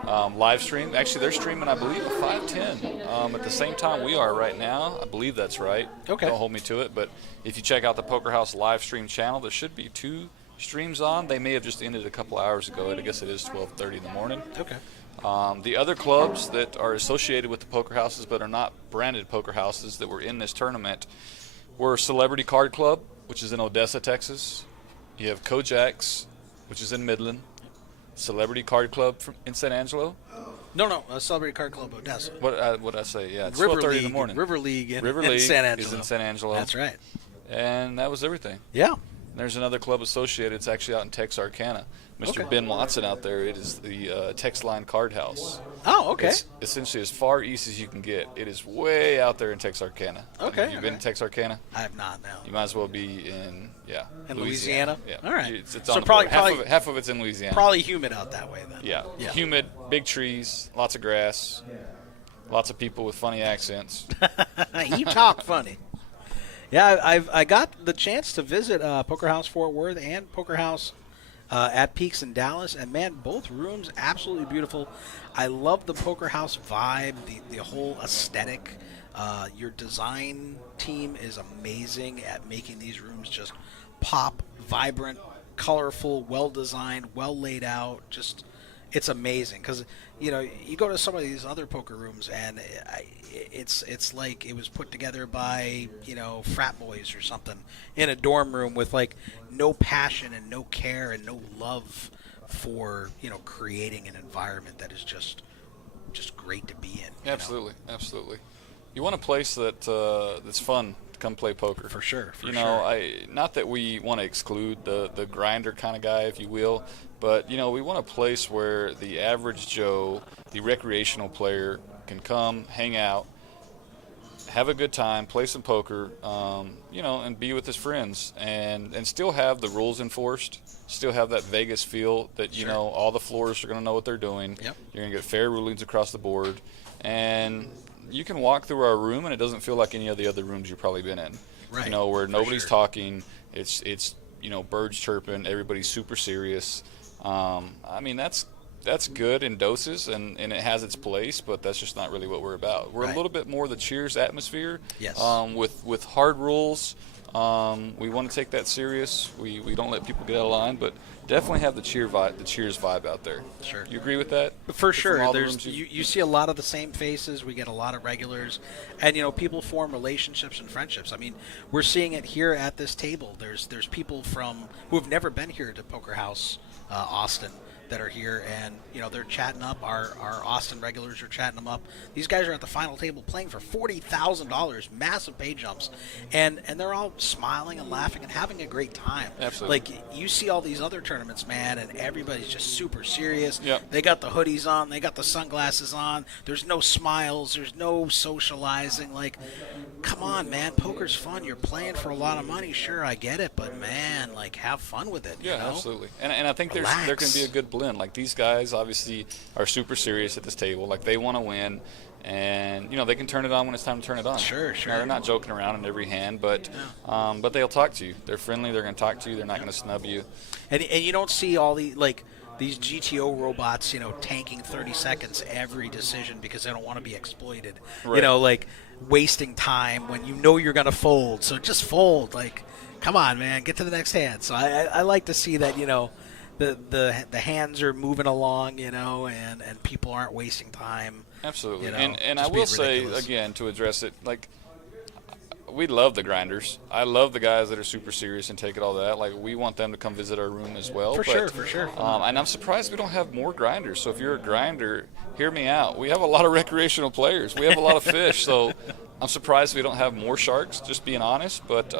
Live stream. Actually, they're streaming, I believe, at 5:10 at the same time we are right now. I believe that's right. Okay. Don't hold me to it, but if you check out the Poker House live stream channel, there should be 2 streams on. They may have just ended a couple hours ago. I guess it is 12:30 in the morning. Okay. The other clubs that are associated with the poker houses but are not branded poker houses that were in this tournament were Celebrity Card Club, which is in Odessa, Texas. You have Kojak's, which is in Midland. Celebrity Card Club in San Angelo. No, Celebrity Card Club Odessa. What did I say? Yeah, it's River 12:30 League, in the morning. River League in, River in League San Angelo. is in San Angelo. That's right. And that was everything. Yeah. There's another club associated. It's actually out in Texarkana. Mr. Okay. Ben Watson out there. It is the Tex Line Card House. Oh, okay. It's essentially as far east as you can get. It is way out there in Texarkana. Okay, Have you been alright. to Texarkana? I have not now. You might as well be in, In Louisiana? Yeah. All right. It's So on the probably- border. Half of it's in Louisiana. Probably humid out that way then. Yeah. Yeah. Humid, big trees, lots of grass, lots of people with funny accents. You talk funny. Yeah, I got the chance to visit Poker House Fort Worth and Poker House at Peaks in Dallas, and man, both rooms absolutely beautiful. I love the Poker House vibe, the whole aesthetic. Your design team is amazing at making these rooms just pop, vibrant, colorful, well designed, well laid out. Just it's amazing because you go to some of these other poker rooms and it's like it was put together by frat boys or something in a dorm room with like no passion and no care and no love for creating an environment that is just great to be in. Absolutely. You want a place that that's fun to come play poker. For sure. You know, not that we want to exclude the grinder kind of guy, if you will, but, you know, we want a place where the average Joe, the recreational player, can come, hang out, have a good time, play some poker, you know, and be with his friends, and still have the rules enforced, still have that Vegas feel that, you know, all the floors are going to know what they're doing. Yep. You're going to get fair rulings across the board, and you can walk through our room and it doesn't feel like any of the other rooms you've probably been in. Right. You know, where nobody's sure. talking, it's you know, birds chirping, everybody's super serious. I mean, that's good in doses, and it has its place, but that's just not really what we're about. We're Right. a little bit more the Cheers atmosphere. Yes. With hard rules. We want to take that serious. We don't let people get out of line, but definitely have the Cheers vibe out there. Sure. You agree with that? For From sure. all the There's rooms you see a lot of the same faces. We get a lot of regulars, and, you know, people form relationships and friendships. I mean, we're seeing it here at this table. There's people from who have never been here to Poker House Austin that are here, and, you know, they're chatting up. Our Austin regulars are chatting them up. These guys are at the final table playing for $40,000, massive pay jumps, and they're all smiling and laughing and having a great time. Absolutely. Like, you see all these other tournaments, man, and everybody's just super serious. Yep. They got the hoodies on, they got the sunglasses on. There's no smiles, there's no socializing. Like, come on, man, poker's fun. You're playing for a lot of money, sure, I get it, but man, like, have fun with it. Yeah, you know? absolutely. And I think there Relax. can be a good blend. Like, these guys obviously are super serious at this table. Like, they want to win, and, you know, they can turn it on when it's time to turn it on. Sure. Now, they're not joking around in every hand, but they'll talk to you. They're friendly. They're going to talk to you. They're not going to snub you. And you don't see all the, like, these GTO robots, you know, tanking 30 seconds every decision because they don't want to be exploited. Right. You know, like, wasting time when you know you're going to fold. So just fold. Like, come on, man, get to the next hand. So I like to see that, you know, the hands are moving along, you know, and people aren't wasting time. Absolutely. You know, and I just will being say, ridiculous. again, to address it, like, we love the grinders. I love the guys that are super serious and take it all that. Like, we want them to come visit our room as well. For sure. And I'm surprised we don't have more grinders. So if you're a grinder, hear me out. We have a lot of recreational players. We have a lot of fish. So I'm surprised we don't have more sharks, just being honest. But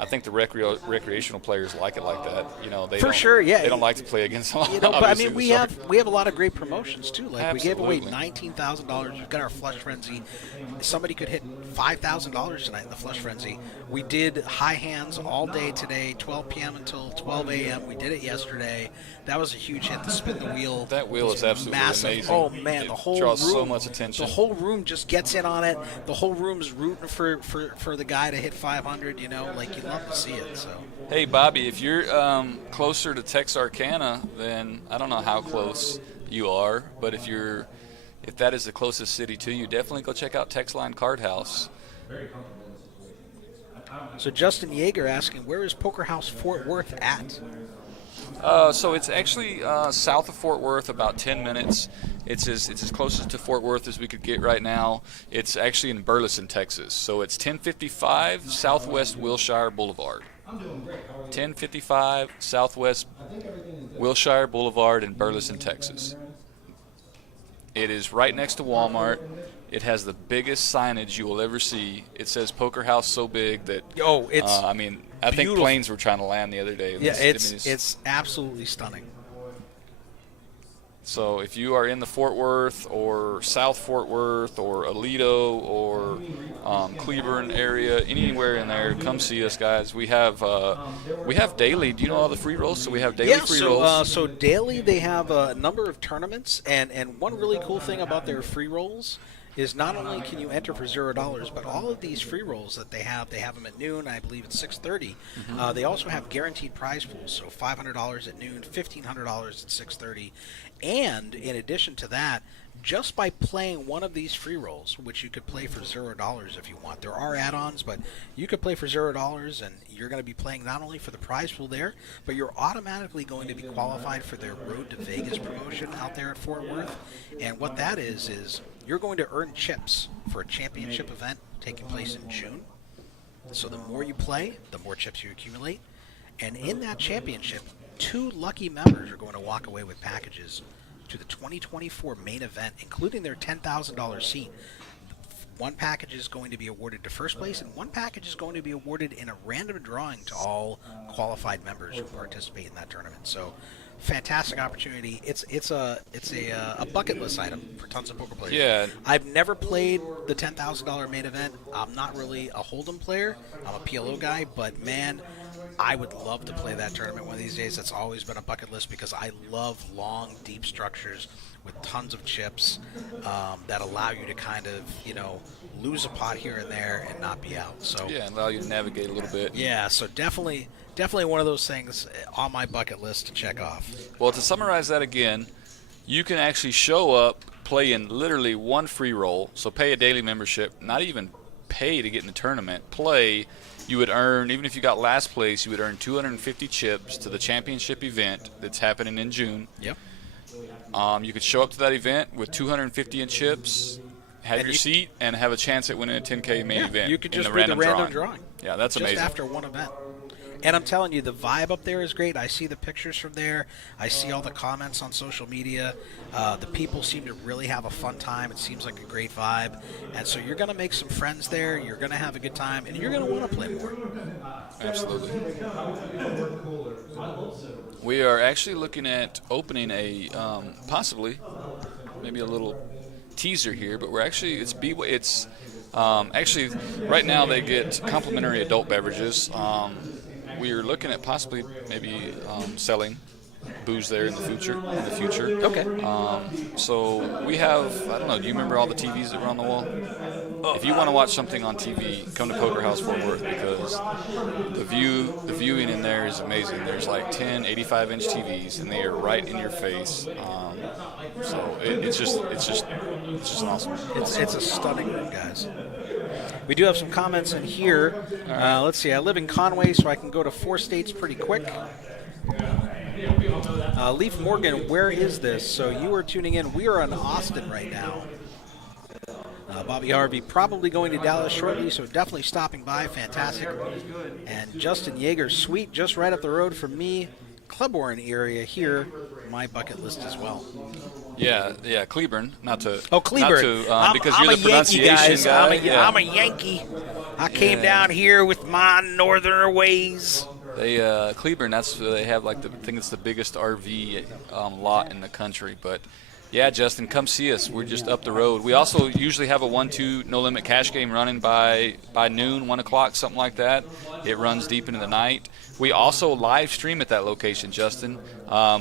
I think the recreational players like it like that. You know, they For don't, sure, yeah. They don't like to play against them. You know, but I mean, we obviously, have a lot of great promotions too. Like, we gave away Absolutely. $19,000. We've got our Flush Frenzy. Somebody could hit $5,000 tonight in the Flush Frenzy. We did high hands all day today, 12 p.m. until 12 a.m. We did it yesterday. That was a huge hit. The spin the wheel. That wheel was is absolutely massive. amazing. Oh man, It the whole draws room, so much attention. The whole room just gets in on it. The whole room's rooting for the guy to hit 500. You know, like, you love to see it. So. Hey, Bobby, if you're closer to Texarkana, then I don't know how close you are, but if that is the closest city to you, definitely go check out Texline Card House. So Justin Yeager asking, where is Poker House Fort Worth at? So it's actually south of Fort Worth, about 10 minutes. It's as close to Fort Worth as we could get right now. It's actually in Burleson, Texas. So it's 1055 Southwest Wilshire Boulevard. 1055 Southwest Wilshire Boulevard in Burleson, Texas. It is right next to Walmart. It has the biggest signage you will ever see. It says Poker House so big that I mean, I think beautiful. planes were trying to land the other day. Yeah, it's absolutely stunning. So if you are in the Fort Worth or South Fort Worth or Aledo or Cleburne area, anywhere in there, come see us, guys. We have daily. Do you know all the free rolls? So we have daily free rolls. So daily they have a number of tournaments, and one really cool thing about their free rolls is not only can you enter for $0, but all of these free rolls that they have them at noon. I believe it's 6:30. They also have guaranteed prize pools, so $500 at noon, $1,500 at 6:30, and in addition to that, just by playing one of these free rolls, which you could play for $0 if you want. There are add-ons, but you could play for $0, and you're going to be playing not only for the prize pool there, but you're automatically going to be qualified for their Road to Vegas promotion out there at Fort Worth. And what that is you're going to earn chips for a championship event taking place in June. So the more you play, the more chips you accumulate. And in that championship, 2 lucky members are going to walk away with packages to the 2024 main event, including their $10,000 seat. one package is going to be awarded to first place, and one package is going to be awarded in a random drawing to all qualified members who participate in that tournament. So, fantastic opportunity. It's a bucket list item for tons of poker players. Yeah. I've never played the $10,000 main event. I'm not really a Hold'em player. I'm a PLO guy, but man, I would love to play that tournament one of these days. That's always been a bucket list because I love long, deep structures with tons of chips that allow you to kind of, lose a pot here and there and not be out. So Yeah, and allow you to navigate a little bit. yeah, so definitely one of those things on my bucket list to check off. Well, to summarize that again, you can actually show up, play in literally one free roll, so pay a daily membership, not even pay to get in the tournament, play. You would earn, even if you got last place, you would earn 250 chips to the championship event that's happening in June. Yep. You could show up to that event with 250 in chips, have your seat, and have a chance at winning a 10K main event. You could in just the do the random drawing. Yeah, that's just amazing. after one event. And I'm telling you, the vibe up there is great. I see the pictures from there. I see all the comments on social media. The people seem to really have a fun time. It seems like a great vibe. And so you're going to make some friends there. You're going to have a good time. And you're going to want to play more. Absolutely. We are actually looking at opening a possibly maybe a little teaser here, but we're actually it's actually right now they get complimentary adult beverages. We are looking at possibly maybe selling booze there in the future. Okay. So we have, I don't know, do you remember all the TVs that were on the wall? If you want to watch something on TV, come to Poker House Fort Worth because the viewing in there is amazing. There's like 10 85-inch TVs and they are right in your face. So it's just awesome. It's a stunning room, guys. We do have some comments in here. Let's see. I live in Conway, so I can go to 4 states pretty quick. Leaf Morgan, where is this? So you are tuning in. We are in Austin right now. Bobby Harvey probably going to Dallas shortly, so definitely stopping by. Fantastic. And Justin Yeager, sweet, just right up the road from me. Cleburne area here, my bucket list as well. Yeah, Cleburne. Not to. Oh, Cleburne. Because I'm you're a the pronunciation Yankee, guys. guy. I'm a Yankee. I came down here with my northerner ways. They Cleburne. They have I think it's the biggest RV lot in the country. But yeah, Justin, come see us. We're just up the road. We also usually have a 1-2 no limit cash game running by noon, 1 o'clock, something like that. It runs deep into the night. We also live stream at that location, Justin.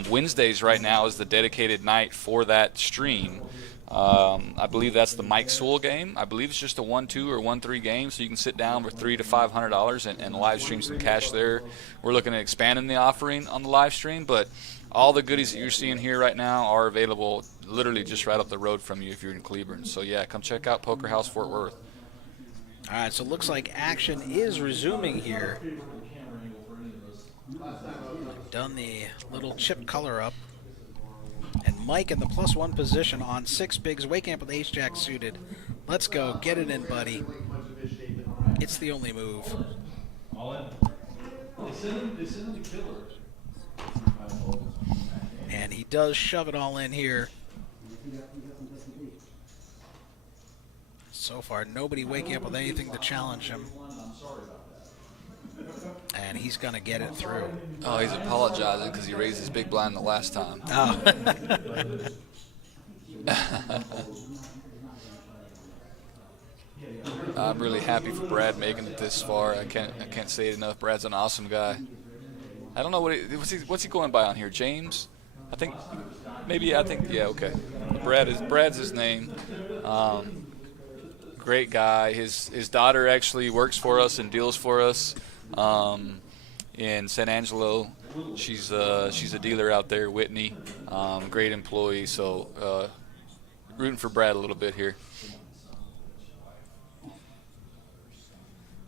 Wednesdays right now is the dedicated night for that stream. I believe that's the Mike Sewell game. I believe it's just a 1-2 or 1-3 game, so you can sit down with $300 to $500 and live stream some cash there. We're looking at expanding the offering on the live stream, but all the goodies that you're seeing here right now are available literally just right up the road from you if you're in Cleburne. So yeah, come check out Poker House Fort Worth. All right, so it looks like action is resuming here. Done the little chip color up. And Mike in the +1 position on 6 bigs. Waking up with ace-jack suited. Let's go. Get it in, buddy. It's the only move. And he does shove it all in here. So far, nobody waking up with anything to challenge him. And he's going to get it through. Oh, he's apologizing because he raised his big blind the last time. Oh. I'm really happy for Brad making it this far. I can't say it enough. Brad's an awesome guy. I don't know what's he going by on here. James, I think yeah, okay. Brad's his name. Great guy. His daughter actually works for us and deals for us in San Angelo. She's a dealer out there, Whitney. Great employee. So rooting for Brad a little bit here.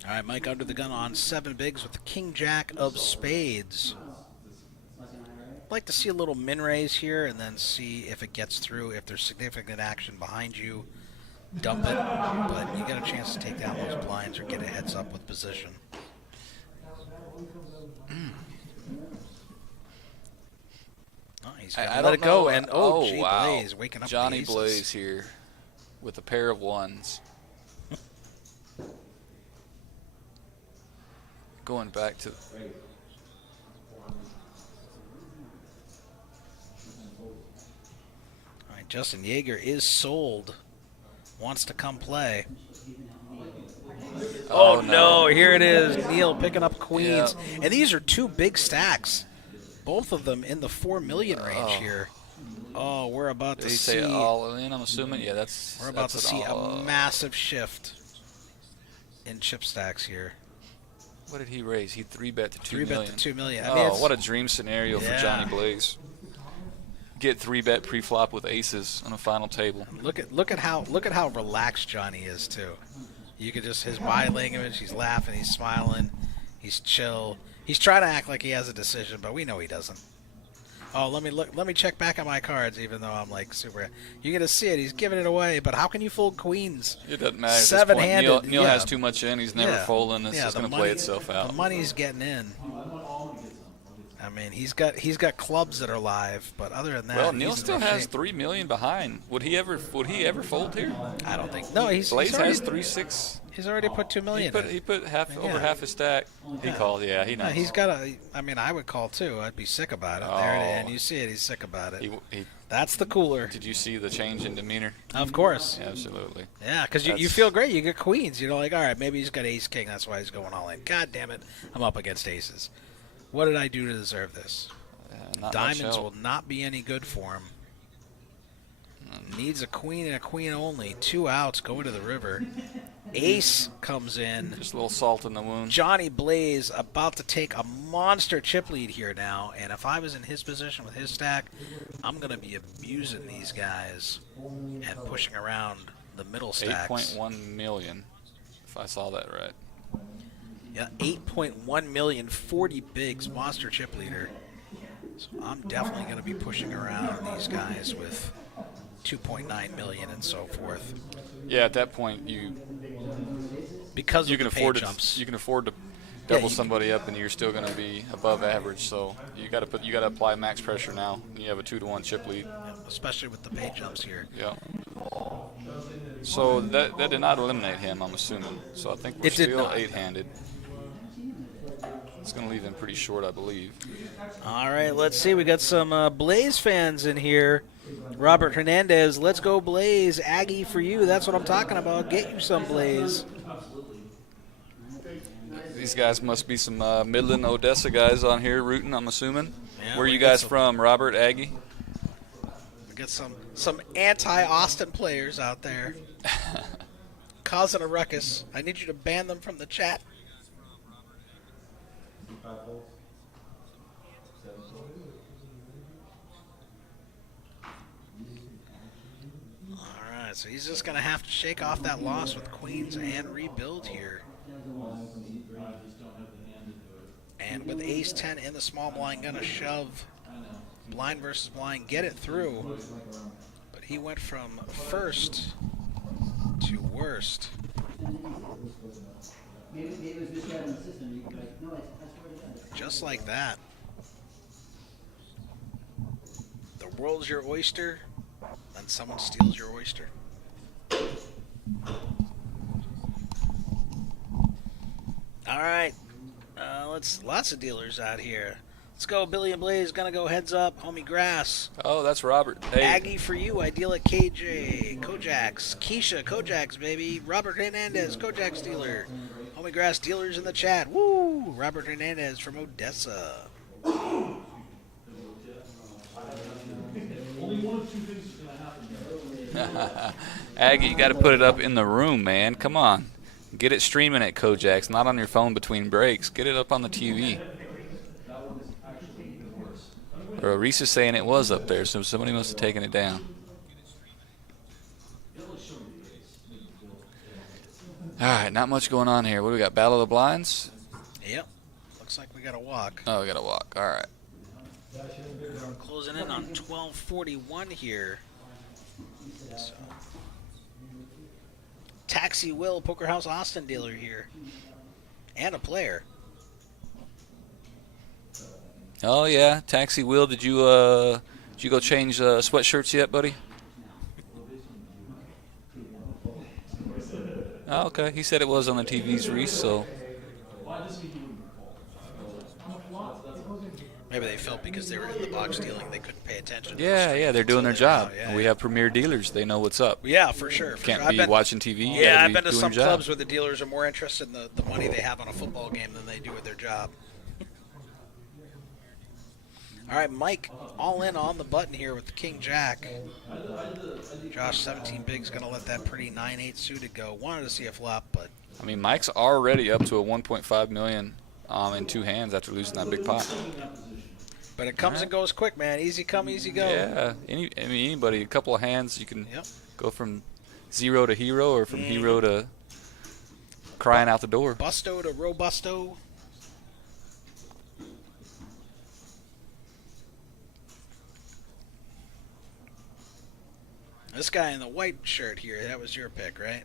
All right, Mike under the gun on 7 bigs with the king-jack of spades. I'd like to see a little min raise here and then see if it gets through. If there's significant action behind you, dump it. But you get a chance to take down those blinds or get a heads up with position. Oh, he's gonna let it go. And wow. Blaze waking up. Johnny with the aces. Blaze here with a pair of ones. Going back to. All right, Justin Yeager is sold. Wants to come play. Oh, no, here it is. Neil picking up queens. Yeah. And these are two big stacks. Both of them in the 4 million range here. Oh, we're about Did to he see. say all in? I'm assuming. Yeah, that's. We're about to that's see an all, a massive shift in chip stacks here. What did he raise? He 3-bet to 2 3 million. bet to 2 million. I Oh, mean, it's- what a dream scenario for Johnny Blaze. Get 3-bet pre-flop with aces on a final table. Look at how relaxed Johnny is too. You could just his body language. He's laughing. He's smiling. He's chill. He's trying to act like he has a decision, but we know he doesn't. Oh, let me look. Let me check back on my cards, even though I'm like super. You're gonna see it. He's giving it away. But how can you fold queens? It doesn't matter. At this point, Seven-handed. Neil yeah. has too much in. He's never Yeah. folding. It's Yeah, just the going to money- play itself out. The money's getting in. I mean, he's got clubs that are live, but other than that, Well, he's Neil in still rough has shape. 3 million behind. Would he ever fold here? I don't think. No, he's Blaze already, has 3-6. He's already put 2 million. in. He put half over Yeah. half his stack. He called. Yeah, he knows. No, he's got a. I mean, I would call too. I'd be sick about it. There it is. And you see it. He's sick about it. He, That's the cooler. did you see the change in demeanor? Of course. Absolutely. Yeah, because you That's- feel great. You get queens. You know, like, all right, maybe he's got ace king. That's why he's going all in. God damn it. I'm up against aces. What did I do to deserve this? Not much Diamonds help. will not be any good for him. Needs a queen and a queen only. 2 outs. Going to the river. Ace comes in. Just a little salt in the wound. Johnny Blaze about to take a monster chip lead here now, and if I was in his position with his stack, I'm going to be abusing these guys and pushing around the middle stacks. 8.1 million, if I saw that right. Yeah, 8.1 million, 40 bigs, monster chip leader. So I'm definitely going to be pushing around these guys with 2.9 million and so forth. Yeah, at that point Because you of can the pay afford jumps. to double you somebody up, and you're still going to be above average. So you got to apply max pressure now. You have a 2-1 chip lead. Especially with the pay jumps here. Yeah. So that did not eliminate him, I'm assuming. So I think we're It did still not. 8-handed. It's going to leave him pretty short, I believe. All right, let's see. We got some Blaze fans in here. Robert Hernandez, let's go Blaze. Aggie for you. That's what I'm talking about. Get you some Blaze. These guys must be some Midland, Odessa guys on here rooting, I'm assuming. Yeah, Where are we you got guys some- from, Robert, Aggie? We got some anti-Austin players out there causing a ruckus. I need you to ban them from the chat. All right, so he's just going to have to shake off that loss with queens and rebuild here. And with ace-10 in the small blind, going to shove blind versus blind, get it through. But he went from first to worst. Just like that. The world's your oyster, then someone steals your oyster. All right. Lots of dealers out here. Let's go. Billy and Blaze gonna go heads up. Homie Grass. Oh, that's Robert. Hey, Aggie for you. I deal at KJ. Kojaks. Keisha. Kojaks, baby. Robert Hernandez. Kojaks dealer. Homie Grass dealers in the chat. Woo! Robert Hernandez from Odessa. Only one of two things is going to happen. Aggie, you got to put it up in the room, man. Come on. Get it streaming at Kojak's, not on your phone between breaks. Get it up on the TV. Or Reese is saying it was up there, so somebody must have taken it down. All right, not much going on here. What do we got? Battle of the Blinds? Yep. Looks like we got to walk. Oh, we got to walk. All right. Closing in on 12:41 here. So. Taxi Will, Poker House Austin dealer here. And a player. Oh, yeah. Taxi Will, did you go change sweatshirts yet, buddy? Oh, okay. He said it was on the TV's Reese, so. Why does he do it? Maybe they felt because they were in the box dealing, they couldn't pay attention. to the Yeah, stream, yeah, they're so doing their they were job. out, yeah, We yeah. have premier dealers. They know what's up. Yeah, for sure. Can't I've be been- watching TV. You Yeah, gotta I've be been to doing some your job. clubs where the dealers are more interested in the money they have on a football game than they do with their job. All right, Mike, all in on the button here with the King Jack. Josh, 17 big's going to let that pretty 9-8 suited go. Wanted to see a flop, but I mean, Mike's already up to a 1.5 million in 2 hands after losing that big pot. it comes and goes quick, man. Easy come, easy go. Yeah, anybody, a couple of hands, you can Yep. go from 0 to hero or from hero to crying out the door. Busto to Robusto. This guy in the white shirt here, that was your pick, right?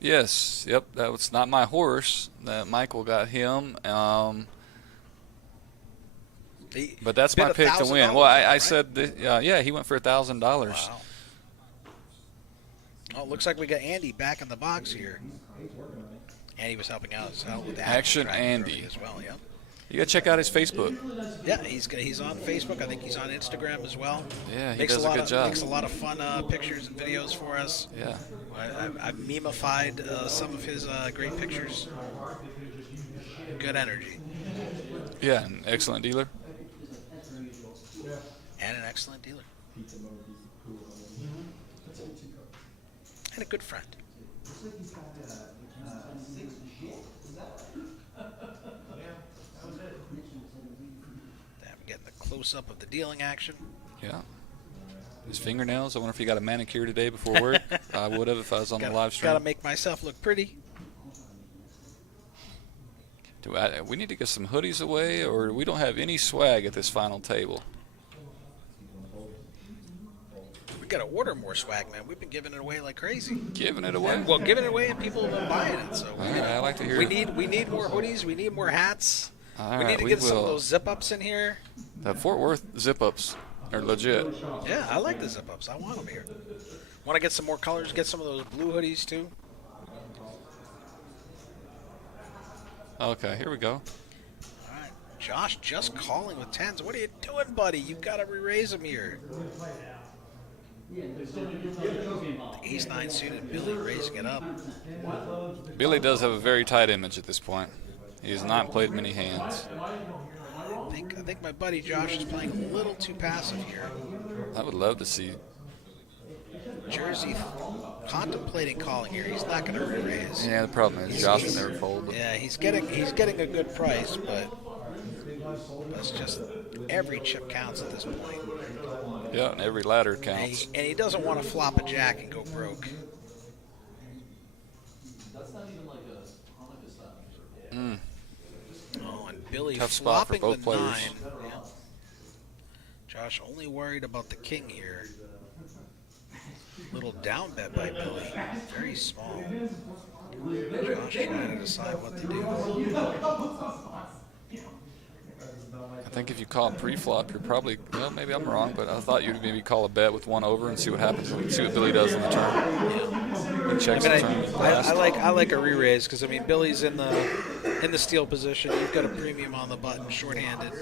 Yes, yep, that was not my horse. That Michael got him. But that's my bid pick to win. $1,000, Well, I right? said, yeah, he went for $1,000. Wow. Oh, it looks like we got Andy back in the box here. Andy was helping out as well with the Action tracking Andy. program as well, yeah. You gotta check out his Facebook. Yeah, he's on Facebook. I think he's on Instagram as well. Yeah, he makes does a good job. Makes a lot of fun pictures and videos for us. Yeah. I've memeified some of his great pictures. Good energy. Yeah, an excellent dealer. And an excellent dealer. And a good friend. I'm getting the close-up of the dealing action. Yeah. His fingernails. I wonder if he got a manicure today before work. I would have if I was on the live stream. Gotta make myself look pretty. We need to get some hoodies away, or we don't have any swag at this final table. We gotta order more swag, man. We've been giving it away like crazy. Giving it away. Well, giving it away and people have been buying it. So All right, I like to hear we it. need more hoodies. We need more hats. All we right, need to we get some of will. those zip ups in here. The Fort Worth zip-ups are legit. Yeah, I like the zip ups. I want them here. Want to get some more colors? Get some of those blue hoodies too. Okay, here we go. All right, Josh just calling with tens. What are you doing, buddy? You gotta re-raise them here. The ace-9 suited Billy raising it up. Billy does have a very tight image at this point. He has not played many hands. I think my buddy Josh is playing a little too passive here. I would love to see. Jersey contemplating calling here. He's not going to re-raise. Yeah, the problem is Josh would never fold. But Yeah, he's getting a good price, but that's just every chip counts at this point. yeah, and every ladder And counts. he doesn't want to flop a jack and go broke. That's not even like a Hanukkah style. Mm. Oh, and Billy Tough spot for flopping both the players. 9. Yeah. Josh only worried about the king here. Little down bet by Billy. Very small. Josh trying to decide what to do. I think if you call pre-flop, you're probably, well, maybe I'm wrong, but I thought you'd maybe call a bet with one over and see what happens, see what Billy does on the turn. He checks the turn last. I like a re-raise because I mean Billy's in the steal position. You've got a premium on the button, short-handed.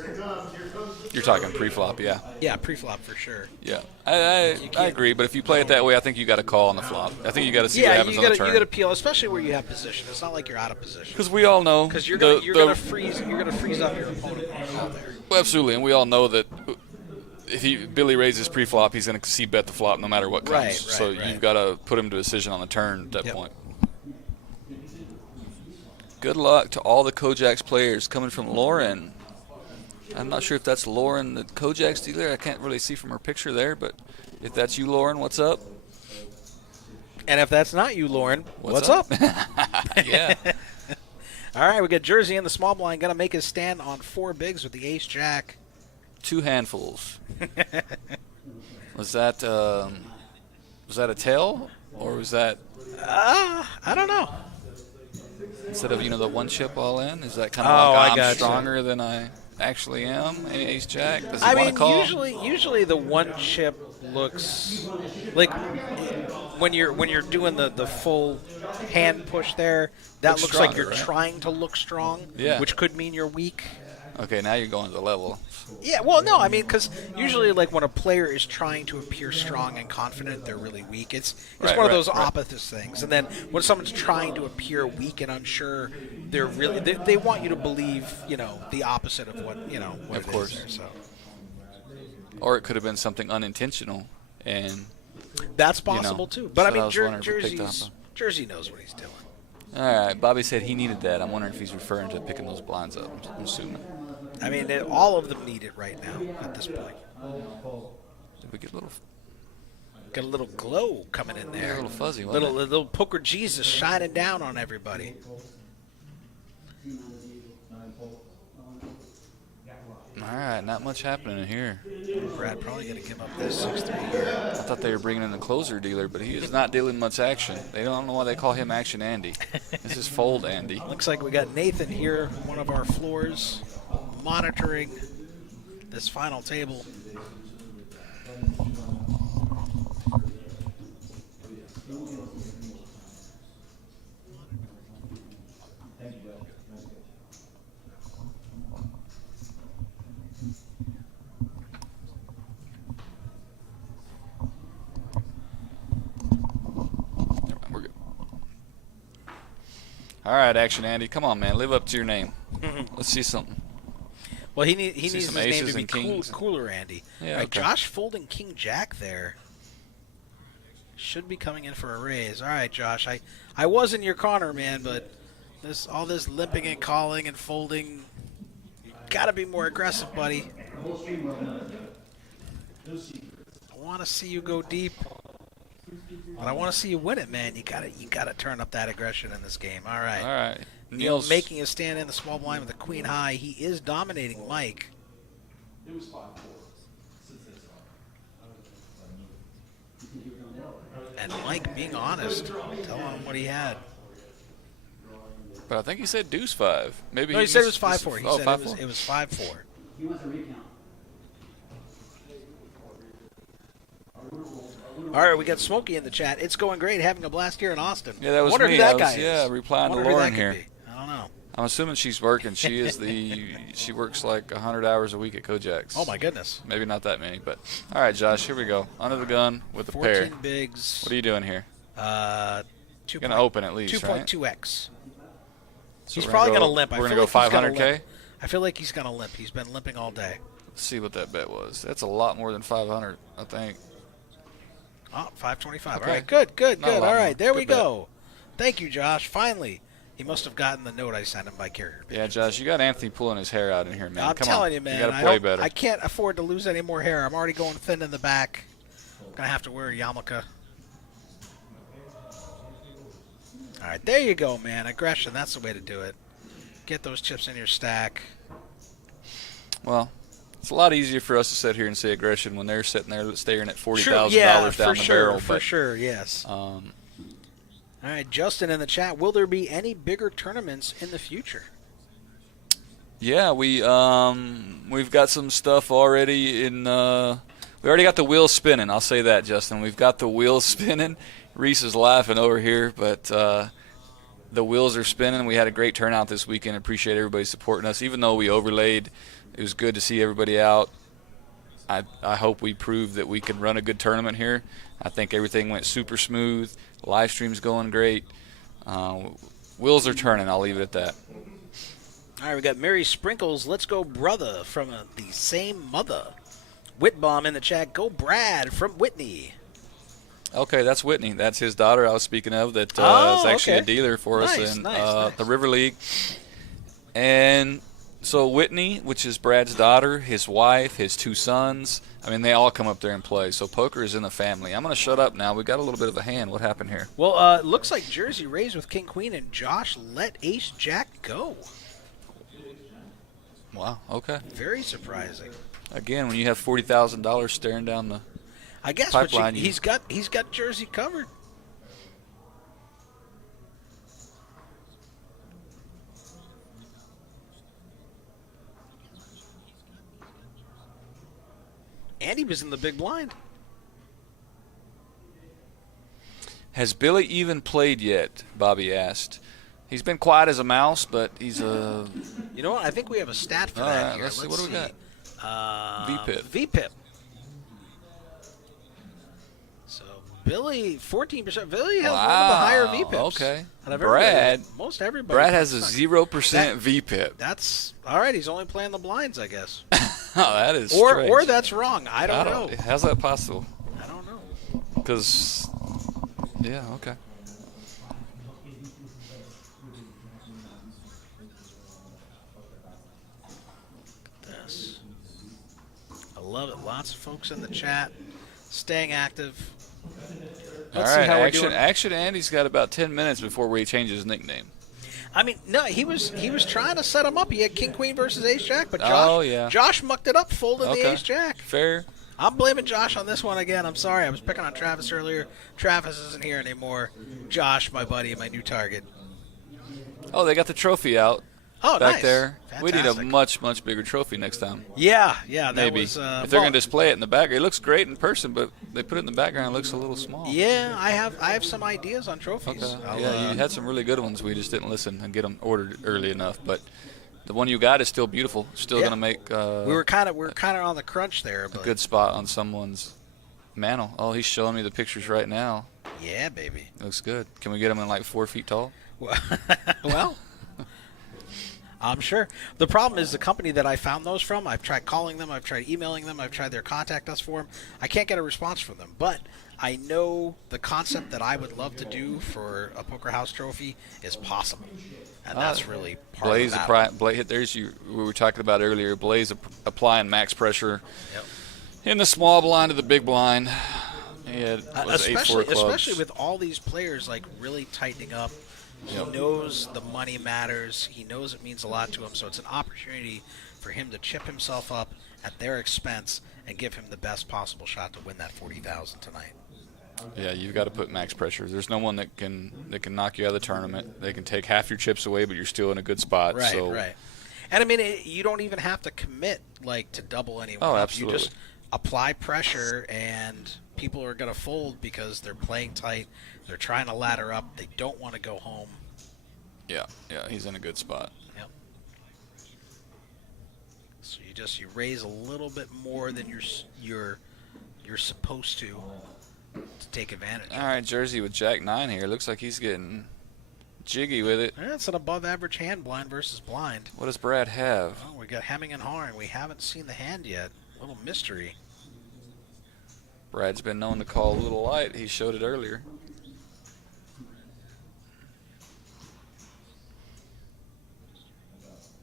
You're talking pre-flop, yeah. Yeah, pre-flop for sure. Yeah, I agree, but if you play it that way, I think you got to call on the flop. I think you got to see what Yeah, happens you on the got turn. to peel, especially where you have position. It's not like you're out of position. Because we all know Because you're the- gonna freeze up your opponent when you call there. Well, absolutely, and we all know that if Billy raises pre-flop, he's going to see bet the flop no matter what comes. Right, so right. you've got to put him to a decision on the turn at that Yep. point. Good luck to all the Kojak's players coming from Lauren. I'm not sure if that's Lauren, the Kojak's dealer. I can't really see from her picture there, but if that's you, Lauren, what's up? And if that's not you, Lauren, what's up? Yeah. All right, we got Jersey in the small blind. Got to make his stand on 4 bigs with the ace jack. 2 handfuls. Was that a tail, or was that I don't know. instead of the one chip all in? Is that kind Oh, of I like I'm gotcha. stronger than I actually am? Ace jack. Does he I want mean, to call? usually the one chip looks like when you're doing the full hand push there. That Looks looks like stronger, you're right? trying to look strong, Yeah. which could mean you're weak. Okay, now you're going to the level. Yeah, well, no, I mean, because usually, like, when a player is trying to appear strong and confident, they're really weak. It's Right, one of right, those right. opposite things. And then when someone's trying to appear weak and unsure, they're really they want you to believe, the opposite of what what Of it course. is there, so Or it could have been something unintentional, and that's possible too. But so I mean, I was wondering if it picked Jersey's up. Jersey knows what he's doing. All right, Bobby said he needed that. I'm wondering if he's referring to picking those blinds up. I'm assuming. I mean, all of them need it right now at this point. Did we get a little Got a little glow coming in there. a little fuzzy, wasn't Little poker Jesus shining down on everybody. All right, not much happening in here. Brad probably going to give up this 6-3 here. I thought they were bringing in the closer dealer, but he is not dealing much action. They don't know why they call him Action Andy. This is Fold Andy. Looks like we got Nathan here, one of our floors, monitoring this final table. We're good. All right, Action Andy, come on, man, live up to your name. Let's see something. Well, he needs See his some name aces to be and kings. Cooler Andy. Yeah, All right, okay. Josh folding King Jack there. Should be coming in for a raise. All right, Josh, I was in your corner, man, but all this limping and calling and folding, you got to be more aggressive, buddy. I want to see you go deep, but I want to see you win it, man. You gotta turn up that aggression in this game. All right. All right. Neil making a stand in the small blind with a queen high. He is dominating Mike. It was 5-4 since they started. And Mike being honest, telling him what he had. But I think he said deuce 5. Maybe No, he said it was missed- 5-4. He oh, said 5-4. it was 5-4. He wants a recount. All right, we got Smokey in the chat. It's going great, having a blast here in Austin. Yeah, that was Wonder me. Who that I guy was, is. yeah, replying to Wonder who Lauren that could here. be. I don't know. I'm assuming she's working. She is she works like 100 hours a week at Kojak's. Oh my goodness. Maybe not that many, but all right, Josh. Here we go. Under the gun with a 14 pair. bigs. What are you doing here? 2. Gonna open at least, right? 2.2x. So He's we're probably gonna going to limp. We're I gonna feel go like he's gonna 500K. limp. I feel like he's going to limp. He's been limping all day. Let's see what that bet was. That's a lot more than 500, I think. Oh, 525. Okay. All right, good. Not a All lot right, more. there we Good bet. go. Thank you, Josh. Finally. He must have gotten the note I sent him by carrier. Yeah, Josh, you got Anthony pulling his hair out in here, man. I'm Come telling on. you, man. You got to play better. I can't afford to lose any more hair. I'm already going thin in the back. I'm going to have to wear a yarmulke. All right, there you go, man. Aggression, that's the way to do it. Get those chips in your stack. Well, it's a lot easier for us to sit here and say aggression when they're sitting there staring at $40,000 yeah, down the barrel. For but, sure, yes. All right, Justin in the chat. Will there be any bigger tournaments in the future? Yeah, we've got some stuff already in. We already got the wheel spinning. I'll say that, Justin. We've got the wheels spinning. Reese is laughing over here, but the wheels are spinning. We had a great turnout this weekend. Appreciate everybody supporting us. Even though we overlaid, it was good to see everybody out. I hope we proved that we can run a good tournament here. I think everything went super smooth. Live stream's going great. Wheels are turning. I'll leave it at that. All right, we got Mary Sprinkles. Let's go, brother, from the same mother. Whitbomb in the chat. Go, Brad, from Whitney. Okay, that's Whitney. That's his daughter I was speaking of that is actually okay. a dealer for us Nice, in nice. the River League. And so Whitney, which is Brad's daughter, his wife, his 2 sons, I mean, they all come up there and play. So poker is in the family. I'm going to shut up now. We got a little bit of a hand. What happened here? Well, it looks like Jersey raised with King Queen, and Josh let Ace Jack go. Wow, okay. Very surprising. Again, when you have $40,000 staring down the I guess, but pipeline, he's got Jersey covered. And he was in the big blind. Has Billy even played yet? Bobby asked. He's been quiet as a mouse, but he's a You know what? I think we have a stat for All that right, here. let's see. What do we got? VPIP. VPIP. So Billy, 14%. Billy has one of the higher VPIPs. Okay. out of everybody. Brad. Most everybody. Brad has a sucks. 0% VPIP. That's all right. He's only playing the blinds, I guess. Oh, that is or strange. that's wrong. I don't know. How's that possible? I don't know. Because, yeah, okay. This. I love it. Lots of folks in the chat, staying active. All Let's see right, how we're action. doing. Action. Andy's got about 10 minutes before we change his nickname. I mean, no, he was trying to set him up. He had King Queen versus Ace Jack, but Oh, yeah. Josh mucked it up, folded the Okay. Ace Jack. Fair. I'm blaming Josh on this one again. I'm sorry. I was picking on Travis earlier. Travis isn't here anymore. Josh, my buddy, my new target. Oh, they got the trophy out Oh, back nice. there. We need a Fantastic. much, much bigger trophy next time. Yeah, that Maybe. was. If they're going to display it in the background, it looks great in person, but they put it in the background, it looks a little small. Yeah, I have some ideas on trophies. Okay. I'll, Yeah, you had some really good ones. We just didn't listen and get them ordered early enough. But the one you got is still beautiful. Still Yeah. going to make we were kind of on the crunch there, a but good spot on someone's mantle. Oh, he's showing me the pictures right now. yeah, baby. Looks good. Can we get them in like 4 feet tall? Well, I'm sure. The problem is the company that I found those from, I've tried calling them, I've tried emailing them, I've tried their contact us form. I can't get a response from them. But I know the concept that I would love to do for a Poker House trophy is possible. And that's really part Blaze, of that. Blaze, there's we were talking about earlier. Blaze applying max pressure Yep. in the small blind to the big blind. He had, was 8-4 clubs. Especially with all these players like really tightening up. He knows the money matters. He knows it means a lot to him. So it's an opportunity for him to chip himself up at their expense and give him the best possible shot to win that $40,000 tonight. Yeah, you've got to put max pressure. There's no one that can knock you out of the tournament. They can take half your chips away, but you're still in a good spot. Right, so. right. And I mean, you don't even have to commit like to double anyone. Oh, up. absolutely. You just apply pressure, and people are going to fold because they're playing tight. They're trying to ladder up. They don't want to go home. Yeah, he's in a good spot. Yep. So you raise a little bit more than you're supposed to take advantage. All right, Jersey with Jack 9 here. Looks like he's getting jiggy with it. That's an above-average hand, blind versus blind. What does Brad have? Oh, we got Hemming and Hawing. We haven't seen the hand yet. A little mystery. Brad's been known to call a little light. He showed it earlier.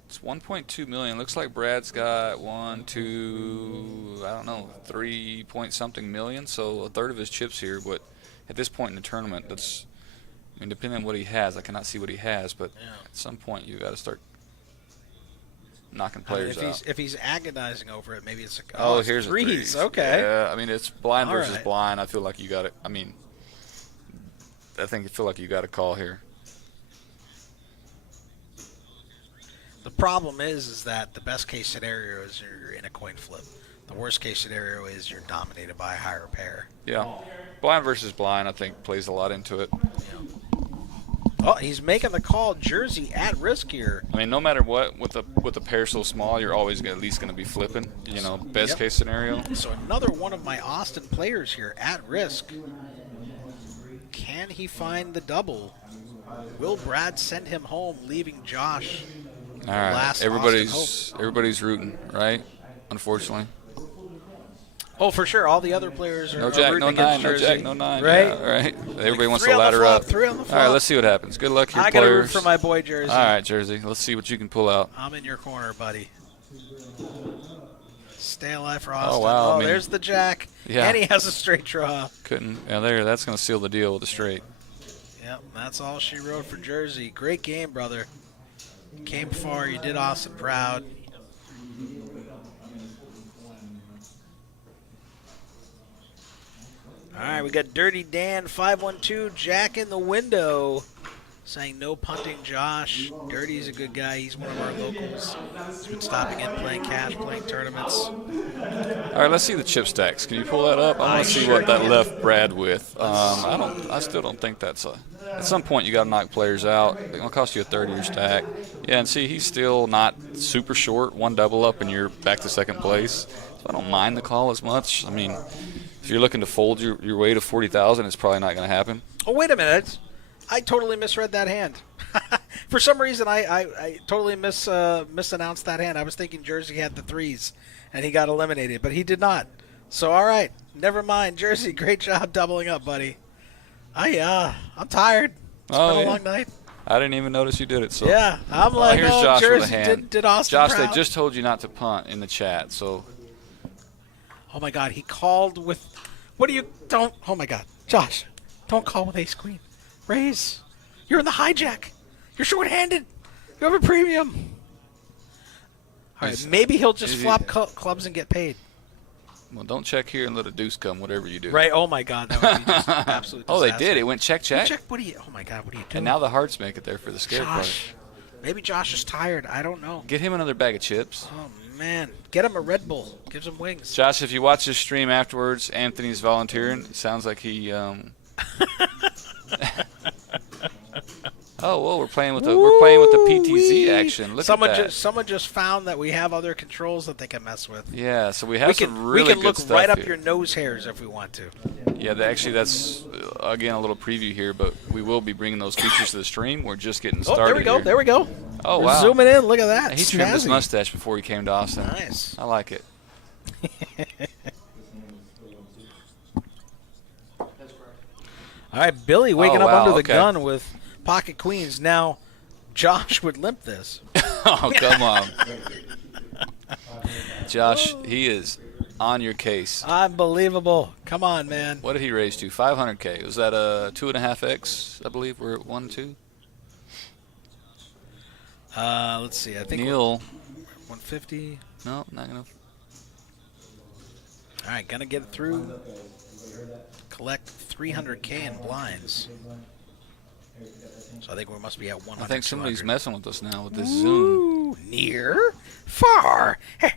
It's 1.2 million. Looks like Brad's got 3 point something million. So a third of his chips here. But at this point in the tournament, that's, I mean, depending on what he has, I cannot see what he has. But at some point, you got to start knocking players out. If he's agonizing over it, maybe it's a it's here's threes. a threes. Okay. Yeah, I mean, it's blind All versus right. blind. I feel like you got it. I mean, I feel like you got a call here. The problem is that the best case scenario is you're in a coin flip. The worst case scenario is you're dominated by a higher pair. Yeah, blind versus blind, I think, plays a lot into it. Oh, he's making the call. Jersey at risk here. I mean, no matter what, with a pair so small, you're always at least going to be flipping. You know, best case scenario. So another one of my Austin players here at risk. Can he find the double? Will Brad send him home, leaving Josh? All right, Last everybody's rooting, right? Unfortunately. Oh, for sure. All the other players are No jack, rooting no nine, against no Jersey. jack, no nine. Right? Yeah, right. Everybody wants three to on the ladder flop, up. three on the All right, flop. let's see what happens. Good luck, your I got to root players. for my boy Jersey. All right, Jersey. Let's see what you can pull out. I'm in your corner, buddy. Stay alive for Austin. Oh, wow. I mean, there's the jack. Yeah. And he has a straight draw. That's going to seal the deal with a straight. Yep, that's all she wrote for Jersey. Great game, brother. You came far. You did Austin proud. All right, we got Dirty Dan 512, Jack in the window, saying no punting Josh. Dirty's a good guy. He's one of our locals. He's been stopping in, playing cash, playing tournaments. All right, let's see the chip stacks. Can you pull that up? I want to see what that left Brad with. I still don't think that's a. at some point you got to knock players out. It's going to cost you a third of your stack. Yeah, and see, he's still not super short. One double up and you're back to second place. So I don't mind the call as much. I mean, if you're looking to fold your way to 40,000, it's probably not going to happen. Oh, wait a minute. I totally misread that hand. For some reason, I totally misannounced that hand. I was thinking Jersey had the threes, and he got eliminated, but he did not. So, all right. Never mind. Jersey, great job doubling up, buddy. I'm tired. It's been a long night. I didn't even notice you did it. So yeah, I'm like, here's Josh Jersey with a hand. did Austin Josh, proud. they just told you not to punt in the chat, so. Oh, my God. He called with – what do you – don't – oh, my God. Josh, don't call with ace-queen. Raise. You're in the hijack. You're short-handed. You have a premium. All right, maybe he'll just flop clubs and get paid. Well, don't check here and let a deuce come, whatever you do. Right. Oh, my God. That would be just absolute Oh, they disaster. did. It went check. What are you – oh, my God. What are you doing? And now the hearts make it there for the scare part. Josh. Maybe Josh is tired. I don't know. Get him another bag of chips. Oh, man. Get him a Red Bull. Gives him wings. Josh, if you watch this stream afterwards, Anthony's volunteering. It sounds like he Oh, well, we're playing with the PTZ action. Look at that. Someone just found that we have other controls that they can mess with. Yeah, so we have some really we can good look stuff right up here. your nose hairs if we want to. Yeah, actually, that's again a little preview here, but we will be bringing those features to the stream. We're just getting started. Oh, there we go. Here. There we go. Oh, We're wow. zooming in. Look at that. He trimmed his Snazzy. mustache before he came to Austin. Nice. I like it. All right, Billy waking Oh, up wow, under the okay. gun with pocket queens. Now, Josh would limp this. Oh, come on. Josh, he is on your case. Unbelievable. Come on, man. What did he raise to? 500K. Was that a 2.5x, I believe? We're at 1-2? Let's see. I think Neil. 150. No, not going to. All right, gonna get through. Collect 300K in blinds. So I think we must be at 100. I think somebody's 200. messing with us now with this Zoom. Ooh, near, far. All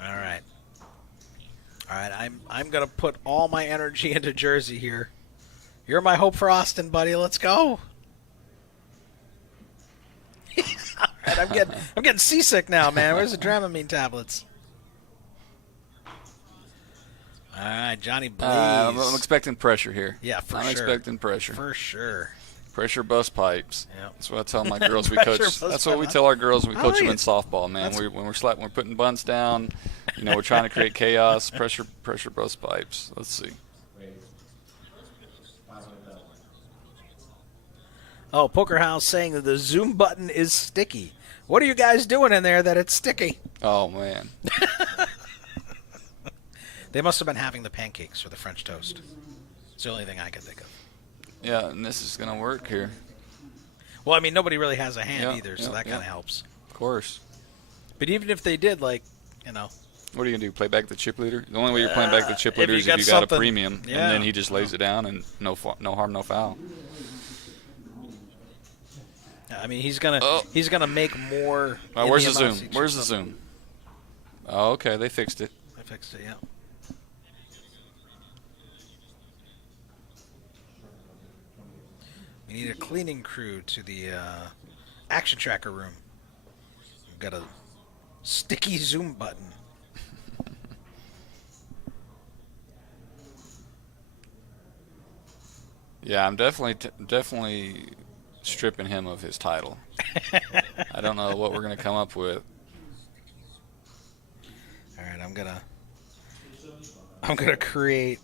right. All right, I'm gonna put all my energy into Jersey here. You're my hope for Austin, buddy. Let's go. All right, I'm getting seasick now, man. Where's the Dramamine tablets? All right, Johnny Blaze. I'm expecting pressure here. Yeah, for I'm sure. expecting pressure. For sure. Pressure bust pipes. Yep. That's what I tell my girls we Pressure coach. bust That's what we pipe. tell our girls when we I coach like them in it. softball, man. When we're putting bunts down, we're trying to create chaos. Pressure bust pipes. Let's see. Oh, Poker House saying that the zoom button is sticky. What are you guys doing in there that it's sticky? Oh man. They must have been having the pancakes for the French toast. It's the only thing I can think of. Yeah, and this is gonna work here. Well, I mean, nobody really has a hand Yeah, either, so yeah, that kind of yeah. helps. Of course. But even if they did, What are you gonna do? Play back the chip leader? The only way you're playing back the chip if leader you is got if you got a something- premium, yeah. and then he just lays it down, and no harm, no foul. I mean, he's gonna make more. in Where's the amounts zoom? each Where's the time. zoom? Oh, okay, they fixed it. I fixed it. Yeah. We need a cleaning crew to the action tracker room. We've got a sticky zoom button. Yeah, I'm definitely stripping him of his title. I don't know what we're gonna come up with. All right, I'm gonna create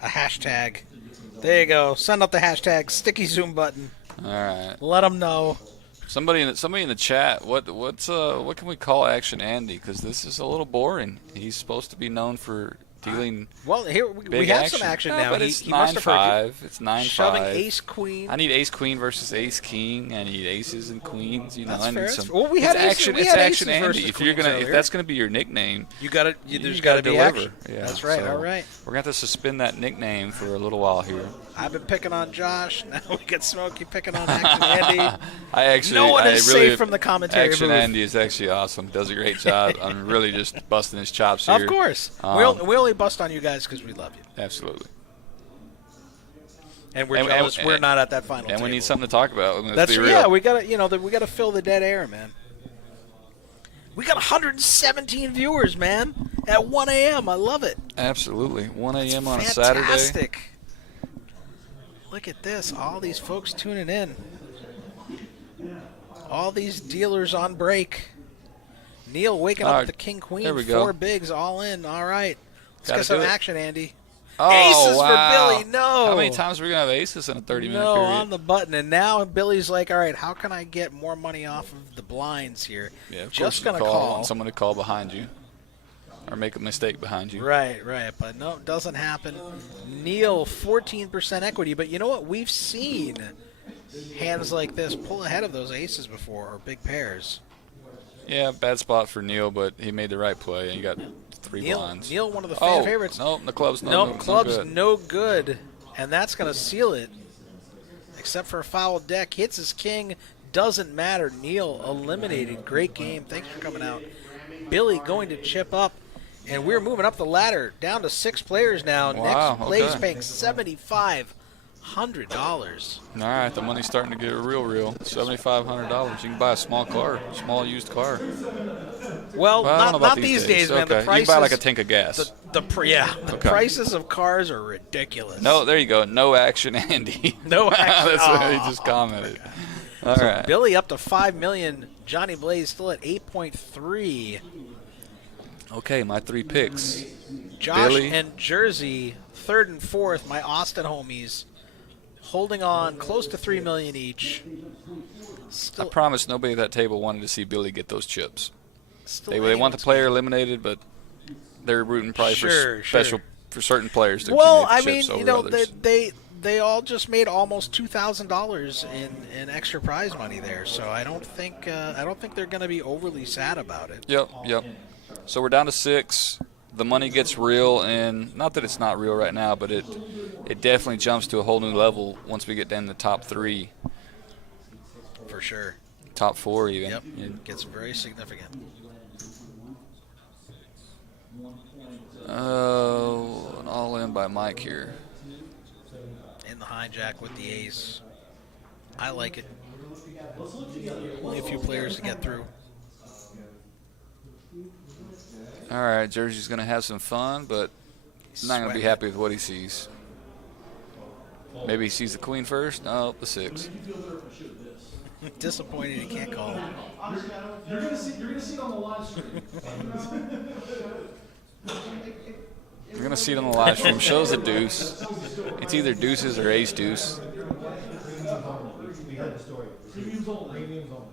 a hashtag. There you go. Send up the hashtag sticky zoom button. All right. Let them know. Somebody in the chat. What can we call Action Andy? Because this is a little boring. He's supposed to be known for dealing Well, here we big have action. some action No, now. but He- it's he must have heard you. 9-5. It's 9-5. Shoving ace queen. I need ace queen versus ace king. I need aces and queens. You know, That's I need fair. some. Well, we it's had action. aces, we it's had action, aces Andy. versus If you're queens gonna, if earlier. that's gonna be your nickname, You got to. you There's got got to to be deliver. action. Yeah, That's right. so All right. We're gonna have to suspend that nickname for a little while here. I've been picking on Josh. Now we get Smokey picking on Action Andy. I actually, No one I is really, safe from the commentary Action booth. Andy is actually awesome. Does a great job. I'm really just busting his chops here. Of course. Um, we only bust on you guys because we love you. Absolutely. And we're And- jealous and- we're not at that final And table. we need something to talk about. Let's That's be real. yeah. We got to we got to fill the dead air, man. We got 117 viewers, man, at 1 a.m. I love it. Absolutely. 1 a.m. on a Fantastic. Saturday. Look at this. All these folks tuning in. All these dealers on break. Neil waking All up right, the king queen. there we go. 4 bigs all in. All right. Let's Gotta get some do it. action, Andy. Oh, Aces for wow. Billy. No. How many times are we going to have aces in a 30-minute No, period? on the button. And now Billy's like, all right, how can I get more money off of the blinds here? Yeah, of Just course going to you call. want someone to call behind you or make a mistake behind you. Right. But no, it doesn't happen. Neil, 14% equity. But you know what? We've seen hands like this pull ahead of those aces before, or big pairs. Yeah, bad spot for Neil, but he made the right play, and he got 3 Neil, blinds. Neil, one of the fan Oh, favorites. no, the club's Nope, club's good. no good. And that's going to seal it. Except for a foul deck. Hits his king. Doesn't matter. Neil eliminated. Great game. Thanks for coming out. Billy going to chip up. And we're moving up the ladder. Down to 6 players now. Wow, Next place okay. paying $7,500. All right, the money's starting to get real. $7,500. You can buy a small car, small used car. Well, I don't know about not these days, man. Okay. The You prices, can buy like a tank of gas. the Okay. prices of cars are ridiculous. No, there you go. No action, Andy. No action. That's what he Oh, just commented. All right. Billy up to $5 million. Johnny Blaze still at 8.3. Okay, my 3 picks. Josh Billy. and Jersey, 3rd and 4th. My Austin homies, holding on close to $3 million each. I Still, promise nobody at that table wanted to see Billy get those chips. still They want the anyone's player game. eliminated, but they're rooting probably Sure, for special for certain players to Well, accumulate I the mean, chips you over know, others. they all just made almost $2,000 in extra prize money there. So I don't think they're going to be overly sad about it. Yep. So we're down to 6. The money gets real, and not that it's not real right now, but it definitely jumps to a whole new level once we get down to the top 3, For sure. top 4 even. Yep. It gets very significant. Oh, an all in by Mike here. In the hijack with the ace. I like it. Only a few players to get through. All right, Jersey's going to have some fun, but not going to be Sweating happy with what he sees. Maybe he sees the queen first. No, the 6. it. Disappointed he can't call it. You're gonna see it on the live stream. You're going to see it on the live stream. Shows a deuce. It's either deuces or ace deuce. We heard the story. Premiums only. Premiums only.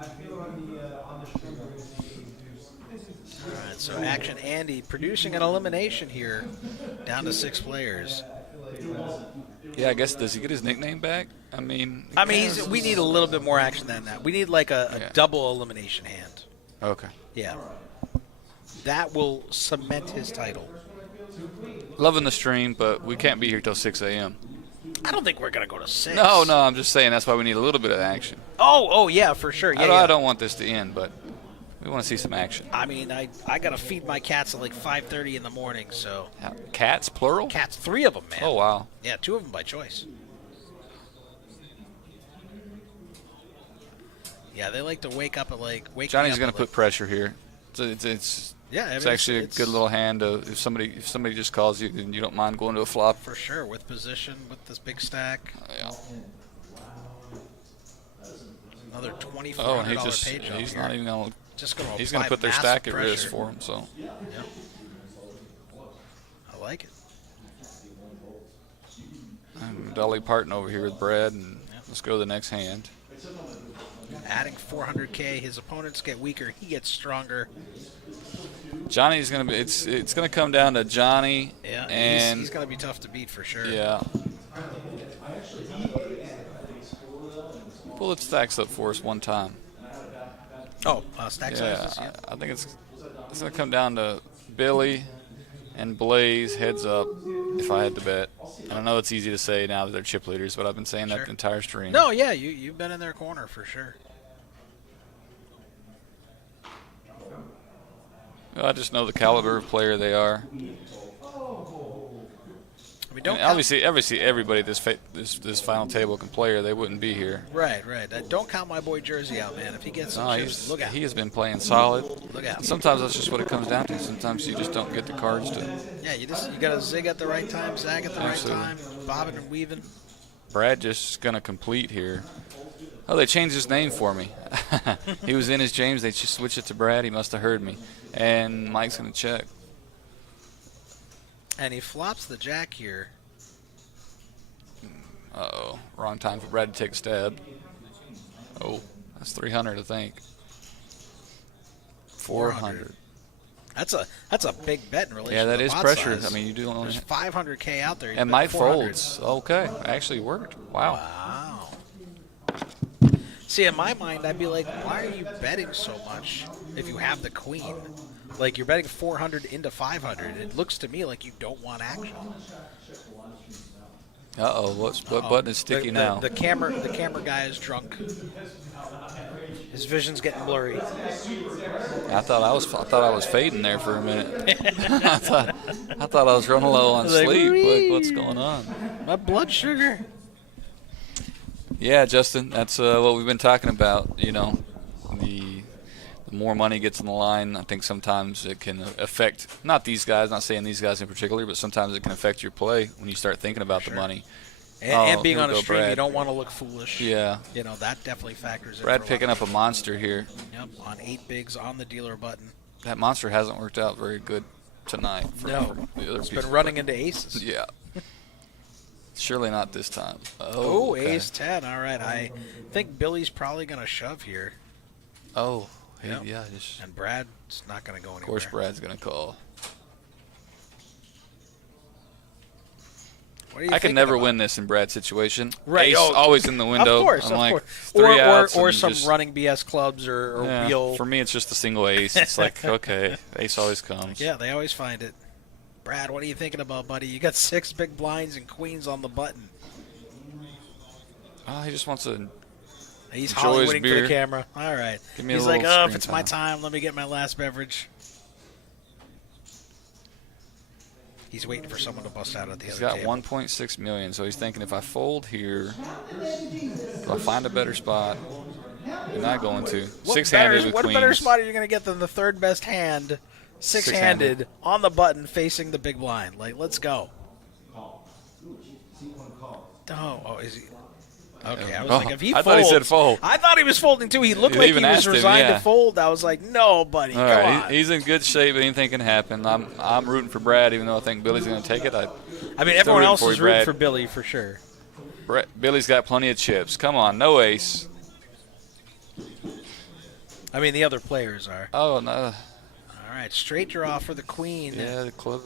I feel on the stream we're going to see All right, so Action Andy producing an elimination here. Down to 6 players. Yeah, I guess, does he get his nickname back? I mean, We need a little bit more action than that. We need like a Yeah. double elimination hand. okay. Yeah. That will cement his title. Loving the stream, but we can't be here till 6 a.m. I don't think we're going to go to 6. No, I'm just saying that's why we need a little bit of action. Oh, yeah, for sure. Yeah, I don't want this to end, but we want to see some action. I mean, I got to feed my cats at like 5:30 in the morning, so. Cats, plural? Cats, 3 of them, man. Oh, wow. Yeah, 2 of them by choice. Yeah, they like to wake up at like Johnny's going to put pressure here. It's Yeah, I mean, it's actually a good little hand. If somebody just calls you and you don't mind going to a flop. for sure with position with this big stack. Yeah. Another $2,400 Oh, and he's page off he's here. not even going to. Just going to He's going to put their stack at risk for him. So Yep. I like it. I'm Dolly Parton over here with Brad, and let's go to the next hand. adding 400K. His opponents get weaker. He gets stronger. Johnny's gonna be. It's gonna come down to Johnny. Yeah, and he's going to be tough to beat for sure. yeah. Pull its stacks up for us one time. Oh, stack Yeah, sizes. Yeah. I think it's gonna come down to Billy and Blaze heads up. If I had to bet, and I know it's easy to say now that they're chip leaders, but I've been saying that Sure. the entire stream. No, yeah, you've been in their corner for sure. I just know the caliber of player they are. I mean, don't And obviously, everybody this final table can play, or they wouldn't be here. right. Don't count my boy Jersey out, man. If he gets some No, chips, look out. he has been playing solid. Look out. Sometimes that's just what it comes down to. Sometimes you just don't get the cards to. Yeah, you got to zig at the right time, zag at the Absolutely. right time, bobbing and weaving. Brad just gonna complete here. Oh, they changed his name for me. He was in his James. They just switched it to Brad. He must have heard me. And Mike's gonna check. And he flops the jack here. Uh-oh. Wrong time for Brad to take a stab. Oh, that's 300, I think. 400. That's a big bet in relation Yeah, that to the is pot pressure. size. I mean, you do only. There's 500K out there. You And bet Mike 400. folds. Okay, actually worked. Wow. Wow. See, in my mind, I'd be like, why are you betting so much if you have the queen? Like, you're betting 400 into 500. It looks to me like you don't want action. Uh-oh, what button is sticky now? The camera guy is drunk. His vision's getting blurry. I thought I was fading there for a minute. I thought I was running low on Like, sleep. What's going on? My blood sugar. Yeah, Justin, that's what we've been talking about. You know, the more money gets in the line, I think sometimes it can affect, not these guys, not saying these guys in particular, but sometimes it can affect your play when you start thinking about the money. And being here on we a go, stream, you Brad. don't want to look foolish. Yeah. You know, that definitely factors in. Brad for picking lot. up a monster here. Yep, on 8 bigs on the dealer button. That monster hasn't worked out very good tonight. For the other It's people. been running into aces. Yeah. Surely not this time. Oh, okay. ace 10. All right, I think Billy's probably going to shove here. Oh, Yep. yeah. Just, And Brad's not going to go anywhere. of course, Brad's going to call. What are you I can thinking never about? win this in Brad's situation. Right. Ace Oh, always in the window. Of course, I'm of like, course. 3 outs Or and some just, running BS clubs or yeah, real. For me, it's just a single ace. It's like, okay, ace always comes. Yeah, they always find it. Brad, what are you thinking about, buddy? You got 6 big blinds and queens on the button. Oh, he just wants to He's enjoy his Hollywoodding for beer. the camera. All right. Give me a He's little like, oh, if screen it's my time. time, let me get my last beverage. He's waiting for someone to bust out at the He's other got table. 1.6 million, so he's thinking if I fold here, do I find a better spot? I'm not going to. Six-handed with What queens. better spot are you going to get than the third best hand, six-handed, on the button facing the big blind? Like, let's go. Oh, is he? Okay, I was like, if he I folds, thought he said fold. I thought he was folding too. He looked You like he even was asked him, resigned yeah. to fold. I was like, no, buddy, All come right, on. he's in good shape. Anything can happen. I'm rooting for Brad, even though I think Billy's going to take it. I mean, still everyone rooting else for is you, rooting Brad. for Billy for sure. Billy's got plenty of chips. Come on, no ace. I mean, the other players are. Oh no. All right, straight draw for the queen. Yeah, the club.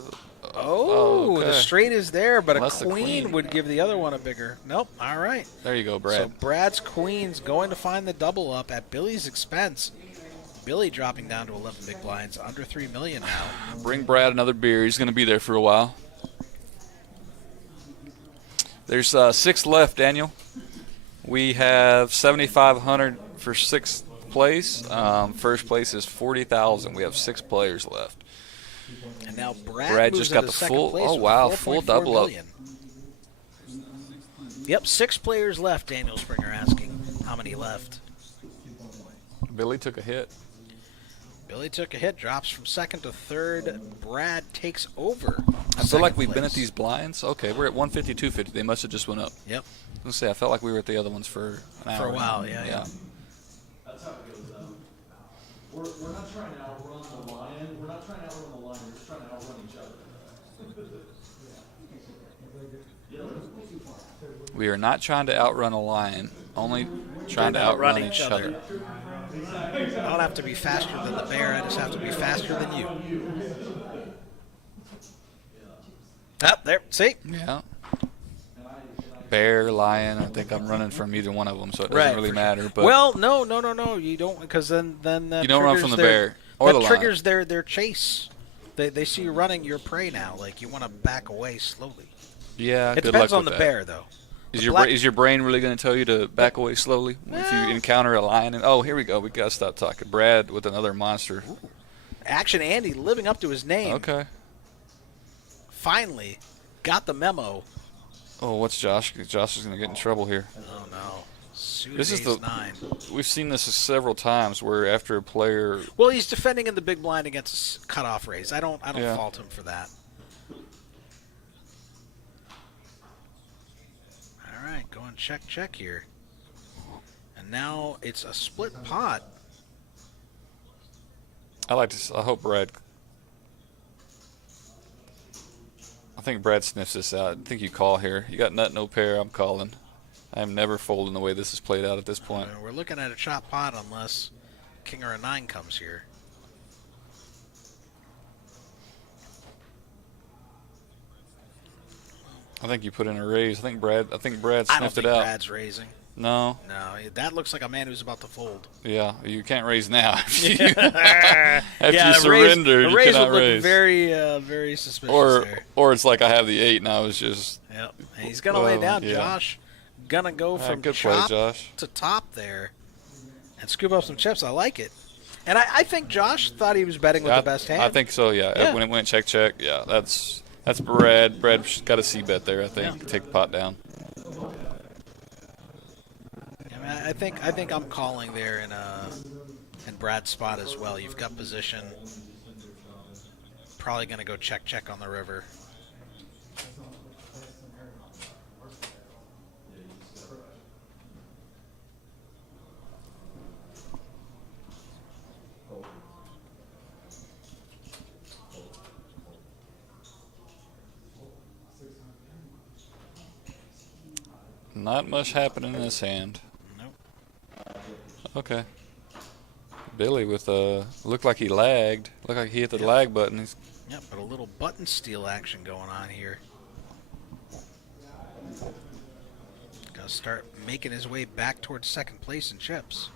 Oh, okay. the straight is there, but Unless a the queen queen- would give the other one a bigger. Nope. All right. There you go, Brad. So Brad's queen's going to find the double up at Billy's expense. Billy dropping down to 11 big blinds, under 3 million now. Bring Brad another beer. He's going to be there for a while. There's 6 left, Daniel. We have 7,500 for 6th place. First place is 40,000. We have 6 players left. And now Brad moves just got into the second full. place Oh with wow, 4.4 full double up. million. Yep, 6 players left. Daniel Springer asking how many left. Billy took a hit. Billy took a hit, drops from second to third. Brad takes over. I feel like second we've been at place. these blinds. Okay, we're at 150, 250. They must have just went up. Yep. I was gonna say I felt like we were at the other ones for an hour. For a while, yeah. That's how it goes down. We're not trying to outrun the lion. We're not trying to outrun the lion. We're just trying to outrun each other. We are not trying to outrun a lion. only trying to outrun each other. I don't have to be faster than the bear. I just have to be faster than you. Up there. See? Yeah. Bear, lion. I think I'm running from either one of them, so it doesn't really matter. But well, no. You don't, because then you don't run from the bear or the lion. That triggers their chase. They see you running your prey now. Like, you want to back away slowly. Yeah, it good depends luck on with the that. bear, though. Is your brain really going to tell you to back away slowly if you encounter a lion? And oh, here we go. We got to stop talking. Brad with another monster. Ooh. Action Andy living up to his name. Okay. Finally got the memo. Oh, what's Josh? Josh is going to get in trouble here. Oh no. This is the 9. We've seen this several times where after a player. Well, he's defending in the big blind against a cutoff raise. I don't fault him for that. All right, going check here. And now it's a split pot. I hope Brad. I think Brad sniffs this out. I think you call here. You got nut, no pair. I'm calling. I am never folding the way this is played out at this point. We're looking at a chop pot unless king or a 9 comes here. I think you put in a raise. I think Brad sniffed it out. I don't think Brad's raising. No. No, that looks like a man who's about to fold. Yeah, you can't raise now. After you yeah, surrender, a raise you cannot would look raise. Very suspicious there. Or it's like I have the 8 and I was just. Yep. And he's gonna lay down, yeah. Josh. Gonna go from good play, chop Josh. to top there, and scoop up some chips. I like it. And I think Josh thought he was betting with the best hand. I think so. Yeah. When it went check. Yeah, that's Brad. Brad's got a C bet there. I think take the pot down. I think I'm calling there in Brad's spot as well. You've got position. Probably going to go check on the river. Not much happening in this hand. Okay. Billy with looked like he lagged. Looked like he hit the lag button. Yep, but a little button steal action going on here. Gonna start making his way back towards second place in chips.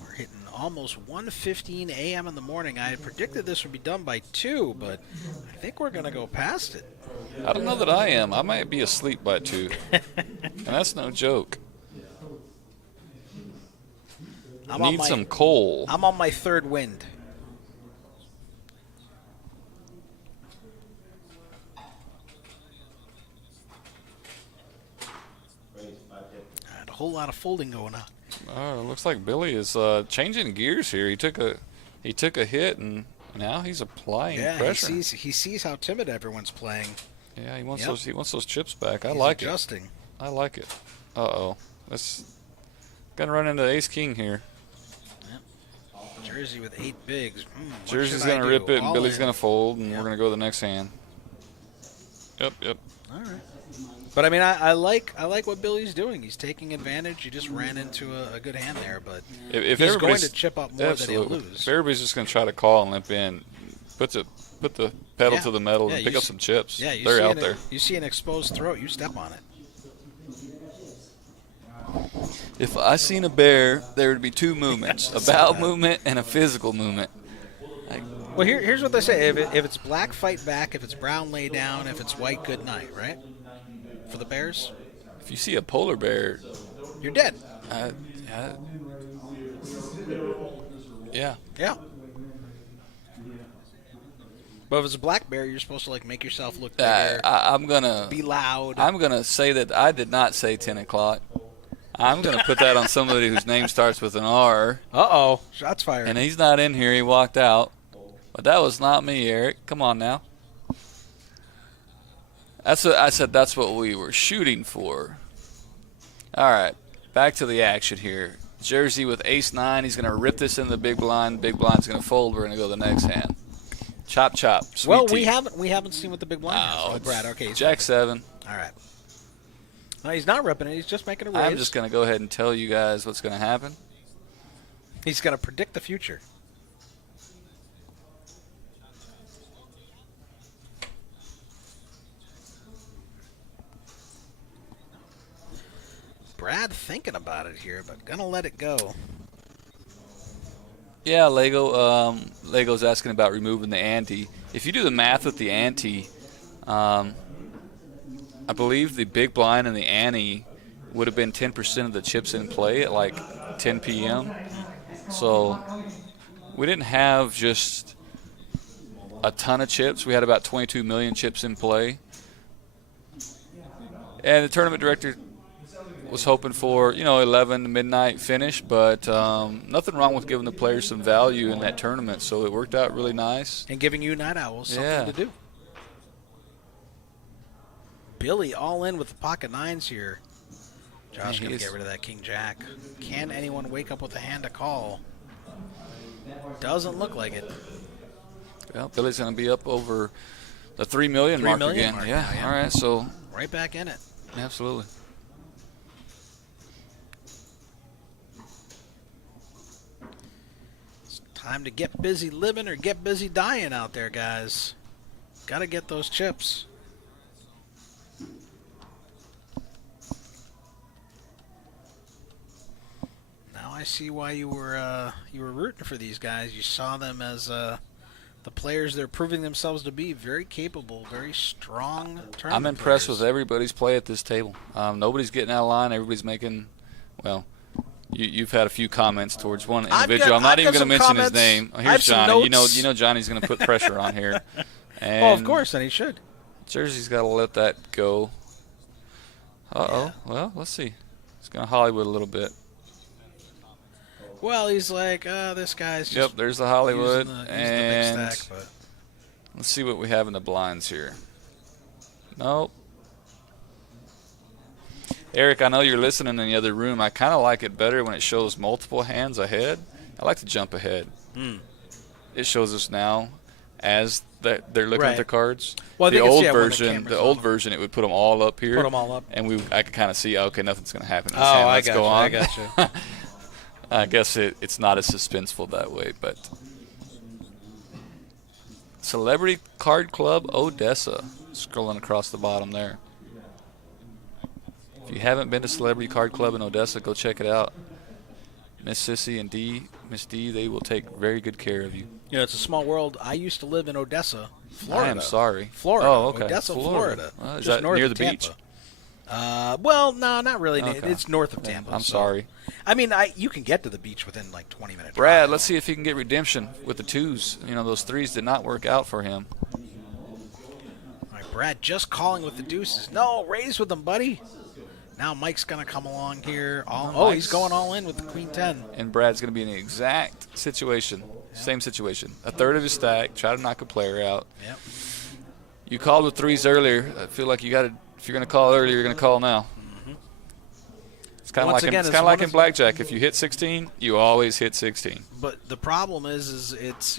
We're hitting almost 1:15 a.m. in the morning. I had predicted this would be done by 2, but I think we're gonna go past it. I don't know that I am. I might be asleep by 2. And that's no joke. Need some coal. I'm on my 3rd wind. And a whole lot of folding going on. Oh, it looks like Billy is changing gears here. He took a hit and now he's applying pressure. He sees how timid everyone's playing. Yeah, he wants those chips back. He's like adjusting. it. I like it. Uh-oh. That's gonna run into ace king here. Yep. Jersey with 8 bigs. Jersey's gonna rip it and Billy's gonna fold and we're gonna go to the next hand. Yep. All right. But I mean, I like what Billy's doing. He's taking advantage. He just ran into a good hand there, but if he's going to chip up more than he'll lose. If everybody's just going to try to call and limp in, put the pedal to the metal and pick up some chips. Yeah, they're out there. You see an exposed throat, you step on it. If I seen a bear, there would be 2 movements: a bow movement and a physical movement. Well, here's what they say: if it's black, fight back. If it's brown, lay down. If it's white, good night. Right? For the bears. If you see a polar bear, you're dead. Yeah. But if it's a black bear, you're supposed to like make yourself look bigger. I'm gonna be loud. I'm gonna say that I did not say 10 o'clock. I'm gonna put that on somebody whose name starts with an R. Uh-oh, shots fired. And he's not in here. He walked out. But that was not me, Eric. Come on now. That's what I said. That's what we were shooting for. All right, back to the action here. Jersey with ace 9. He's gonna rip this in the big blind. Big blind's gonna fold. We're gonna go to the next hand. Chop, chop. Sweet Well, tea. we haven't seen what the big blind is. Oh, Brad. Okay. Jack 7. All right. No, he's not ripping it. He's just making a raise. I'm just going to go ahead and tell you guys what's going to happen. He's going to predict the future. Brad thinking about it here, but gonna let it go. Yeah, Lego's asking about removing the ante. If you do the math with the ante, I believe the big blind and the ante would have been 10% of the chips in play at like 10 p.m. So we didn't have just a ton of chips. We had about 22 million chips in play. And the tournament director was hoping for, 11 to midnight finish, but nothing wrong with giving the players some value in that tournament, so it worked out really nice. And giving you Night Owls something to do. Billy all in with the pocket nines here. Josh going to get rid of that King Jack. Can anyone wake up with a hand to call? Doesn't look like it. Well, Billy's going to be up over the 3 million mark again. Mark yeah. now, yeah, All right, so. Right back in it. Absolutely. It's time to get busy living or get busy dying out there, guys. Got to get those chips. Now I see why you were rooting for these guys. You saw them as the players they're proving themselves to be. Very capable, very strong tournament I'm impressed players. with everybody's play at this table. Nobody's getting out of line. Everybody's making, well, you've had a few comments towards one individual. I'm not even going to mention his name. Oh, here's Johnny. You know Johnny's going to put pressure on here. And oh, of course, and he should. Jersey's got to let that go. Uh-oh. Yeah. Well, let's see. He's going to Hollywood a little bit. Well, he's like, this guy's just Yep, there's the Hollywood. using the and big stack, but let's see what we have in the blinds here. Nope. Eric, I know you're listening in the other room. I kind of like it better when it shows multiple hands ahead. I like to jump ahead. It shows us now as they're looking at the cards. Well, the old version, it would put them all up here. Put them all up. And I could kind of see, okay, nothing's going to happen in this Oh, hand. I Let's got go you. on. I got you. I guess it's not as suspenseful that way, but Celebrity Card Club Odessa, scrolling across the bottom there. If you haven't been to Celebrity Card Club in Odessa, go check it out. Miss Sissy and Miss D, they will take very good care of you. You know, it's a small world. I used to live in Odessa, Florida. I am sorry. Florida. Oh, okay. Odessa, Florida. Well, is Just that north near of the beach? Tampa. Well, no, not really. Okay. It's north of Tampa. I'm sorry. I mean, you can get to the beach within like 20 minutes. Brad, let's see if he can get redemption with the twos. Those threes did not work out for him. All right, Brad just calling with the deuces. No, raise with them, buddy. Now Mike's going to come along here. He's going all in with the Queen 10. And Brad's going to be in the exact situation, same situation. A third of his stack, try to knock a player out. Yep. You called with threes earlier. I feel like if you're going to call earlier, you're going to call now. It's kind of like in blackjack. If you hit 16, you always hit 16. But the problem is it's,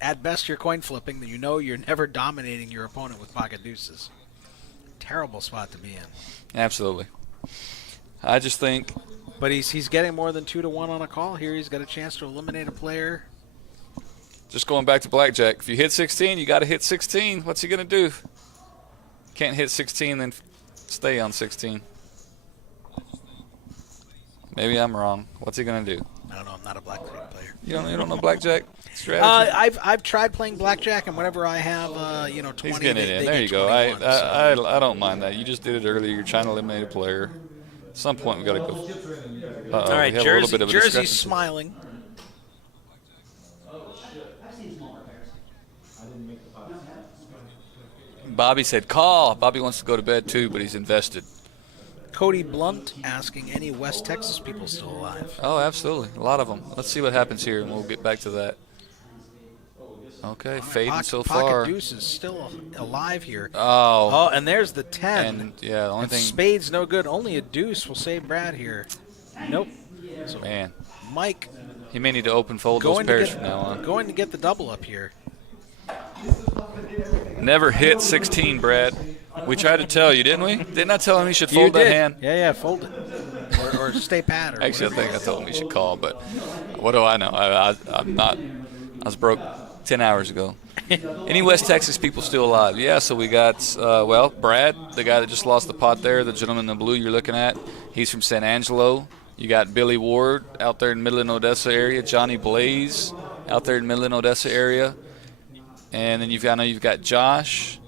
at best you're coin flipping. You're never dominating your opponent with pocket deuces. Terrible spot to be in. Absolutely. I just think. But he's getting more than 2-1 on a call here. He's got a chance to eliminate a player. Just going back to blackjack. If you hit 16, you got to hit 16. What's he going to do? Can't hit 16, then stay on 16. Maybe I'm wrong. What's he going to do? I don't know. I'm not a blackjack player. You don't know blackjack strategy? I've tried playing blackjack, and whenever I have 20, he's getting it in. There you go. I don't mind that. You just did it earlier. You're trying to eliminate a player. At some point, we got to go. All right, Jersey's smiling. Bobby said call. Bobby wants to go to bed too, but he's invested. Cody Blunt asking any West Texas people still alive. Oh, absolutely. A lot of them. Let's see what happens here, and we'll get back to that. Okay, fading so far. Pocket deuce is still alive here. Oh, and there's the 10. And, yeah, the only thing. Spade's no good. Only a deuce will save Brad here. Nope. So Man. Mike. He may need to open fold those pairs from now on. Going to get the double up here. Never hit 16, Brad. We tried to tell you, didn't we? Didn't I tell him he should You fold that did. hand? Yeah, fold it. Or stay pat. Or Actually, I whatever. think I told him he should call, but what do I know? I'm not. I was broke 10 hours ago. Any West Texas people still alive? Yeah, so we got, Brad, the guy that just lost the pot there, the gentleman in the blue you're looking at. He's from San Angelo. You got Billy Ward out there in Midland, Odessa area. Johnny Blaze out there in Midland, Odessa area. And then you've got Josh.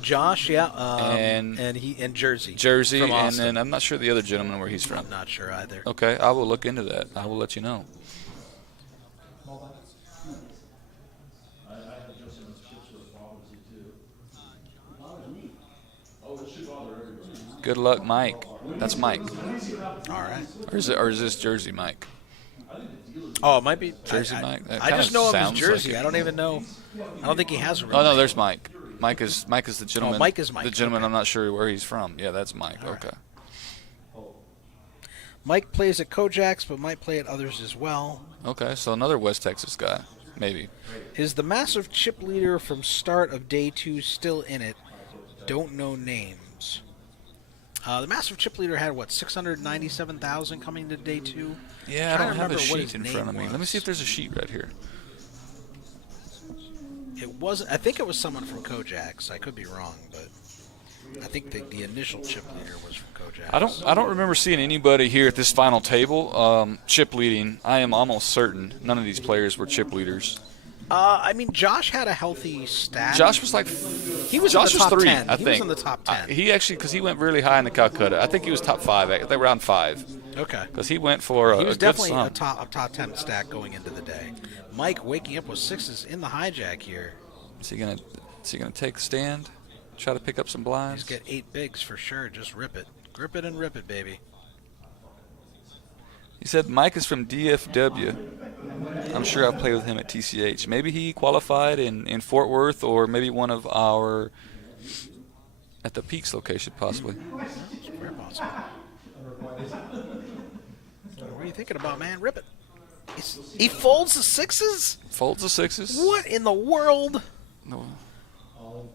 Josh, yeah, And and Jersey. Jersey, from and Austin. then I'm not sure the other gentleman where he's from. I'm not sure either. Okay, I will look into that. I will let you know. I have just enough chips for the problems too. Oh, it should bother everybody. Good luck, Mike. That's Mike. All right. Or is this Jersey Mike? Oh, it might be Jersey Mike? That I just kinda know him as sounds Jersey. like it. I don't even know. I don't think he has a real Oh no, name. there's Mike. Mike is the gentleman. Oh, Mike is Mike, The gentleman. okay. I'm not sure where he's from. Yeah, that's Mike. All right. Okay. Mike plays at Kojak's, but might play at others as well. Okay, so another West Texas guy, maybe. Is the massive chip leader from start of day 2 still in it? Don't know names. The massive chip leader had, 697,000 coming to day 2? Yeah, I Trying don't to have a remember what sheet his in name front of me. Let me was. see if there's a sheet right here. It was. I think it was someone from Kojak's. I could be wrong, but I think the initial chip leader was from Kojak's. I don't remember seeing anybody here at this final table chip leading. I am almost certain none of these players were chip leaders. I mean, Josh had a healthy stat. Josh was like, He was Josh in the top was 3, 10. I He think. was in the top 10. He actually, because he went really high in the Calcutta. I think he was top 5, I think around 5. Okay. Because he went for He a was good definitely sum. a top 10 stack going into the day. Mike waking up with 6s in the hijack here. Is he gonna take the stand? Try to pick up some blinds? He's got 8 bigs for sure. Just rip it. Grip it and rip it, baby. He said Mike is from DFW. I'm sure I've played with him at TCH. Maybe he qualified in Fort Worth, or maybe one of our at the Peaks location, possibly. It's very possible. What are you thinking about, man? Rip it. He folds the 6s? Folds the 6s. What in the world? No.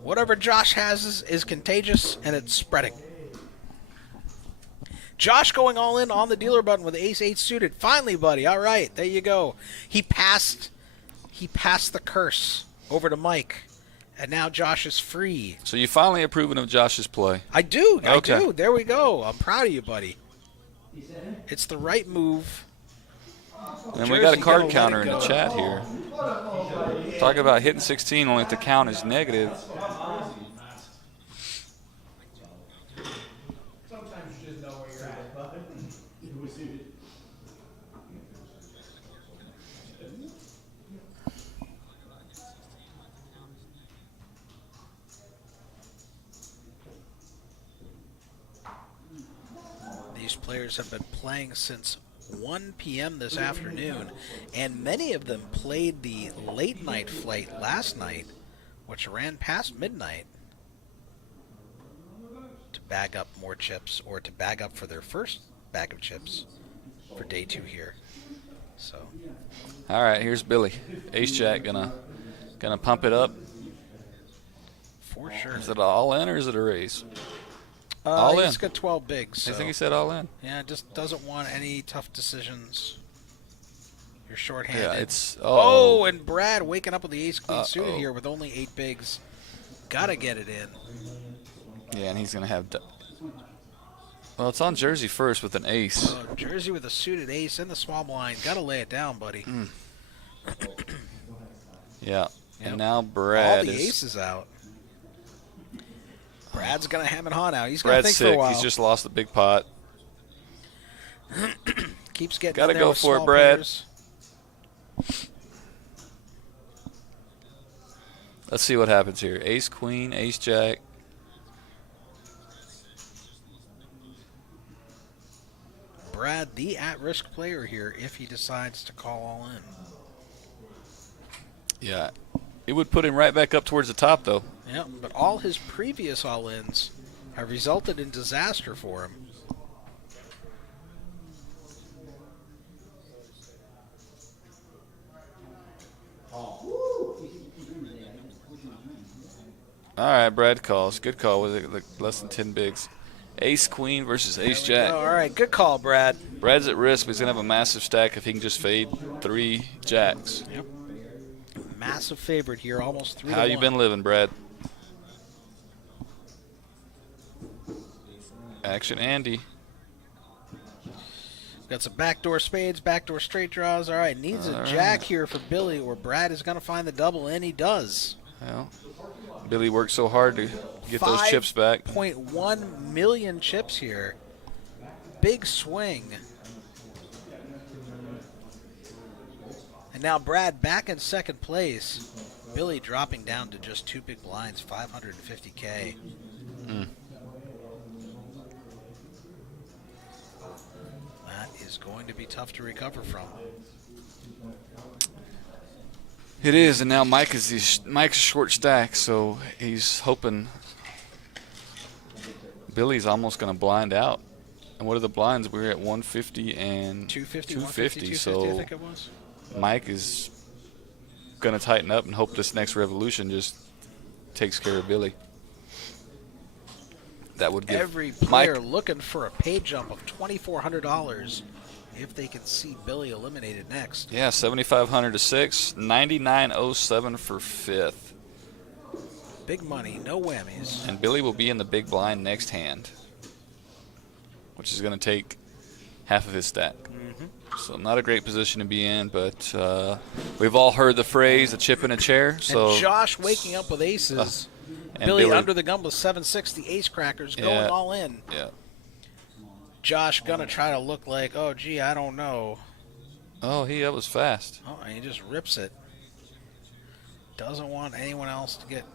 Whatever Josh has is contagious, and it's spreading. Josh going all in on the dealer button with ace-8 suited. Finally, buddy. All right, there you go. He passed the curse over to Mike, and now Josh is free. So you finally approving of Josh's play? I do. Okay. I do. There we go. I'm proud of you, buddy. It's the right move. And we got a Jersey card gonna counter let in it the go. chat here. Talk about hitting 16 only if the count is negative. Sometimes you just know where you're at, bud. These players have been playing since 1 p.m. this afternoon, and many of them played the late night flight last night, which ran past midnight, to bag up more chips, or to bag up for their first bag of chips for day 2 here. So All right, here's Billy. Ace Jack gonna pump it up. for sure. Is it all in or is it a raise? all in. He's got 12 bigs. I So. think he said all in. Yeah, just doesn't want any tough decisions. You're shorthanded. Yeah, it's Oh, and Brad waking up with the ace-queen suited Uh-oh. here with only 8 bigs. Gotta get it in. Yeah, and he's gonna have. Well, it's on Jersey first with an ace. Jersey with a suited ace in the small blind. Gotta lay it down, buddy. Yeah, Yep. and now Brad All the is. aces out. Brad's gonna ham and haw now. He's gonna Brad's think for a sick. while. He's just lost the big pot. Keeps getting Gotta in there go with for it, small Brad. pairs. Let's see what happens here. Ace Queen, Ace Jack. Brad, the at-risk player here, if he decides to call all in. Yeah, it would put him right back up towards the top, though. Yeah, but all his previous all-ins have resulted in disaster for him. All right, Brad calls. Good call with it, less than 10 bigs. Ace queen versus ace jack. All right, good call, Brad. Brad's at risk, but he's going to have a massive stack if he can just fade 3 jacks. Yep. Massive favorite here, almost 3 to 1. How you been living, Brad? Action Andy. Got some backdoor spades, backdoor straight draws. All right, needs a jack here for Billy, or Brad is going to find the double, and he does. Well, Billy worked so hard to get those chips back. 5.1 million chips here. Big swing. And now Brad back in second place. Billy dropping down to just 2 big blinds, 550K. That is going to be tough to recover from. It is, and now Mike's a short stack, so he's hoping Billy's almost going to blind out. And what are the blinds? We're at 150 and 250, so I think it was. Mike is going to tighten up and hope this next revolution just takes care of Billy. That would give every player Mike looking for a pay jump of $2,400 if they can see Billy eliminated next. Yeah, 7,500 to 6, 99.07 for 5th. Big money, no whammies. And Billy will be in the big blind next hand, which is going to take half of his stack. So not a great position to be in, but we've all heard the phrase, a chip in a chair. So and Josh waking up with aces. and Billy under the gun with 760 ace crackers going all in. Yeah. Josh gonna try to look like, oh, gee, I don't know. Oh, that was fast. Oh, and he just rips it. Doesn't want anyone else to get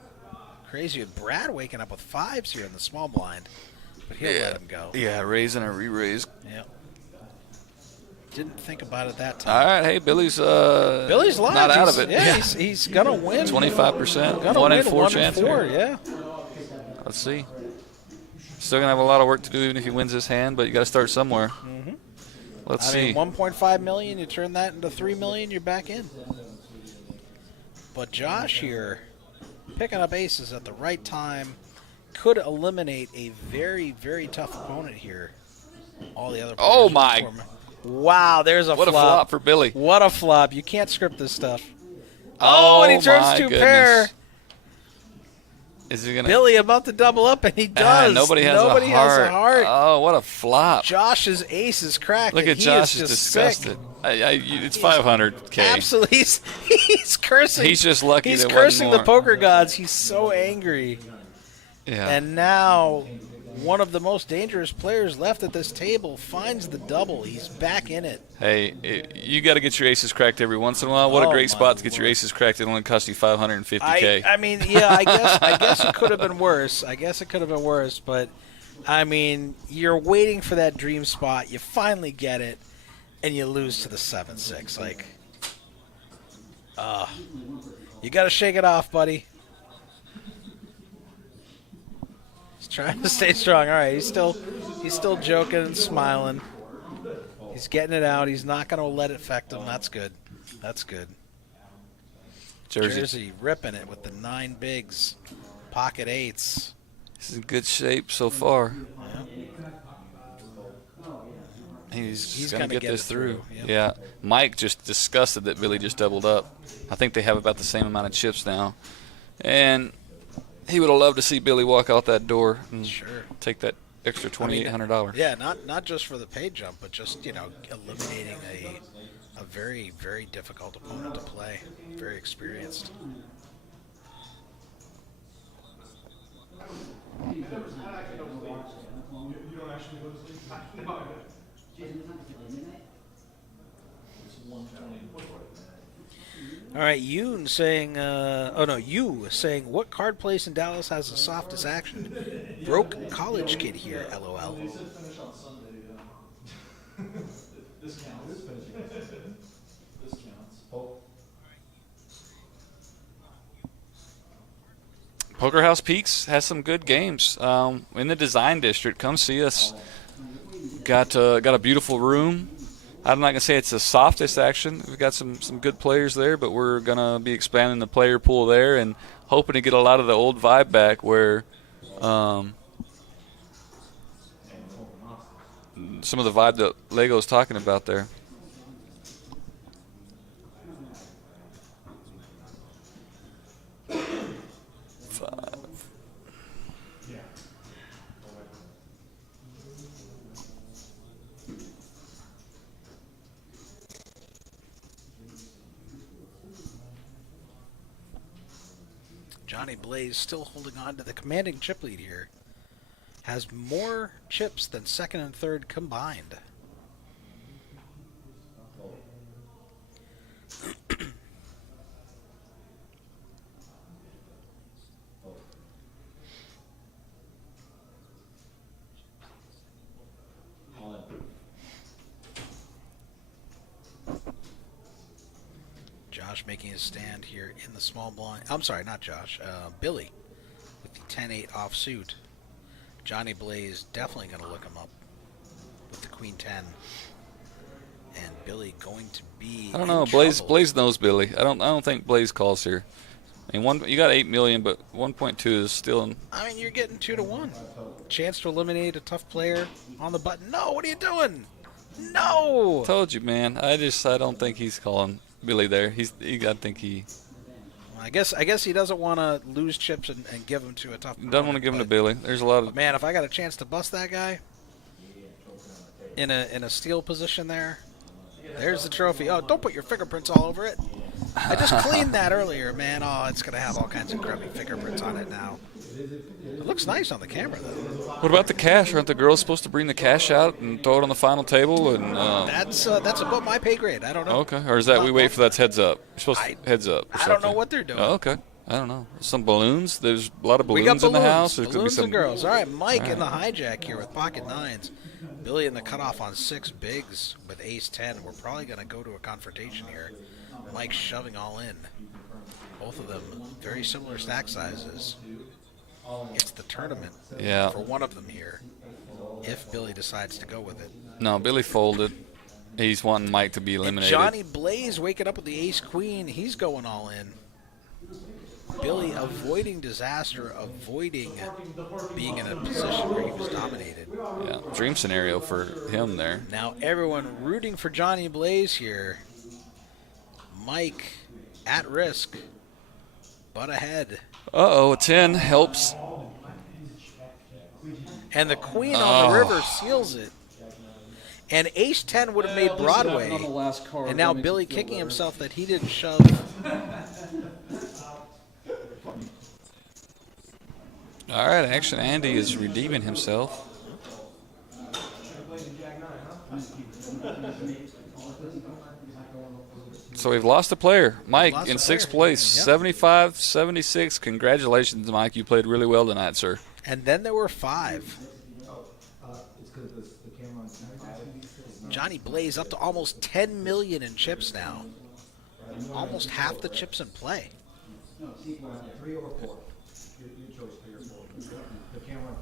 crazy. With Brad waking up with 5s here in the small blind, but he'll let him go. Yeah, raise and a re-raise. Yeah. Didn't think about it that time. All right, hey, Billy's live. not out of it. Yeah, he's gonna win. 25%, Gonna 1 in win 4 1 chance. in 4, yeah. Let's see. Still gonna have a lot of work to do even if he wins this hand, but you got to start somewhere. Let's see. 1.5 million. You turn that into 3 million. You're back in. But Josh here, picking up aces at the right time, could eliminate a very, very tough opponent here. All the other players. Oh my! Wow, there's a What flop. a flop for Billy. What a flop. You can't script this stuff. Oh, and he turns my 2 goodness. pair. Is he gonna? Billy about to double up, and he does. Nobody has a heart. Oh, what a flop! Josh's ace is cracked. Look at he Josh is is just disgusted. sick. It's 500K. Absolutely, he's cursing. He's just lucky. He's there cursing wasn't the more. poker gods. He's so angry. Yeah. And now, one of the most dangerous players left at this table finds the double. He's back in it. Hey, you got to get your aces cracked every once in a while. What a great spot to get your aces cracked. It only cost you 550K. I mean, yeah, I guess it could have been worse. But I mean, you're waiting for that dream spot. You finally get it, and you lose to the 7-6. Like, you got to shake it off, buddy. He's trying to stay strong. All right, he's still joking and smiling. He's getting it out. He's not going to let it affect him. That's good. That's good. Jersey ripping it with the 9 bigs, pocket 8s. He's in good shape so far. Yeah. He's going to get this through. Yep. Yeah. Mike just disgusted that Billy just doubled up. I think they have about the same amount of chips now. And he would have loved to see Billy walk out that door and take that extra $2,800. Yeah, not just for the pay jump, but just, eliminating a very, very difficult opponent to play. Very experienced. All right, Yoon saying, saying, what card place in Dallas has the softest action? Broke college kid here, LOL. This counts. This counts. Poker House Peaks has some good games in the design district. Come see us. Got a beautiful room. I'm not gonna say it's the softest action. We've got some good players there, but we're gonna be expanding the player pool there and hoping to get a lot of the old vibe back where some of the vibe that Lego's talking about there. Johnny Blaze still holding on to the commanding chip lead here. Has more chips than second and third combined. Josh making his stand here in the small blind. I'm sorry, not Josh. Billy with the 10-8 offsuit. Johnny Blaze definitely going to look him up with the Queen 10. And Billy going to be I don't know. Blaze knows Billy. I don't think Blaze calls here. I mean, you got 8 million, but 1.2 is still in. I mean, you're getting 2-1. Chance to eliminate a tough player on the button. No, what are you doing? No. Told you, man. I don't think he's calling Billy there. I think he. I guess he doesn't want to lose chips and give them to a tough. Doesn't want to give him to Billy. There's a lot of. Man, if I got a chance to bust that guy in a steal position there, there's the trophy. Oh, don't put your fingerprints all over it. I just cleaned that earlier, man. Oh, it's gonna have all kinds of crummy fingerprints on it now. It looks nice on the camera, though. What about the cash? Aren't the girls supposed to bring the cash out and throw it on the final table? And that's above my pay grade. I don't know. Okay, or is that we wait for that's heads up? You're supposed to heads up. I don't know what they're doing. Oh, okay, I don't know. Some balloons. There's a lot of We got balloons in the house. There balloons could be some and girls. All right, Mike in the hijack here with pocket nines. Billy in the cutoff on 6 bigs with ace 10. We're probably going to go to a confrontation here. Mike shoving all in. Both of them very similar stack sizes. It's the tournament for one of them here, if Billy decides to go with it. No, Billy folded. He's wanting Mike to be eliminated. And Johnny Blaze waking up with the ace-queen. He's going all in. Billy avoiding disaster, avoiding being in a position where he was dominated. Yeah, dream scenario for him there. Now everyone rooting for Johnny Blaze here. Mike at risk, but ahead. Uh-oh, a 10 helps. And the queen on the river seals it. And ace 10 would have made Broadway. And now Billy kicking himself that he didn't shove. All right, Action Andy is redeeming himself. So we've lost a player. Mike in 6th place, 75-76. Congratulations, Mike. You played really well tonight, sir. And then there were 5. Johnny Blaze up to almost 10 million in chips now. Almost half the chips in play. 3 or 4. Your choice, 3 or 4. The camera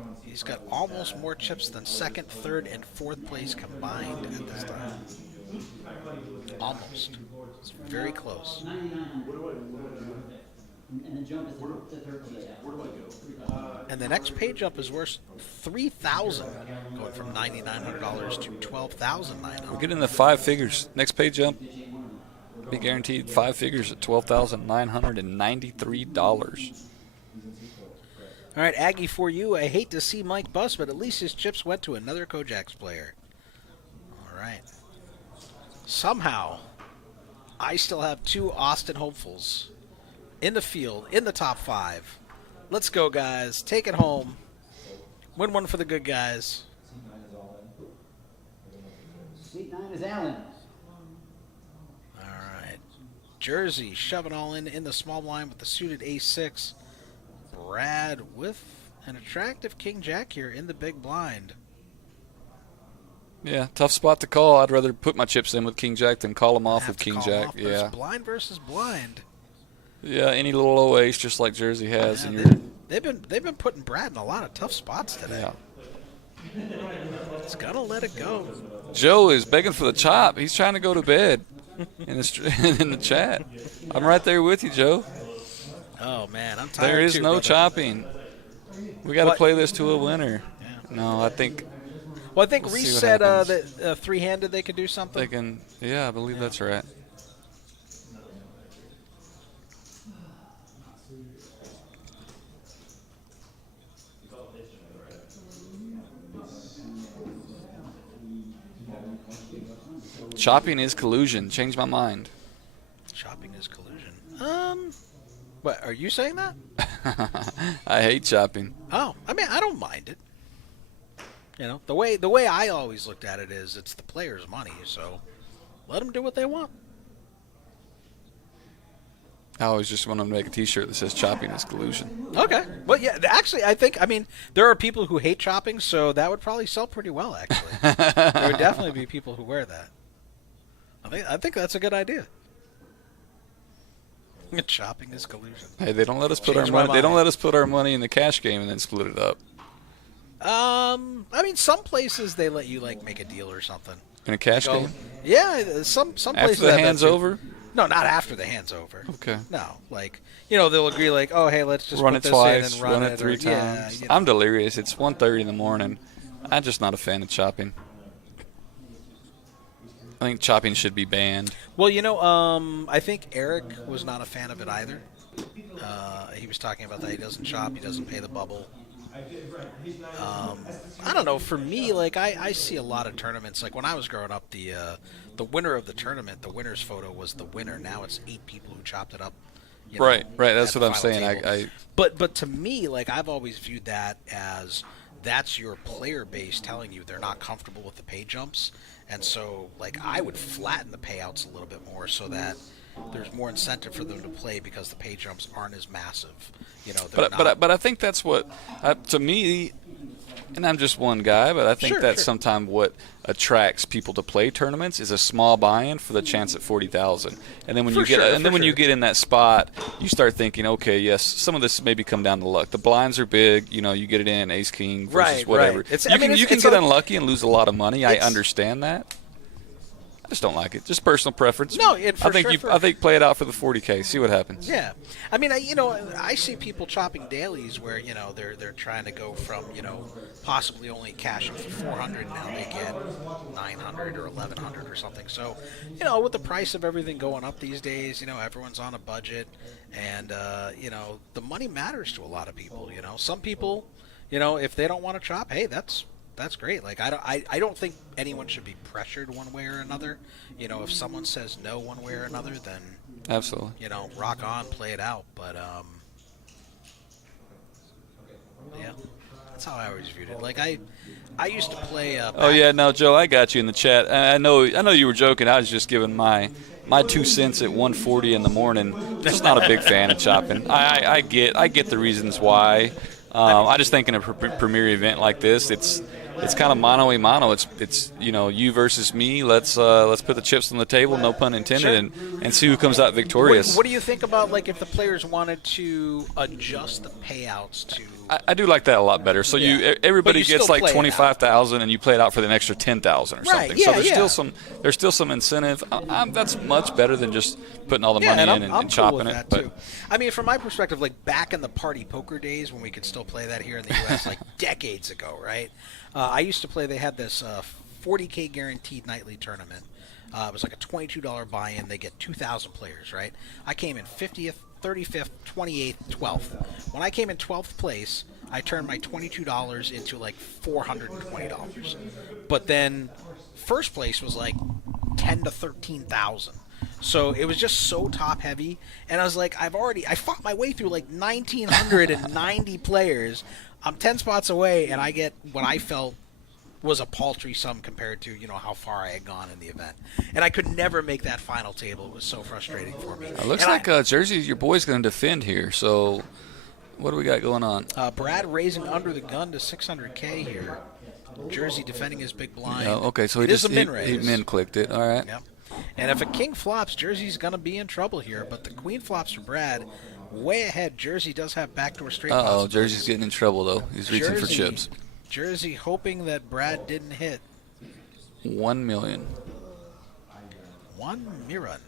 on. He's got almost more chips than 2nd, 3rd, and 4th place combined at this time. Almost. It's very close. And the next page up is worth $3,000, going from $9,900 to $12,900. We're getting the 5 figures. Next page jump, be guaranteed 5 figures at $12,993. All right, Aggie, for you, I hate to see Mike bust, but at least his chips went to another Kojaks player. All right. Somehow, I still have 2 Austin hopefuls in the field, in the top 5. Let's go, guys. Take it home. Win one for the good guys. Seat 9 is Allen. All right. Jersey shoving all in the small blind with the suited ace-6. Brad with an attractive king-jack here in the big blind. Yeah, tough spot to call. I'd rather put my chips in with king-jack than call them off with king-jack. Yeah. Blind versus blind. Yeah, any little low ace just like Jersey has. Yeah, and they've been putting Brad in a lot of tough spots today. Yeah. He's gonna let it go. Joe is begging for the chop. He's trying to go to bed in the chat. I'm right there with you, Joe. Oh man, I'm tired. There is too, no brother. chopping. We got to What? play this to a winner. Yeah. No, I think Well, I think Let's Reese see what said happens. that three-handed they could do something. they can. Yeah, I believe that's right. Chopping is collusion. Change my mind. Chopping is collusion. What are you saying that? I hate chopping. Oh, I mean, I don't mind it. You know, the way I always looked at it is it's the players' money, so let them do what they want. I always just want to make a T-shirt that says "chopping is collusion." Okay. Well, yeah, actually, I mean, there are people who hate chopping, so that would probably sell pretty well, actually. There would definitely be people who wear that. I think that's a good idea. Chopping is collusion. Hey, they don't let us put our Changed my money. They don't mind. let us put our money in the cash game and then split it up I mean, some places they let you like make a deal or something. in a cash Go- game Yeah, some places after the have that hand's too. over. No, not after the hand's over. Okay. No, like they'll agree like, oh hey, let's just Run put it this twice. in and Run run it 3 or- times. Yeah, you know. I'm delirious. It's 1:30 in the morning. I'm just not a fan of chopping. I think chopping should be banned. Well, I think Eric was not a fan of it either. He was talking about that he doesn't chop, he doesn't pay the bubble. I don't know. For me, like I see a lot of tournaments. Like when I was growing up, the winner of the tournament, the winner's photo was the winner. Now it's 8 people who chopped it up. you know, Right. That's at what the I'm final saying. table. But to me, like I've always viewed that as that's your player base telling you they're not comfortable with the pay jumps, and so like I would flatten the payouts a little bit more so that there's more incentive for them to play because the pay jumps aren't as massive. But I think that's what to me. And I'm just one guy, but I think that's sometimes what attracts people to play tournaments is a small buy-in for the chance at 40,000. And then when you get in that spot, you start thinking, okay, yes, some of this maybe come down to luck. The blinds are big, you get it in ace king versus whatever. Right. You can get unlucky and lose a lot of money. I understand that. I just don't like it. Just personal preference. No, I think play it out for the 40K. See what happens. Yeah, I mean, I see people chopping dailies where they're trying to go from possibly only cashing for 400 now they get 900 or 1100 or something. So with the price of everything going up these days, everyone's on a budget, and the money matters to a lot of people. Some people, if they don't want to chop, hey, that's great. Like I don't think anyone should be pressured one way or another. If someone says no one way or another, then absolutely. Rock on, play it out. But yeah, that's how I always viewed it. Like I used to play. Oh yeah, no, Joe, I got you in the chat. I know you were joking. I was just giving my 2 cents at 1:40 in the morning. Just not a big fan of chopping. I get the reasons why. I just think in a premier event like this, it's kind of mano a mano. It's you versus me. Let's put the chips on the table, no pun intended, and see who comes out victorious. What do you think about like if the players wanted to adjust the payouts to? I do like that a lot better. So everybody gets like 25,000, and you play it out for an extra 10,000 or something. Yeah, so there's still some incentive. That's much better than just putting all the money in and I'm chopping cool with it. that too. I mean, from my perspective, like back in the party poker days when we could still play that here in the U.S. like decades ago, right? I used to play. They had this 40K guaranteed nightly tournament. It was like a $22 buy-in. They get 2,000 players, right? I came in 50th, 35th, 28th, 12th. When I came in 12th place, I turned my $22 into like $420. But then first place was like 10 to 13,000. So it was just so top heavy, and I was like, I fought my way through like 1,990 players. I'm 10 spots away, and I get what I felt was a paltry sum compared to how far I had gone in the event, and I could never make that final table. It was so frustrating for me. It looks like Jersey, your boy's going to defend here. So what do we got going on? Brad raising under the gun to 600K here. Jersey defending his big blind. Oh, okay, so he min clicked it. All right. Yep. And if a king flops, Jersey's going to be in trouble here. But the queen flops for Brad, way ahead. Jersey does have backdoor straight. Jersey's getting in trouble though. He's reaching for chips. Jersey hoping that Brad didn't hit. 1 million. 1 million.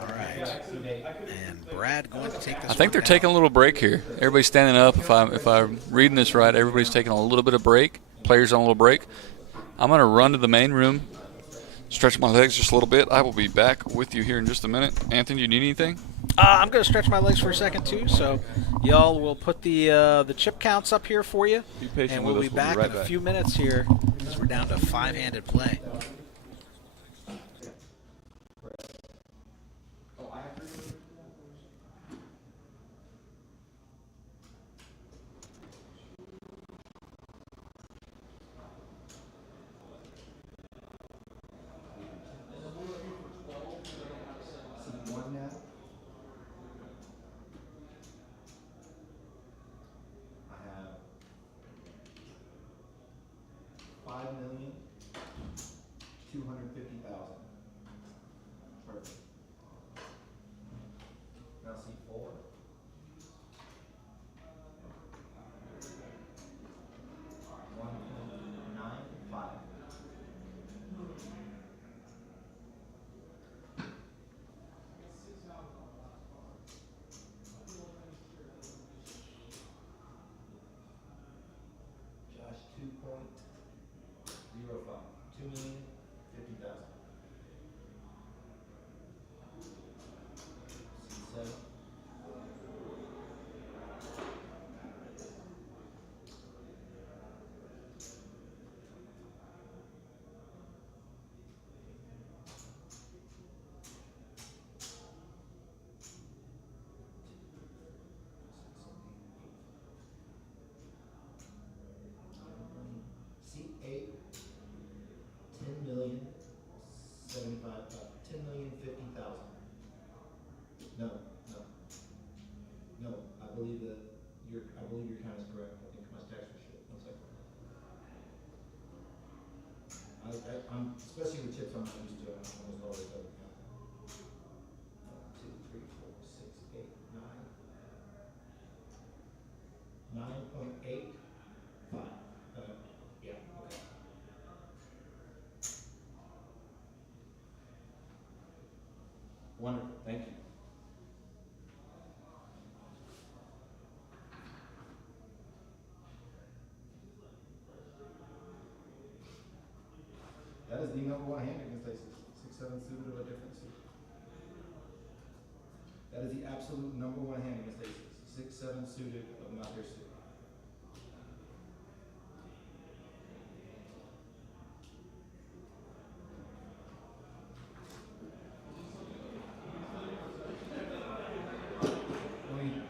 All right. And Brad going to take this I think they're one taking a down. little break here. Everybody's standing up. If I'm reading this right, everybody's taking a little bit of break. Players on a little break. I'm going to run to the main room, stretch my legs just a little bit. I will be back with you here in just a minute. Anthony, you need anything? I'm going to stretch my legs for a second, too, so y'all will put the chip counts up here for you. Be patient and with we'll us. be We'll be back right in a back. few minutes here Because we're down to five-handed play. One now. I have 5,250,000. Perfect. Now see 4. 1.95. Josh, 2.05. 2,050,000. C7. C8, 10,050,000. No. I believe that your count is correct. I think my stacks were shit. 1 second. I'm especially with chips. I'm not used to it. I'm almost always double count. 1, 2, 3, 4, 6, 8, 9. 9.85. Yeah. Okay. Wonderful. Thank you. That is the number one hand against aces. 6-7 suited of a different suit. That is the absolute number one hand against aces. 6-7 suited of not their suit.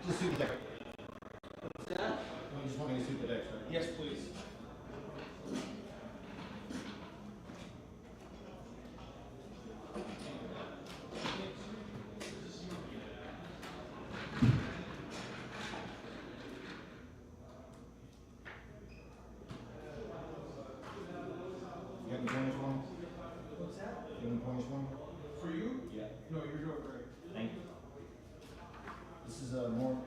Just suit the deck. What's that? You just want me to suit the deck, right? Yes, please. You got any pointers for me? What's that? You got any pointers for me? For you? Yeah. No, you're doing great. Thank you. This is a more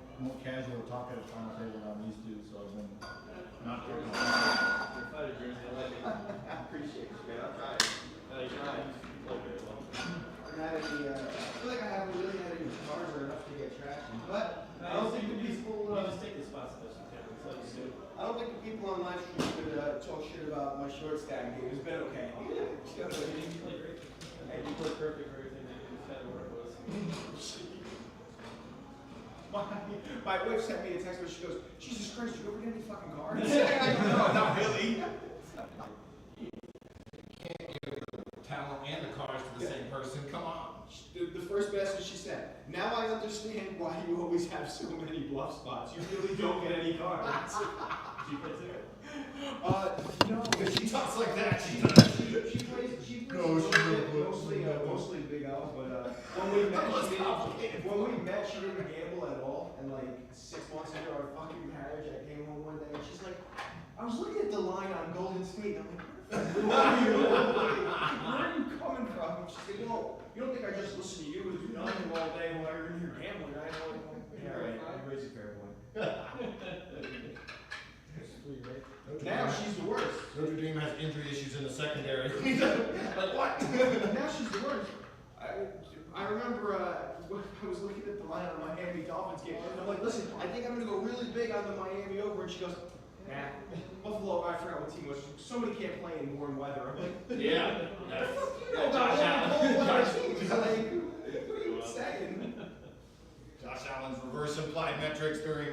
casual talk at a final table than I'm used to, so I've been not very much. You're fighter, Jersey. I like it. I appreciate it, man. I'll try it. You're trying. You play very well. I feel like I haven't really had any cards or enough to get traction, but I don't think the people. You just take the spots that you can. That's all you do. I don't think the people on live stream could talk shit about my short stack game. It's been okay. You play great. And you play perfect for everything that you said where it was. My wife sent me a text where she goes, Jesus Christ, you ever get any fucking cards? No, not really. Talent and the cards to the same person. Come on. The first message she sent, now I understand why you always have so many bluff spots. You really don't get any cards. Do you play too? No. If she talks like that, she She plays mostly Big Al, but when we met, she didn't gamble at all. And like 6 months into our fucking marriage, I came home one day and she's like, I was looking at the line on Golden State, and I'm like, where are you coming from? She's like, no, you don't think I just listen to you and do nothing all day while you're in here gambling, right? I'm like, yeah, right. You raised a fair point. That's 3, right? Now she's the worst. Notre Dame has injury issues in the secondary. Like what? Now she's the worst. I remember I was looking at the line on the Miami Dolphins game, and I'm like, listen, I think I'm going to go really big on the Miami over, and she goes, nah, Buffalo, I forgot what team it was. Somebody can't play in warm weather. I'm like, Yeah. you know about all the cold weather teams. Like, what are you saying? Josh Allen's reverse implied metrics during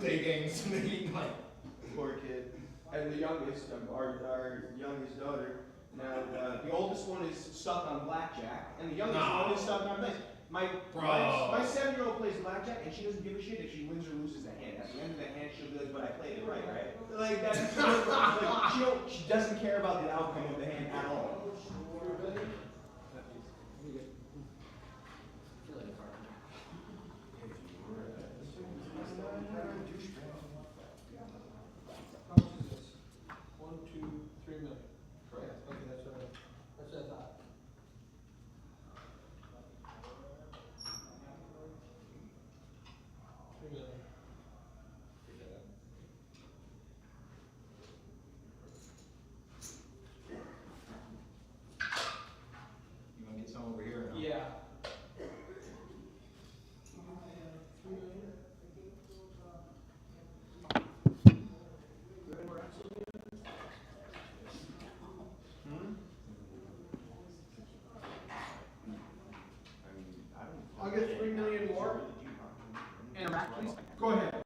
day games. Like, Poor kid. And the youngest, our youngest daughter, now the oldest one is stuck on blackjack, and the youngest one is stuck on dice. My 7-year-old plays blackjack, and she doesn't give a shit if she wins or loses the hand. At the end of the hand, she'll be like, "But I played it right, right?" Like that's like, she doesn't care about the outcome of the hand at all. you want to get some over here? Now? Yeah. I'll get 3 million more. And a rack, please. Go ahead.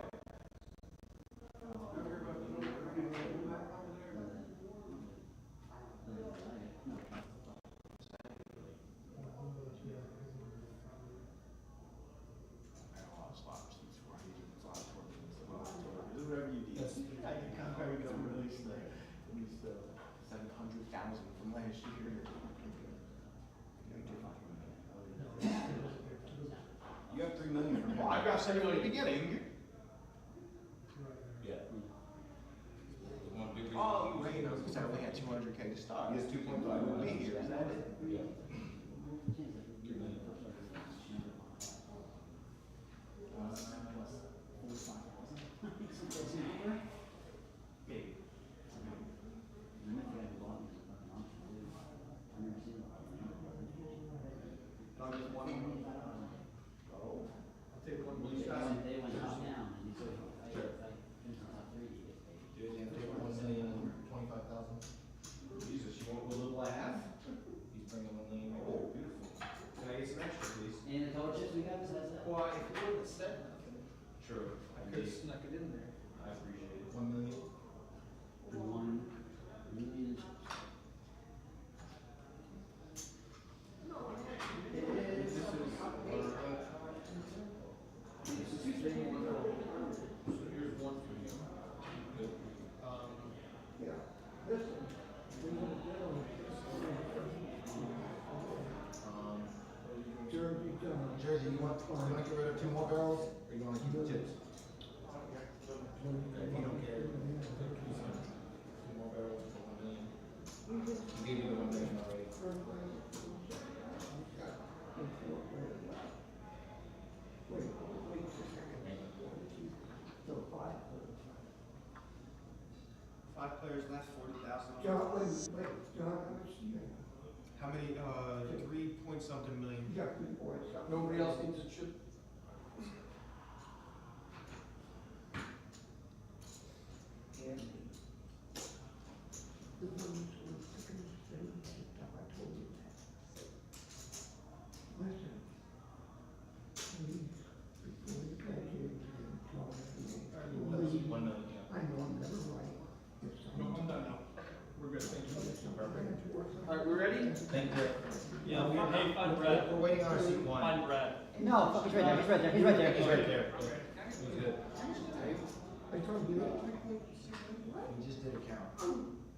Whoever you need. I can come release the 700,000 from last year. You have 3 million from Well, I got 7 million at the beginning. Yeah. Oh, wait, I was gonna say I only had 200K to start. He has 2.5. We'll be here. Is that it? Yeah. Jesus, you want a little half? He's bringing 1 million. Oh, beautiful. Can I get some extra, please? And the color chips we got besides that? Well, if it wouldn't have said nothing, Sure. I could have snuck it in there. I appreciate it. 1 million. 1 million. Here's one for you. Jersey, you want to get rid of 2 more barrels, or you want to keep the chips? If you don't care. 2 more barrels for 1 million. He gave you the 1 million already. Five players left, 40,000. John, wait, John, how much do you have? How many? 3 point something million. You got 3 points. Nobody else needs a chip. And the ones who were sticking the same stuff, I told you that. Listen, please, before you graduate, John, please, 1 million, yeah. I know I'm never right. If No, someone- I'm done now. We're good, thank you. if someone brings forth something- All right, we're ready? Thank you. Yeah, hey, find Brad. We're waiting on seat 1. Find Brad. No, he's right there, he's right there, he's right there. He's right there. He's good. I told you that. He just did a count.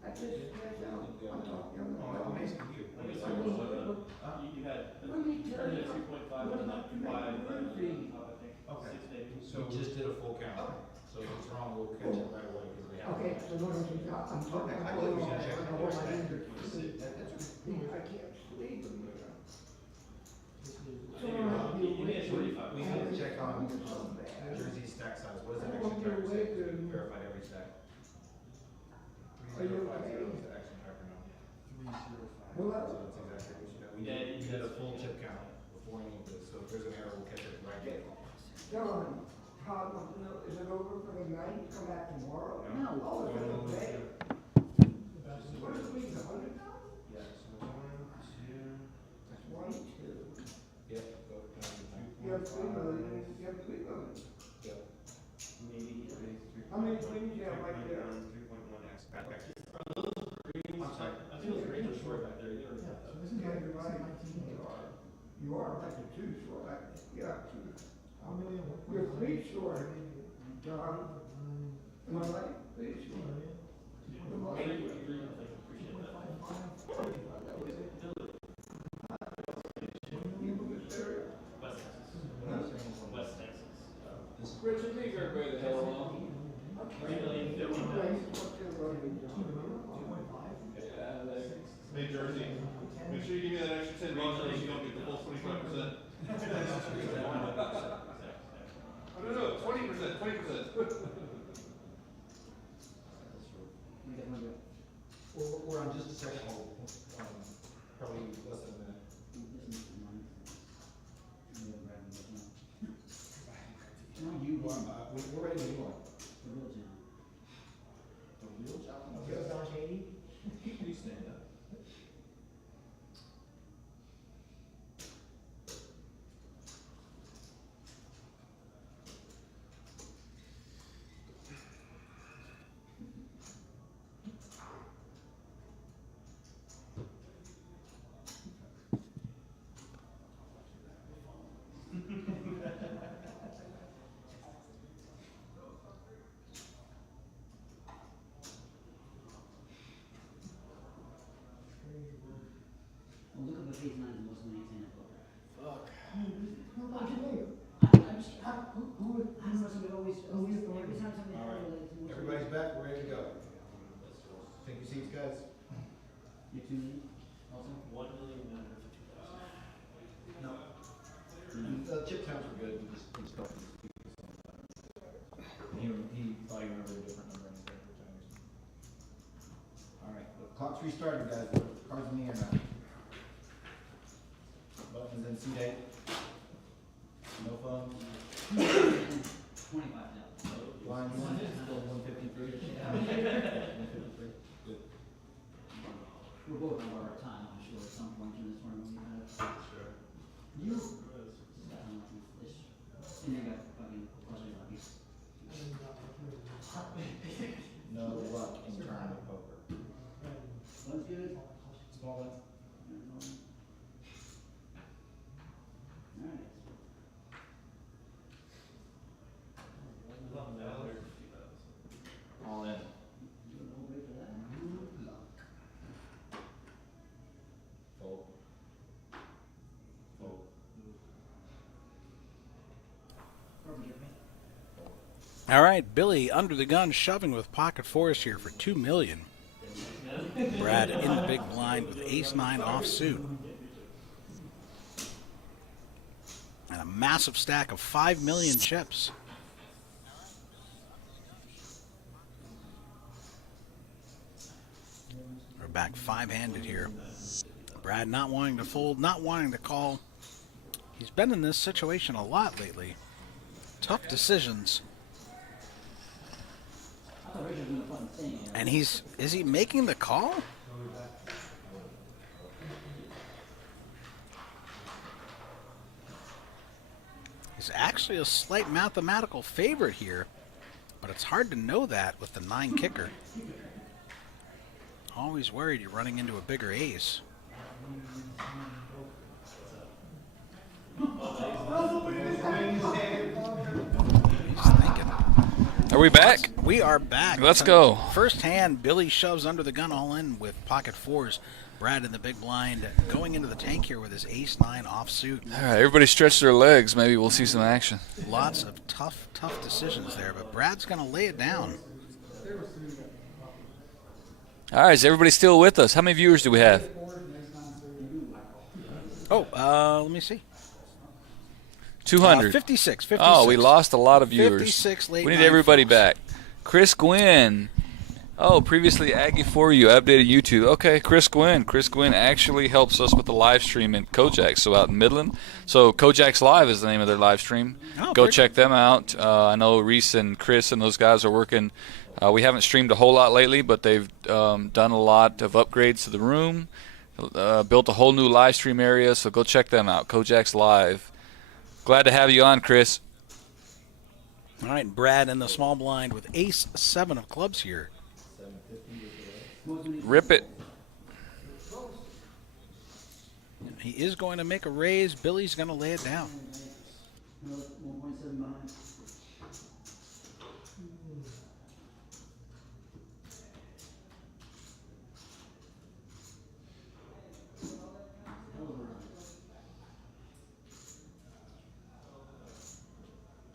I just, I'm talking. Oh, amazing view. You had, turned it 2.5 and then 5, Okay. 6 maybe. So we just did a full count. So if it's wrong, we'll catch it right away because we have. Okay, so no, I'm talking. I believe we should check. I know what my hands are. That's I can't sleep. So You I'll be need a awake. 45. We need to check on Jersey stack size. What does it actually carry? Verified every stack. Are you okay? Well, So that's exactly what you know. We did a full chip count before any of this, so if there's an error, we'll catch it right away. John, Todd wants to know, is it over for the night? Come back tomorrow? No. Oh, it's in the day. What is it, 100,000? Yeah, so 1, 2. That's 1, 2. Yep, go You have 3 million, you have 3 million. Yep. Maybe. How many twins you have right there? 3.1x back. I think those greens are short back there. They were- Yeah, you're right. You are right, you're 2 short, yeah, 2. You're 3 short, John. Am I right? 3 short. Am I right? You move this area? West Texas. Richard, leave everybody the hell alone. Hey Jersey, make sure you give me that extra $10 so you don't get the full 25%. No, 20%. We're on just a second hold, probably less than a minute. We're ready to move on. The real challenge. Just on 80? Please stand up. Well, look at the phase 9 is the most maintained poker. How about you later? I'm just, I don't know, somebody always, every time something All right, related to. everybody's back, we're ready to go. Take your seats, guys. You 2 million also? 1,952,000. No. The chip counts were good, we just don't. He thought he remembered a different number instead for some reason. All right, the clock's restarted, guys, the cards in the air now. Buttons in seat 8. No phones. 25,000. Line 1 is still 153. 153. Good. We're both on our time, I'm sure, at some point in this tournament we have. Sure. You? Got how much fish. And they got fucking flushing buggies. No luck in tournament poker. One's good. Small one. Alright. All in. Do a little break for that. Fold. Fold. Probably get me. All right, Billy under the gun, shoving with pocket fours here for $2 million. Brad in the big blind with ace-9 offsuit. And a massive stack of 5 million chips. We're back 5-handed here. Brad not wanting to fold, not wanting to call. He's been in this situation a lot lately. Tough decisions. And is he making the call? He's actually a slight mathematical favorite here, but it's hard to know that with the 9 kicker. Always worried you're running into a bigger ace. Are we back? We are back. Let's go. First hand, Billy shoves under the gun all in with pocket fours. Brad in the big blind going into the tank here with his ace-9 offsuit. All right, everybody stretch their legs. Maybe we'll see some action. Lots of tough decisions there, but Brad's going to lay it down. All right, is everybody still with us? How many viewers do we have? Oh, let me see. 200. 56. Oh, we lost a lot of viewers. 56 late We need night everybody folks. back. Chris Gwynn, Oh, previously Aggie for you, updated YouTube. Okay, Chris Gwynn. Chris Gwynn actually helps us with the live stream in Kojak's, so out in Midland. So Kojak's Live is the name of their live stream. Oh, Go very check them out. I know Reese and Chris and those guys are working. We haven't streamed a whole lot lately, but they've done a lot of upgrades to the room, built a whole new live stream area, so go check them out. Kojak's Live. Glad to have you on, Chris. All right, Brad in the small blind with ace 7 of clubs here. Rip it. He is going to make a raise. Billy's going to lay it down. 1.7 behind.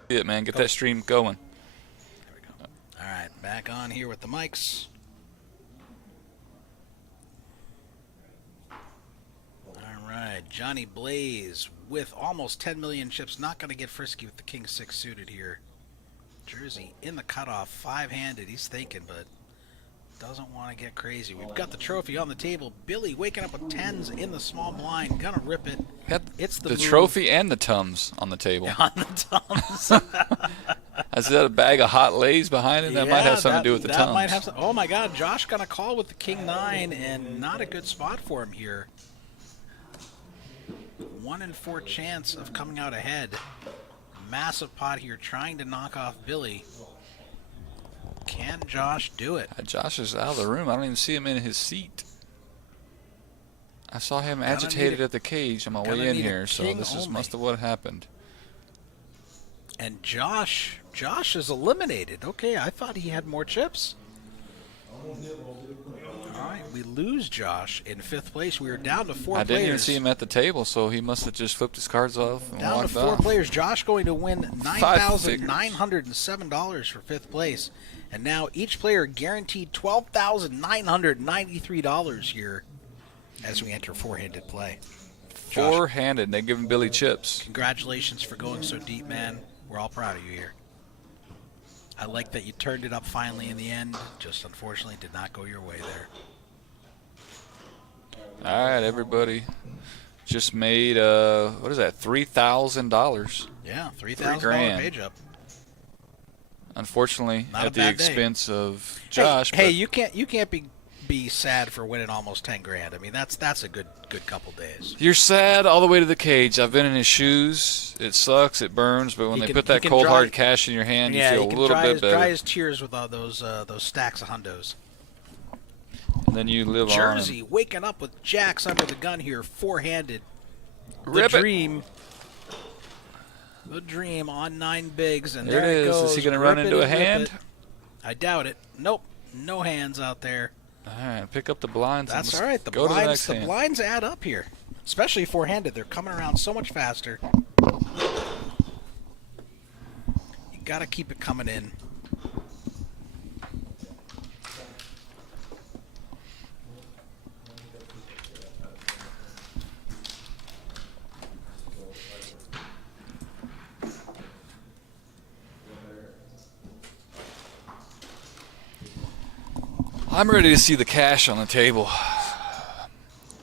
It, man. Get that stream going. There we go. All right, back on here with the mics. All right, Johnny Blaze with almost 10 million chips. Not going to get frisky with the King 6 suited here. Jersey in the cutoff, 5-handed. He's thinking, but doesn't want to get crazy. We've got the trophy on the table. Billy waking up with 10s in the small blind. Gonna rip it. It's the move. Trophy and the Tums on the table. On the Tums. Is that a bag of hot lays behind it? That might have something to do with the that Tums. Might have some, oh my God, Josh gonna call with the King 9, and not a good spot for him here. 1 in 4 chance of coming out ahead. Massive pot here, trying to knock off Billy. Can Josh do it? Josh is out of the room. I don't even see him in his seat. I saw him agitated at the cage on my way in here, so this is must have what happened. And Josh is eliminated. Okay, I thought he had more chips. All right, we lose Josh in 5th place. We are down to 4 players. I didn't even see him at the table, so he must have just flipped his cards off and down to walked 4 off. players. Josh going to win $9,907 for 5th place. And now each player guaranteed $12,993 here as we enter 4-handed play. Josh, 4-handed. They give him Billy chips. Congratulations for going so deep, man. We're all proud of you here. I like that you turned it up finally in the end. Just unfortunately did not go your way there. All right, everybody. Just made, what is that, $3,000. Yeah, $3,000 page up. Unfortunately, Not at the expense of Josh. Hey, you can't be sad for winning almost 10 grand. I mean, that's a good couple days. You're sad all the way to the cage. I've been in his shoes. It sucks. It burns. But when they put that cold hard cash in your hand, you feel a little bit better. Dry his tears with all those stacks of hundos. And then you live on. Jersey waking up with jacks under the gun here, 4-handed. Rip the dream. The dream on 9 bigs, and there it goes. Is he going to run into a hand? I doubt it. Nope, no hands out there. All right, pick up the blinds. That's all right. The blinds add up here, especially 4-handed. They're coming around so much faster. You got to keep it coming in. I'm ready to see the cash on the table.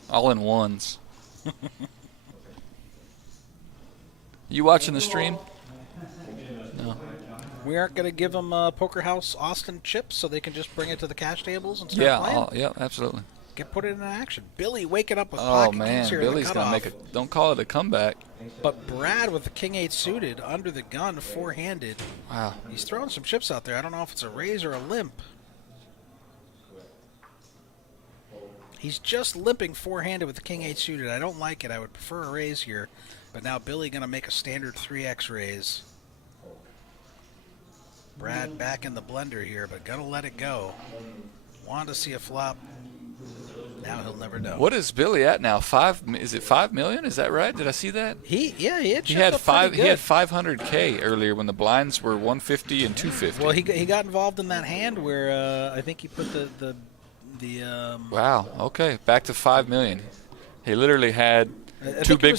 All in ones. You watching the stream? No. We aren't going to give them Poker House Austin chips so they can just bring it to the cash tables and start playing? Yeah, absolutely. Put it in action. Billy waking up with pocket kings here. Billy's going to make it. Don't call it a comeback. But Brad with the King 8 suited under the gun, 4-handed. Wow. He's throwing some chips out there. I don't know if it's a raise or a limp. He's just limping 4-handed with the King 8 suited. I don't like it. I would prefer a raise here. But now Billy going to make a standard 3x raise. Brad back in the blender here, but going to let it go. Wanted to see a flop. Now he'll never know. What is Billy at now? Is it 5 million? Is that right? Did I see that? He had five. He had 500K earlier when the blinds were 150 and 250. Well, he got involved in that hand where I think he put the Wow. Okay. Back to 5 million. He literally had two big.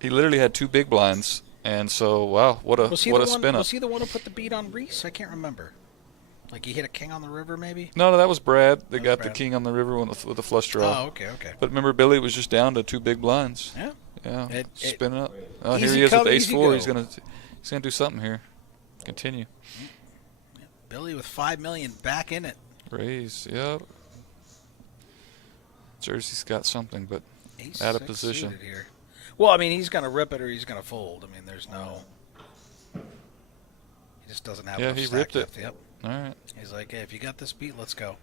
He literally had 2 big blinds, and so wow, what a spin up. Was he the one who put the beat on Reese? I can't remember. Like he hit a king on the river, maybe? No, that was Brad. They That was got the Brad. king on the river with a flush draw. Oh, okay. But remember, Billy was just down to 2 big blinds. Yeah. Yeah, spinning up. Oh, here easy he is come, with easy ace-4. go. He's gonna do something here. Continue. Billy with $5 million back in it. Raise, yep. Jersey's got something, but Ace out of 6 position. suited here. Well, I mean, he's going to rip it or he's going to fold. I mean, there's no. He just doesn't have Yeah, enough he stack ripped it. depth. Yep. All right. He's like, hey, if you got this beat, let's go.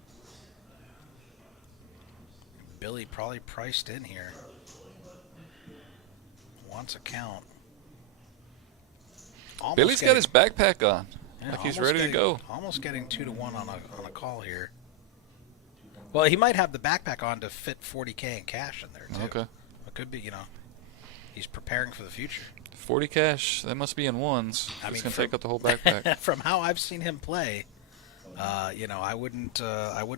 Billy probably priced in here. Wants a count. Almost Billy's got his backpack on. Yeah, Like he's almost ready to getting- go. Almost getting 2-1 on a call here. Well, he might have the backpack on to fit 40K in cash in there too. Okay. It could be, he's preparing for the future. 40 cash. That must be in ones. I It's mean, gonna from- take up the whole backpack. From how I've seen him play, I wouldn't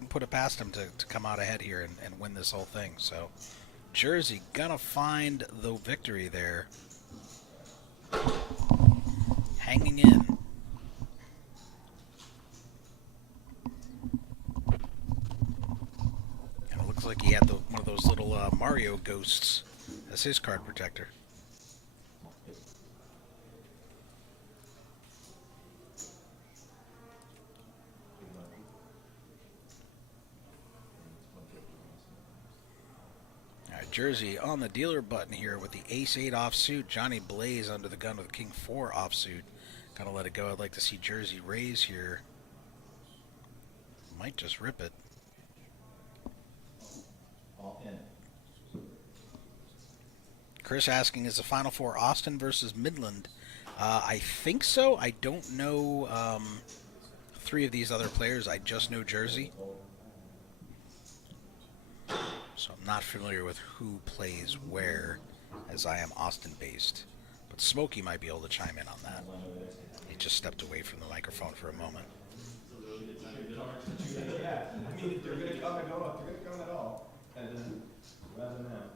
put it past him to come out ahead here and win this whole thing. So, Jersey gonna find the victory there, hanging in. And it looks like he had one of those little Mario ghosts as his card protector. All right, Jersey on the dealer button here with the ace-8 offsuit. Johnny Blaze under the gun with the king-4 offsuit. Gotta let it go. I'd like to see Jersey raise here. Might just rip it. All in. Chris asking, is the Final Four Austin versus Midland? I think so. I don't know 3 of these other players. I just know Jersey. So I'm not familiar with who plays where, as I am Austin-based. But Smokey might be able to chime in on that. He just stepped away from the microphone for a moment. Yeah, I mean, if they're gonna come and go, if they're gonna come at all, and then rather than that.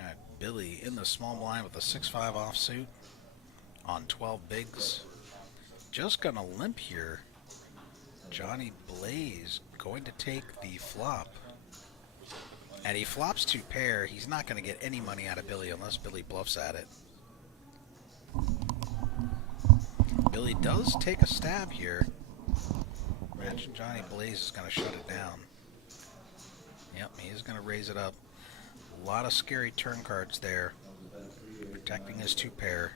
All right, Billy in the small blind with a 6-5 offsuit on 12 bigs. Just gonna limp here. Johnny Blaze going to take the flop. And he flops 2 pair. He's not going to get any money out of Billy unless Billy bluffs at it. Billy does take a stab here. Imagine Johnny Blaze is going to shut it down. Yep, he is going to raise it up. A lot of scary turn cards there. Protecting his 2 pair.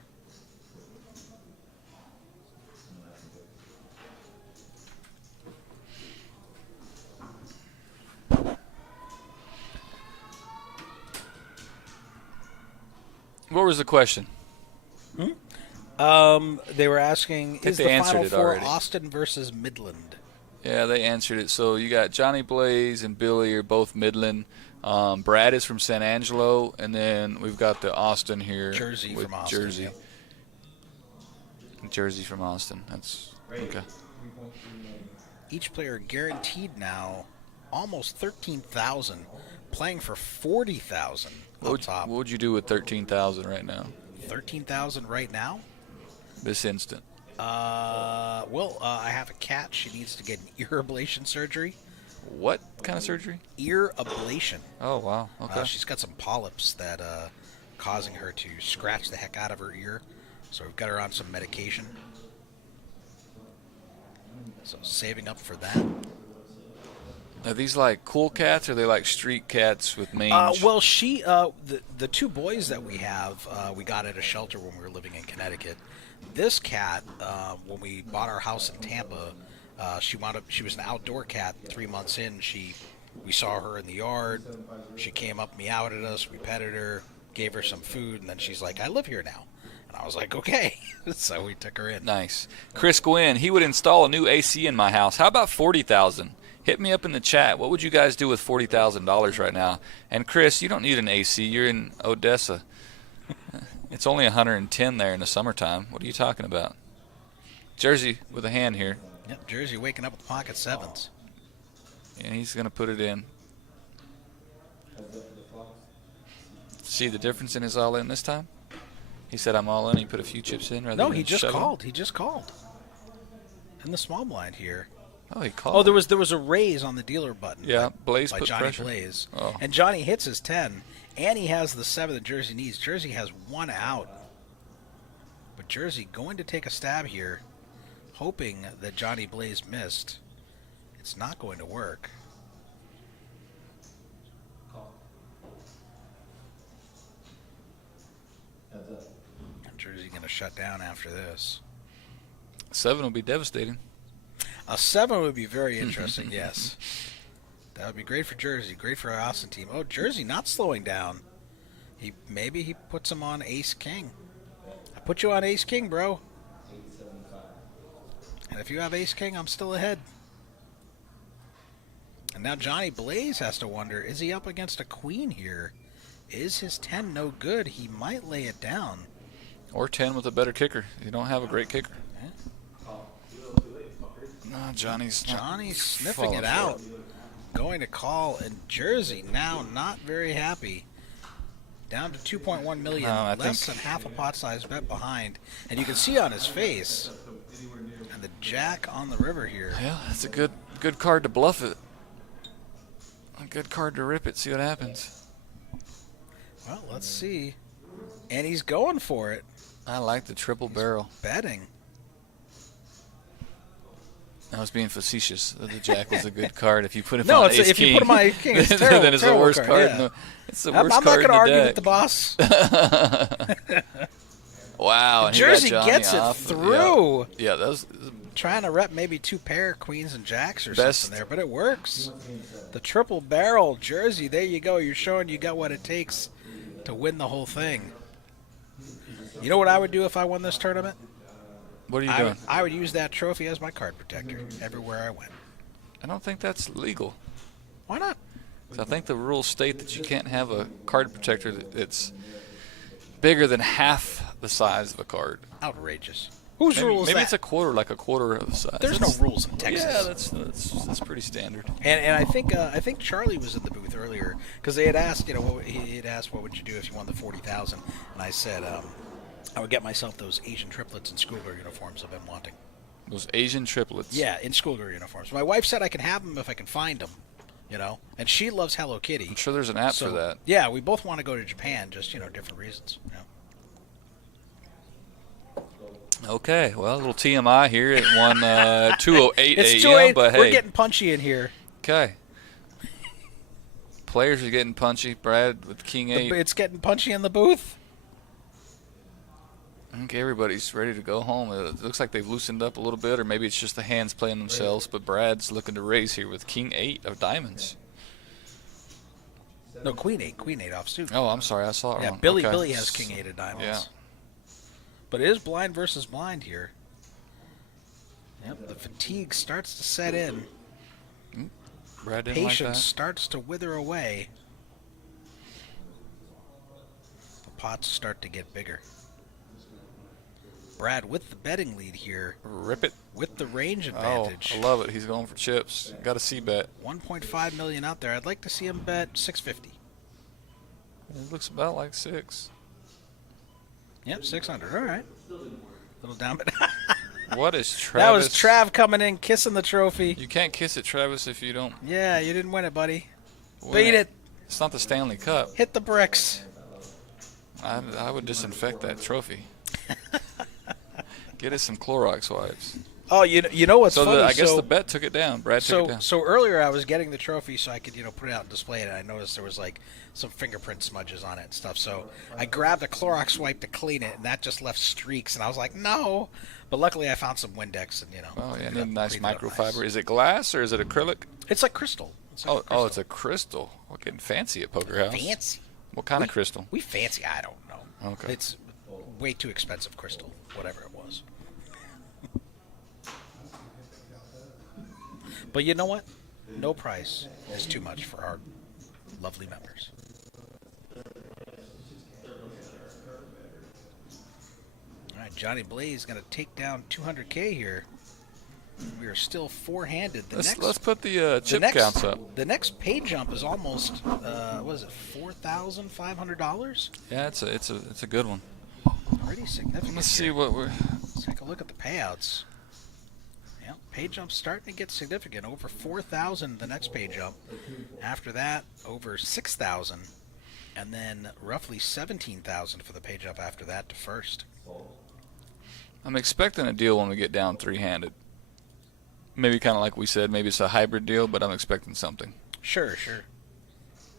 What was the question? They were asking, think is they the answered Final it Four already. Austin versus Midland? Yeah, they answered it. So you got Johnny Blaze and Billy are both Midland. Brad is from San Angelo, and then we've got the Austin here. Jersey with from Austin, Jersey. yep. Jersey from Austin. That's okay. Each player guaranteed now almost 13,000, playing for 40,000 up top. What would you do with 13,000 right now? 13,000 right now? This instant. I have a cat. She needs to get an ear ablation surgery. What kind of surgery? Ear ablation. Oh wow. Okay. She's got some polyps that causing her to scratch the heck out of her ear. So we've got her on some medication. So saving up for that. Are these like cool cats, or are they like street cats with mange? Well, the 2 boys that we have, we got at a shelter when we were living in Connecticut. This cat, when we bought our house in Tampa, she was an outdoor cat. 3 months in, we saw her in the yard. She came up, meowed at us. We petted her, gave her some food, and then she's like, "I live here now." And I was like, "Okay." So we took her in. Nice. Chris Gwynn, he would install a new AC in my house. How about 40,000? Hit me up in the chat. What would you guys do with $40,000 right now? And Chris, you don't need an AC. You're in Odessa. It's only 110 there in the summertime. What are you talking about? Jersey with a hand here. Yep, Jersey waking up with pocket sevens. And he's going to put it in. See the difference in his all-in this time? He said, I'm all in. He put a few chips in. Rather No, than he just shoving. called. He just called. In the small blind here. Oh, he called. Oh, there was a raise on the dealer button. Yeah, Blaze by put Johnny pressure. Blaze. Oh. And Johnny hits his 10, and he has the 7 that Jersey needs. Jersey has 1 out. But Jersey going to take a stab here, hoping that Johnny Blaze missed. It's not going to work. And Jersey going to shut down after this. 7 will be devastating. A 7 would be very interesting, yes. That would be great for Jersey, great for our Austin team. Oh, Jersey not slowing down. Maybe he puts him on Ace-King. I put you on Ace-King, bro. And if you have Ace-King, I'm still ahead. And now Johnny Blaze has to wonder, is he up against a queen here? Is his 10 no good? He might lay it down. Or 10 with a better kicker. You don't have a great kicker. No, Johnny's sniffing falling it for out. Going to call, and Jersey now not very happy. Down to 2.1 million, No, less than half a pot size bet behind. And you can see on his face, and the jack on the river here. Yeah, that's a good card to bluff it. A good card to rip it, see what happens. Well, let's see. And he's going for it. I like the triple barrel. Betting. I was being facetious. The jack was a good card. If you put him No, on it's, ace if you king, put him on Ace King, it's terrible. then it's the terrible worst card. card. Yeah. It's the I'm worst not card going to argue in with the boss. the deck. Wow. And he got Jersey Johnny gets it off. through. Yeah, that was Trying to rep maybe 2 pair queens and jacks or Best. something there, but it works. The triple barrel Jersey, there you go. You're showing you got what it takes to win the whole thing. You know what I would do if I won this tournament? What are you doing? I would use that trophy as my card protector everywhere I went. I don't think that's legal. Why not? 'Cause I think the rules state that you can't have a card protector that's bigger than half the size of a card. Outrageous. Whose Maybe, rule is maybe that? it's a quarter, like a quarter of the size. There's no rules in Texas. Yeah, that's pretty standard. And I think Charlie was in the booth earlier because they had asked, he had asked what would you do if you won the 40,000, and I said I would get myself those Asian triplets in schoolgirl uniforms I've been wanting. Those Asian triplets. Yeah, in schoolgirl uniforms. My wife said I can have them if I can find them, and she loves Hello Kitty. I'm sure there's an app for that. Yeah, we both want to go to Japan, just different reasons. Okay, well, a little TMI here at 2:08 It's a.m. 2:08. But hey, We're getting punchy in here. okay. Players are getting punchy. Brad with King 8. It's getting punchy in the booth. I think everybody's ready to go home. It looks like they've loosened up a little bit, or maybe it's just the hands playing themselves. But Brad's looking to raise here with King 8 of diamonds. No, Queen 8 offsuit. Oh, I'm sorry, I saw it Yeah, wrong. Billy Okay. has King 8 of diamonds. Yeah. But it is blind versus blind here. Yep, the fatigue starts to set in. Brad didn't Patience like that. starts to wither away. The pots start to get bigger. Brad with the betting lead here. Rip it. With the range advantage. Oh, I love it. He's going for chips. Got a C-bet. 1.5 million out there. I'd like to see him bet 650. It looks about like 6. Yep, 600. All right. Little down, but What is Travis? that was Trav coming in, kissing the trophy. You can't kiss it, Travis, if you don't Yeah, you didn't win it, buddy. win Beat it. It's not the Stanley Cup. Hit the bricks. I would disinfect that trophy. Get it some Clorox wipes. Oh, you know what's So funny? I guess the bet took it down. Brad took it down. So earlier I was getting the trophy so I could put it out and display it, and I noticed there was like some fingerprint smudges on it and stuff. So I grabbed a Clorox wipe to clean it, and that just left streaks. And I was like, no. But luckily I found some Windex, and Oh yeah, and a nice cleaned it up microfiber. nice. Is it glass or is it acrylic? It's like crystal. It's like Oh, it's a crystal. We're getting fancy at Poker House. fancy. What kind of crystal? We fancy. I don't know. Okay. It's way too expensive crystal, whatever it was. But you know what? No price is too much for our lovely members. All right, Johnny Blaze going to take down 200K here. We are still four-handed. Let's put the chip counts up. The next pay jump is almost what is it, $4,500? Yeah, it's a good one. Pretty significant. Let's see here. what we're. Let's take a look at the payouts. Yeah, pay jump's starting to get significant. Over 4,000 the next pay jump. After that, over 6,000, and then roughly 17,000 for the pay jump after that to first. I'm expecting a deal when we get down three-handed. Maybe kind of like we said, maybe it's a hybrid deal, but I'm expecting something. Sure.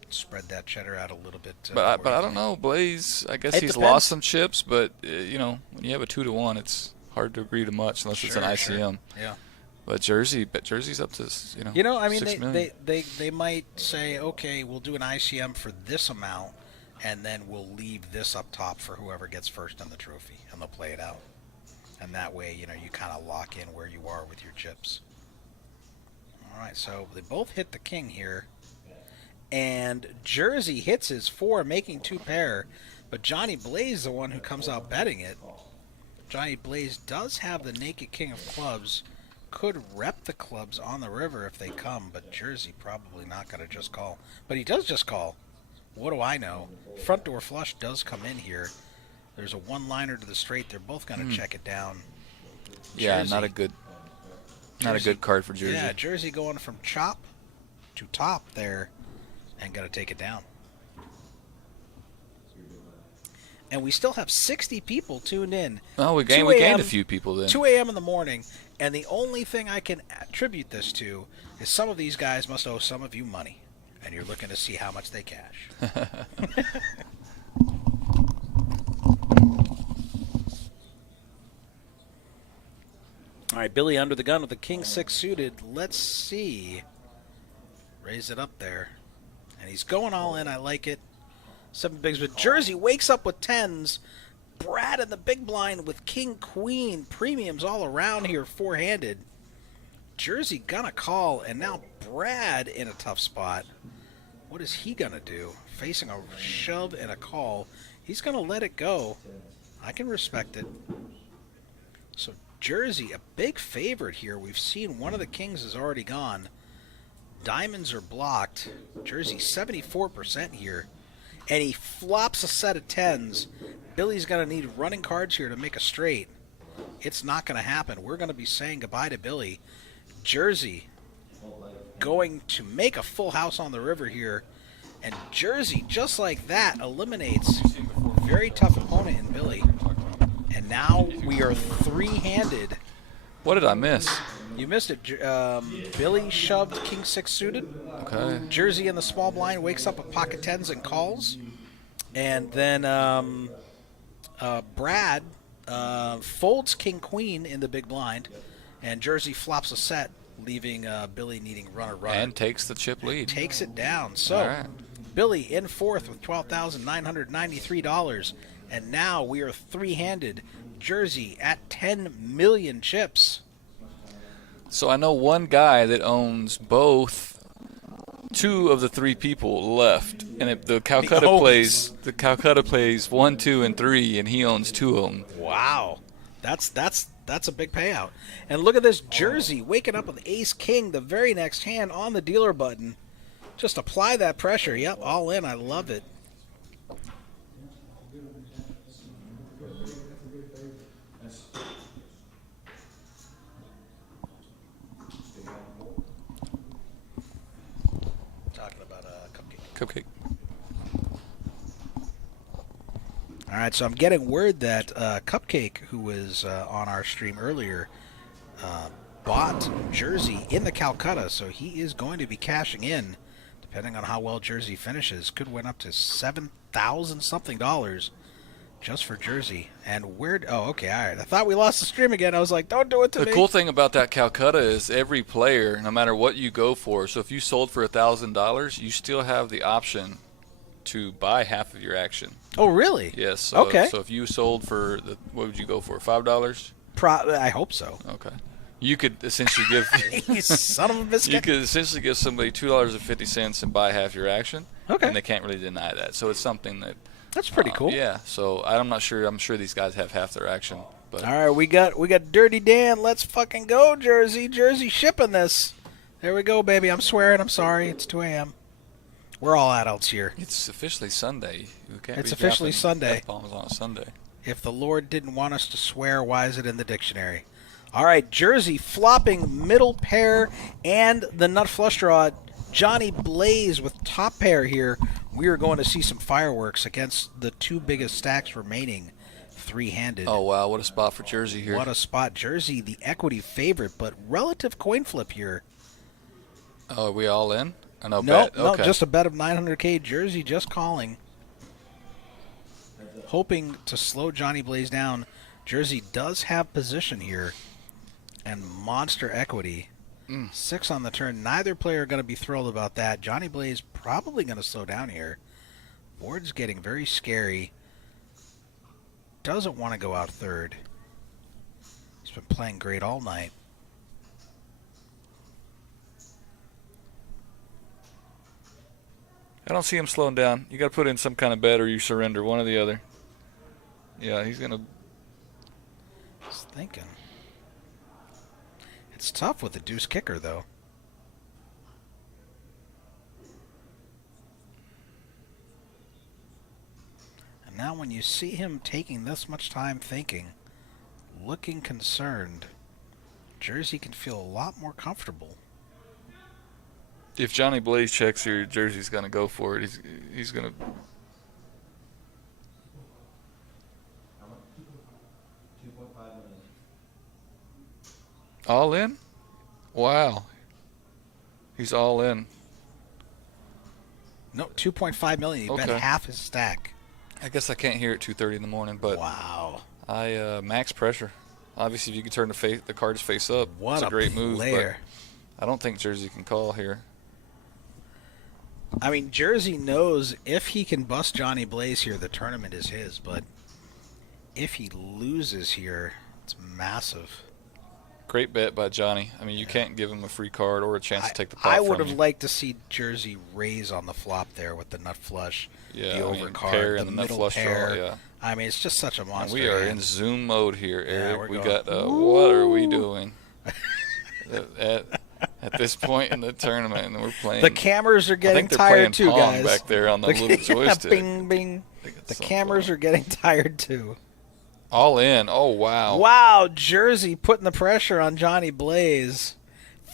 Spread that cheddar out a little bit. But I don't know, Blaze. I guess It he's depends. lost some chips, but you know, when you have a 2-to-1, it's hard to agree to much unless it's an ICM. Sure. Yeah. But Jersey's up to I mean, 6 million. they might say, okay, we'll do an ICM for this amount, and then we'll leave this up top for whoever gets first on the trophy, and they'll play it out. And that way, you kind of lock in where you are with your chips. All right, so they both hit the king here. And Jersey hits his 4, making 2 pair. But Johnny Blaze is the one who comes out betting it. Johnny Blaze does have the naked king of clubs. Could rep the clubs on the river if they come, but Jersey probably not going to just call. But he does just call. What do I know? Front door flush does come in here. There's a one-liner to the straight. They're both going to check it down. Yeah, Jersey. not a good card for Jersey. Yeah, Jersey going from chop to top there and going to take it down. And we still have 60 people tuned in. Oh, we 2 gained a.m. a few people then. 2 a.m. in the morning, and the only thing I can attribute this to is some of these guys must owe some of you money, and you're looking to see how much they cash. All right, Billy under the gun with the king 6 suited. Let's see. Raise it up there. And he's going all in. I like it. 7 bigs, but Jersey wakes up with 10s. Brad in the big blind with king queen. Premiums all around here, four-handed. Jersey gonna call, and now Brad in a tough spot. What is he gonna do? Facing a shove and a call. He's gonna let it go. I can respect it. So Jersey, a big favorite here. We've seen one of the kings is already gone. Diamonds are blocked. Jersey 74% here. And he flops a set of 10s. Billy's going to need running cards here to make a straight. It's not going to happen. We're going to be saying goodbye to Billy. Jersey going to make a full house on the river here. And Jersey, just like that, eliminates a very tough opponent in Billy. And now we are three-handed. What did I miss? You missed it. Billy shoved king 6 suited. Okay. Jersey in the small blind wakes up with pocket 10s and calls. And then Brad folds king queen in the big blind. And Jersey flops a set, leaving Billy needing runner. And takes the chip lead. Takes it down. So All right. Billy in fourth with $12,993. And now we are three-handed. Jersey at 10 million chips. So I know one guy that owns both 2 of the 3 people left, and the Calcutta plays 1, 2, and 3, and he owns 2 of them. Wow, that's a big payout. And look at this Jersey waking up with ace king the very next hand on the dealer button. Just apply that pressure. Yep, all in. I love it. Talking about Cupcake. All right, so I'm getting word that Cupcake, who was on our stream earlier, bought Jersey in the Calcutta, so he is going to be cashing in, depending on how well Jersey finishes. Could win up to $7,000 something just for Jersey. And where? Oh, okay, all right. I thought we lost the stream again. I was like, don't do it to me. The cool thing about that Calcutta is every player, no matter what you go for, so if you sold for $1,000, you still have the option to buy half of your action. Oh, really? Yes. So, okay. So if you sold for, what would you go for, $5? I hope so. Okay. You could essentially give You son of a you biscuit. could essentially give somebody $2.50 and buy half your action, Okay. and they can't really deny that. So it's something that That's pretty cool. Yeah. So I'm not sure. I'm sure these guys have half their action, but All right, we got Dirty Dan. Let's fucking go, Jersey. Jersey shipping this. There we go, baby. I'm swearing. I'm sorry. It's 2 a.m. We're all adults here. it's officially Sunday. You can't It's be officially dropping Sunday. F-bombs on a Sunday. If the Lord didn't want us to swear, why is it in the dictionary? All right, Jersey flopping middle pair and the nut flush draw. Johnny Blaze with top pair here. We are going to see some fireworks against the 2 biggest stacks remaining, 3-handed. Oh wow, what a spot for Jersey here. What a spot. Jersey, the equity favorite, but relative coin flip here. Oh, are we all in? No, bet. no, Okay. just a bet of 900K. Jersey just calling. Hoping to slow Johnny Blaze down. Jersey does have position here and monster equity. 6 on the turn. Neither player going to be thrilled about that. Johnny Blaze probably going to slow down here. Board's getting very scary. Doesn't want to go out third. He's been playing great all night. I don't see him slowing down. You got to put in some kind of bet or you surrender, one or the other. Yeah, he's gonna. Just thinking. It's tough with the deuce kicker, though. And now when you see him taking this much time thinking, looking concerned, Jersey can feel a lot more comfortable. If Johnny Blaze checks here, Jersey's gonna go for it. He's gonna. All in? Wow. He's all in. No, 2.5 million. He bet Okay. half his stack. I guess I can't hear at 2:30 in the morning, but Wow. I max pressure. Obviously, if you can turn the cards face up, What it's a great move. player. But I don't think Jersey can call here. I mean, Jersey knows if he can bust Johnny Blaze here, the tournament is his. But if he loses here, it's massive. Great bet by Johnny. I mean, you can't give him a free card or a chance to take the pot I from would have you. liked to see Jersey raise on the flop there with the nut flush, Yeah, the I mean, overcard, pair the and the nut middle flush draw, pair. yeah. I mean, it's just such a And monster. we are hand. in Zoom mode here, Yeah, Eric. we're We going, got what are we doing at this point in the tournament? And we're playing. The cameras are I getting think they're playing tired too, Pong guys. back there on the little yeah, joystick. bing, bing. The cameras are getting tired too. All in. Oh wow. Wow, Jersey putting the pressure on Johnny Blaze.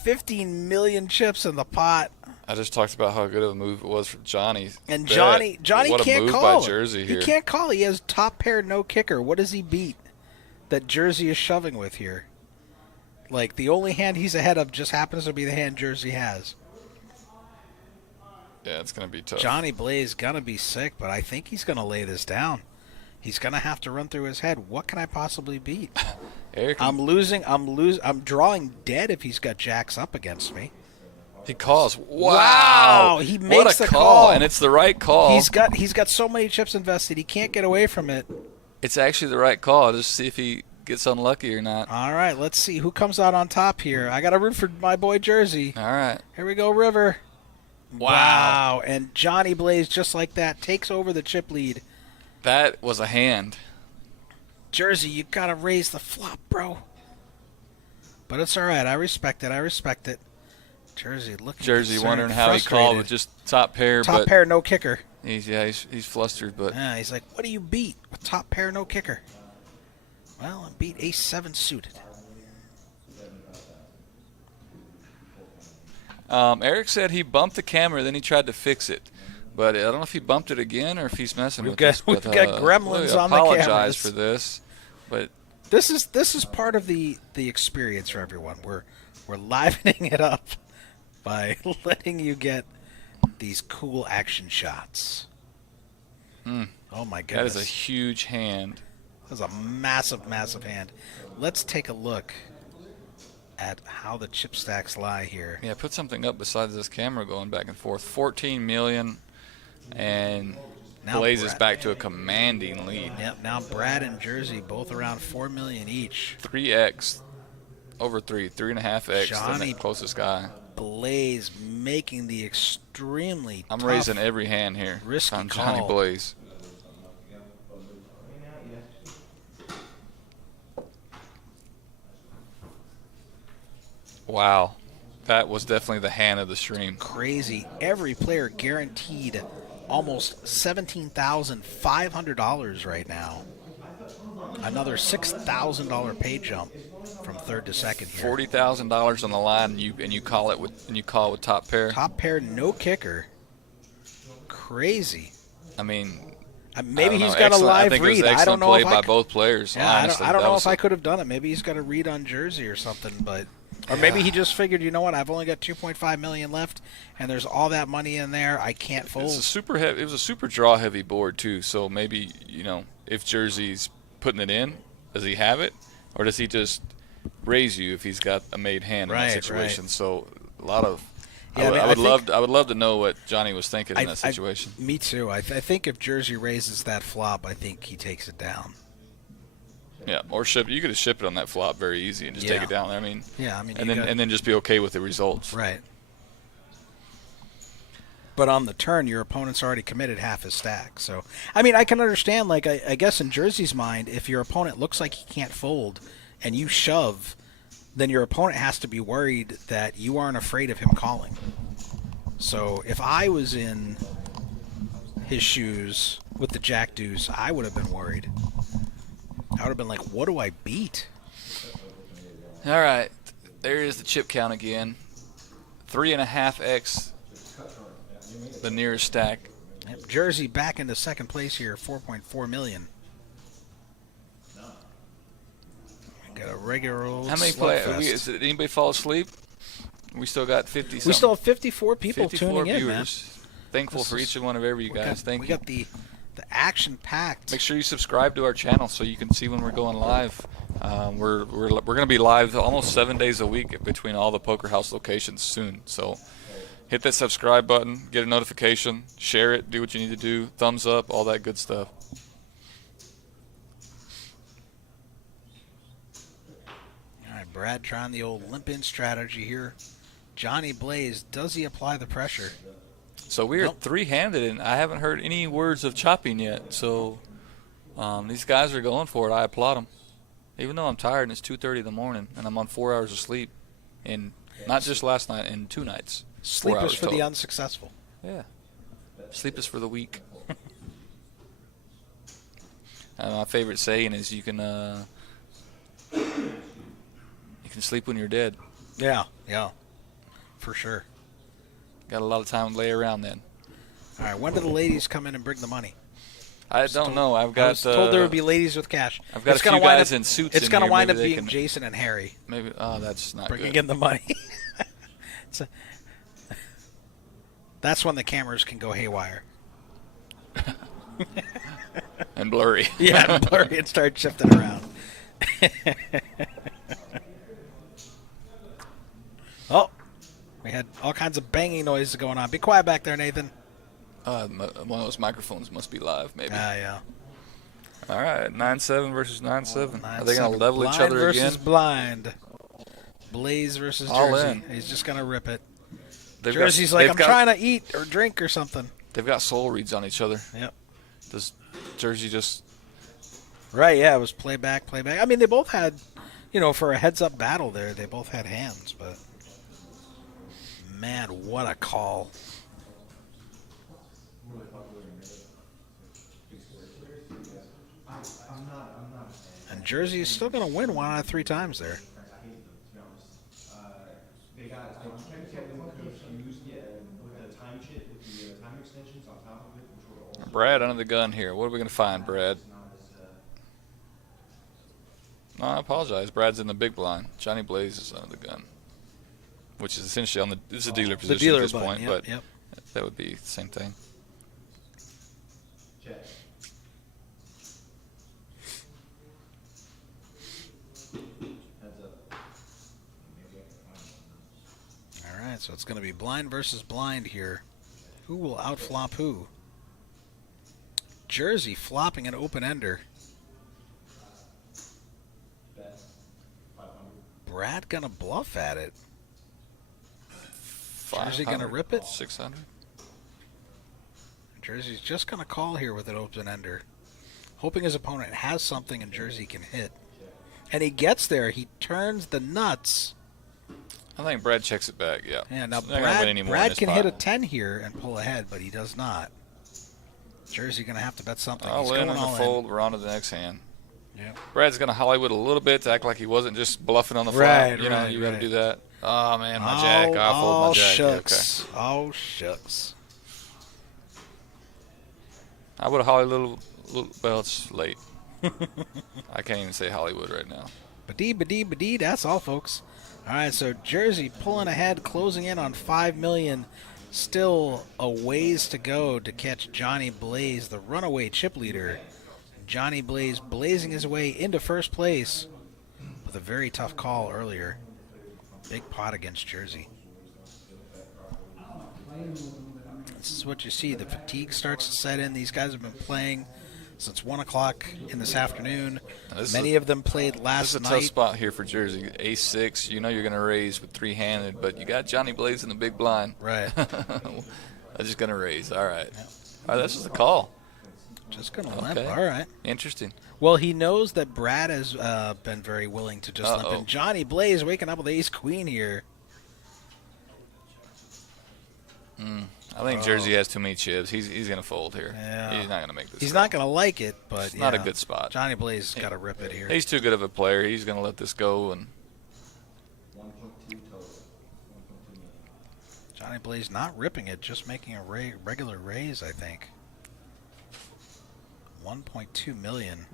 15 million chips in the pot. I just talked about how good of a move it was for Johnny. And Bet. Johnny What a can't move call. by Jersey here. He can't call. He has top pair, no kicker. What does he beat that Jersey is shoving with here? Like, the only hand he's ahead of just happens to be the hand Jersey has. Yeah, it's going to be tough. Johnny Blaze going to be sick, but I think he's going to lay this down. He's going to have to run through his head. What can I possibly beat? Eric, I'm losing. I'm drawing dead if he's got jacks up against me. he calls. Wow, he What makes a the call, and it's the right call. He's got so many chips invested. He can't get away from it. It's actually the right call. Just see if he gets unlucky or not. All right, let's see who comes out on top here. I got to root for my boy Jersey. All right. Here we go, River. Wow. And Johnny Blaze, just like that, takes over the chip lead. That was a hand. Jersey, you got to raise the flop, bro. But it's all right. I respect it. Jersey looking Jersey concerned, wondering how he called with just top pair. Top but pair, no kicker. He's flustered, but Yeah, he's like, what do you beat with top pair, no kicker? Well, I beat ace-7 suited. Eric said he bumped the camera, then he tried to fix it. But I don't know if he bumped it again or if he's messing with us. We've but, got gremlins on the apologize cameras. for this, but This is part of the experience for everyone. We're livening it up by letting you get these cool action shots. Oh my that goodness. is a huge hand. That was a massive, massive hand. Let's take a look at how the chip stacks lie here. Yeah, put something up besides this camera going back and forth. 14 million, and Now Blaze is Brad- back to a commanding lead. Yep, now Brad and Jersey both around 4 million each. 3x Over 3.5x than Johnny the closest guy. Blaze making the extremely I'm tough, raising every hand here. risky I'm Johnny call. Blaze. Wow. That was definitely the hand of the stream. Crazy. Every player guaranteed almost $17,500 right now. Another $6,000 pay jump from third to second here. $40,000 on the line, and you call it with top pair. Top pair, no kicker. Crazy. I mean, Maybe he's know. got Excellent. a live I think read. It was I don't excellent know play if by both players. Yeah, honestly, I don't that know was if I could have done it. Maybe he's got a read on Jersey or something, but or maybe he just figured, you know what? I've only got 2.5 million left, and there's all that money in there. I can't fold. It's a super heavy. It was a super draw heavy board too. So maybe if Jersey's putting it in, does he have it, or does he just raise you if he's got a made hand in that situation? Right. So a lot of. Yeah, I would love to know what Johnny was thinking in that situation. Me too. I think if Jersey raises that flop, I think he takes it down. Yeah, or ship. You could have shipped it on that flop very easy and just take it down. I mean, and then just be okay with the results. Right. But on the turn, your opponent's already committed half his stack. So, I mean, I can understand. Like, I guess in Jersey's mind, if your opponent looks like he can't fold, and you shove, then your opponent has to be worried that you aren't afraid of him calling. So, if I was in his shoes with the jack deuce, I would have been worried. I would have been like, what do I beat? All right, there is the chip count again. 3.5x the nearest stack. Yep, Jersey back into second place here, 4.4 million. Got a regular old How many slugfest. did anybody fall asleep? We still got 50 something. We still have 54 people 54 tuning viewers. in, man. Thankful for each and one of every you guys. Thank you. We got the action-packed. Make sure you subscribe to our channel so you can see when we're going live. We're going to be live almost 7 days a week between all the Poker House locations soon. So hit that subscribe button, get a notification, share it, do what you need to do, thumbs up, all that good stuff. All right, Brad trying the old limp-in strategy here. Johnny Blaze, does he apply the pressure? So we are three-handed, and I haven't heard any words of chopping yet. So these guys are going for it. I applaud them. Even though I'm tired and it's 2:30 in the morning, and I'm on 4 hours of sleep, and not just last night, in 2 nights. Sleep 4 is hours for the total. unsuccessful. Yeah. Sleep is for the weak. My favorite saying is you can sleep when you're dead. Yeah, for sure. Got a lot of time to lay around then. All right, when do the ladies come in and bring the money? I don't know. I've got. I was told there would be ladies with cash. I've got It's a few gonna wind guys up, in suits. It's in going to here. wind up Maybe they being can- Jason and Harry Maybe. Oh, that's not bringing good. in the money. That's when the cameras can go haywire. And blurry. Yeah, and blurry and start shifting around. Oh, we had all kinds of banging noises going on. Be quiet back there, Nathan. One of those microphones must be live, maybe. Yeah. All right, 9-7 versus 9-7. Are they 9-7. going to level each other Blind again? versus blind. Blaze versus All Jersey. in. He's just going to rip it. They've Jersey's got- like, they've I'm got- trying to eat or drink or something. They've got soul reads on each other. Yep. Does Jersey just... Right, yeah, it was playback. I mean, they both had, for a heads-up battle there, they both had hands, but... Man, what a call. And Jersey is still going to win 1 out of 3 times there. They kept them confused with the time chip, with the time extensions on top of it, which were all. Brad under the gun here. What are we going to find, Brad? No, I apologize. Brad's in the big blind. Johnny Blaze is under the gun, which is essentially on the. This is a dealer position dealer at this button, point, yep, but yep. that would be the same thing. Check. Heads up. All right, so it's going to be blind versus blind here. Who will outflop who? Jersey flopping an open-ender. Bet. 500. Brad gonna bluff at it? Jersey gonna rip it? 600. Jersey's just gonna call here with an open ender, hoping his opponent has something and Jersey can hit. And he gets there. He turns the nuts. I think Brad checks it back. Yeah. Yeah. Now They're not gonna win any more in Brad this can pot. hit a 10 here and pull ahead, but he does not. Jersey gonna have to bet something. He's All in going and all the fold. We're on to the next hand. Yeah. Brad's gonna Hollywood a little bit to act like he wasn't just bluffing on the flop. Right, You know, right, you got to right. do that. Oh man, my jack. I fold Oh my jack. Yeah, shucks. okay. Oh shucks. I would have Hollywood a little. Well, it's late. I can't even say Hollywood right now. Ba-dee, that's all, folks. All right, so Jersey pulling ahead, closing in on 5 million. Still a ways to go to catch Johnny Blaze, the runaway chip leader. Johnny Blaze blazing his way into first place with a very tough call earlier. Big pot against Jersey. This is what you see. The fatigue starts to set in. These guys have been playing since 1 o'clock in this afternoon. Many of them played last This is a night. tough spot here for Jersey. Ace-6, you know you're going to raise with three-handed, but you got Johnny Blaze in the big blind. Right. I'm just going to raise. All right. All right, this is the call. Just going to limp. Okay. All right. Interesting. Well, he knows that Brad has been very willing to just limp. Uh-oh. And Johnny Blaze waking up with ace-queen here. I think Jersey has too many chips. He's going to fold here. Yeah. He's not going to make this. He's call. not going to like it, but It's not a good spot. Johnny Blaze has got to rip it here. He's too good of a player. He's going to let this go. And 1.2 total. 1.2 million. Johnny Blaze not ripping it, just making a regular raise, I think. 1.2 million.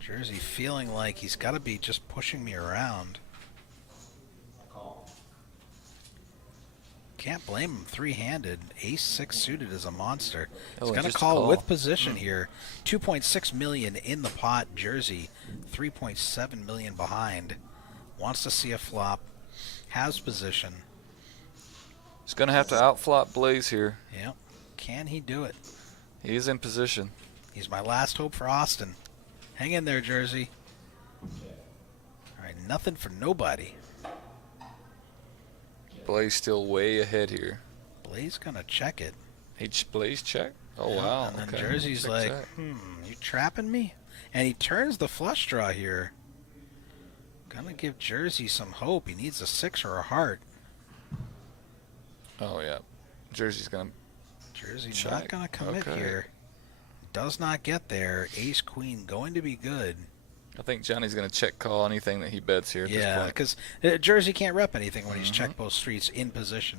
Jersey feeling like he's got to be just pushing me around. Call. Can't blame him. Three-handed. Ace-6 suited is a monster. He's Oh, going to just call call. with position here. 2.6 million in the pot. Jersey 3.7 million behind. Wants to see a flop. Has position. he's going to have to outflop Blaze here. Yep. Can he do it? He is in position. He's my last hope for Austin. Hang in there, Jersey. All right, nothing for nobody. Blaze still way ahead here. Blaze gonna check it. Blaze check? Oh, Yeah, wow. And then okay. Jersey's Check, like, check. you trapping me? And he turns the flush draw here. Gonna give Jersey some hope. He needs a 6 or a heart. Oh, yeah. Jersey's going to. Jersey not Check. gonna commit Okay. here. Does not get there. Ace Queen going to be good. I think Johnny's going to check call anything that he bets here at Yeah, this point. because Jersey can't rep anything when he's checked both streets in position.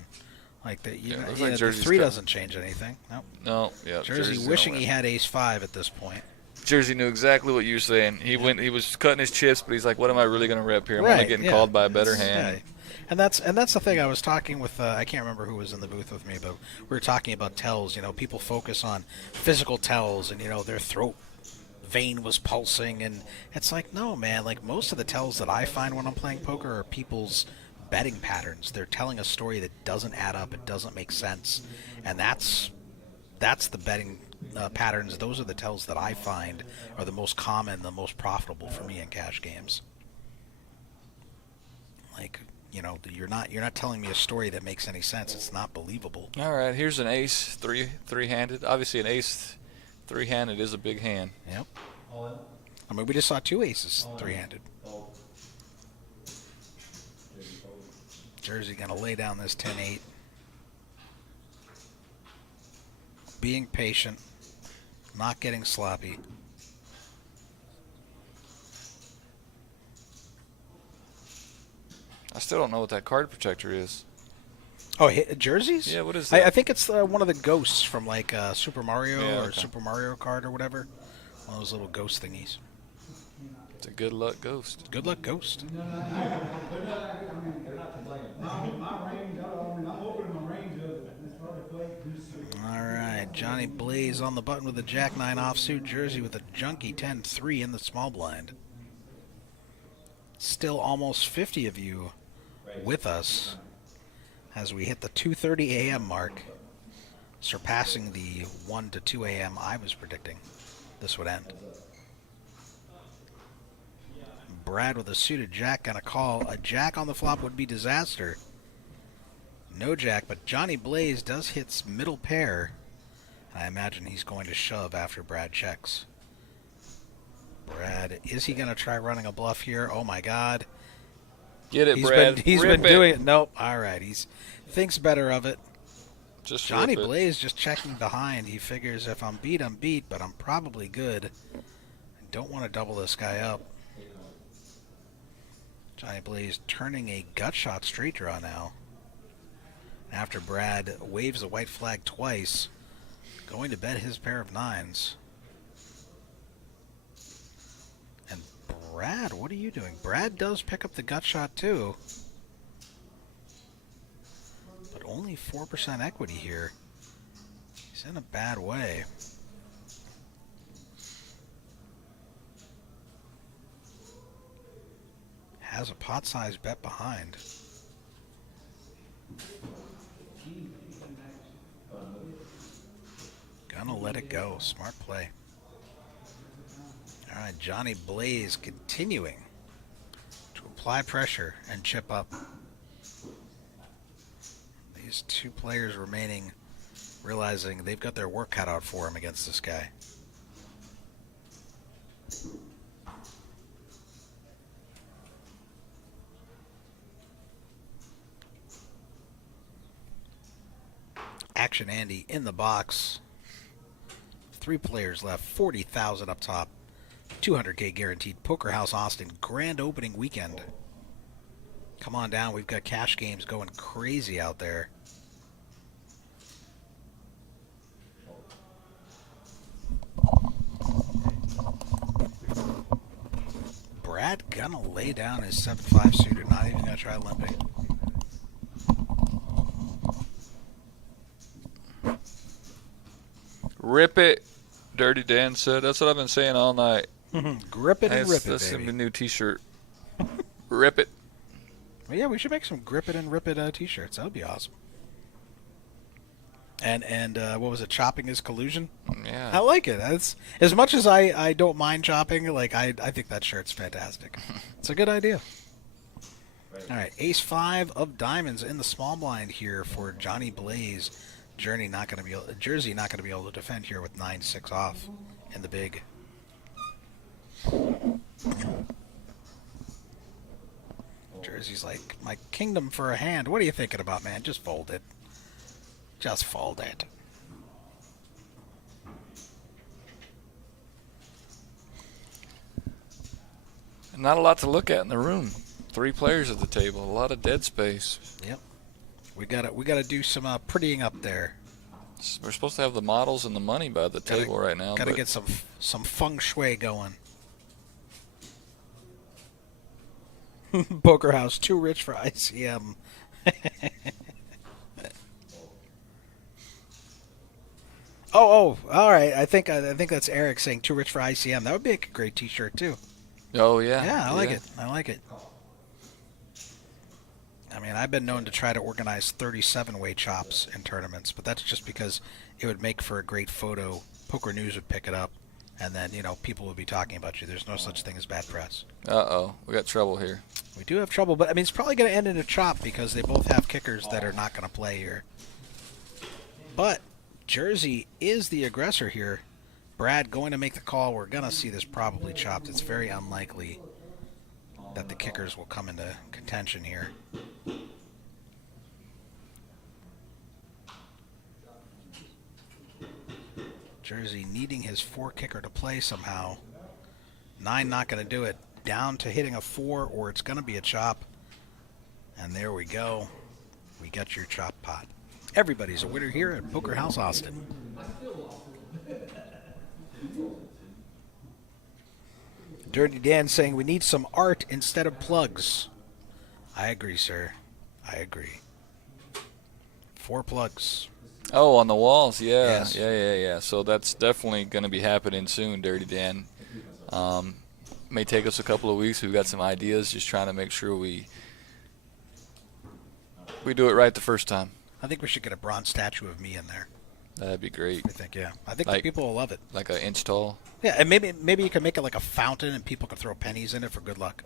Like the looks the like Jersey's 3 got- doesn't change anything. Nope. No, yeah. Jersey Jersey's gonna wishing win. he had Ace-5 at this point. Jersey knew exactly what you were saying. He was cutting his chips, but he's like, "What am I really going to rep here? I'm only getting yeah. called by a better It's- hand." yeah. And that's the thing. I was talking with I can't remember who was in the booth with me, but we were talking about tells. You know, people focus on physical tells, and their throat vein was pulsing, and it's like, no, man. Like most of the tells that I find when I'm playing poker are people's betting patterns. They're telling a story that doesn't add up. It doesn't make sense, and that's the betting patterns. Those are the tells that I find are the most common, the most profitable for me in cash games. Like, you're not telling me a story that makes any sense. It's not believable. All right, here's an ace three-handed. Obviously, an ace three-handed is a big hand. Yep. I mean, we just saw 2 aces three-handed. Jersey gonna lay down this 10-8. Being patient, not getting sloppy. I still don't know what that card protector is. Oh, jerseys? Yeah, what is that? I think it's one of the ghosts from like Super Mario or okay. Super Mario Kart or whatever. One of those little ghost thingies. It's a good luck ghost. Good luck, ghost. My range, I'm opening my range up. It's hard to play. All right, Johnny Blaze on the button with a Jack-9 offsuit. Jersey with a junky 10-3 in the small blind. Still almost 50 of you with us as we hit the 2:30 a.m. mark, surpassing the 1 to 2 a.m. I was predicting this would end. Brad with a suited jack gonna call. A jack on the flop would be disaster. No jack, but Johnny Blaze does hit middle pair. I imagine he's going to shove after Brad checks. Brad, is he going to try running a bluff here? Oh my God. Get it, Brad. He's been doing it. Nope. All right. He's thinks better of it. Just Johnny rip it. Blaze just checking behind. He figures if I'm beat, but I'm probably good. I don't want to double this guy up. Johnny Blaze turning a gut shot straight draw now. After Brad waves a white flag twice, going to bet his pair of nines. And Brad, what are you doing? Brad does pick up the gut shot too. But only 4% equity here. He's in a bad way. Has a pot-sized bet behind. Gonna let it go. Smart play. All right, Johnny Blaze continuing to apply pressure and chip up. These two players remaining, realizing they've got their work cut out for him against this guy. Action Andy in the box. 3 players left, 40,000 up top, 200K guaranteed. Poker House Austin, grand opening weekend. Come on down, we've got cash games going crazy out there. Brad gonna lay down his 7-5 suited, not even gonna try limping. Rip it, Dirty Dan said. That's what I've been saying all night. Grip it and rip it, That's baby. a new T-shirt. Rip it. Well, yeah, we should make some grip it and rip it T-shirts. That would be awesome. And what was it? Chopping is collusion. Yeah. I like it. That's as much as I don't mind chopping. Like I think that shirt's fantastic. It's a good idea. All right, Ace 5 of diamonds in the small blind here for Johnny Blaze. Jersey not going to be able to defend here with 9-6 off in the big. Jersey's like, my kingdom for a hand. What are you thinking about, man? Just fold it. Just fold it. Not a lot to look at in the room. 3 players at the table. A lot of dead space. Yep. We gotta do some prettying up there. We're supposed to have the models and the money by the table right now. Gotta get some feng shui going. Poker House too rich for ICM. Oh, all right. I think that's Eric saying too rich for ICM. That would be a great T-shirt too. Oh yeah. Yeah, I like it. I like it. I mean, I've been known to try to organize 37-way chops in tournaments, but that's just because it would make for a great photo. Poker News would pick it up, and then, people would be talking about you. There's no such thing as bad press. Uh-oh. We got trouble here. We do have trouble, but, I mean, it's probably going to end in a chop because they both have kickers that are not going to play here. But Jersey is the aggressor here. Brad going to make the call. We're going to see this probably chopped. It's very unlikely that the kickers will come into contention here. Jersey needing his 4 kicker to play somehow. 9 not going to do it. Down to hitting a 4 or it's going to be a chop. And there we go. We got your chop pot. Everybody's a winner here at Poker House Austin. Dirty Dan saying we need some art instead of plugs. I agree, sir. I agree. 4 plugs. Oh, on the walls, yeah. Yes. Yeah. So that's definitely going to be happening soon, Dirty Dan. May take us a couple of weeks. We've got some ideas, just trying to make sure we do it right the first time. I think we should get a bronze statue of me in there. That'd be great. I think, yeah. I think Like- the people will love it. Like an inch tall. Yeah, and maybe you can make it like a fountain and people can throw pennies in it for good luck.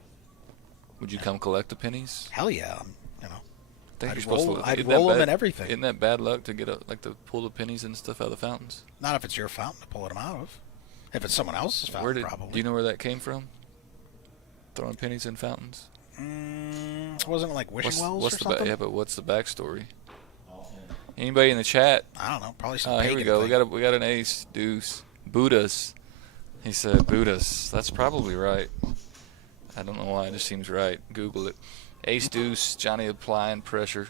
Would you come collect the pennies? Hell yeah, you know. I think I'd you're supposed roll- to. I'd isn't roll that 'em bad- in everything. Isn't that bad luck to get to pull the pennies and stuff out of the fountains? Not if it's your fountain to pull them out of. If it's someone else's fountain, probably. Do you know where that came from? Throwing pennies in fountains. Wasn't it like wishing wells what's or the something? yeah, but what's the backstory? Anybody in the chat? I don't know. Probably some Oh, here pagan we go. thing. We got an ace deuce. Buddhas. He said Buddhas. That's probably right. I don't know why. It just seems right. Google it. Ace deuce. Johnny applying pressure.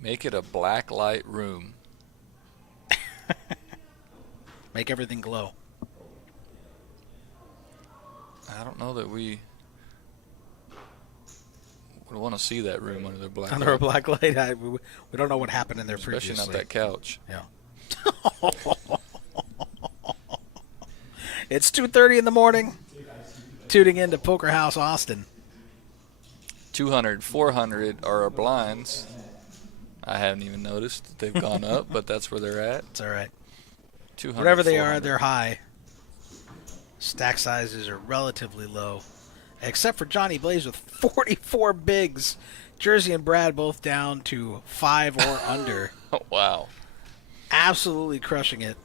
Make it a black light room. Make everything glow. I don't know that we would want to see that room under the black Under light. a black light, we don't know what happened in there Especially previously. not that couch. Yeah. It's 2:30 in the morning. Tuning into Poker House Austin. 200, 400 are our blinds. I haven't even noticed that they've gone up, but that's where they're at. It's all right. 200, Whatever they 400. are, they're high. Stack sizes are relatively low, except for Johnny Blaze with 44 bigs. Jersey and Brad both down to 5 or under. Oh, wow. Absolutely crushing it.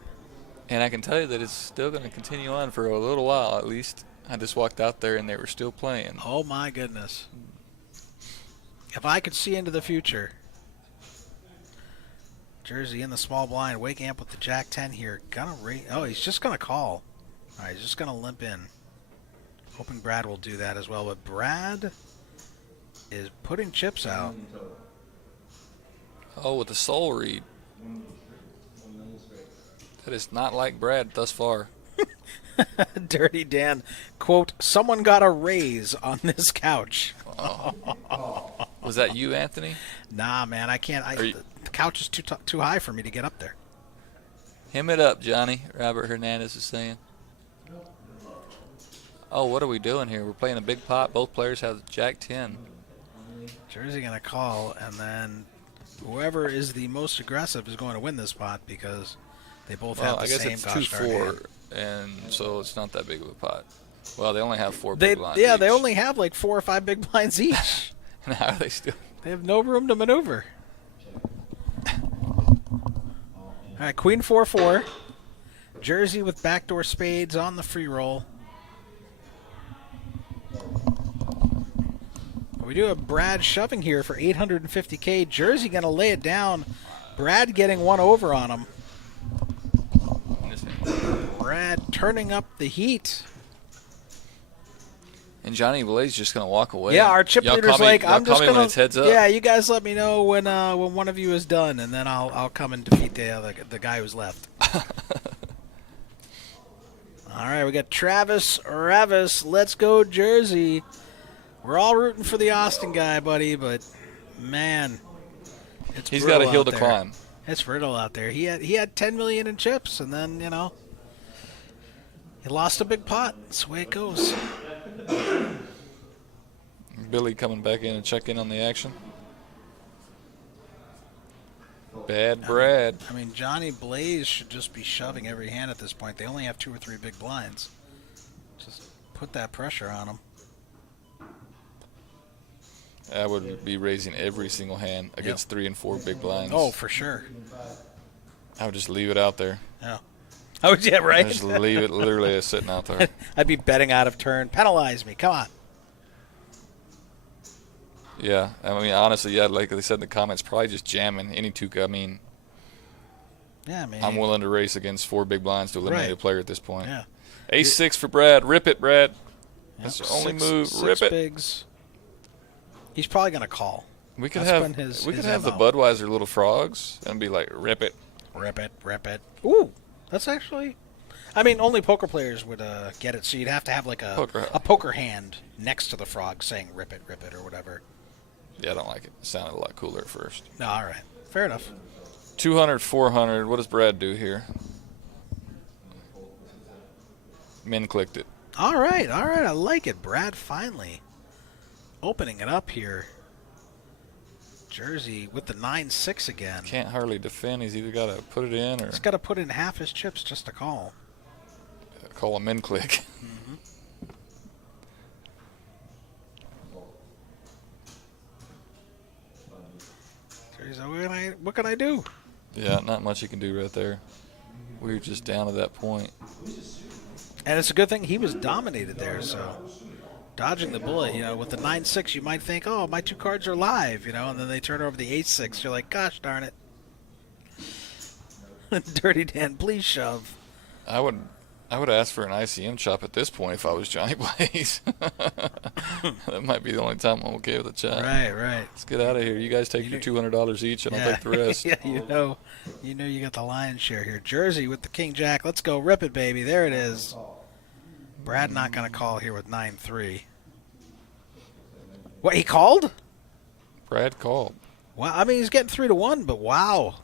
And I can tell you that it's still going to continue on for a little while at least. I just walked out there and they were still playing. Oh my goodness. If I could see into the future. Jersey in the small blind, waking up with the Jack 10 here. Oh, he's just gonna call. All right, he's just gonna limp in. Hoping Brad will do that as well, but Brad is putting chips out. Oh, with the soul read. That is not like Brad thus far. Dirty Dan, quote, someone got a raise on this couch. Was that you, Anthony? Nah, man, I can't. The couch is too high for me to get up there. Him it up, Johnny. Robert Hernandez is saying. Oh, what are we doing here? We're playing a big pot. Both players have Jack 10. Jersey going to call, and then whoever is the most aggressive is going to win this pot because they both have the I guess same it's gosh darn hand. 2-4, and so it's not that big of a pot. Well, they only have 4 They big blinds each. they only have like 4 or 5 big blinds each. And how are they still? They have no room to maneuver. All right, Queen 4-4. Jersey with backdoor spades on the free roll. We do have Brad shoving here for 850K. Jersey going to lay it down. Brad getting one over on him. Brad turning up the heat. And Johnny Blaze just going to walk away. Yeah, our chip Y'all leader's call me- like, y'all I'm call just me gonna. when it's heads up. Yeah, you guys let me know when one of you is done, and then I'll come and defeat the guy who's left. All right, we got Travis Ravis. Let's go, Jersey. We're all rooting for the Austin guy, buddy, but man, He's got a hill to there. climb. It's brutal out there. He had 10 million in chips, and then he lost a big pot. That's the way it goes. Billy coming back in and check in on the action. Bad Brad. I mean, Johnny Blaze should just be shoving every hand at this point. They only have 2 or 3 big blinds. Just put that pressure on them. I would be raising every single hand against 3 and 4 big blinds. Oh, for sure. I would just leave it out there. Yeah. Oh, yeah, right? Just leave it literally as sitting out there. I'd be betting out of turn. Penalize me. Come on. Yeah, I mean, honestly, yeah, like they said in the comments, probably just jamming any 2. I mean, Yeah, man. I'm willing to race against 4 big blinds to eliminate Right. a player at this point. Yeah. Ace-6 for Brad. Rip it, Brad. That's Yep, the only six- move. six Rip it. bigs. He's probably going to call. We could That's have been his the MO. Budweiser little frogs and be like, rip it. Rip it, rip it. Ooh, that's actually... I mean, only poker players would get it, so you'd have to have like a poker hand next to the frog saying rip it, or whatever. Yeah, I don't like it. It sounded a lot cooler at first. No, all right. Fair enough. 200, 400. What does Brad do here? Min clicked it. All right. I like it. Brad finally opening it up here. Jersey with the 9-6 again. Can't hardly defend. He's either got to put it in or He's got to put in half his chips just to call. call a min click. Jersey, what can I do? Yeah, not much you can do right there. We were just down to that point. And it's a good thing he was dominated there, so dodging the bullet, with the 9-6, you might think, oh, my 2 cards are live, and then they turn over the 8-6. You're like, gosh darn it. Dirty Dan, please shove. I would ask for an ICM chop at this point if I was Johnny Blaze. That might be the only time I'm okay with a chop. Right. Let's get out of here. You guys take your $200 each, and I'll take the rest. Yeah, you got the lion's share here. Jersey with the King Jack. Let's go, rip it, baby. There it is. Brad not going to call here with 9-3. What, he called? Brad called. Well, I mean, he's getting 3-1, but wow.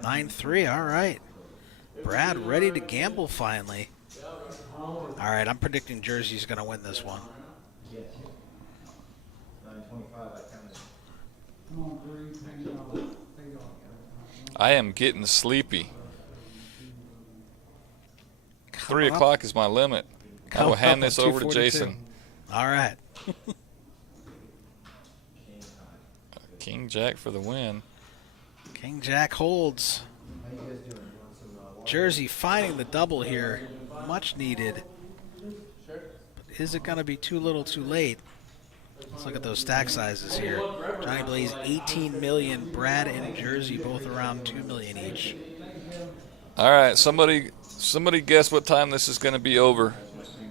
9-3, all right. Brad ready to gamble finally. All right, I'm predicting Jersey's going to win this one. 925, I am getting sleepy. 3 o'clock is my limit. I will hand this over to Jason. All right. King Jack for the win. King Jack holds. Jersey finding the double here. Much needed. But is it going to be too little too late? Let's look at those stack sizes here. Johnny Blaze, 18 million. Brad and Jersey both around 2 million each. All right, somebody guess what time this is going to be over.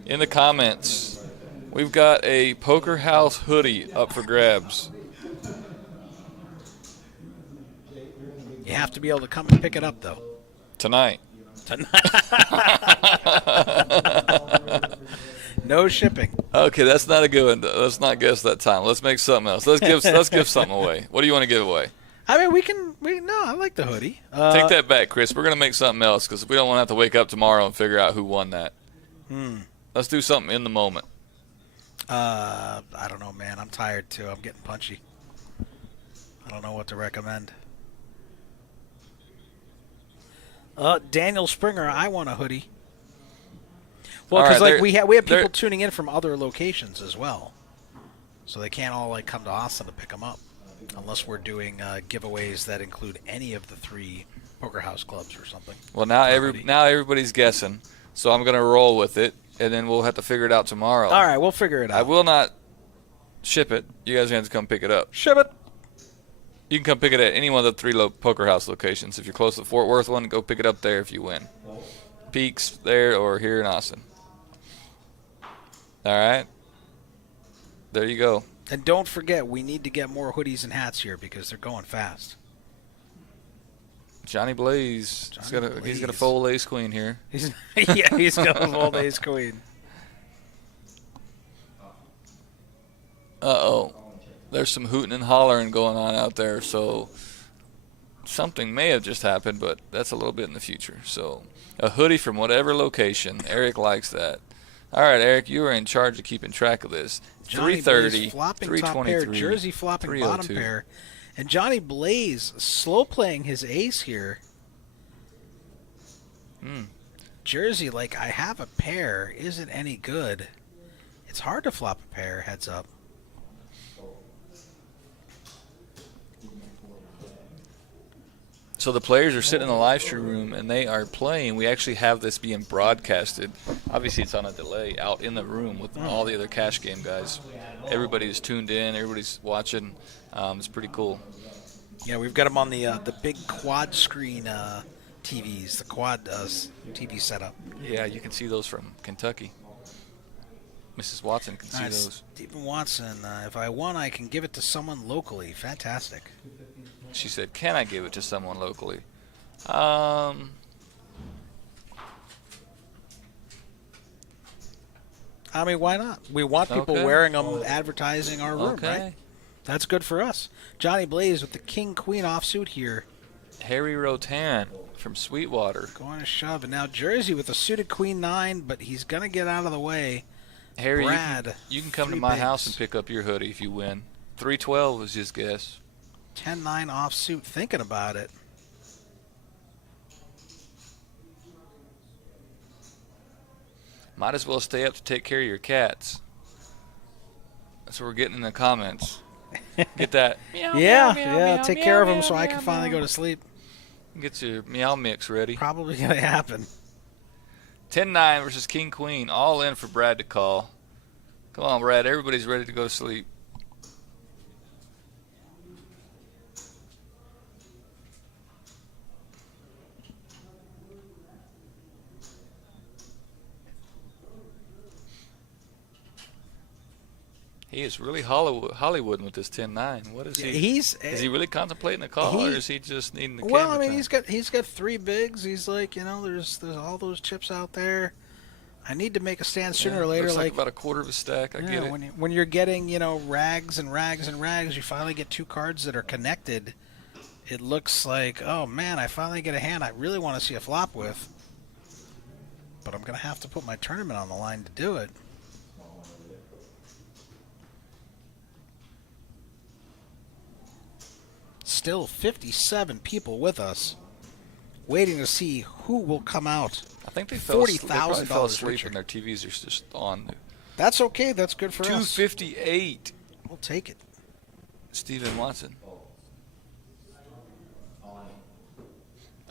In the comments, we've got a Poker House hoodie up for grabs. You have to be able to come and pick it up, though. Tonight. No shipping. Okay, that's not a good one. Let's not guess that time. Let's make something else. Let's give something away. What do you want to give away? I mean, I like the hoodie. Take that back, Chris. We're going to make something else because we don't want to have to wake up tomorrow and figure out who won that. Let's do something in the moment. I don't know, man. I'm tired, too. I'm getting punchy. I don't know what to recommend. Daniel Springer, I want a hoodie. Well, because we have people tuning in from other locations as well, so they can't all come to Austin to pick them up, unless we're doing giveaways that include any of the 3 Poker House clubs or something. Well, now everybody's guessing, so I'm going to roll with it, and then we'll have to figure it out tomorrow. All right, we'll figure it out. I will not ship it. You guys have to come pick it up. Ship it. You can come pick it at any one of the 3 Poker House locations. If you're close to the Fort Worth one, go pick it up there if you win. Peaks there or here in Austin. All right. There you go. And don't forget, we need to get more hoodies and hats here because they're going fast. Johnny Blaze. He's got a full ace queen here. He's got a full ace queen. Uh-oh. There's some hooting and hollering going on out there, so something may have just happened, but that's a little bit in the future. So a hoodie from whatever location. Eric likes that. All right, Eric, you are in charge of keeping track of this. Johnny 330, Blaze flopping 323, top pair, Jersey flopping bottom 302. pair, and Johnny Blaze slow playing his ace here. Jersey, I have a pair. Is it any good? It's hard to flop a pair, heads up. So the players are sitting in the live stream room and they are playing. We actually have this being broadcasted. Obviously, it's on a delay out in the room with all the other cash game guys. Everybody's tuned in. Everybody's watching. It's pretty cool. Yeah, we've got them on the big quad screen TVs, the quad TV setup. Yeah, you can see those from Kentucky. Mrs. Watson can see those. Stephen Watson, if I won, I can give it to someone locally. Fantastic. She said, can I give it to someone locally? I mean, why not? We want people wearing them advertising our room, right? That's good for us. Johnny Blaze with the king-queen offsuit here. Harry Rotan from Sweetwater. Going to shove. And now Jersey with a suited queen-9, but he's going to get out of the way. Harry, Brad, you can come to 3 my bigs. house and pick up your hoodie if you win. 312 was his guess. 10-9 offsuit, thinking about it. Might as well stay up to take care of your cats. That's what we're getting in the comments. Get that. Meow, Yeah, meow, meow, yeah. meow, Take meow, care of him meow, so I meow, can finally meow. go to sleep. Get your meow mix ready. Probably going to happen. 10-9 versus King Queen. All in for Brad to call. Come on, Brad. Everybody's ready to go to sleep. He is really Hollywooding with this 10-9. What is he? Is he really contemplating a call, or is he just needing the Well, camera I mean, time? he's got 3 bigs. He's like, there's all those chips out there. I need to make a stand sooner or later. Looks like about a quarter of a stack. I get it. When you're getting rags and rags and rags, you finally get 2 cards that are connected. It looks like, oh man, I finally get a hand I really want to see a flop with. But I'm gonna have to put my tournament on the line to do it. Still 57 people with us, waiting to see who will come out. I think they fell asleep $40,000 richer. and their TVs are just on. That's okay. That's good for us. 258. We'll take it. Steven Watson.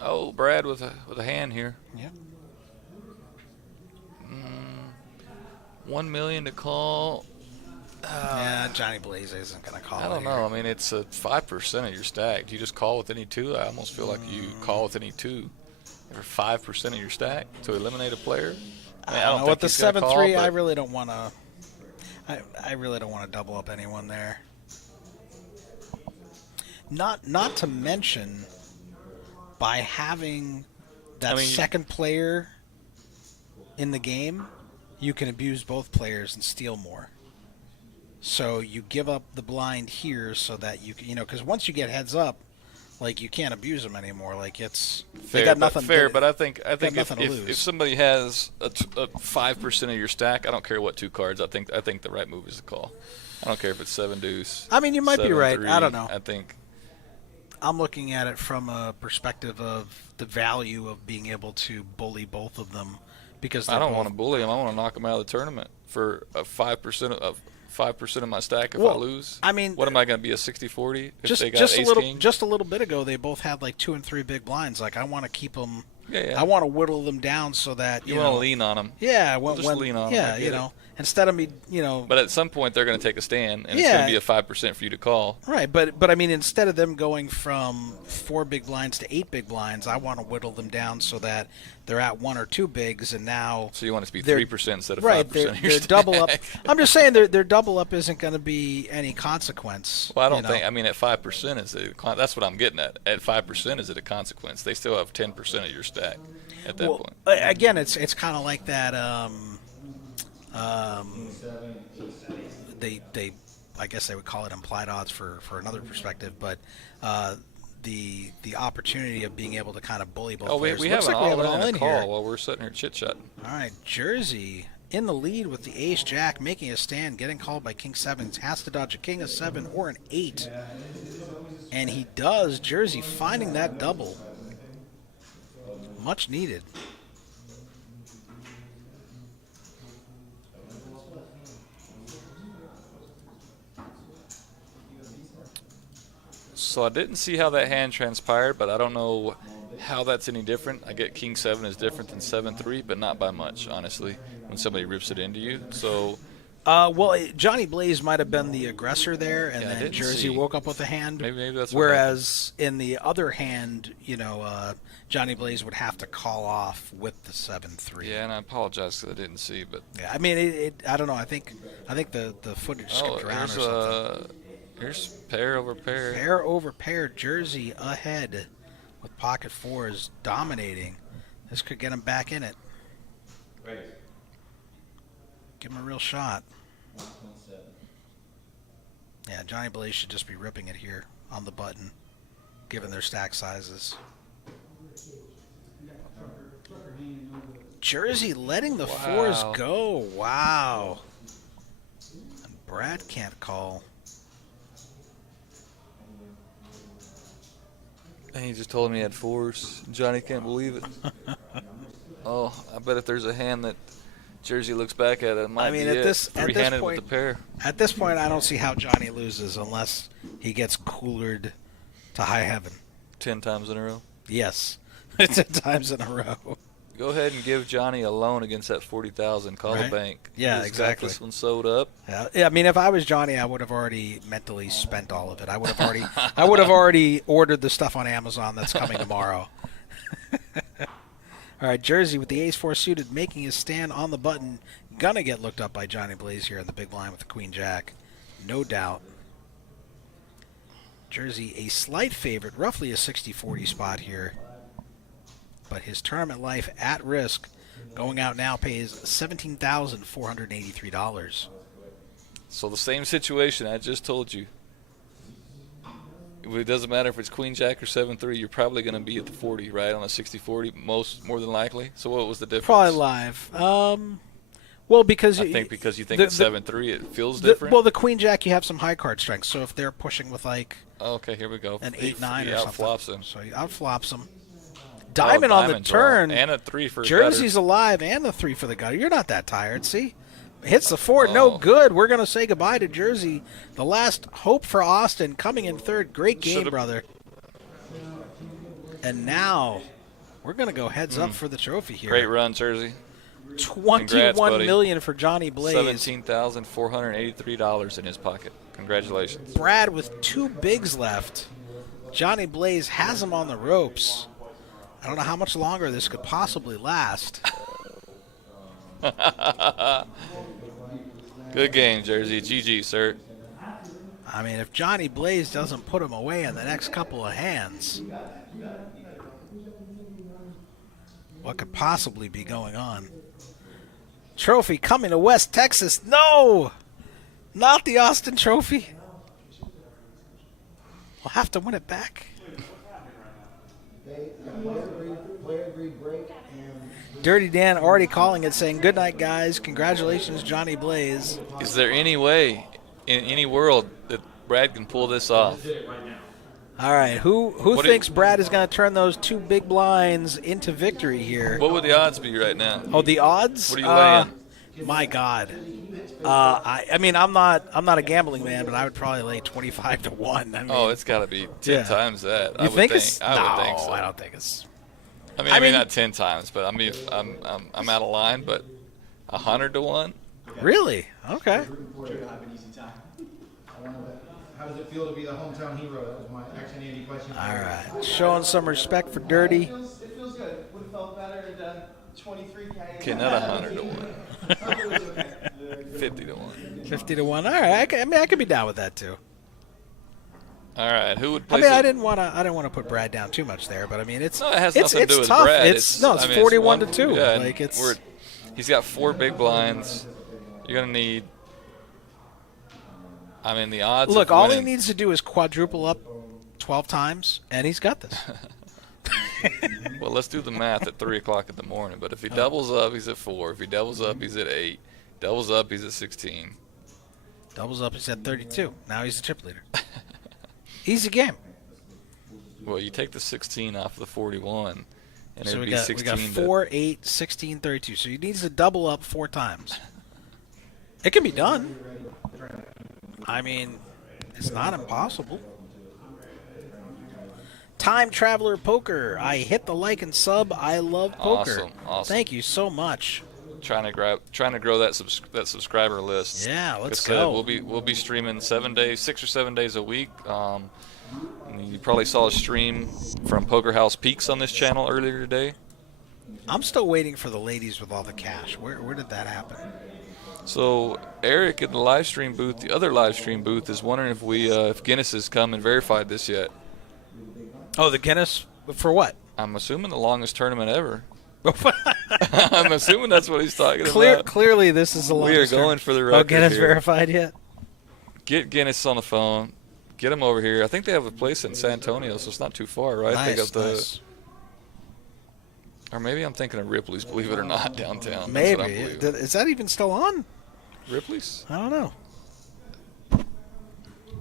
Oh, Brad with a hand here. Yeah. 1 million to call. Yeah, Johnny Blaze isn't going to call. I don't here. know. I mean, it's a 5% of your stack. Do you just call with any 2? I almost feel like you call with any 2. Or 5% of your stack to eliminate a player. I mean, I don't know. think With the he's gonna 7-3, call, I but really don't want to. I really don't want to double up anyone there. Not to mention, by having that second player in the game, you can abuse both players and steal more. So you give up the blind here so that you can, because once you get heads up, like, you can't abuse them anymore. Like, it's fair, they got nothing. but I think nothing to lose. if somebody has a 5% of your stack, I don't care what 2 cards. I think the right move is to call. I don't care if it's 7 deuce. I mean, you might be right. 7-3. I don't know. I think I'm looking at it from a perspective of the value of being able to bully both of them, because I don't want to bully them. I want to knock them out of the tournament for a 5% of my stack if I lose. I mean, what am I going to be, a 60-40 if they got just ace a little king? just a little bit ago, they both had like 2 and 3 big blinds. Like, I want to keep them. Yeah. I want to whittle them down so that you want to lean on them. Yeah, just lean on them. Yeah, instead of me, But at some point they're going to take a stand, and it's going to be a 5% for you to call. Right, but I mean, instead of them going from 4 big blinds to 8 big blinds, I want to whittle them down so that they're at 1 or 2 bigs, and now. So you want it to be 3% instead of 5% right, of your they're stack. double up. I'm just saying their double up isn't going to be any consequence. Well, I don't think. I mean, at 5% that's what I'm getting at. At 5%, is it a consequence? They still have 10% of your stack at that point. Again, it's kind of like that. They I guess they would call it implied odds for another perspective, but the opportunity of being able to kind of bully both players. We have Looks an like we have an all-in all-in call here. while we're sitting here chit-chatting. All right, Jersey in the lead with the ace-jack, making a stand, getting called by king 7. Has to dodge a king, a 7, or an 8. And he does. Jersey finding that double. Much needed. So I didn't see how that hand transpired, but I don't know how that's any different. I get king 7 is different than 7-3, but not by much, honestly, when somebody rips it into you. So Johnny Blaze might have been the aggressor there, and then Jersey woke up with a hand. Maybe that's what whereas in the other hand, Johnny Blaze would have to call off with the 7-3. Yeah, and I apologize because I didn't see, but yeah, I mean, I don't know. I think the footage skipped around or something. Here's pair over pair. Pair over pair. Jersey ahead with pocket 4s dominating. This could get him back in it. Give him a real shot. Yeah, Johnny Blaze should just be ripping it here on the button, given their stack sizes. Jersey letting the fours go. Wow. And Brad can't call. And he just told me he had fours. Johnny can't believe it. Oh, I bet if there's a hand that Jersey looks back at, it might be three-handed with the pair. At this point, I don't see how Johnny loses unless he gets coolered to high heaven. 10 times in a row? Yes. 10 times in a row. Go ahead and give Johnny a loan against that $40,000. Call the bank. Yeah, He's exactly. got this one sewed up. Yeah, I mean, if I was Johnny, I would have already mentally spent all of it. I would have already ordered the stuff on Amazon that's coming tomorrow. All right, Jersey with the ace-4 suited, making his stand on the button. Gonna get looked up by Johnny Blaze here in the big blind with the queen-jack. No doubt. Jersey a slight favorite, roughly a 60-40 spot here. But his tournament life at risk. Going out now pays $17,483. So the same situation I just told you. It doesn't matter if it's queen jack or 7-3. You're probably going to be at the 40, right, on a 60-40, more than likely. So what was the difference? Probably live. Well, because I think because you think it's 7-3, it feels different. Well, the queen jack, you have some high card strength. So if they're pushing with like, okay, here we go, an 8-9 he or something, outflops him. So he outflops him. Diamond on the draw. turn, and a 3 for Jersey's gutter. alive, and the 3 for the gutter. You're not that tired. See, hits the 4, no good. We're gonna say goodbye to Jersey. The last hope for Austin coming in third. Great game, brother. And now we're gonna go heads up for the trophy here. Great run, Jersey. $21 million for Johnny Blaze. $17,483 in his pocket. Congratulations. Brad with 2 bigs left. Johnny Blaze has him on the ropes. I don't know how much longer this could possibly last. Good game, Jersey. GG, sir. I mean, if Johnny Blaze doesn't put him away in the next couple of hands, what could possibly be going on? Trophy coming to West Texas. No! Not the Austin Trophy. We'll have to win it back. Dirty Dan already calling it, saying, good night, guys. Congratulations, Johnny Blaze. Is there any way in any world that Brad can pull this off? All right, who thinks Brad is going to turn those 2 big blinds into victory here? What would the odds be right now? Oh, the odds? What are you laying? My God. I mean, I'm not a gambling man, but I would probably lay 25 to 1. I mean, it's got to be 10 times that. You think it's? I would think so. I don't think it's. I mean, not 10 times, but I mean, I'm out of line, but 100 to 1. Really? Okay. How does it feel to be the hometown hero? That was my Action Andy question. All right, showing some respect for Dirty. It feels good. Would have felt better at 23K. Okay, not 100 to 1. 50 to 1. 50 to 1. All right. I could be down with that too. All right, who would place I didn't want to put Brad down too much there, but I mean, it has nothing to do with tough. Brad. It's 41 to 2. Yeah, like he's got 4 big blinds. You're gonna need. I mean, the odds. Look, of all he winning, needs to do is quadruple up 12 times, and he's got this. Well, let's do the math at 3 o'clock in the morning. But if he doubles up, he's at 4. If he doubles up, he's at 8. Doubles up, he's at 16. Doubles up, he's at 32. Now he's the chip leader. Easy game. Well, you take the 16 off the 41, and So it'd we be got 16. 4, 8, 16, 32. So he needs to double up 4 times. It can be done. I mean, it's not impossible. Time Traveler Poker. I hit the like and sub. I love poker. Awesome. Thank you so much. Trying to grow that subscriber list. Yeah, let's go. go. We'll be streaming 6 or 7 days a week. You probably saw a stream from Poker House Peaks on this channel earlier today. I'm still waiting for the ladies with all the cash. Where did that happen? So Eric in the live stream booth, the other live stream booth, is wondering if Guinness has come and verified this yet. Oh, the Guinness for what? I'm assuming the longest tournament ever. I'm assuming that's what he's talking about. Clearly, this is the longest. We are going for the record. Oh, Guinness here. verified yet? Get Guinness on the phone. Get him over here. I think they have a place in San Antonio, so it's not too far, right? They got Nice. Or maybe I'm thinking of Ripley's, believe it or not, downtown. That's Maybe. what I'm believing. Is that even still on? Ripley's? I don't know.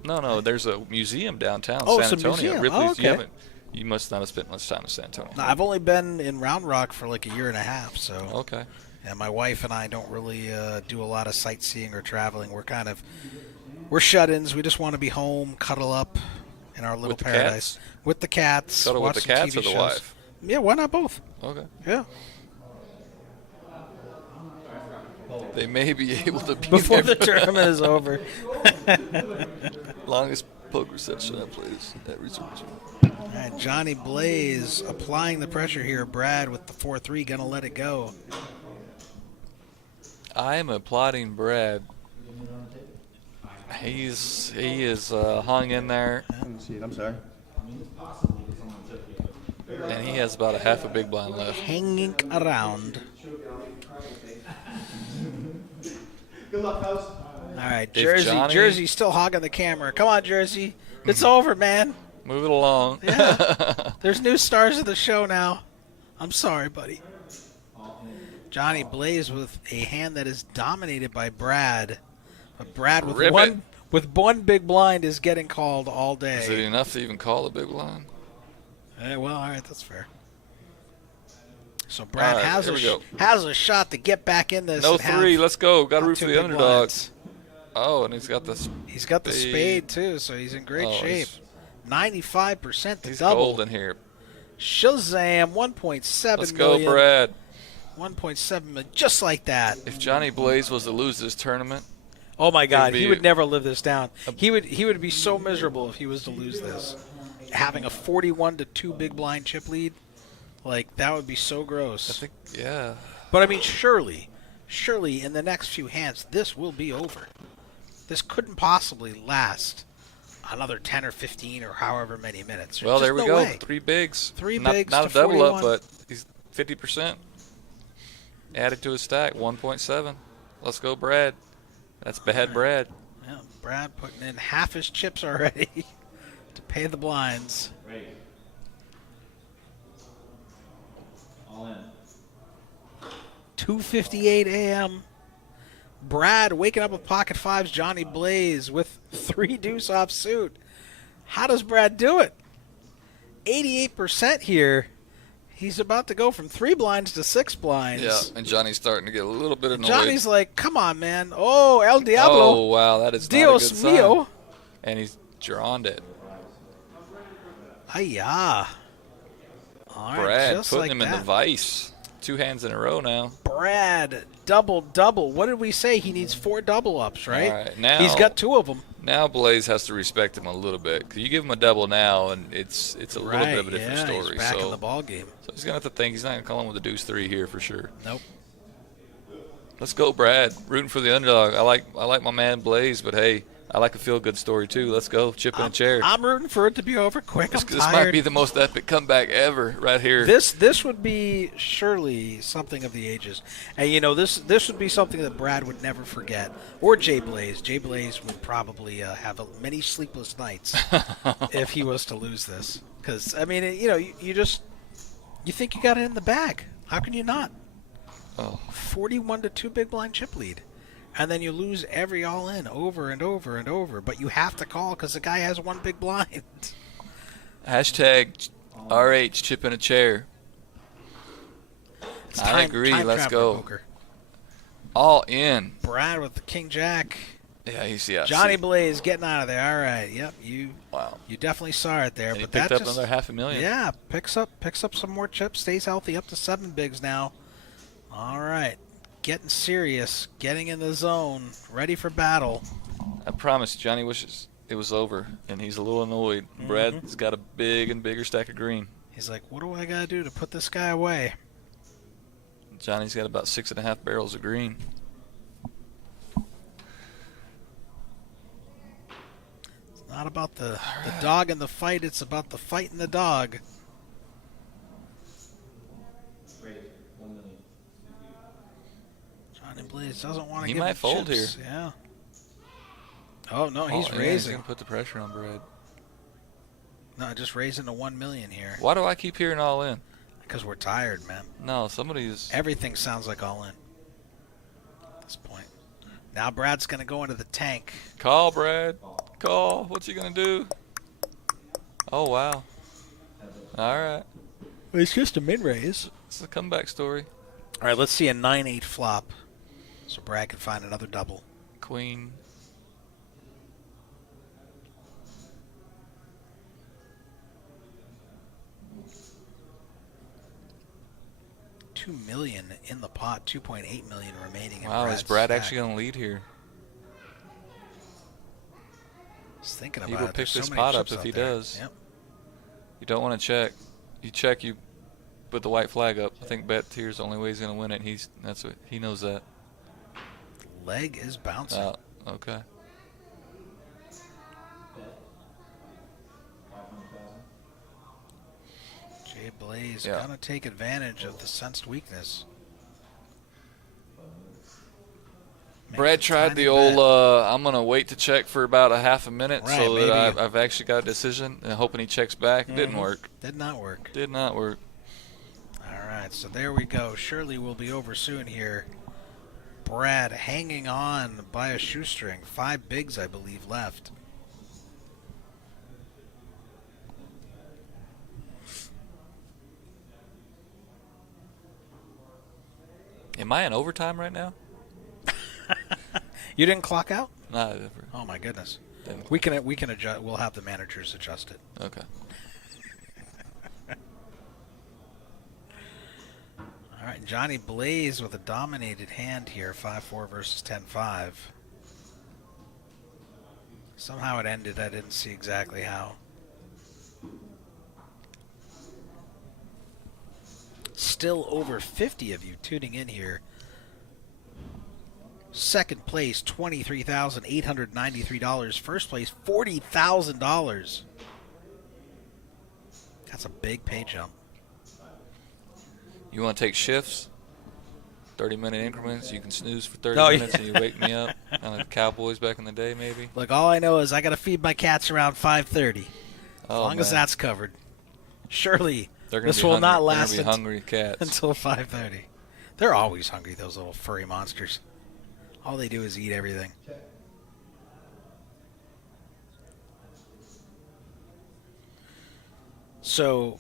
No, there's a museum downtown, Oh, San it's a Antonio. museum. Ripley's, Oh, okay. you must not have spent much time in San Antonio. No, I've only been in Round Rock for like a year and a half, so. Okay. And my wife and I don't really do a lot of sightseeing or traveling. We're shut-ins. We just want to be home, cuddle up in our little With the paradise. cats? With the cats. Cuddle watch with the some cats TV or the shows. wife? Yeah, why not both? Okay. Yeah. They may be able to be Before there the tournament is over. Longest poker session I played is at Resorts. All right, Johnny Blaze applying the pressure here. Brad with the 4-3, gonna let it go. I am applauding Brad. He is hung in there. I'm sorry. And he has about a half a big blind left. Hanging around. Good luck, fellas. All right, If Johnny- Jersey's still hogging the camera. Come on, Jersey. It's over, man. Move it along. Yeah. There's new stars of the show now. I'm sorry, buddy. Johnny Blaze with a hand that is dominated by Brad. But Brad with one big blind is getting called all day. Is it enough to even call a big blind? Well, all right, that's fair. So Brad All right, has here we go. has a shot to get back in this. No and have three. Let's go. Got to not root for two the big underdogs. blinds. Oh, and he's got this. He's got the spade too, so he's in great Oh, shape. 95% to He's double. golden here. Shazam! 1.7 Let's go, million. Brad. 1.7 million, just like that. If Johnny Blaze was to lose this tournament, Oh my God, it'd he be- would never live this down. He would be so miserable if he was to lose this. Having a 41 to 2 big blind chip lead, like that would be so gross. I think, yeah. But I mean, surely in the next few hands, this will be over. This couldn't possibly last another 10 or 15 or however many minutes. There's Well, just there we no go. way. 3 bigs. Three not, bigs Not to a double 41. up, but he's 50%. Added to his stack, 1.7. Let's go, Brad. That's bad, Brad. Yeah, Brad putting in half his chips already to pay the blinds. Great. All in. 2:58 a.m. Brad waking up with pocket fives. Johnny Blaze with 3 deuce offsuit. How does Brad do it? 88% here. He's about to go from 3 blinds to 6 blinds. Yeah, and Johnny's starting to get a little bit annoyed. Johnny's like, come on, man. Oh, El Diablo. Oh, wow, that is not a Dios good sign. mío. And he's drawn it. Hi-ya. All right, Brad just putting like him in that. the vice. 2 hands in a row now. Brad, double. What did we say? He needs 4 double ups, right? All right, now He's got 2 of them. Now Blaze has to respect him a little bit. 'Cause you give him a double now, and it's a little bit of a different yeah, story. He's back so, in the ball game. so he's gonna have to think. He's not gonna call him with a deuce 3 here for sure. Nope. Let's go, Brad. Rooting for the underdog. I like my man Blaze, but hey, I like a feel-good story too. Let's go. Chip in a chair. I'm rooting for it to be over quick. This I'm might tired. be the most epic comeback ever right here. This would be surely something of the ages, and you know this would be something that Brad would never forget, or Jay Blaze. Jay Blaze would probably have many sleepless nights if he was to lose this. Because I mean, you know, you think you got it in the bag. How can you not? Oh. 41 to 2 big blind chip lead. And then you lose every all in over and over and over. But you have to call because the guy has 1 big blind. Hashtag RH chip in a chair. It's I agree. time Let's traveler go. poker. All in. Brad with the king jack. Yeah, he's Johnny see. Blaze getting out of there. All right. Yep. Wow. You definitely saw it there. And he but picked that up another $500,000. Yeah. Picks up some more chips. Stays healthy. Up to 7 bigs now. All right. Getting serious. Getting in the zone. Ready for battle. I promise, Johnny wishes it was over, and he's a little annoyed. Brad's got a big and bigger stack of green. He's like, what do I got to do to put this guy away? Johnny's got about 6.5 barrels of green. It's not about the dog in the fight. It's about the fight in the dog. Great. 1 million. Johnny Blaze doesn't want to He give might him fold chips. Yeah. Oh, no, he's yeah, He's raising. going to put the pressure on Brad. No, just raising to 1 million here. Why do I keep hearing all in? Because we're tired, man. No, somebody's... Everything sounds like all in at this point. Now Brad's going to go into the tank. Call, Brad. Call. What's he going to do? Oh, wow. All right. It's just a mid-raise. It's a comeback story. All right, let's see a 9-8 flop. So Brad can find another double. Queen. $2 million in the pot, 2.8 million remaining. Wow, is Brad actually going to lead here? Just thinking He about will it. pick There's this so many pot up chips if out he there. does. Yep. You don't want to check. You check, you put the white flag up. I think bet here's the only way he's going to win it. He knows that. Leg is bouncing. Oh, okay. Jay Blaze Yeah. gonna take advantage of the sensed weakness. Brad Makes a tried tiny the old, bet. I'm going to wait to check for about a half a minute Right, so that maybe. I've actually got a decision and hoping he checks back. Didn't work. Did not work. Did not work. All right, so there we go. Surely we'll be over soon here. Brad hanging on by a shoestring. 5 bigs, I believe, left. Am I in overtime right now? You didn't clock out? No. Oh my goodness. Didn't. We can adjust. We'll have the managers adjust it. Okay. All right, Johnny Blaze with a dominated hand here, 5-4 versus 10-5. Somehow it ended. I didn't see exactly how. Still over 50 of you tuning in here. Second place, $23,893. First place, $40,000. That's a big pay jump. You want to take shifts? 30-minute increments. You can snooze for 30 Oh, minutes yeah. and you wake me up. Kind of Cowboys back in the day, maybe. Look, all I know is I got to feed my cats around 5:30. As Oh, long as man. that's covered. Surely They're gonna this be will hungry. not They're last gonna be hungry cats. until 5:30. They're always hungry, those little furry monsters. All they do is eat everything. So,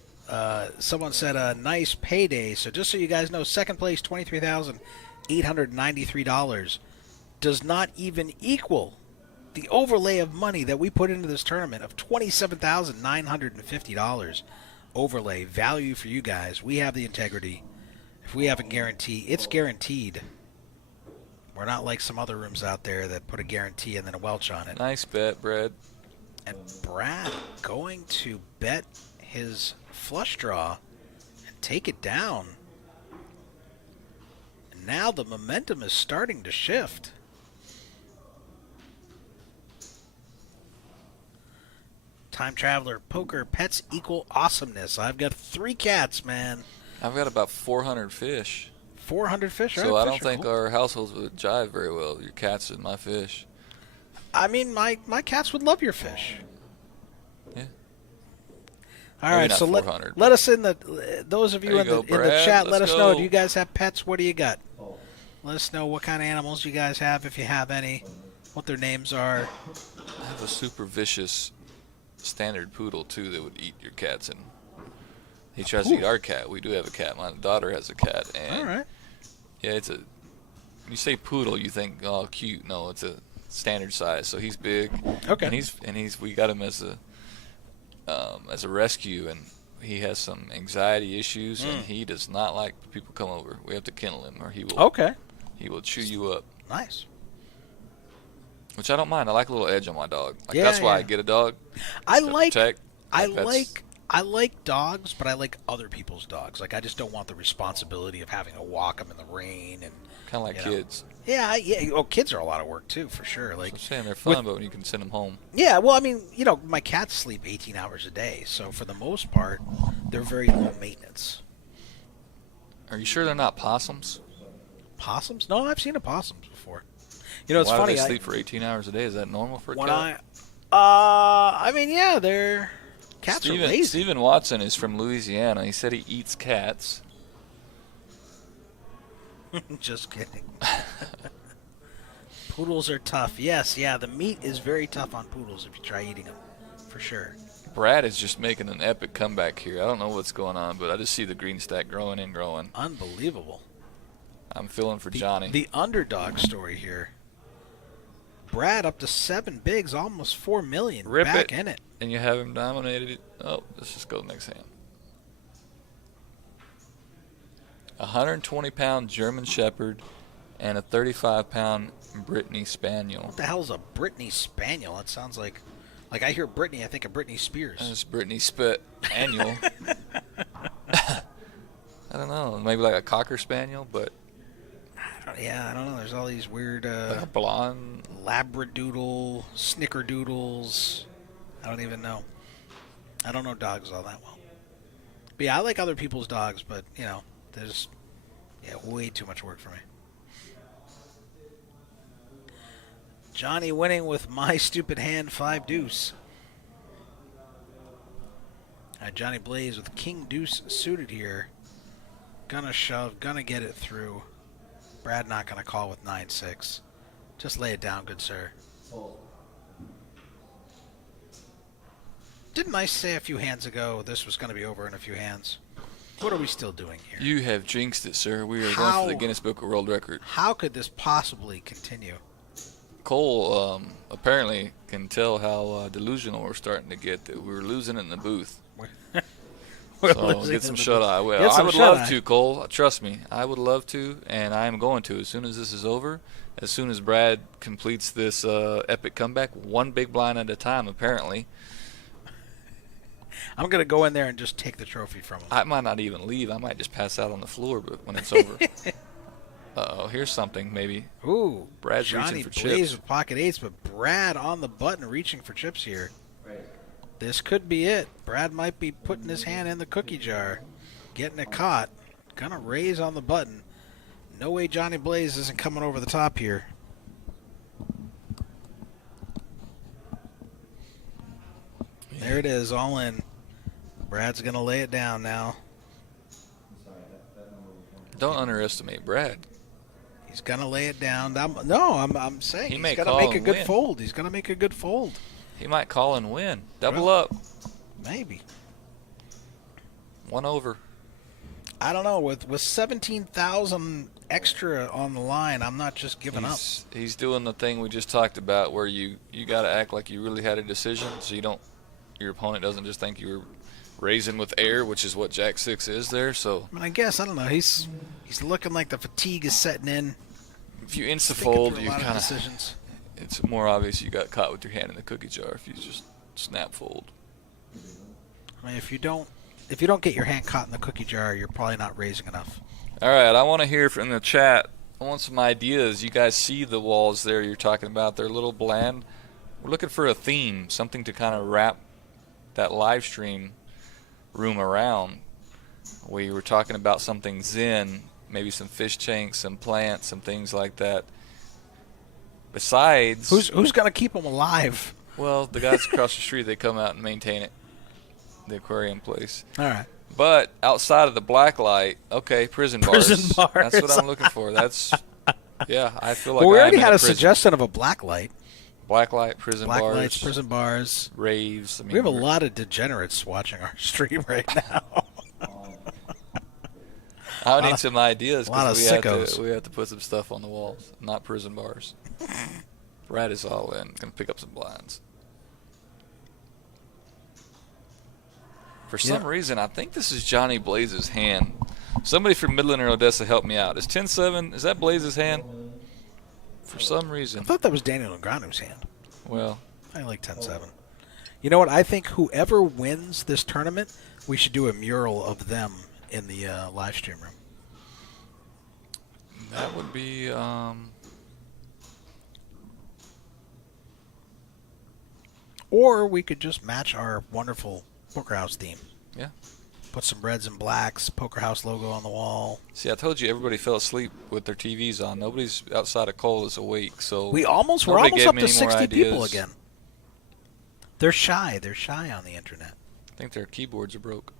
someone said a nice payday. So just so you guys know, second place, $23,893, does not even equal the overlay of money that we put into this tournament of $27,950. Overlay value for you guys. We have the integrity. If we have a guarantee, it's guaranteed. We're not like some other rooms out there that put a guarantee and then a Welch on it. Nice bet, Brad. And Brad going to bet his flush draw and take it down. And now the momentum is starting to shift. Time Traveler, poker, pets equal awesomeness. I've got 3 cats, man. I've got about 400 fish. 400 fish. So right? I don't Fish are think cool. our households would jive very well. Your cats and my fish. I mean, my cats would love your fish. Yeah. All Maybe right, not so 400, let us in the those of you, There in you the go, in the Brad. chat. Let Let's us know. go. Do you guys have pets? What do you got? Let us know what kind of animals you guys have, if you have any, what their names are. I have a super vicious standard poodle too that would eat your cats, and he tries to eat our cat. We do have a cat. My daughter has a cat, and All right. yeah, it's a. When you say poodle, you think oh cute. No, it's a standard size. So he's big. Okay. And he's we got him as a rescue, and he has some anxiety issues, and he does not like people come over. We have to kennel him, or he will. Okay. He will chew you up. Nice. Which I don't mind. I like a little edge on my dog. Like Yeah, that's why I yeah. get a dog. I to like protect. I That's- like dogs, but I like other people's dogs. Like I just don't want the responsibility of having to walk them in the rain and kind of like you know. kids. Yeah, yeah. Oh, kids are a lot of work too, for sure. Like I'm saying they're fun, but when you can send them home. yeah, well, I mean, you know, my cats sleep 18 hours a day, so for the most part, they're very low maintenance. Are you sure they're not possums? Possums? No, I've seen opossums before. You know, it's Why funny. do they sleep for 18 hours a day? Is that normal for a When cat? I mean, yeah, cats are lazy. Steven Watson is from Louisiana. He said he eats cats. Just kidding. Poodles are tough. Yes, yeah, the meat is very tough on poodles if you try eating them, for sure. Brad is just making an epic comeback here. I don't know what's going on, but I just see the green stack growing and growing. Unbelievable. I'm feeling for Johnny. The underdog story here. Brad up to 7 bigs, almost 4 million. Rip back it, in it. and you have him dominated. Oh, let's just go next hand. 120-pound German Shepherd and a 35-pound Brittany Spaniel. What the hell's a Brittany Spaniel? That sounds like I hear Brittany, I think of Britney Spears. That's Brittany Spaniel. I don't know, maybe like a Cocker Spaniel, but I don't know. There's all these weird like a blonde Labradoodle, Snickerdoodles. I don't even know. I don't know dogs all that well. But yeah, I like other people's dogs, but you know, there's way too much work for me. Johnny winning with my stupid hand 5 deuce. Johnny Blaze with King Deuce suited here. Gonna shove, gonna get it through. Brad not gonna call with 9-6. Just lay it down, good sir. Didn't I say a few hands ago this was gonna be over in a few hands? What are we still doing here? You have jinxed it, sir. We are going for the Guinness Book of World Record. How could this possibly continue? Cole apparently can tell how delusional we're starting to get, that we're losing it in the booth. So get some shut-eye. Well, I would love to, Cole. Trust me. I would love to, and I am going to as soon as this is over. As soon as Brad completes this epic comeback, one big blind at a time, apparently. I'm going to go in there and just take the trophy from him. I might not even leave. I might just pass out on the floor but when it's over. Uh-oh, here's something, maybe. Ooh, Brad's Johnny reaching for Blaze chips. with pocket 8s, but Brad on the button reaching for chips here. Right. This could be it. Brad might be putting his hand in the cookie jar, getting it caught. Gonna raise on the button. No way Johnny Blaze isn't coming over the top here. There it is, all in. Brad's gonna lay it down now. Don't underestimate Brad. He's gonna lay it down. I'm saying He may he's gonna call make a and good win. fold. He's gonna make a good fold. He might call and win. Double Well, up. Maybe. One over. I don't know. With 17,000 extra on the line, I'm not just giving up. He's doing the thing we just talked about, where you got to act like you really had a decision, so your opponent doesn't just think you were raising with air, which is what Jack 6 is there. So I mean, I guess I don't know. He's looking like the fatigue is setting in. if you insta Thinking fold, through a you lot of kind of decisions. it's more obvious you got caught with your hand in the cookie jar if you just snap fold. I mean, if you don't get your hand caught in the cookie jar, you're probably not raising enough. All right, I want to hear from the chat. I want some ideas. You guys see the walls there you're talking about. They're a little bland. We're looking for a theme, something to kind of wrap that live stream room around. We were talking about something zen, maybe some fish tanks, some plants, some things like that. Besides, Who's gonna keep them alive? well, the guys across the street, they come out and maintain it, the aquarium place. All right. But outside of the black light, okay, prison bars. Prison bars. That's what I'm looking for. That's, yeah, I feel like Well, we I'm already in had a prison. suggestion of a black light. Black light, prison Black bars, lights, prison bars. raves. I mean, We have a we're- lot of degenerates watching our stream right now. I lot need of- some ideas lot of because sickos. we have to put some stuff on the walls, not prison bars. Brad is all in. Gonna pick up some blinds. For some reason, I think this is Johnny Blaze's hand. Somebody from Midland or Odessa help me out. Is 10-7, is that Blaze's hand? For some reason. I thought that was Daniel Negreanu's hand. Well, I like 10-7. You know what? I think whoever wins this tournament, we should do a mural of them in the live stream room. that would be, Or we could just match our wonderful Poker House theme. yeah. Put some reds and blacks, Poker House logo on the wall. See, I told you everybody fell asleep with their TVs on. Nobody's outside of Cole is awake, so We're almost nobody up gave me to any more 60 people ideas. again. They're shy. They're shy on the internet. I think their keyboards are broke.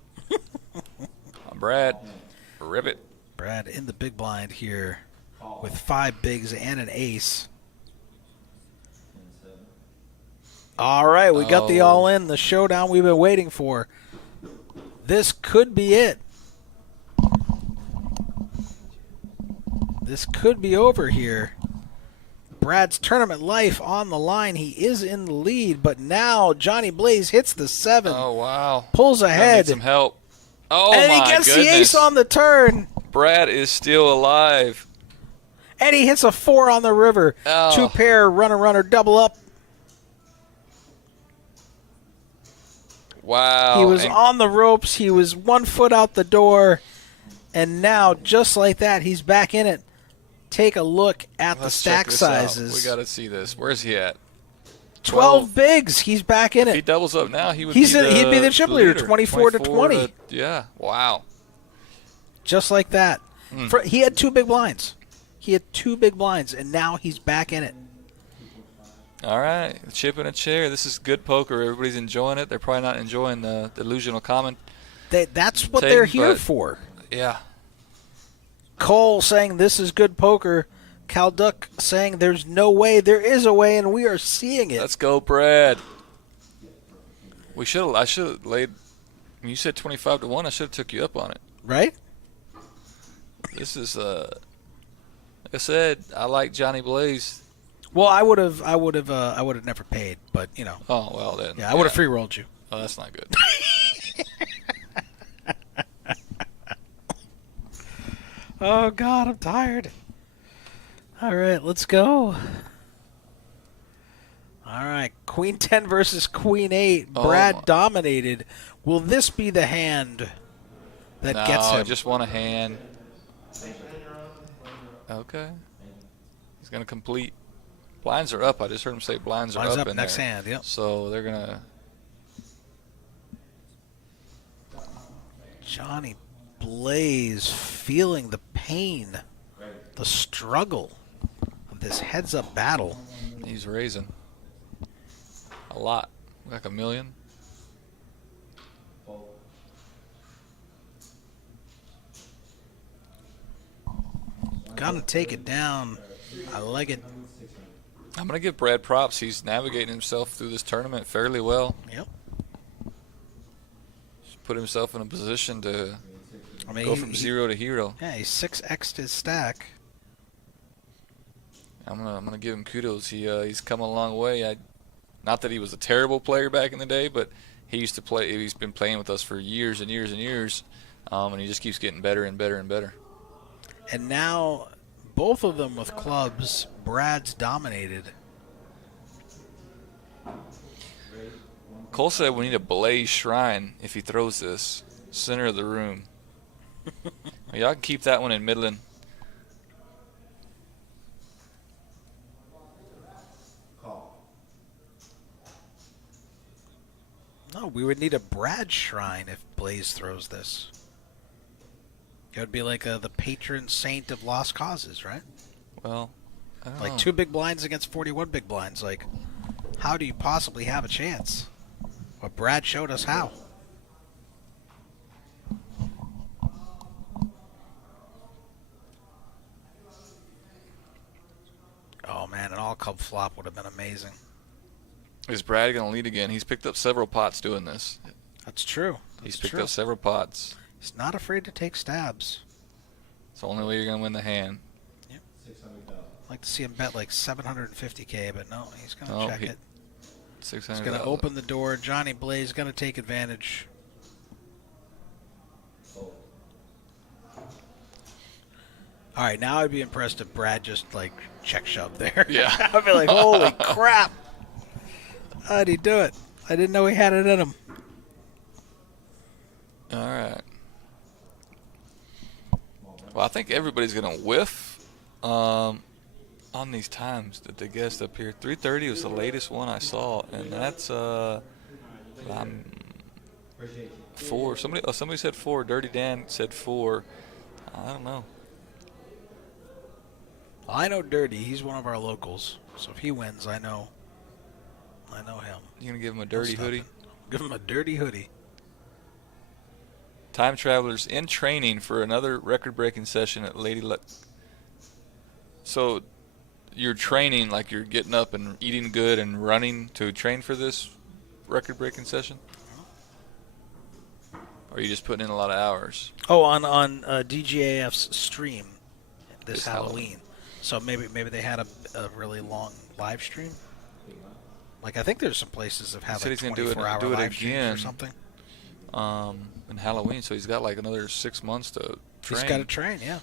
Brad, ribbit. Brad in the big blind here with 5 bigs and an ace. All right, we got the all-in, the showdown we've been waiting for. This could be it. This could be over here. Brad's tournament life on the line. He is in the lead, but now Johnny Blaze hits the 7. Oh, wow. Pulls Gonna ahead. need some help. Oh, and my he gets goodness. the ace on the turn. Brad is still alive. And he hits a 4 on the river. Oh. 2 pair, runner, double up. Wow. He was and on the ropes. He was 1 foot out the door. And now, just like that, he's back in it. Take a look at the let's stack check this out. sizes. We got to see this. Where's he at? 12 bigs. He's back in If he it. doubles up now, he would He'd be the chip leader, leader. 24 to 20. Yeah. Wow. Just like that. He had 2 big blinds. He had 2 big blinds, and now he's back in it. All right. A chip in a chair. This is good poker. Everybody's enjoying it. They're probably not enjoying the delusional comment. That's what they're here but- for. Yeah. Cole saying this is good poker. Cal Duck saying there's no way. There is a way, and we are seeing it. Let's go, Brad. I should have laid. When you said 25 to 1, I should have took you up on it. Right? This is like I said, I like Johnny Blaze. Well, I would have never paid, but you know. Oh well, then. Yeah, I would have free rolled you. Oh, that's not good. Oh God, I'm tired. All right, let's go. All right, Queen 10 versus Queen 8. Oh, Brad my. dominated. Will this be the hand that No, gets him? I just want a hand. Okay. He's gonna complete. Blinds are up. I just heard him say blinds are Blinds up up in next there. hand, yep. So they're gonna. Johnny Blaze feeling the pain, the struggle of this heads-up battle. He's raising a lot, like $1 million. Gonna take it down. I like it. I'm gonna give Brad props. He's navigating himself through this tournament fairly well. Yep. He's put himself in a position to go from he- 0 to hero. Yeah, he's 6x'd his stack. I'm gonna give him kudos. He's come a long way. Not that he was a terrible player back in the day, but he used to play. He's been playing with us for years and years and years, and he just keeps getting better and better and better. And now, both of them with clubs, Brad's dominated. Cole said we need a Blaze shrine if he throws this center of the room. Y'all can keep that one in Midland. No, we would need a Brad shrine if Blaze throws this. It would be like the patron saint of lost causes, right? Well, I don't Like know. 2 big blinds against 41 big blinds. Like, how do you possibly have a chance? Well, Brad showed us how. Oh, man, an all-club flop would have been amazing. Is Brad going to lead again? He's picked up several pots doing this. That's true. He's That's picked true. up several pots. He's not afraid to take stabs. It's the only way you're going to win the hand. I'd like to see him bet like 750K, but no, he's going to Oh, check it. 600. He's going to open the door. Johnny Blaze going to take advantage. All right, now I'd be impressed if Brad just like check shove there. Yeah. I'd be like, holy crap. How'd he do it? I didn't know he had it in him. All right. Well, I think everybody's going to whiff on these times that they guessed up here. 3:30 was the latest one I saw, and that's I'm Appreciate you. 4. Somebody said 4. Dirty Dan said 4. I don't know. I know Dirty. He's one of our locals. So if he wins, I know him. You gonna give him a dirty hoodie? Give him a dirty hoodie. Time travelers in training for another record-breaking session at Lady Luck. So you're training, like you're getting up and eating good and running to train for this record-breaking session? Or are you just putting in a lot of hours? Oh, on DGAF's stream this Halloween. Halloween. So maybe they had a really long live stream. Like I think there's some places that have He like said he's 24-hour do it live streams again or something. In Halloween, so he's got like another 6 months to train. He's got to train, yeah.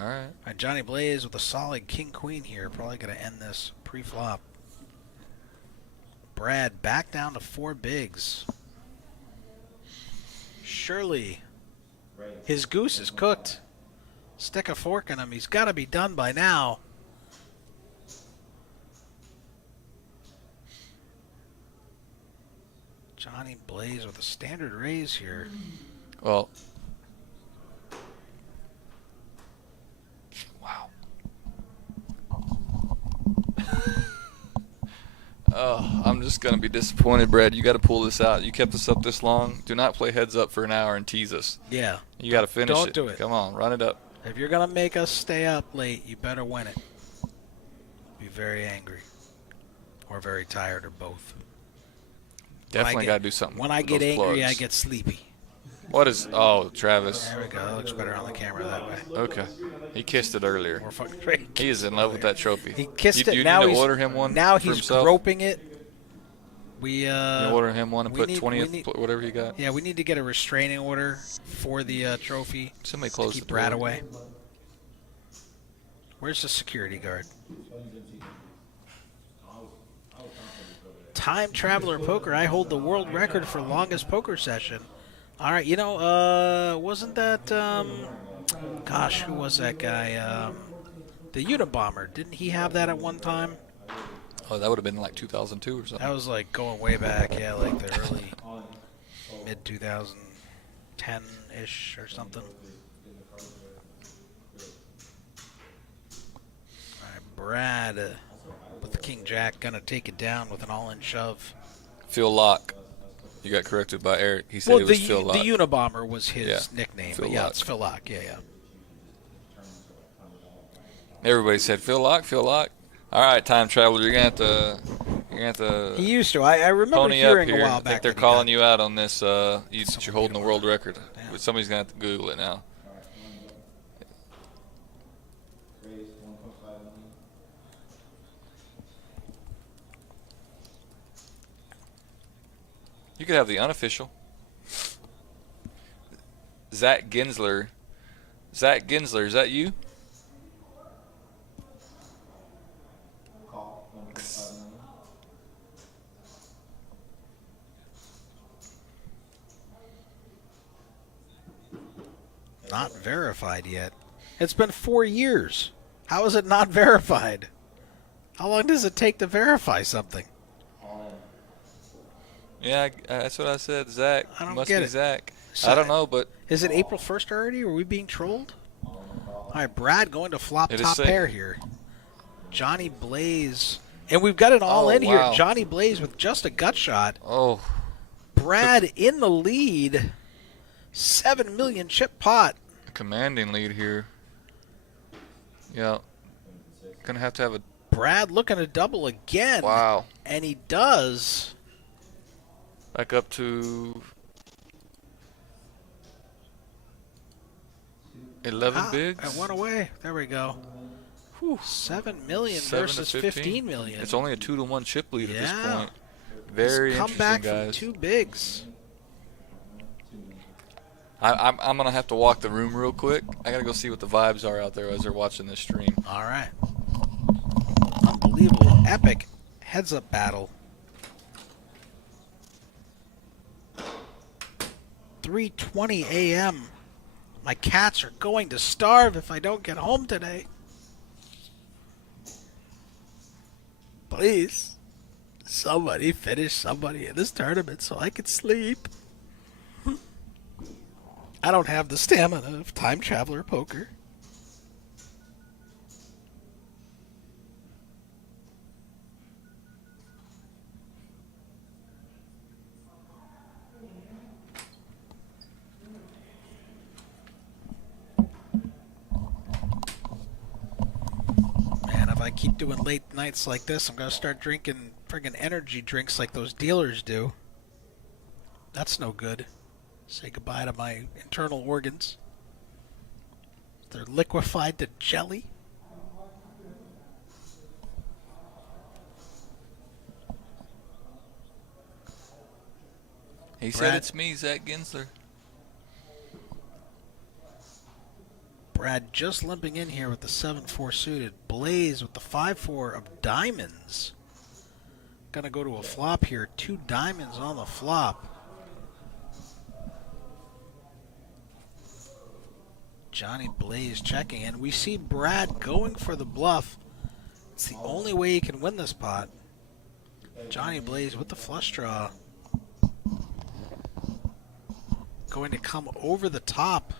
All right. All right, Johnny Blaze with a solid king-queen here. Probably going to end this pre-flop. Brad back down to 4 bigs. Surely his goose is cooked. Stick a fork in him. He's got to be done by now. Johnny Blaze with a standard raise here. Well, wow. Oh, I'm just going to be disappointed, Brad. You got to pull this out. You kept us up this long. Do not play heads up for an hour and tease us. Yeah. You got to finish it. Don't do it. Come on, run it up. If you're going to make us stay up late, you better win it. Be very angry. Or very tired, or both. Definitely got to do something. When I with get those angry, plugs. I get sleepy. What is... Oh, Travis. There we go. That looks better on the camera that way. Okay. He kissed it earlier. More fucking great. He is in love with that trophy. He kissed you, it. You Now need he's to order him one Now for he's himself? groping it. We You order him one and we put need- 20th, we need- whatever you got. Yeah, we need to get a restraining order for the trophy. Somebody to close keep the door. Brad away. Where's the security guard? Time Traveler Poker. I hold the world record for longest poker session. All right, wasn't that, gosh, who was that guy? The Unabomber. Didn't he have that at one time? Oh, that would have been like 2002 or something. That was like going way back, yeah, like the early, mid 2010-ish or something. All right, Brad with the King Jack gonna take it down with an all-in shove. Phil Locke. You got corrected by Eric. He said it was Phil Locke. The Unabomber was his Yeah, nickname, Phil but yeah, Locke. it's Phil Locke, yeah. Everybody said Phil Locke, Phil Locke. All right, time traveler, you're gonna have to He used to. I remember pony up hearing here. a while I back. think they're that he calling got- you out on this. You're holding the world record. Yeah. But somebody's gonna have to Google it now. You could have the unofficial. Zach Ginsler. Zach Ginsler, is that you? Not verified yet. It's been 4 years. How is it not verified? How long does it take to verify something? Yeah, that's what I said. Zach. I don't Must get be it. Zach. So- I don't know, but Is it April 1st already? Are we being trolled? All right, Brad going to flop It is top saying- pair here. Johnny Blaze. And we've got it all Oh, in here. wow. Johnny Blaze with just a gut shot. oh, Brad in the lead. 7 million chip pot. commanding lead here. Yeah. Gonna have to have a Brad looking to double again. wow. And he does. Back up to 11 bigs. It went away. There we go. Whew, 7 million 7 to versus 15 million. It's only a 2-1 chip lead at Yeah. this point. Very He's come interesting, back guys. from 2 bigs. I'm gonna have to walk the room real quick. I gotta go see what the vibes are out there as they're watching this stream. All right. Unbelievable. Epic heads-up battle. 3:20 a.m. My cats are going to starve if I don't get home today. Please, somebody finish somebody in this tournament so I can sleep. I don't have the stamina of time traveler poker. Man, if I keep doing late nights like this, I'm going to start drinking friggin' energy drinks like those dealers do. That's no good. Say goodbye to my internal organs. They're liquefied to jelly. He said Brad. it's me, Zach Gensler. Brad just limping in here with the 7-4 suited. Blaze with the 5-4 of diamonds. Gonna go to a flop here. 2 diamonds on the flop. Johnny Blaze checking, and we see Brad going for the bluff. It's the only way he can win this pot. Johnny Blaze with the flush draw. Going to come over the top.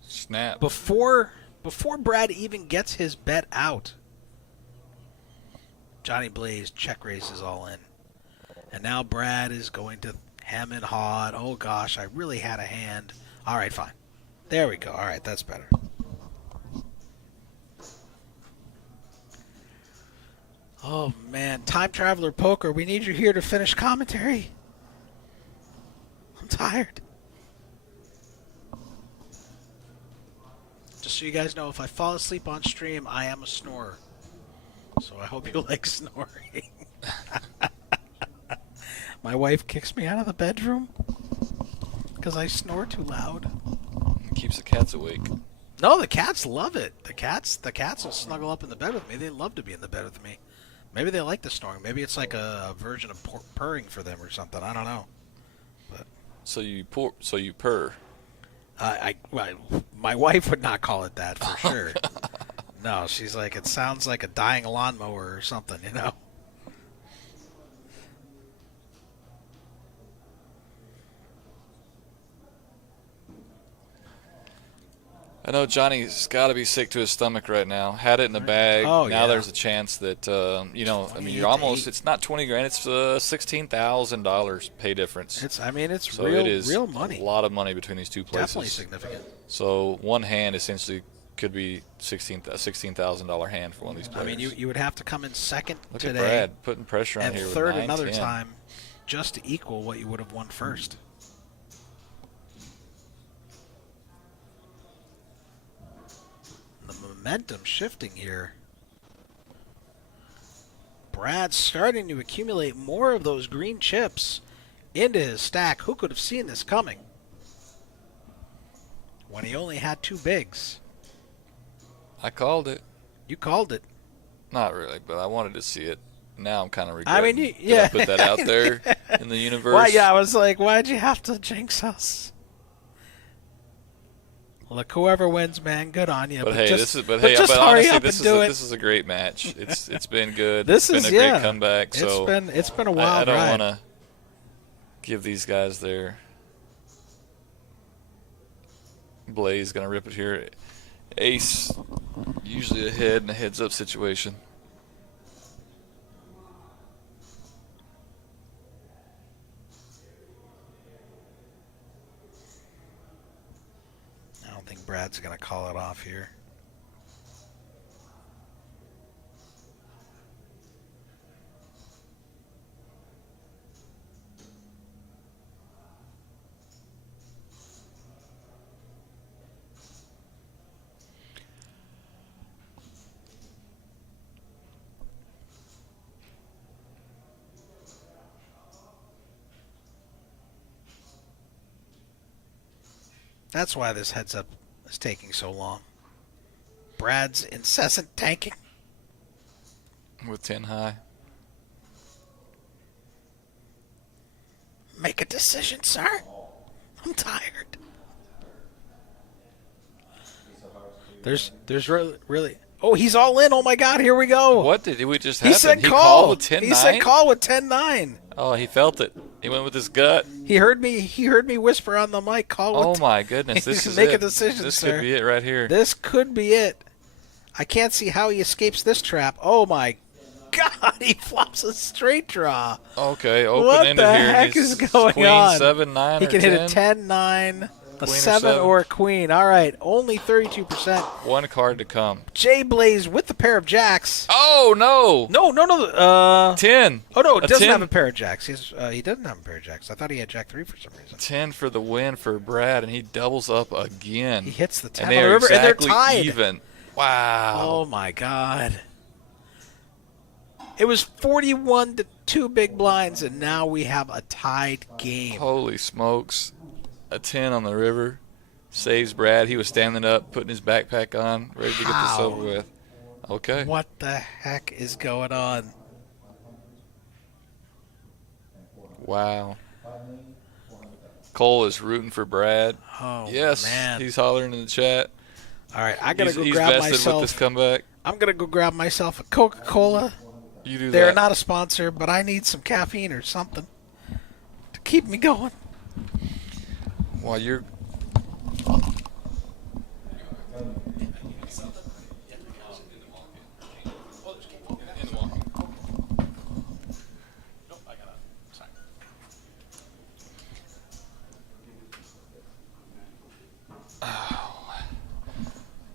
Snap. Before Brad even gets his bet out. Johnny Blaze check raises all in. And now Brad is going to hem and haw. Oh gosh, I really had a hand. All right, fine. There we go. All right, that's better. Oh man, Time Traveler Poker, we need you here to finish commentary. I'm tired. Just so you guys know, if I fall asleep on stream, I am a snorer. So I hope you like snoring. My wife kicks me out of the bedroom because I snore too loud. Keeps the cats awake. No, the cats love it. The cats will snuggle up in the bed with me. They love to be in the bed with me. Maybe they like the snoring. Maybe it's like a version of purring for them or something. I don't know. But So you purr. my wife would not call it that for sure. No, she's like, it sounds like a dying lawnmower or something, you know? I know Johnny's got to be sick to his stomach right now. Had it in the bag. Oh, now yeah. there's a chance that, I mean, you're almost, it's not 20 grand, it's $16,000 pay difference. It's So real, it is real money. a lot of money between these two places. Definitely significant. So one hand essentially could be $16,000 hand for one of these I players. mean, you would have to come in second Look today. at Brad putting pressure on and here with third 9, another 10. time just to equal what you would have won first. The momentum shifting here. Brad's starting to accumulate more of those green chips into his stack. Who could have seen this coming when he only had 2 bigs? I called it. You called it. Not really, but I wanted to see it. Now I'm kind of I regretting. mean, Did I put that out there in the universe? Why? Yeah, I was like, why'd you have to jinx us? Look, whoever wins, man, good on you. But hey, just, but just hurry honestly, up this and do it. is a great match. It's been good. This It's is been a yeah. great comeback. So it's been a wild I don't ride. want to give these guys their Blaze gonna rip it here. Ace usually ahead in a heads-up situation. I don't think Brad's going to call it off here. That's why this heads up is taking so long. Brad's incessant tanking. With 10 high. Make a decision, sir. I'm tired. There's really. Oh, he's all in. Oh my God, here we go. What did we just He happen? said He call. called with 10-9? He said call with 10-9. Oh, he felt it. He went with his gut. He heard me. He heard me whisper on the mic. Call. Oh with my goodness! This is make it. a decision, This sir. could be it right here. This could be it. I can't see how he escapes this trap. Oh my God! He flops a straight draw. Okay, What open-ended the here. heck He's is going queen, on? 7, 9, He or can 10. hit a 10, 9, a Queen or 7, seven. or a queen. All right, only 32%. One card to come. Jay Blaze with the pair of jacks. Oh no! No. 10. Oh no, it A doesn't 10. have a pair of jacks. He doesn't have a pair of jacks. I thought he had jack 3 for some reason. 10 for the win for Brad, and he doubles up again. He hits the 10 and they on the are river, and they're exactly tied. even. Wow. Oh my God. It was 41 to 2 big blinds, and now we have a tied game. Holy smokes. A 10 on the river. Saves Brad. He was standing up, putting his backpack on, ready to get this How? over with. Okay. What the heck is going on? Wow. Cole is rooting for Brad. Oh, yes, man. he's hollering in the chat. All right, I gotta go He's grab vested myself. with this comeback. I'm gonna go grab myself a Coca-Cola. You do They're that. not a sponsor, but I need some caffeine or something to keep me going. While you're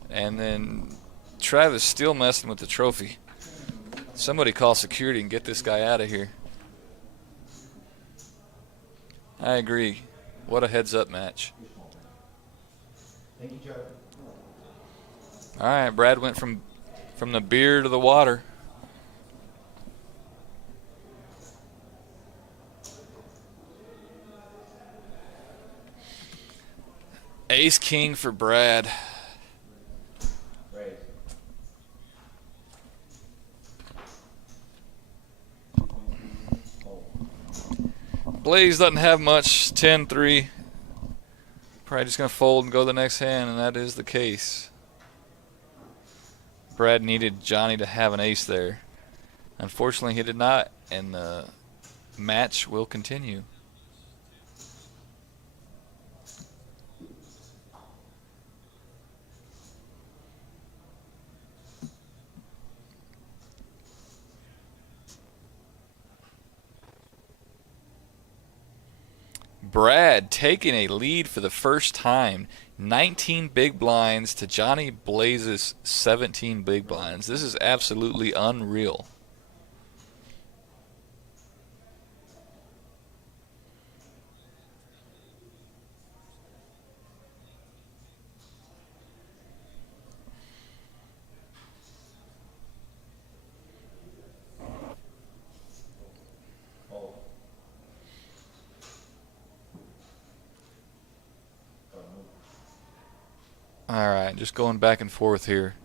and then Travis still messing with the trophy. Somebody call security and get this guy out of here. I agree. What a heads-up match. Thank you, Joe. All right, Brad went from the beer to the water. Ace King for Brad. Raise. Blaze doesn't have much. 10-3. Probably just going to fold and go the next hand, and that is the case. Brad needed Johnny to have an ace there. Unfortunately, he did not, and the match will continue. Brad taking a lead for the first time. 19 big blinds to Johnny Blaze's 17 big blinds. This is absolutely unreal. All right, just going back and forth here.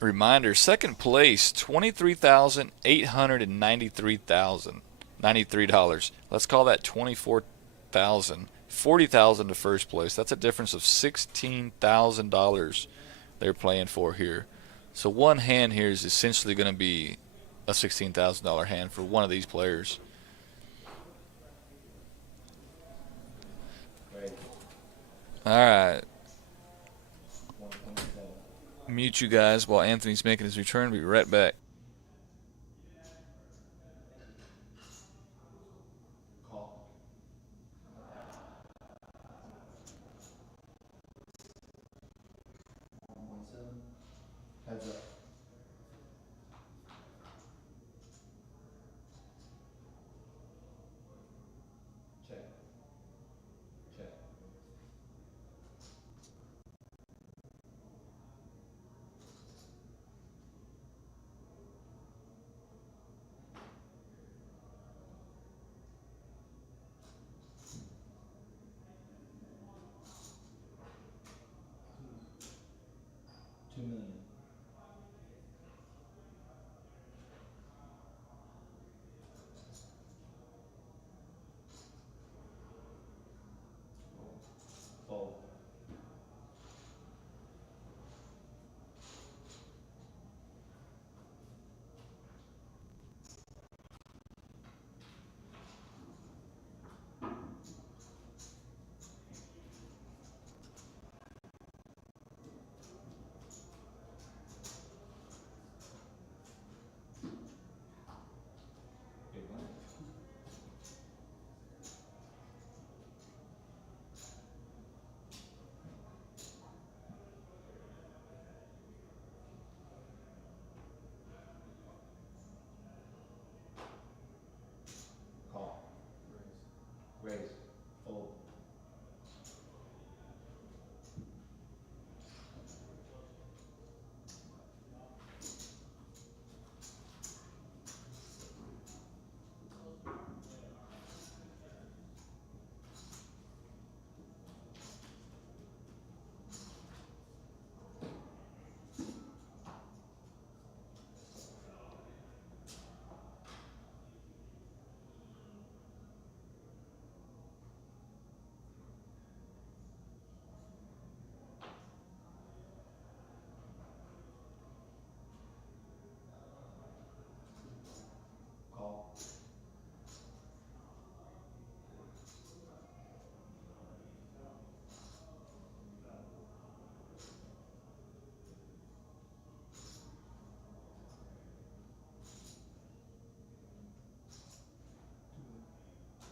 Reminder, second place, $23,893. Let's call that $24,000. $40,000 to first place. That's a difference of $16,000 they're playing for here. So one hand here is essentially going to be a $16,000 hand for one of these players. All right. Mute you guys while Anthony's making his return. Be right back. Call. Heads up. Check. Check.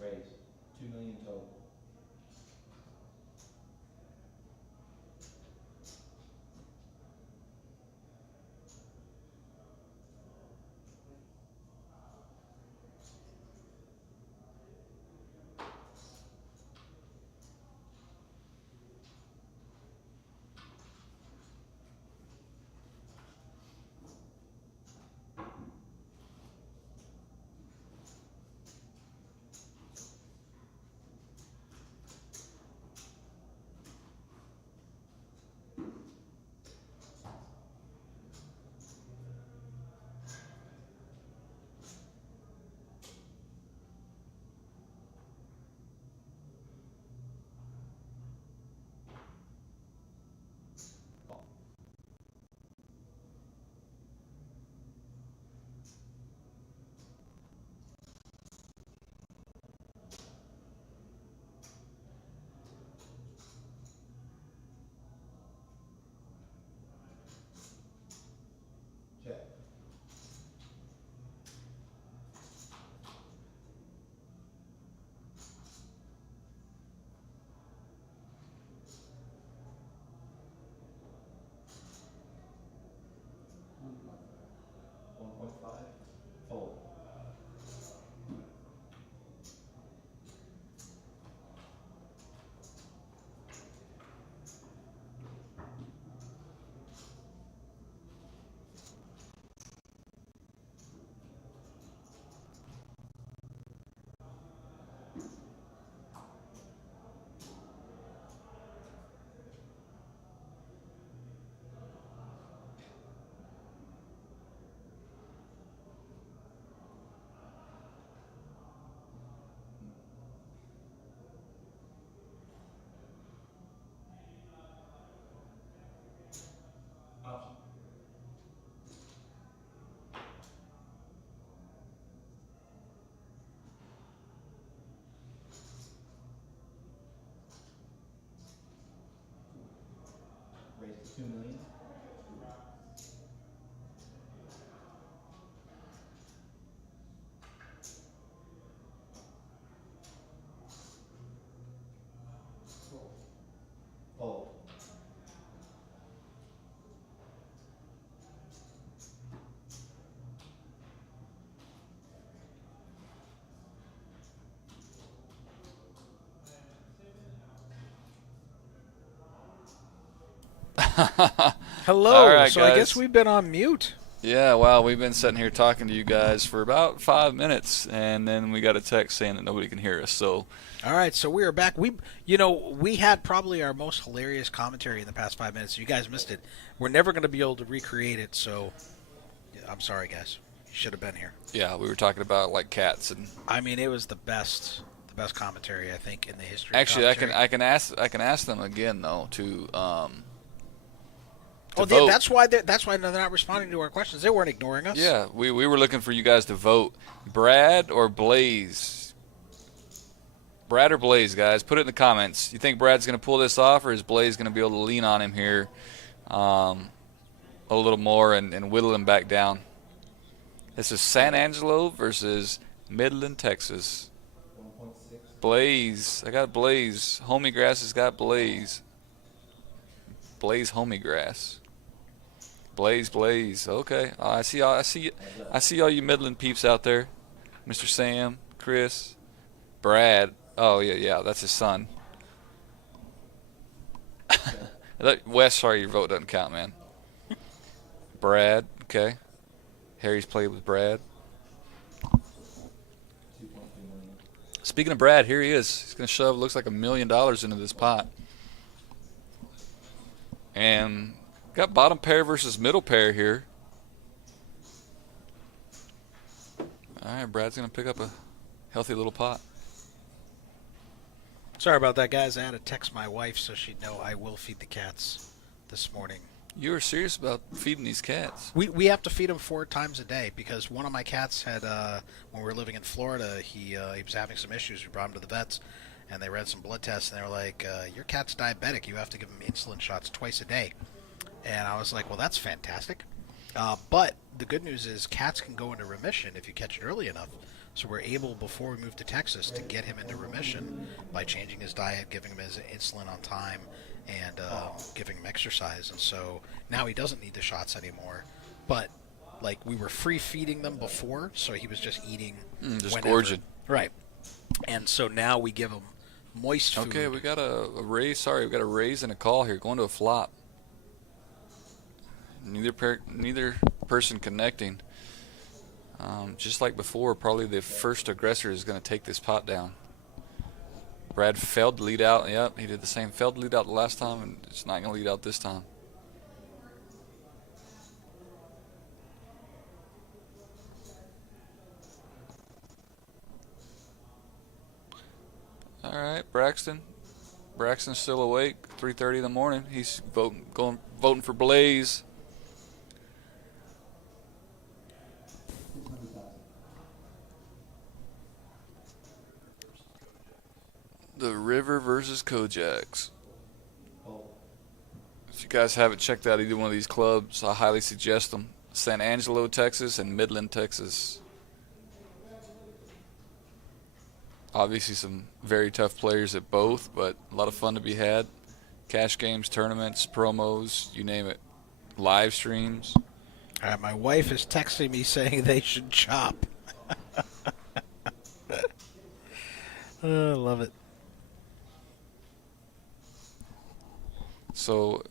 Raise. 2 million total. Check. Fold. Option. Raise to 2 million. Fold. Hello. All right, so guys. I guess we've been on mute. Yeah, wow, we've been sitting here talking to you guys for about 5 minutes, and then we got a text saying that nobody can hear us. So, All right, so we are back. We had probably our most hilarious commentary in the past 5 minutes. You guys missed it. We're never going to be able to recreate it, so I'm sorry, guys. You should have been here. yeah, we were talking about like cats, and I mean, it was the best commentary I think in the history. actually, of commentary. I can ask them again though to Oh, vote. that's why they're not responding to our questions. They weren't ignoring us. Yeah, we were looking for you guys to vote, Brad or Blaze. Brad or Blaze, guys, put it in the comments. You think Brad's going to pull this off, or is Blaze going to be able to lean on him here a little more and whittle him back down? This is San Angelo versus Midland, Texas. 1.6. Blaze, I got Blaze. Homie Grass has got Blaze. Blaze Homie Grass. Blaze. Okay, I see all you Midland peeps out there. Mr. Sam, Chris, Brad. Oh yeah, that's his son. Wes, sorry, your vote doesn't count, man. Brad, okay. Harry's played with Brad. 2.2 million. Speaking of Brad, here he is. He's gonna shove looks like $1 million into this pot. And got bottom pair versus middle pair here. All right, Brad's going to pick up a healthy little pot. Sorry about that, guys. I had to text my wife so she'd know I will feed the cats this morning. You were serious about feeding these cats? We have to feed them 4 times a day because one of my cats had, when we were living in Florida, he was having some issues. We brought him to the vets, and they ran some blood tests, and they were like, your cat's diabetic. You have to give him insulin shots twice a day. And I was like, well, that's fantastic. But the good news is cats can go into remission if you catch it early enough. So we're able, before we move to Texas, to get him into remission by changing his diet, giving him his insulin on time, and giving him exercise. And so now he doesn't need the shots anymore. But, like, we were free feeding them before, so he was just eating Just whenever. gorging. Right. And so now we give him moist food. Okay, we got a raise. Sorry, we got a raise and a call here. Going to a flop. Neither person connecting. Just like before, probably the first aggressor is going to take this pot down. Brad failed to lead out. Yep, he did the same. Failed to lead out the last time, and it's not going to lead out this time. All right, Braxton. Braxton's still awake. 3:30 in the morning. He's voting for Blaze. The River versus Kojaks. If you guys haven't checked out either one of these clubs, I highly suggest them. San Angelo, Texas, and Midland, Texas. Obviously some very tough players at both, but a lot of fun to be had. Cash games, tournaments, promos, you name it. Live streams. My wife is texting me saying they should chop. I love it. So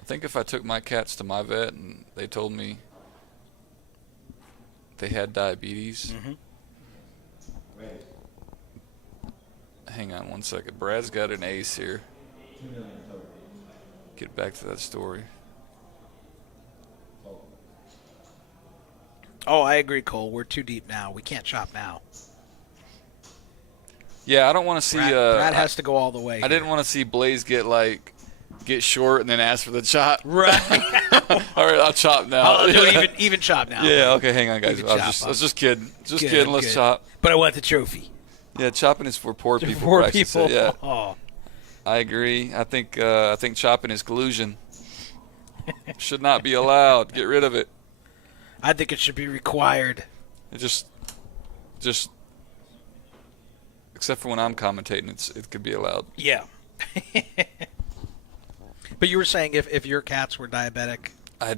I think if I took my cats to my vet and they told me they had diabetes. Hang on one second. Brad's got an ace here. Get back to that story. Oh, I agree, Cole. We're too deep now. We can't chop now. Yeah, I don't want to see. Brad has to go all the way. I didn't want to see Blaze get short and then ask for the chop. Right. All right, I'll chop now. I'll do even chop now. Yeah. Okay. Hang on, guys. I was just kidding. Just kidding. Let's chop. But I want the trophy. Yeah, chopping is for poor people. Poor Braxton people. said, yeah. Oh. I agree. I think chopping is collusion. Should not be allowed. Get rid of it. I think it should be required. It just except for when I'm commentating, it could be allowed. Yeah. But you were saying if your cats were diabetic, I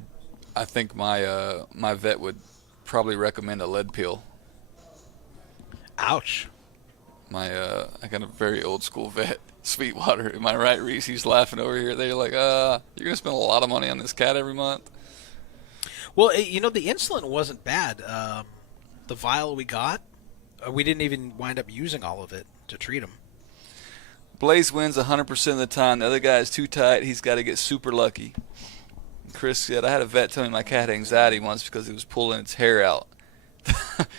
think my my vet would probably recommend a lead pill. Ouch. I got a very old school vet, Sweetwater. Am I right, Reese? He's laughing over here. They're like, you're gonna spend a lot of money on this cat every month. Well, the insulin wasn't bad. The vial we got, we didn't even wind up using all of it to treat him. Blaze wins 100% of the time. The other guy is too tight. He's got to get super lucky. Chris said, I had a vet tell me my cat had anxiety once because it was pulling its hair out.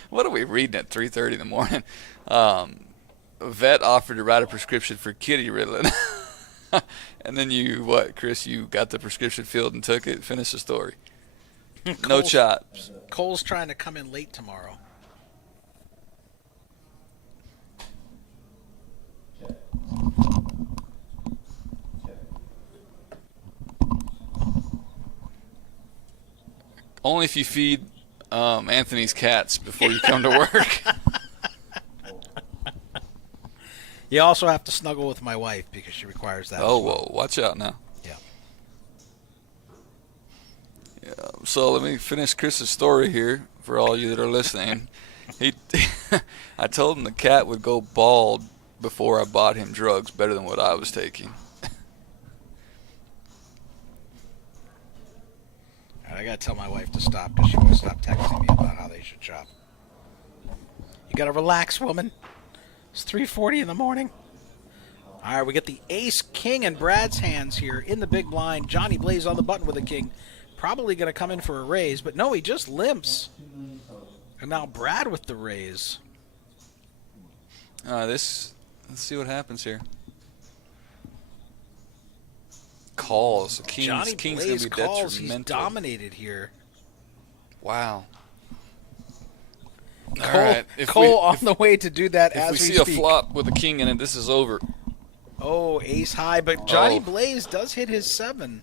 What are we reading at 3:30 in the morning? A vet offered to write a prescription for kitty Ritalin. And then Chris? You got the prescription filled and took it? Finish the story. No chops. Cole's trying to come in late tomorrow. Only if you feed Anthony's cats before you come to work. You also have to snuggle with my wife because she requires that. Oh, whoa. Watch out now. Yeah. So let me finish Chris's story here for all you that are listening. I told him the cat would go bald before I bought him drugs better than what I was taking. I gotta tell my wife to stop because she won't stop texting me about how they should chop. You gotta relax, woman. It's 3:40 in the morning. All right, we get the ace king in Brad's hands here in the big blind. Johnny Blaze on the button with a king. Probably gonna come in for a raise, but no, he just limps. And now Brad with the raise. Let's see what happens here. Calls. Johnny King's Blaze gonna be calls. He's detrimental. dominated here. Wow. Cole, All right. Cole on the way to do that as If we see a flop with a king in it, this is over. Oh, ace high, but Johnny Blaze does hit his 7.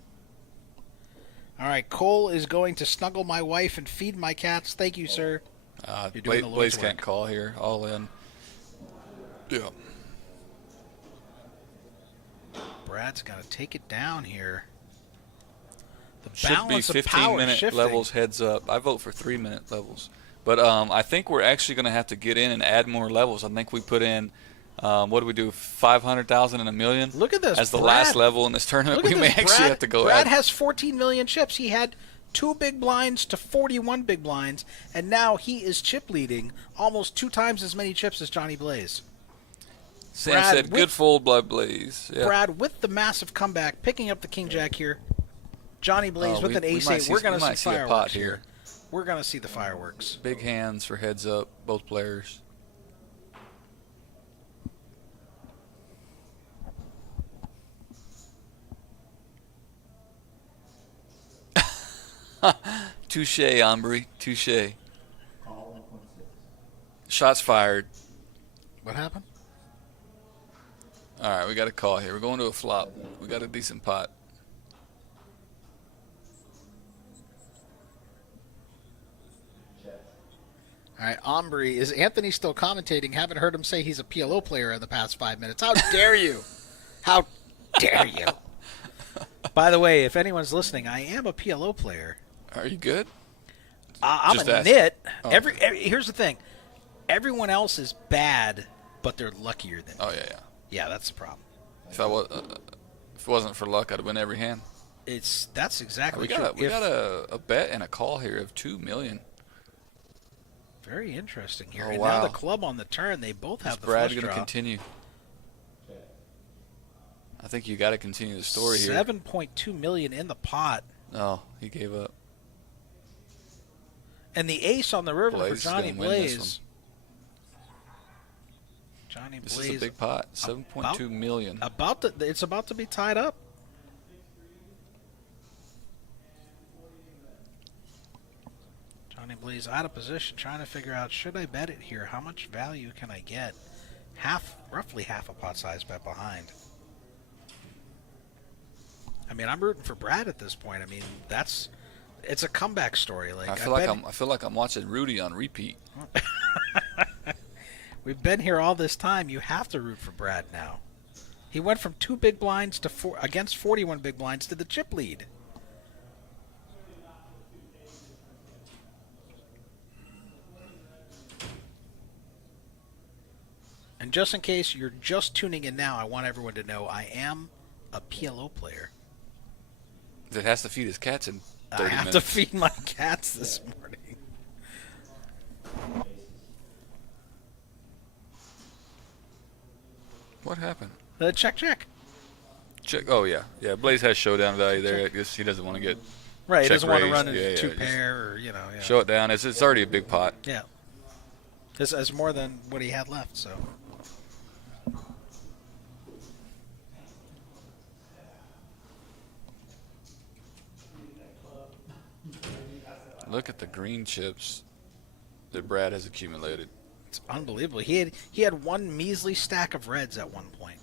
All right, Cole is going to snuggle my wife and feed my cats. Thank you, sir. You're doing the Lord's Blaze can't work. call here. All in. Yeah. Brad's got to take it down here. The Should be balance of power 15-minute shifting. levels heads up. I vote for 3-minute levels. But I think we're actually going to have to get in and add more levels. I think we put in, what do we do, 500,000 and a million? Look at this. As the Brad, last level in this tournament. Look at We may this. actually have to go Brad add. has 14 million chips. He had 2 big blinds to 41 big blinds, and now he is chip leading almost 2 times as many chips as Johnny Blaze. Sam Brad said, good fold by Blaze. Yeah. Brad with the massive comeback, picking up the King Jack here. Johnny Blaze with an ace-8. We're going to see a fireworks pot here. We're going to see the fireworks. Big hands for heads up, both players. Touche, Ambry. Touche. Shots fired. What happened? All right, we got a call here. We're going to a flop. We got a decent pot. All right, Ombre, is Anthony still commentating? Haven't heard him say he's a PLO player in the past 5 minutes. How dare you? How dare you? By the way, if anyone's listening, I am a PLO player. Are you good? I'm Just a ask. nit. Oh. Here's the thing. Everyone else is bad, but they're luckier than me. Oh, yeah, yeah. Yeah, that's the problem. If it wasn't for luck, I'd win every hand. That's exactly We true. got a bet and a call here of 2 million. Very interesting here. Oh, And wow. now the club on the turn, they both have Is the Brad flush going to draw. continue? I think you got to continue the story here. 7.2 million in the pot. Oh, he gave up. And the ace on the river Blaze for is Johnny gonna win this Blaze. Johnny This Blaze. is a big pot. 7.2 million. It's about to be tied up. Johnny Blaze out of position, trying to figure out, should I bet it here? How much value can I get? Roughly half a pot size bet behind. I mean, I'm rooting for Brad at this point. I mean, it's a comeback story. Like I feel like I'm watching Rudy on repeat. We've been here all this time. You have to root for Brad now. He went from 2 big blinds to against 41 big blinds to the chip lead. And just in case you're just tuning in now, I want everyone to know I am a PLO player. That has to feed his cats in 30 I have minutes. to feed my cats this morning. What happened? Check. Check. Oh, yeah. Yeah, Blaze has showdown value there. I guess he doesn't want to get Right, he check doesn't want to raised. run into Yeah, 2 just pair or, yeah. show it down. It's already a big pot. Yeah. This is more than what he had left, so. Look at the green chips that Brad has accumulated. It's unbelievable. He had one measly stack of reds at one point.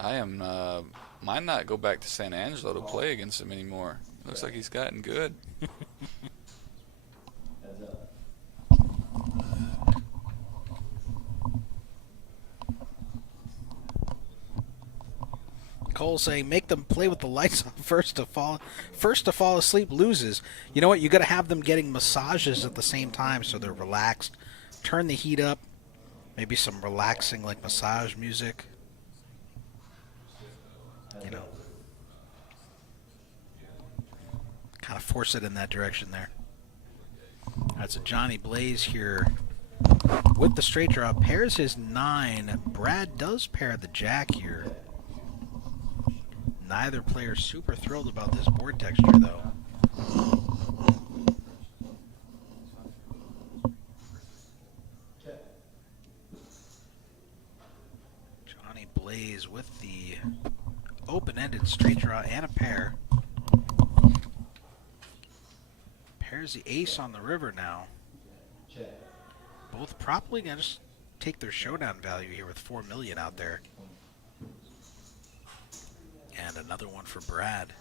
I am might not go back to San Angelo to play against him anymore. Looks like he's gotten good. Cole saying, make them play with the lights on first to fall asleep loses. You know what? You got to have them getting massages at the same time so they're relaxed. Turn the heat up. Maybe some relaxing like massage music. You know. Kind of force it in that direction there. That's a Johnny Blaze here with the straight draw. Pairs his 9. Brad does pair the jack here. Neither player super thrilled about this board texture, though. Johnny Blaze with the open-ended straight draw and a pair. Pairs the ace on the river now. Both probably going to take their showdown value here with 4 million out there. And another one for Brad.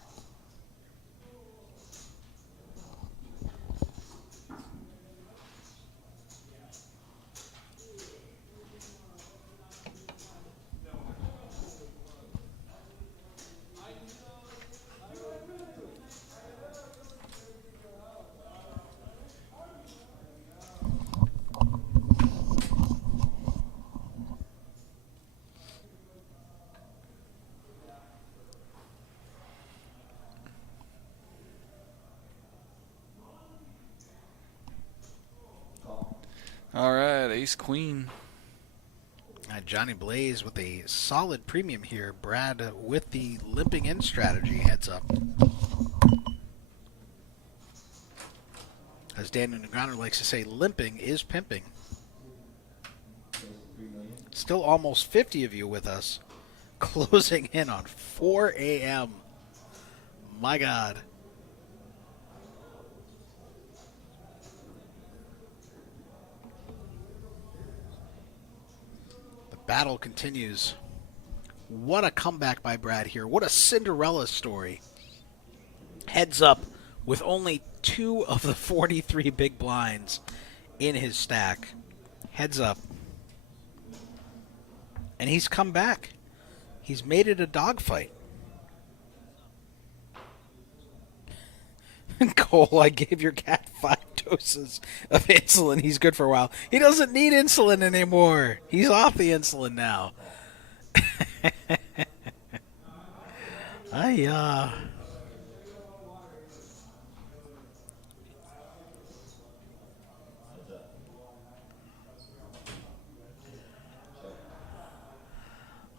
All right, ace queen. Johnny Blaze with a solid premium here. Brad with the limping in strategy, heads up. As Daniel Negreanu likes to say, limping is pimping. Still almost 50 of you with us. Closing in on 4 a.m. My God. Battle continues. What a comeback by Brad here. What a Cinderella story. Heads up with only 2 of the 43 big blinds in his stack. Heads up. And he's come back. He's made it a dogfight. Cole, I gave your cat 5 doses of insulin. He's good for a while. He doesn't need insulin anymore. He's off the insulin now.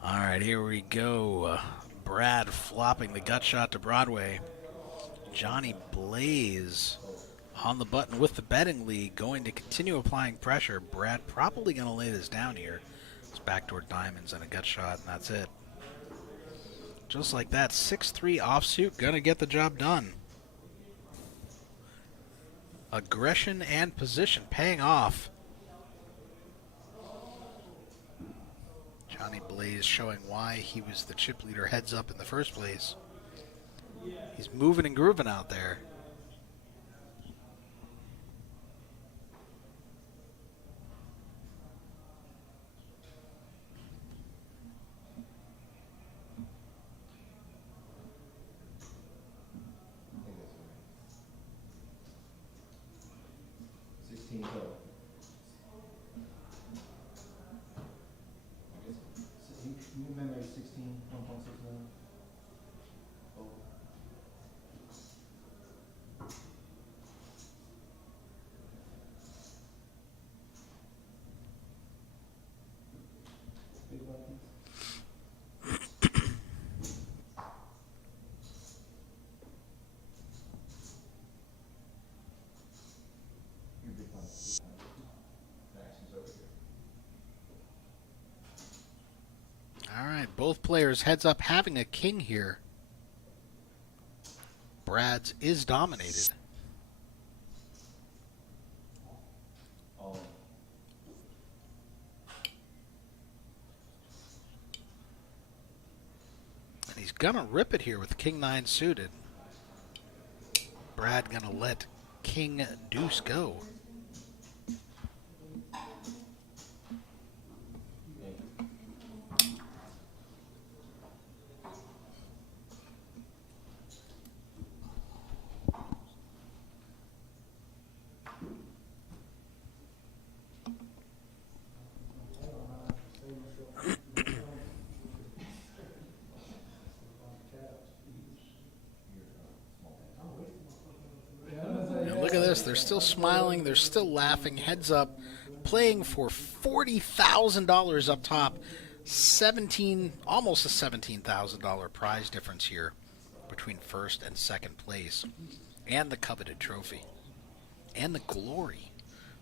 All right, here we go. Brad flopping the gut shot to Broadway. Johnny Blaze on the button with the betting lead, going to continue applying pressure. Brad probably going to lay this down here. It's backdoor diamonds and a gut shot, and that's it. Just like that, 6-3 offsuit, going to get the job done. Aggression and position paying off. Johnny Blaze showing why he was the chip leader heads up in the first place. He's moving and grooving out there. All right, both players heads up having a king here. Brad's is dominated. And he's gonna rip it here with king 9 suited. Brad gonna let king deuce go. They're still smiling. They're still laughing. Heads up. Playing for $40,000 up top. Almost a $17,000 prize difference here between first and second place. And the coveted trophy. And the glory.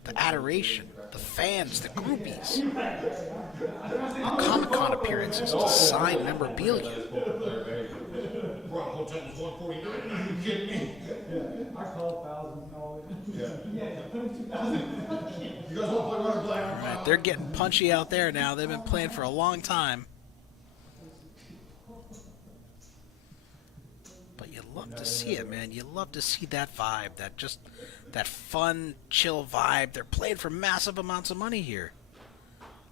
The adoration. The fans. The groupies. The Comic-Con appearances to sign memorabilia. said it was 149. Are you kidding me? I called thousands, called it. Yeah. Yeah, put in 2,000. You guys want to play runner play? All right, they're getting punchy out there now. They've been playing for a long time. But you love to see it, man. You love to see that vibe, that fun, chill vibe. They're playing for massive amounts of money here.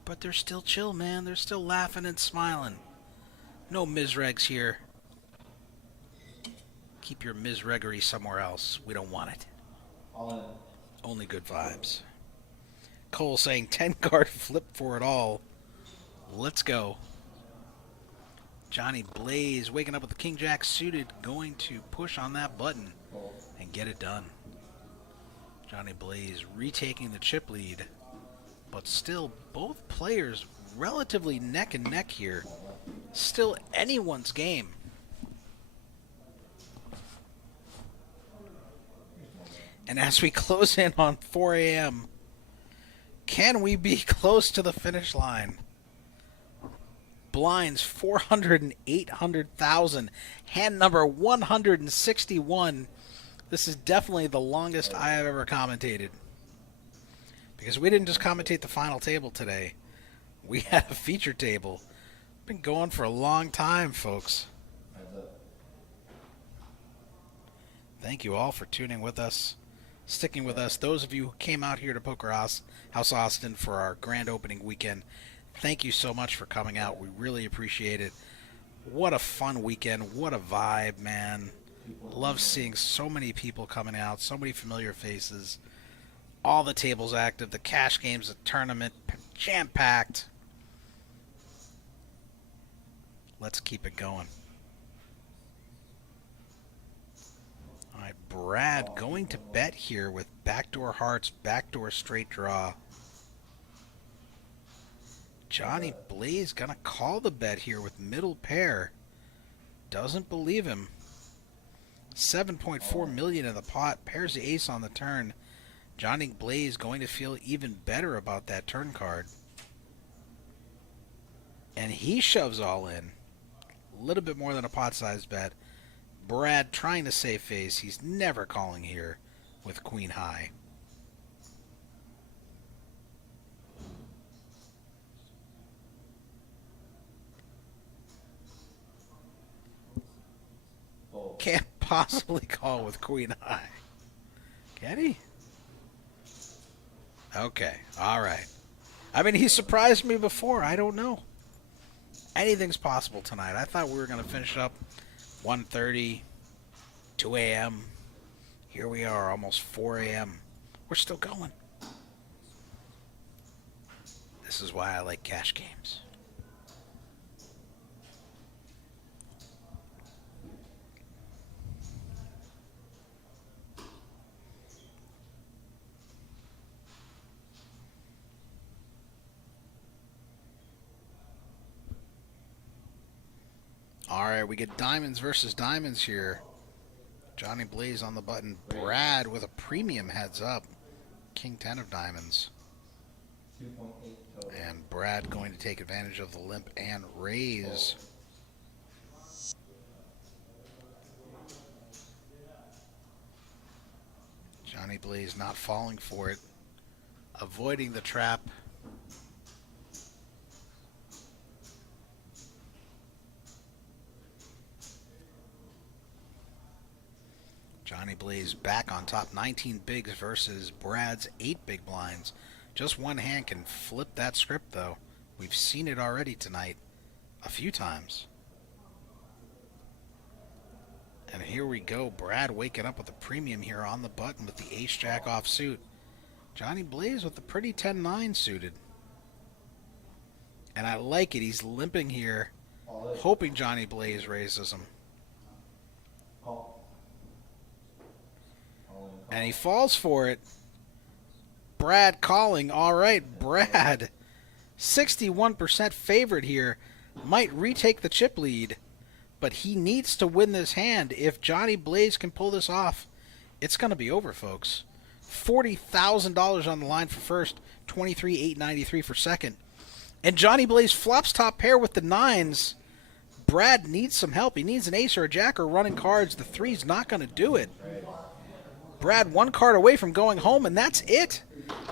But they're still chill, man. They're still laughing and smiling. No misregs here. Keep your misregery somewhere else. We don't want it. All in. Only good vibes. Cole saying 10 card flip for it all. Let's go. Johnny Blaze waking up with the King Jack suited, going to push on that button and get it done. Johnny Blaze retaking the chip lead, but still both players relatively neck and neck here. Still anyone's game. And as we close in on 4 a.m., can we be close to the finish line? Blinds 400 and 800,000. Hand number 161. This is definitely the longest I have ever commentated. Because we didn't just commentate the final table today. We had a feature table. Been going for a long time, folks. Thank you all for tuning with us, sticking with us. Those of you who came out here to Poker House Austin for our grand opening weekend, thank you so much for coming out. We really appreciate it. What a fun weekend. What a vibe, man. Love seeing so many people coming out, so many familiar faces. All the tables active, the cash games, the tournament, jam-packed. Let's keep it going. All right, Brad going to bet here with backdoor hearts, backdoor straight draw. Johnny Blaze gonna call the bet here with middle pair. Doesn't believe him. 7.4 million in the pot. Pairs the ace on the turn. Johnny Blaze going to feel even better about that turn card. And he shoves all in. A little bit more than a pot-sized bet. Brad trying to save face. He's never calling here with queen high. Can't possibly call with queen high. Can he? Okay, all right. I mean, he surprised me before. I don't know. Anything's possible tonight. I thought we were going to finish up 1:30, 2 a.m. Here we are, almost 4 a.m. We're still going. This is why I like cash games. All right, we get diamonds versus diamonds here. Johnny Blaze on the button. Brad with a premium heads up. King 10 of diamonds. And Brad going to take advantage of the limp and raise. Johnny Blaze not falling for it. Avoiding the trap. Johnny Blaze back on top, 19 bigs versus Brad's 8 big blinds. Just one hand can flip that script, though. We've seen it already tonight a few times. And here we go. Brad waking up with a premium here on the button with the ace-jack offsuit. Johnny Blaze with the pretty 10-9 suited. And I like it. He's limping here, hoping Johnny Blaze raises him. And he falls for it. Brad calling. All right, Brad. 61% favorite here. Might retake the chip lead. But he needs to win this hand. If Johnny Blaze can pull this off, it's going to be over, folks. $40,000 on the line for first. $23,893 for second. And Johnny Blaze flops top pair with the nines. Brad needs some help. He needs an ace or a jack or running cards. The 3's not going to do it. Brad 1 card away from going home, and that's it.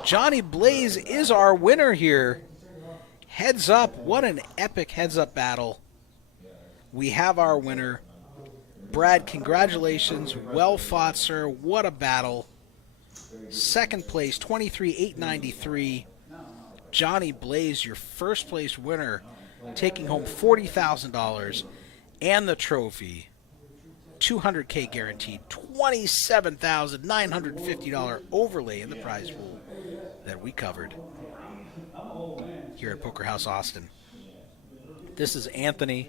Johnny Blaze is our winner here. Heads up. What an epic heads-up battle. We have our winner. Brad, congratulations. Well fought, sir. What a battle. Second place, 23,893. Johnny Blaze, your first place winner, taking home $40,000 and the trophy. $200K guaranteed, $27,950 overlay in the prize pool that we covered here at Poker House Austin. This is Anthony.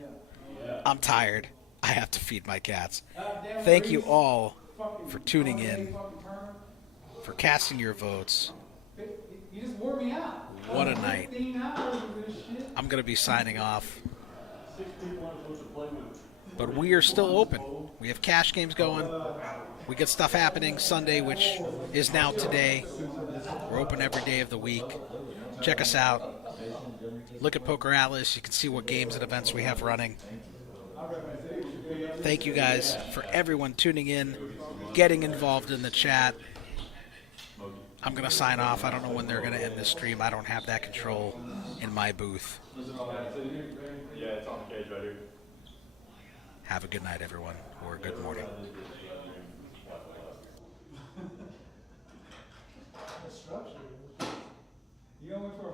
I'm tired. I have to feed my cats. Thank you all for tuning in, for casting your votes. You just wore me out. What a night. 15 hours of this shit. I'm going to be signing off. 6 people are supposed to play with. But we are still open. We have cash games going. We get stuff happening Sunday, which is now today. We're open every day of the week. Check us out. Look at Poker Atlas. You can see what games and events we have running. Thank you guys for everyone tuning in, getting involved in the chat. I'm going to sign off. I don't know when they're going to end this stream. I don't have that control in my booth. Yeah, it's on the cage right here. Have a good night, everyone, or a good morning. You went for a